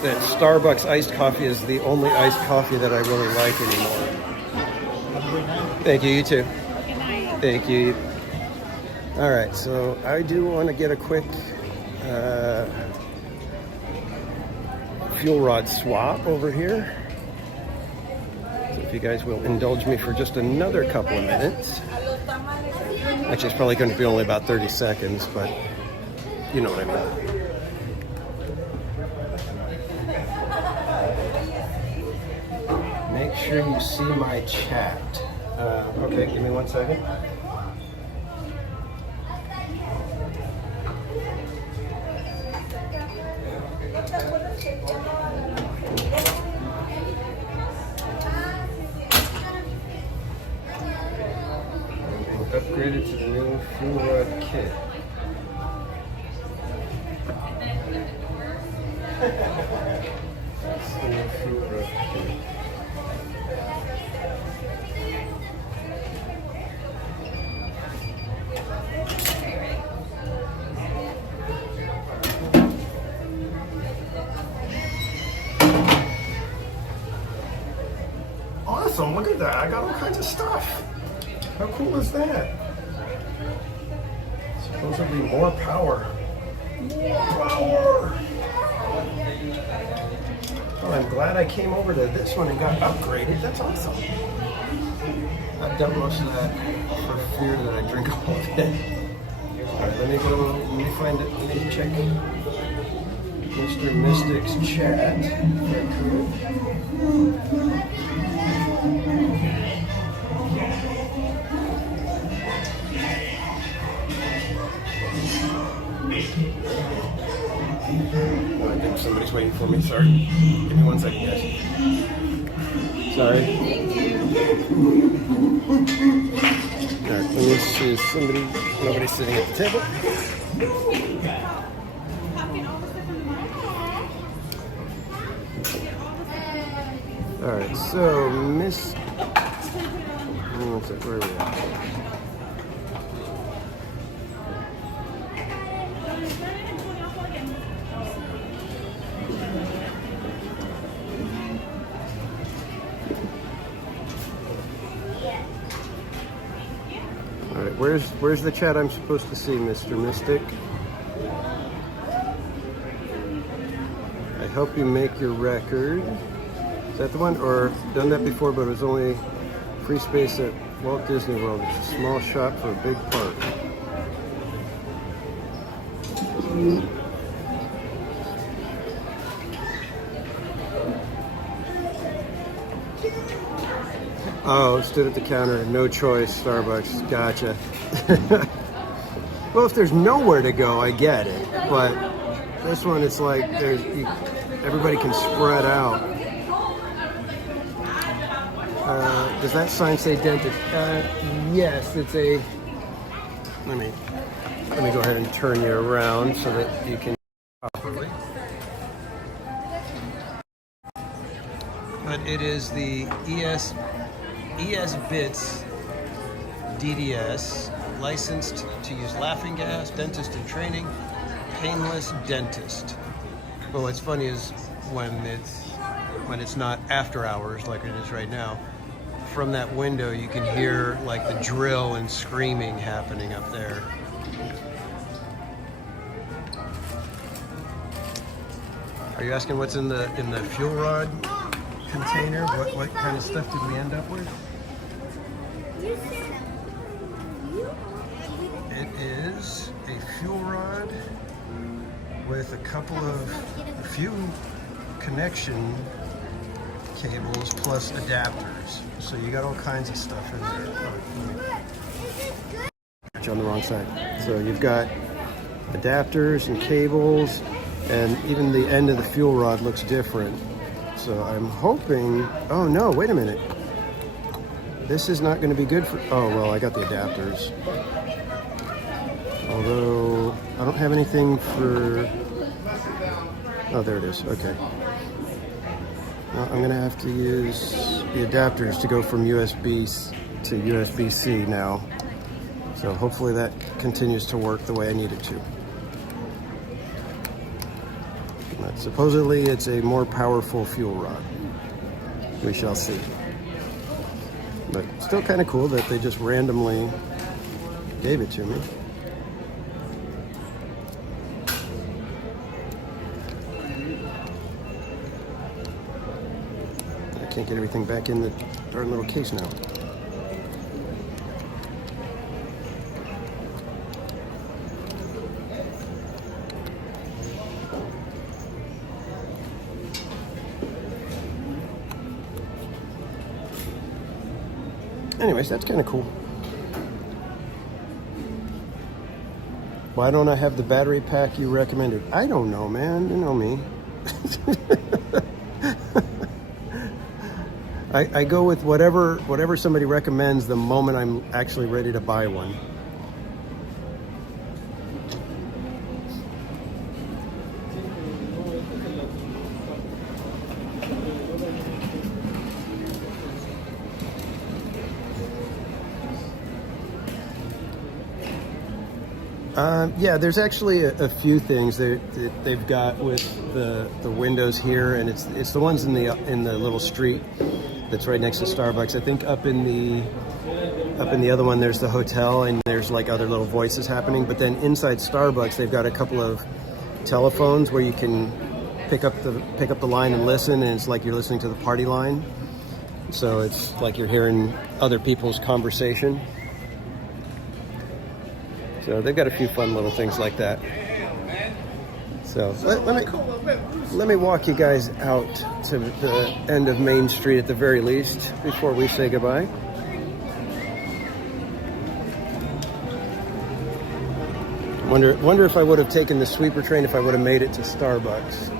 that Starbucks iced coffee is the only iced coffee that I really like anymore. Thank you, you too. Good night. Thank you. All right, so I do want to get a quick fuel rod swap over here. So if you guys will indulge me for just another couple of minutes. Actually, it's probably going to be only about 30 seconds, but you know what I mean. Make sure you see my chat. Okay, give me 1 second. Upgraded to the new fuel rod kit. That's the new fuel rod kit. Awesome, look at that. I got all kinds of stuff. How cool is that? Supposedly more power. More power! Well, I'm glad I came over to this one and got upgraded. That's awesome. I've done most of that for fear that I drink all of it. Alright, let me find it. Let me check Mr. Mystic's chat. If I could. Oh, I think somebody's waiting for me. Sorry. Give me 1 second, guys. Sorry. Alright, let me see somebody. Nobody's sitting at the table. Alright, so Miss. What's it? Where are we at? All right, where's the chat I'm supposed to see, Mr. Mystic? I help you make your record. Is that the one? Or done that before, but it was only free space at Walt Disney World. It's a small shop for a big park. Oh, stood at the counter, no choice, Starbucks, gotcha. Well, if there's nowhere to go, I get it. But this one, it's like everybody can spread out. Does that sign say dentist? Yes, it's a. Let me go ahead and turn you around so that you can properly. But it is the ES Bits DDS, licensed to use laughing gas, dentist in training, painless dentist. Well, what's funny is when it's not after hours like it is right now, from that window you can hear like the drill and screaming happening up there. Are you asking what's in the fuel rod container? What kind of stuff did we end up with? It is a fuel rod with a few connection cables plus adapters. So you got all kinds of stuff in there. Got you on the wrong side. So you've got adapters and cables, and even the end of the fuel rod looks different. So I'm hoping, oh no, wait a minute. This is not going to be good for, oh, well, I got the adapters. Although, I don't have anything for, oh, there it is, okay. Well, I'm going to have to use the adapters to go from USB to USB-C now. So hopefully that continues to work the way I need it to. But supposedly it's a more powerful fuel rod. We shall see. But still kind of cool that they just randomly gave it to me. I can't get everything back in the darn little case now. Anyways, that's kind of cool. Why don't I have the battery pack you recommended? I don't know, man. You know me. I go with whatever somebody recommends the moment I'm actually ready to buy one. Yeah, there's actually a few things that they've got with the windows here, and it's the ones in the little street that's right next to Starbucks. I think up in the other one there's the hotel, and there's like other little voices happening. But then inside Starbucks they've got a couple of telephones where you can pick up the line and listen, and it's like you're listening to the party line. So it's like you're hearing other people's conversation. So they've got a few fun little things like that. So let me walk you guys out to the end of Main Street at the very least before we say goodbye. Wonder if I would have taken the sweeper train if I would have made it to Starbucks.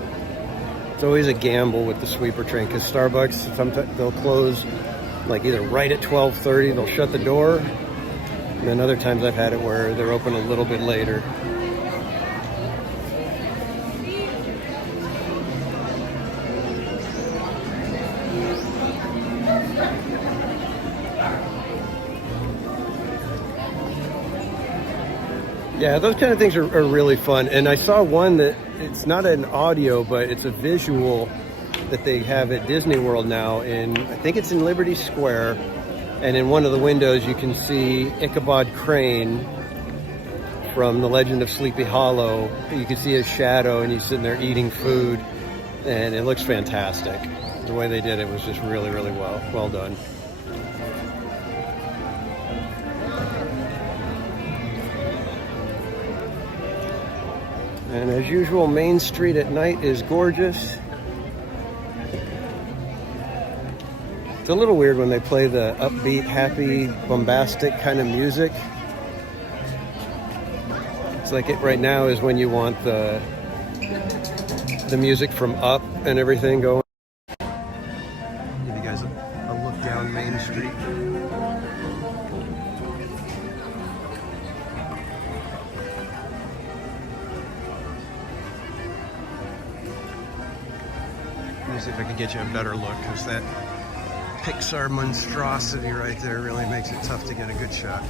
It's always a gamble with the sweeper train because Starbucks, sometimes they'll close like either right at 12:30, they'll shut the door, and then other times I've had it where they're open a little bit later. Yeah, those kind of things are really fun. And I saw one that it's not an audio, but it's a visual that they have at Disney World now. I think it's in Liberty Square. And in one of the windows, you can see Ichabod Crane from The Legend of Sleepy Hollow. You can see his shadow, and he's sitting there eating food. And it looks fantastic. The way they did it was just really, really well done. And as usual, Main Street at night is gorgeous. It's a little weird when they play the upbeat, happy, bombastic kind of music. It's like it right now is when you want the music from Up and everything going. Give you guys a look down Main Street. Let me see if I can get you a better look, because that Pixar monstrosity right there really makes it tough to get a good shot.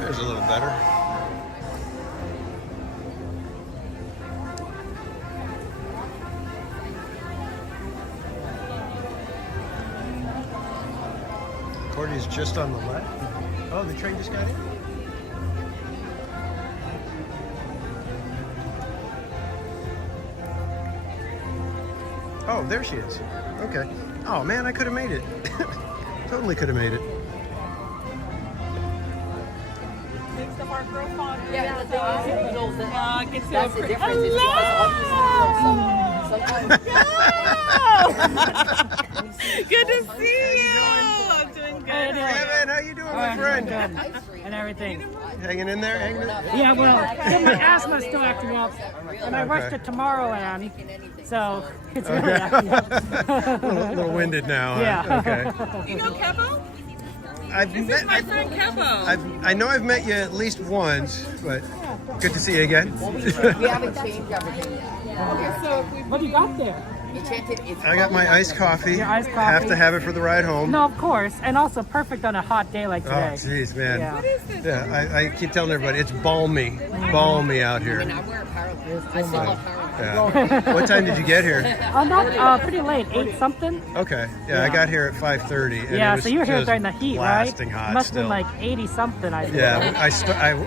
There's a little better. Cordy's just on the left. Oh, the train just got in? Oh, there she is. Okay. Oh man, I could have made it. Totally could have made it. Yeah, that's the difference. Good to see you. I'm doing good. Kevin, how you doing, my friend? And everything. Hanging in there? Hanging in there? Yeah, well, my asthma's still acting up, and I rushed it tomorrow, Annie. So it's really acting up. a little winded now. Yeah. Huh? Okay. You know Kevo? This is my friend Kevo. I know I've met you at least once, but good to see you again. We haven't changed everything yet. Okay, so what do you got there? I got my iced coffee. Your iced coffee. Have to have it for the ride home. No, of course, and also perfect on a hot day like today. Oh, jeez, man. Yeah. What is this? Yeah, I keep telling everybody it's balmy, balmy out here. I wear apparel. I still have apparel. Yeah. What time did you get here? Not pretty late, 8 something. Okay. Yeah, I got here at 5:30. Yeah, so you were here during the heat, right? Blasting hot. Must have still. been like 80 something. I think. Yeah,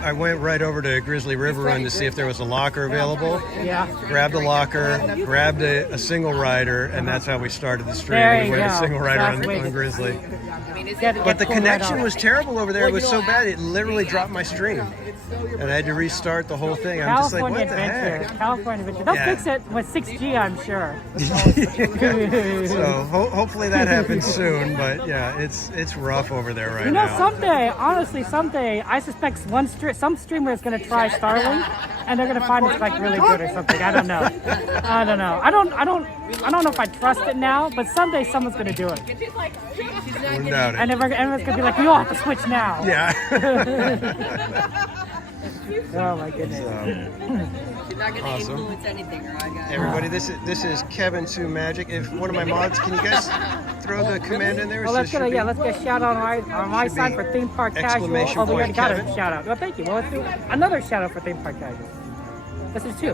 I went right over to Grizzly River Run to see if there was a locker available. Yeah. Grabbed a locker, grabbed a single rider, and that's how we started the stream. There We you went a go. single rider That's on Grizzly. Get But the pulled connection right was terrible over there. It was so bad, it literally dropped my stream. And I had to restart the whole thing. I'm just like, what the heck? California Adventure. They'll fix it with 6G, I'm sure. So hopefully that happens soon. But yeah, it's rough over there right now. now. Someday, honestly, I suspect some streamer is going to try Starlink, and they're going to find it's like really good or something. I don't know. I don't know. I don't know if I trust it now, but someday someone's going to do it. Wouldn't doubt it. And everyone's going to be like, we all have to switch now. Yeah. Oh my goodness. You're not going to Awesome. influence anything, right, guys? Hey everybody, this is Kevin Sue Magic. If one of my mods, can you guys throw the command in there? Well, let's get a shout out on my side for Theme Park Casual. Exclamation Oh, we already point got Kevin. a shout out. Well, thank you. Well, let's do another shout out for Theme Park Casual. This is 2.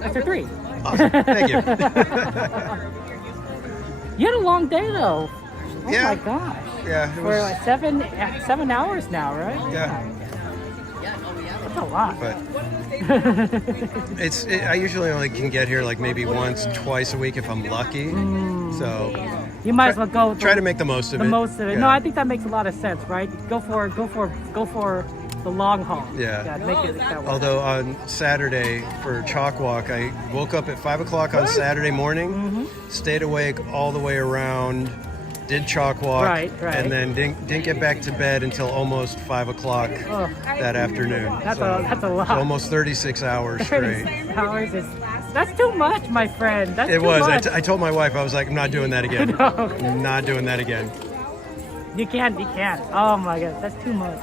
This is 3. Awesome. Thank you. You had a long day though. Oh Yeah. my gosh. Yeah. It We're was, like 7 hours now, right? Yeah. That's a lot. But I usually only can get here like maybe once, twice a week if I'm lucky. So you might as well go. Try to make the most of it. The most of it. Yeah. No, I think that makes a lot of sense, right? Go for the long haul. Yeah. Make it that way. Although on Saturday for Chalk Walk, I woke up at 5 o'clock on Saturday morning, stayed awake all the way around, did Chalk Walk, Right. and then didn't get back to bed until almost 5 o'clock that afternoon. That's a lot. So almost 36 hours straight. 36 hours that's too much, my friend. That's It too was. much. I told my wife, I was like, I'm not doing that again. No. I'm not doing that again. You can't. Oh my god, that's too much.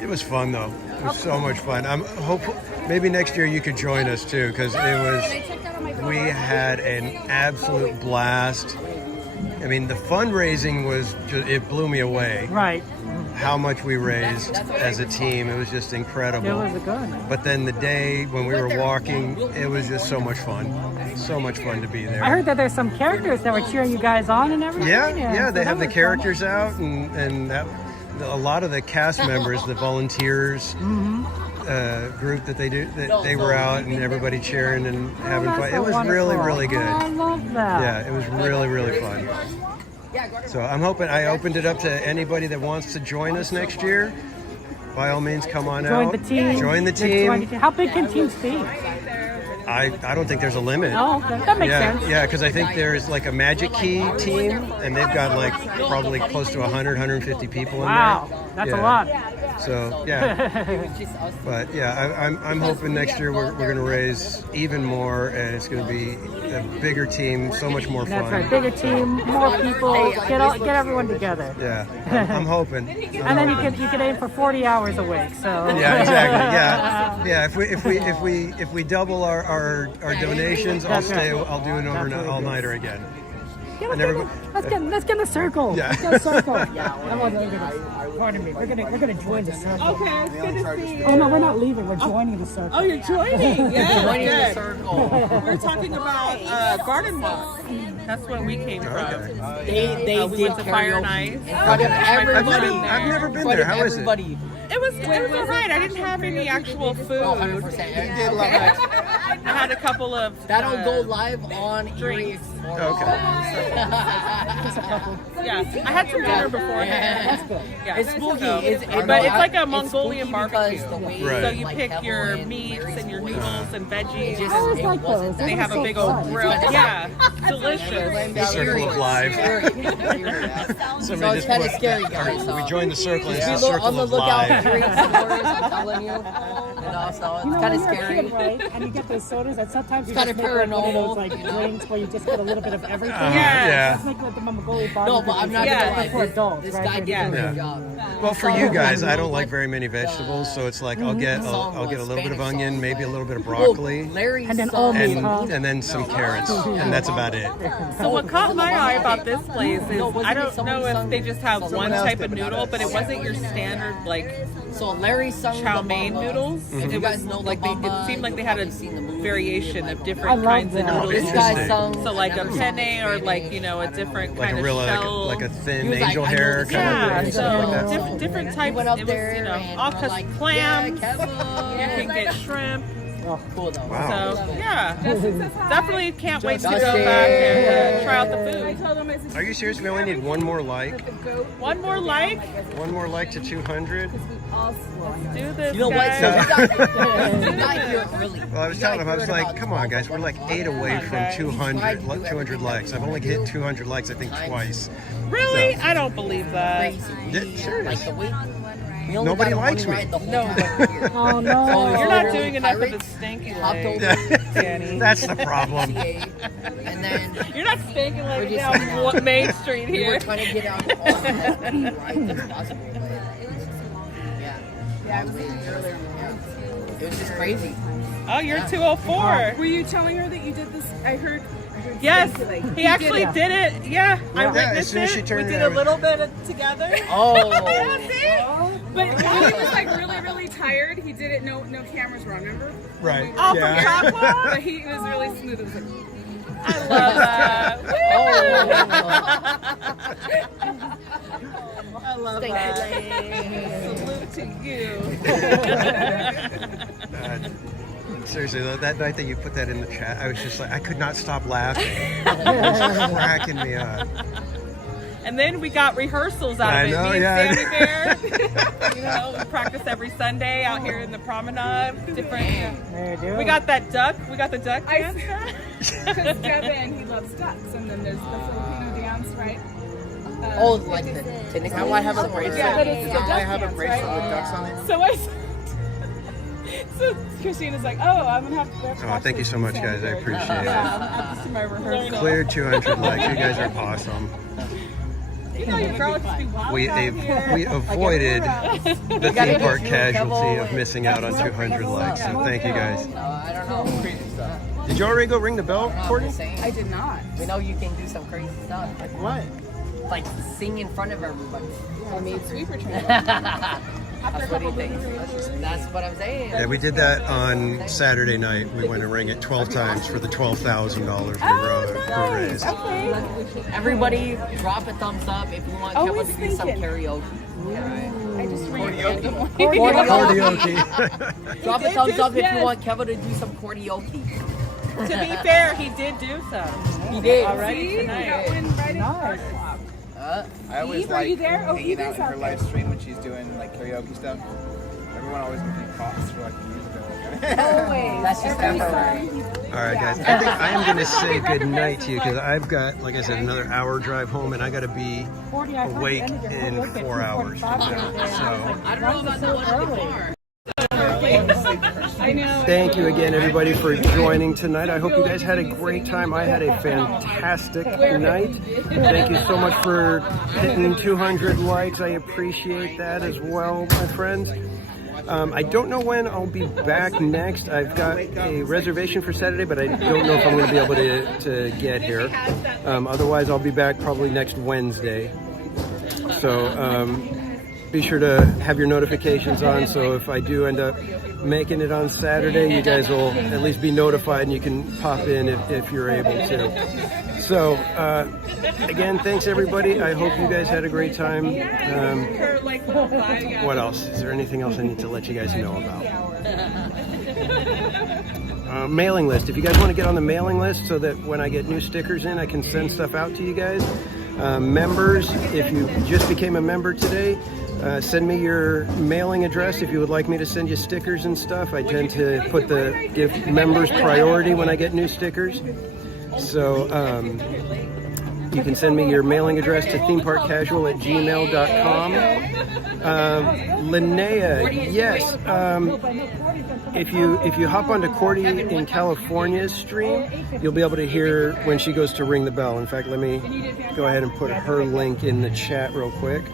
It was fun though. It was so much fun. I'm hopeful maybe next year you could join us too, because we had an absolute blast. I mean, the fundraising it blew me away. Right. How much we raised as a team. It was just incredible. It was good. But then the day when we were walking, it was just so much fun. So much fun to be there. I heard that there's some characters that were cheering you guys on and everything. Yeah, so they that have the was characters out, and a lot of the cast members, the volunteers group that they were out, and everybody cheering and having fun. It was really, really good. I love that. Yeah, it was really, really fun. So I'm hoping I opened it up to anybody that wants to join us next year. By all means, come on out. Join the team. How big can teams be? I don't think there's a limit. Oh, okay. That makes sense. Yeah, because I think there's like a Magic Key team, and they've got like probably close to 100, 150 people in there. Wow, that's a lot. So yeah, but yeah, I'm hoping next year we're going to raise even more, and it's going to be a bigger team, so much more fun. That's right, bigger team, more people, get everyone together. Yeah, I'm hoping. And then you could aim for 40 hours a week. So yeah, exactly. Yeah. If we double our donations, I'll do an overnight all-nighter again. Let's get in a circle. Yeah. Let's get a circle. Pardon me. We're gonna join the circle. Okay, it's good to see you. Oh no, we're not leaving. We're joining the circle. Oh, you're joining? Yeah, Joining the good. circle. We're talking about Garden Walk. That's where we came from. They we did went to Fire and Ice. in front of everybody. I've never been there. How is it? It was alright. I didn't have any actual food. 100%. I had a couple of That'll go live on drinks. Yeah, I had some dinner beforehand. That's good. Yeah. It's spooky. But it's like a Mongolian barbecue. Right. So you pick your meats and your noodles and veggies. I always like those. They have a big old grill. Yeah, delicious. Circle of Life. So it's kind of scary, guys. We joined the circle. It's the Look Circle on the of lookout Life. for great stories, I'm telling you. So it's kind of scary. Kid, right? And you get those sodas, and sometimes you It's just kinda make like one of those paranormal. like drinks where you just get a little bit of everything. Yeah. It's like the Mongolian barbecue. No, but I'm not Yeah. gonna adults, This right? guy did a Yeah. great job. Well, for you guys, I don't like very many vegetables, so it's like I'll get a little bit of onion, maybe a little bit of broccoli, Larry's And then son- almonds. and then some carrots, and that's about it. So what caught my eye about this place is No, wasn't I it don't somebody's know if son? they just have Someone one else type did, of but noodle, but it wasn't your standard like So Larry sung chow the mein mama. noodles. If you It guys was know like the it mama, seemed like they you've had a probably seen the movie. variation of I different love kinds of that. noodles. This guy Interesting. sung. So like a never penne or like a different Like kind a of real shell. like a thin He was like, angel I know hair this kind yeah, of thing, so something like that. different types. went up it there was, and all we're cuts like, clams. yeah, Kevin. You can get shrimp. Cool though. Wow. So yeah, definitely can't wait to go Justin. back and try out the food. Are you serious? We only need one more like? One more like. One more like to 200? Let's do this, You know what? guys. So you got here early. Well, I was telling him, I was like, come on, guys, we're like 8 away from 200 likes. I've only hit 200 likes, I think, twice. Really? So- I don't believe that. Yeah, serious. Like the way we only Nobody got a likes one me. ride the whole No. time. Oh no. You're not doing enough of the stinky Hopped leg, over Danny. That's the problem. and then You're not stinking like We're down just- what Main Street we were here. trying to get out all the rides as possible. But yeah. Yeah, I was eating earlier. It was just crazy. Oh, you're 204. Were you telling her that you did this? I heard Yes, speculate. he actually did it. Yeah, I Yeah, as witnessed soon as she it. We turned did it a over. little bit together. Oh. But he was like really tired. He did it. No cameras were on. Remember? Right. Oh, Yeah. from Chalk Walk? But he was really smooth. It was like, I love that. I love that. Salute to you. Seriously, though, that night that you put that in the chat, I was just like, I could not stop laughing. It was cracking me up. And then we got rehearsals out I of it. know, Me yeah. and Sammy Bear. You know, we practice every Sunday out here in the promenade. Different. We got that duck. We got the duck dance. Because Devin, he loves ducks, and then there's the Filipino dance, right? Oh, like the tennis. How I have a bracelet. Yeah, but it's the I duck have a dance, bracelet right? with ducks on it. So so Christina's like, oh, I'm gonna have to. Oh, thank you so much, guys. I appreciate it. Yeah, I'm gonna have to do my rehearsal. Cleared 200 likes. You guys are awesome. You know your girl just be wild We out here. we avoided the gotta theme park get you casualty a of missing out on 200 likes. So thank you guys. I don't know. Crazy stuff. Did you already go ring the bell, Courtney? I did not. We know you can do some crazy stuff. Like What? Like sing in front of everybody. I made sweeper training. That's what he thinks. That's what I'm saying. Yeah, we did that on Saturday night. We went and rang it 12 times for the $12,000 we raised. Okay. Everybody, drop a thumbs up if you want Kevin to do some karaoke. I just ran Karaoke. Drop a thumbs up if you want Kevin to do some karaoke. To be fair, he did do some. He did. Already tonight. I always Eve, are you like there? Oh, hanging Eve out is in her out live stream when she's doing like karaoke stuff. Everyone always gives me props for like the music. Always. That's just Every her. time. All right, guys. I think I am going to say good night to you because I've got, like I said, another hour drive home, and I got to be awake in 4 hours from now. So I don't know about the one in the car. I know. thank you again, everybody, for joining tonight. I hope you guys had a great time. I had a fantastic night. Thank you so much for hitting 200 likes. I appreciate that as well, my friends. I don't know when I'll be back next. I've got a reservation for Saturday, but I don't know if I'm going to be able to get here. Otherwise, I'll be back probably next Wednesday. So be sure to have your notifications on, so if I do end up making it on Saturday, you guys will at least be notified and you can pop in if you're able to. So, again, thanks everybody. I hope you guys had a great time. What else? Is there anything else I need to let you guys know about? Mailing list. If you guys want to get on the mailing list so that when I get new stickers in, I can send stuff out to you guys. Members, if you just became a member today, send me your mailing address if you would like me to send you stickers and stuff. I tend to give members priority when I get new stickers. So you can send me your mailing address to themeparkcasual@gmail.com. Linnea, yes. If you hop onto Cordy in California's stream, you'll be able to hear when she goes to ring the bell. In fact, let me go ahead and put her link in the chat real quick.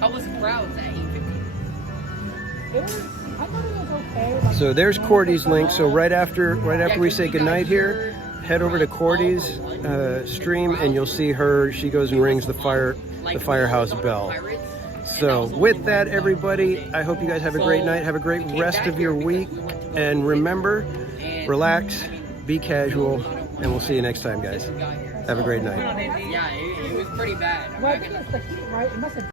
How was the crowds at 8:50? So there's Cordy's link. So right after we say goodnight here, head over to Cordy's stream and you'll see her. She goes and rings the firehouse bell. So with that, everybody, I hope you guys have a great night. Have a great rest of your week. And remember, relax, be casual, and we'll see you next time, guys. Have a great night. Yeah, it was pretty bad. Well, I think it's the heat, right? It must have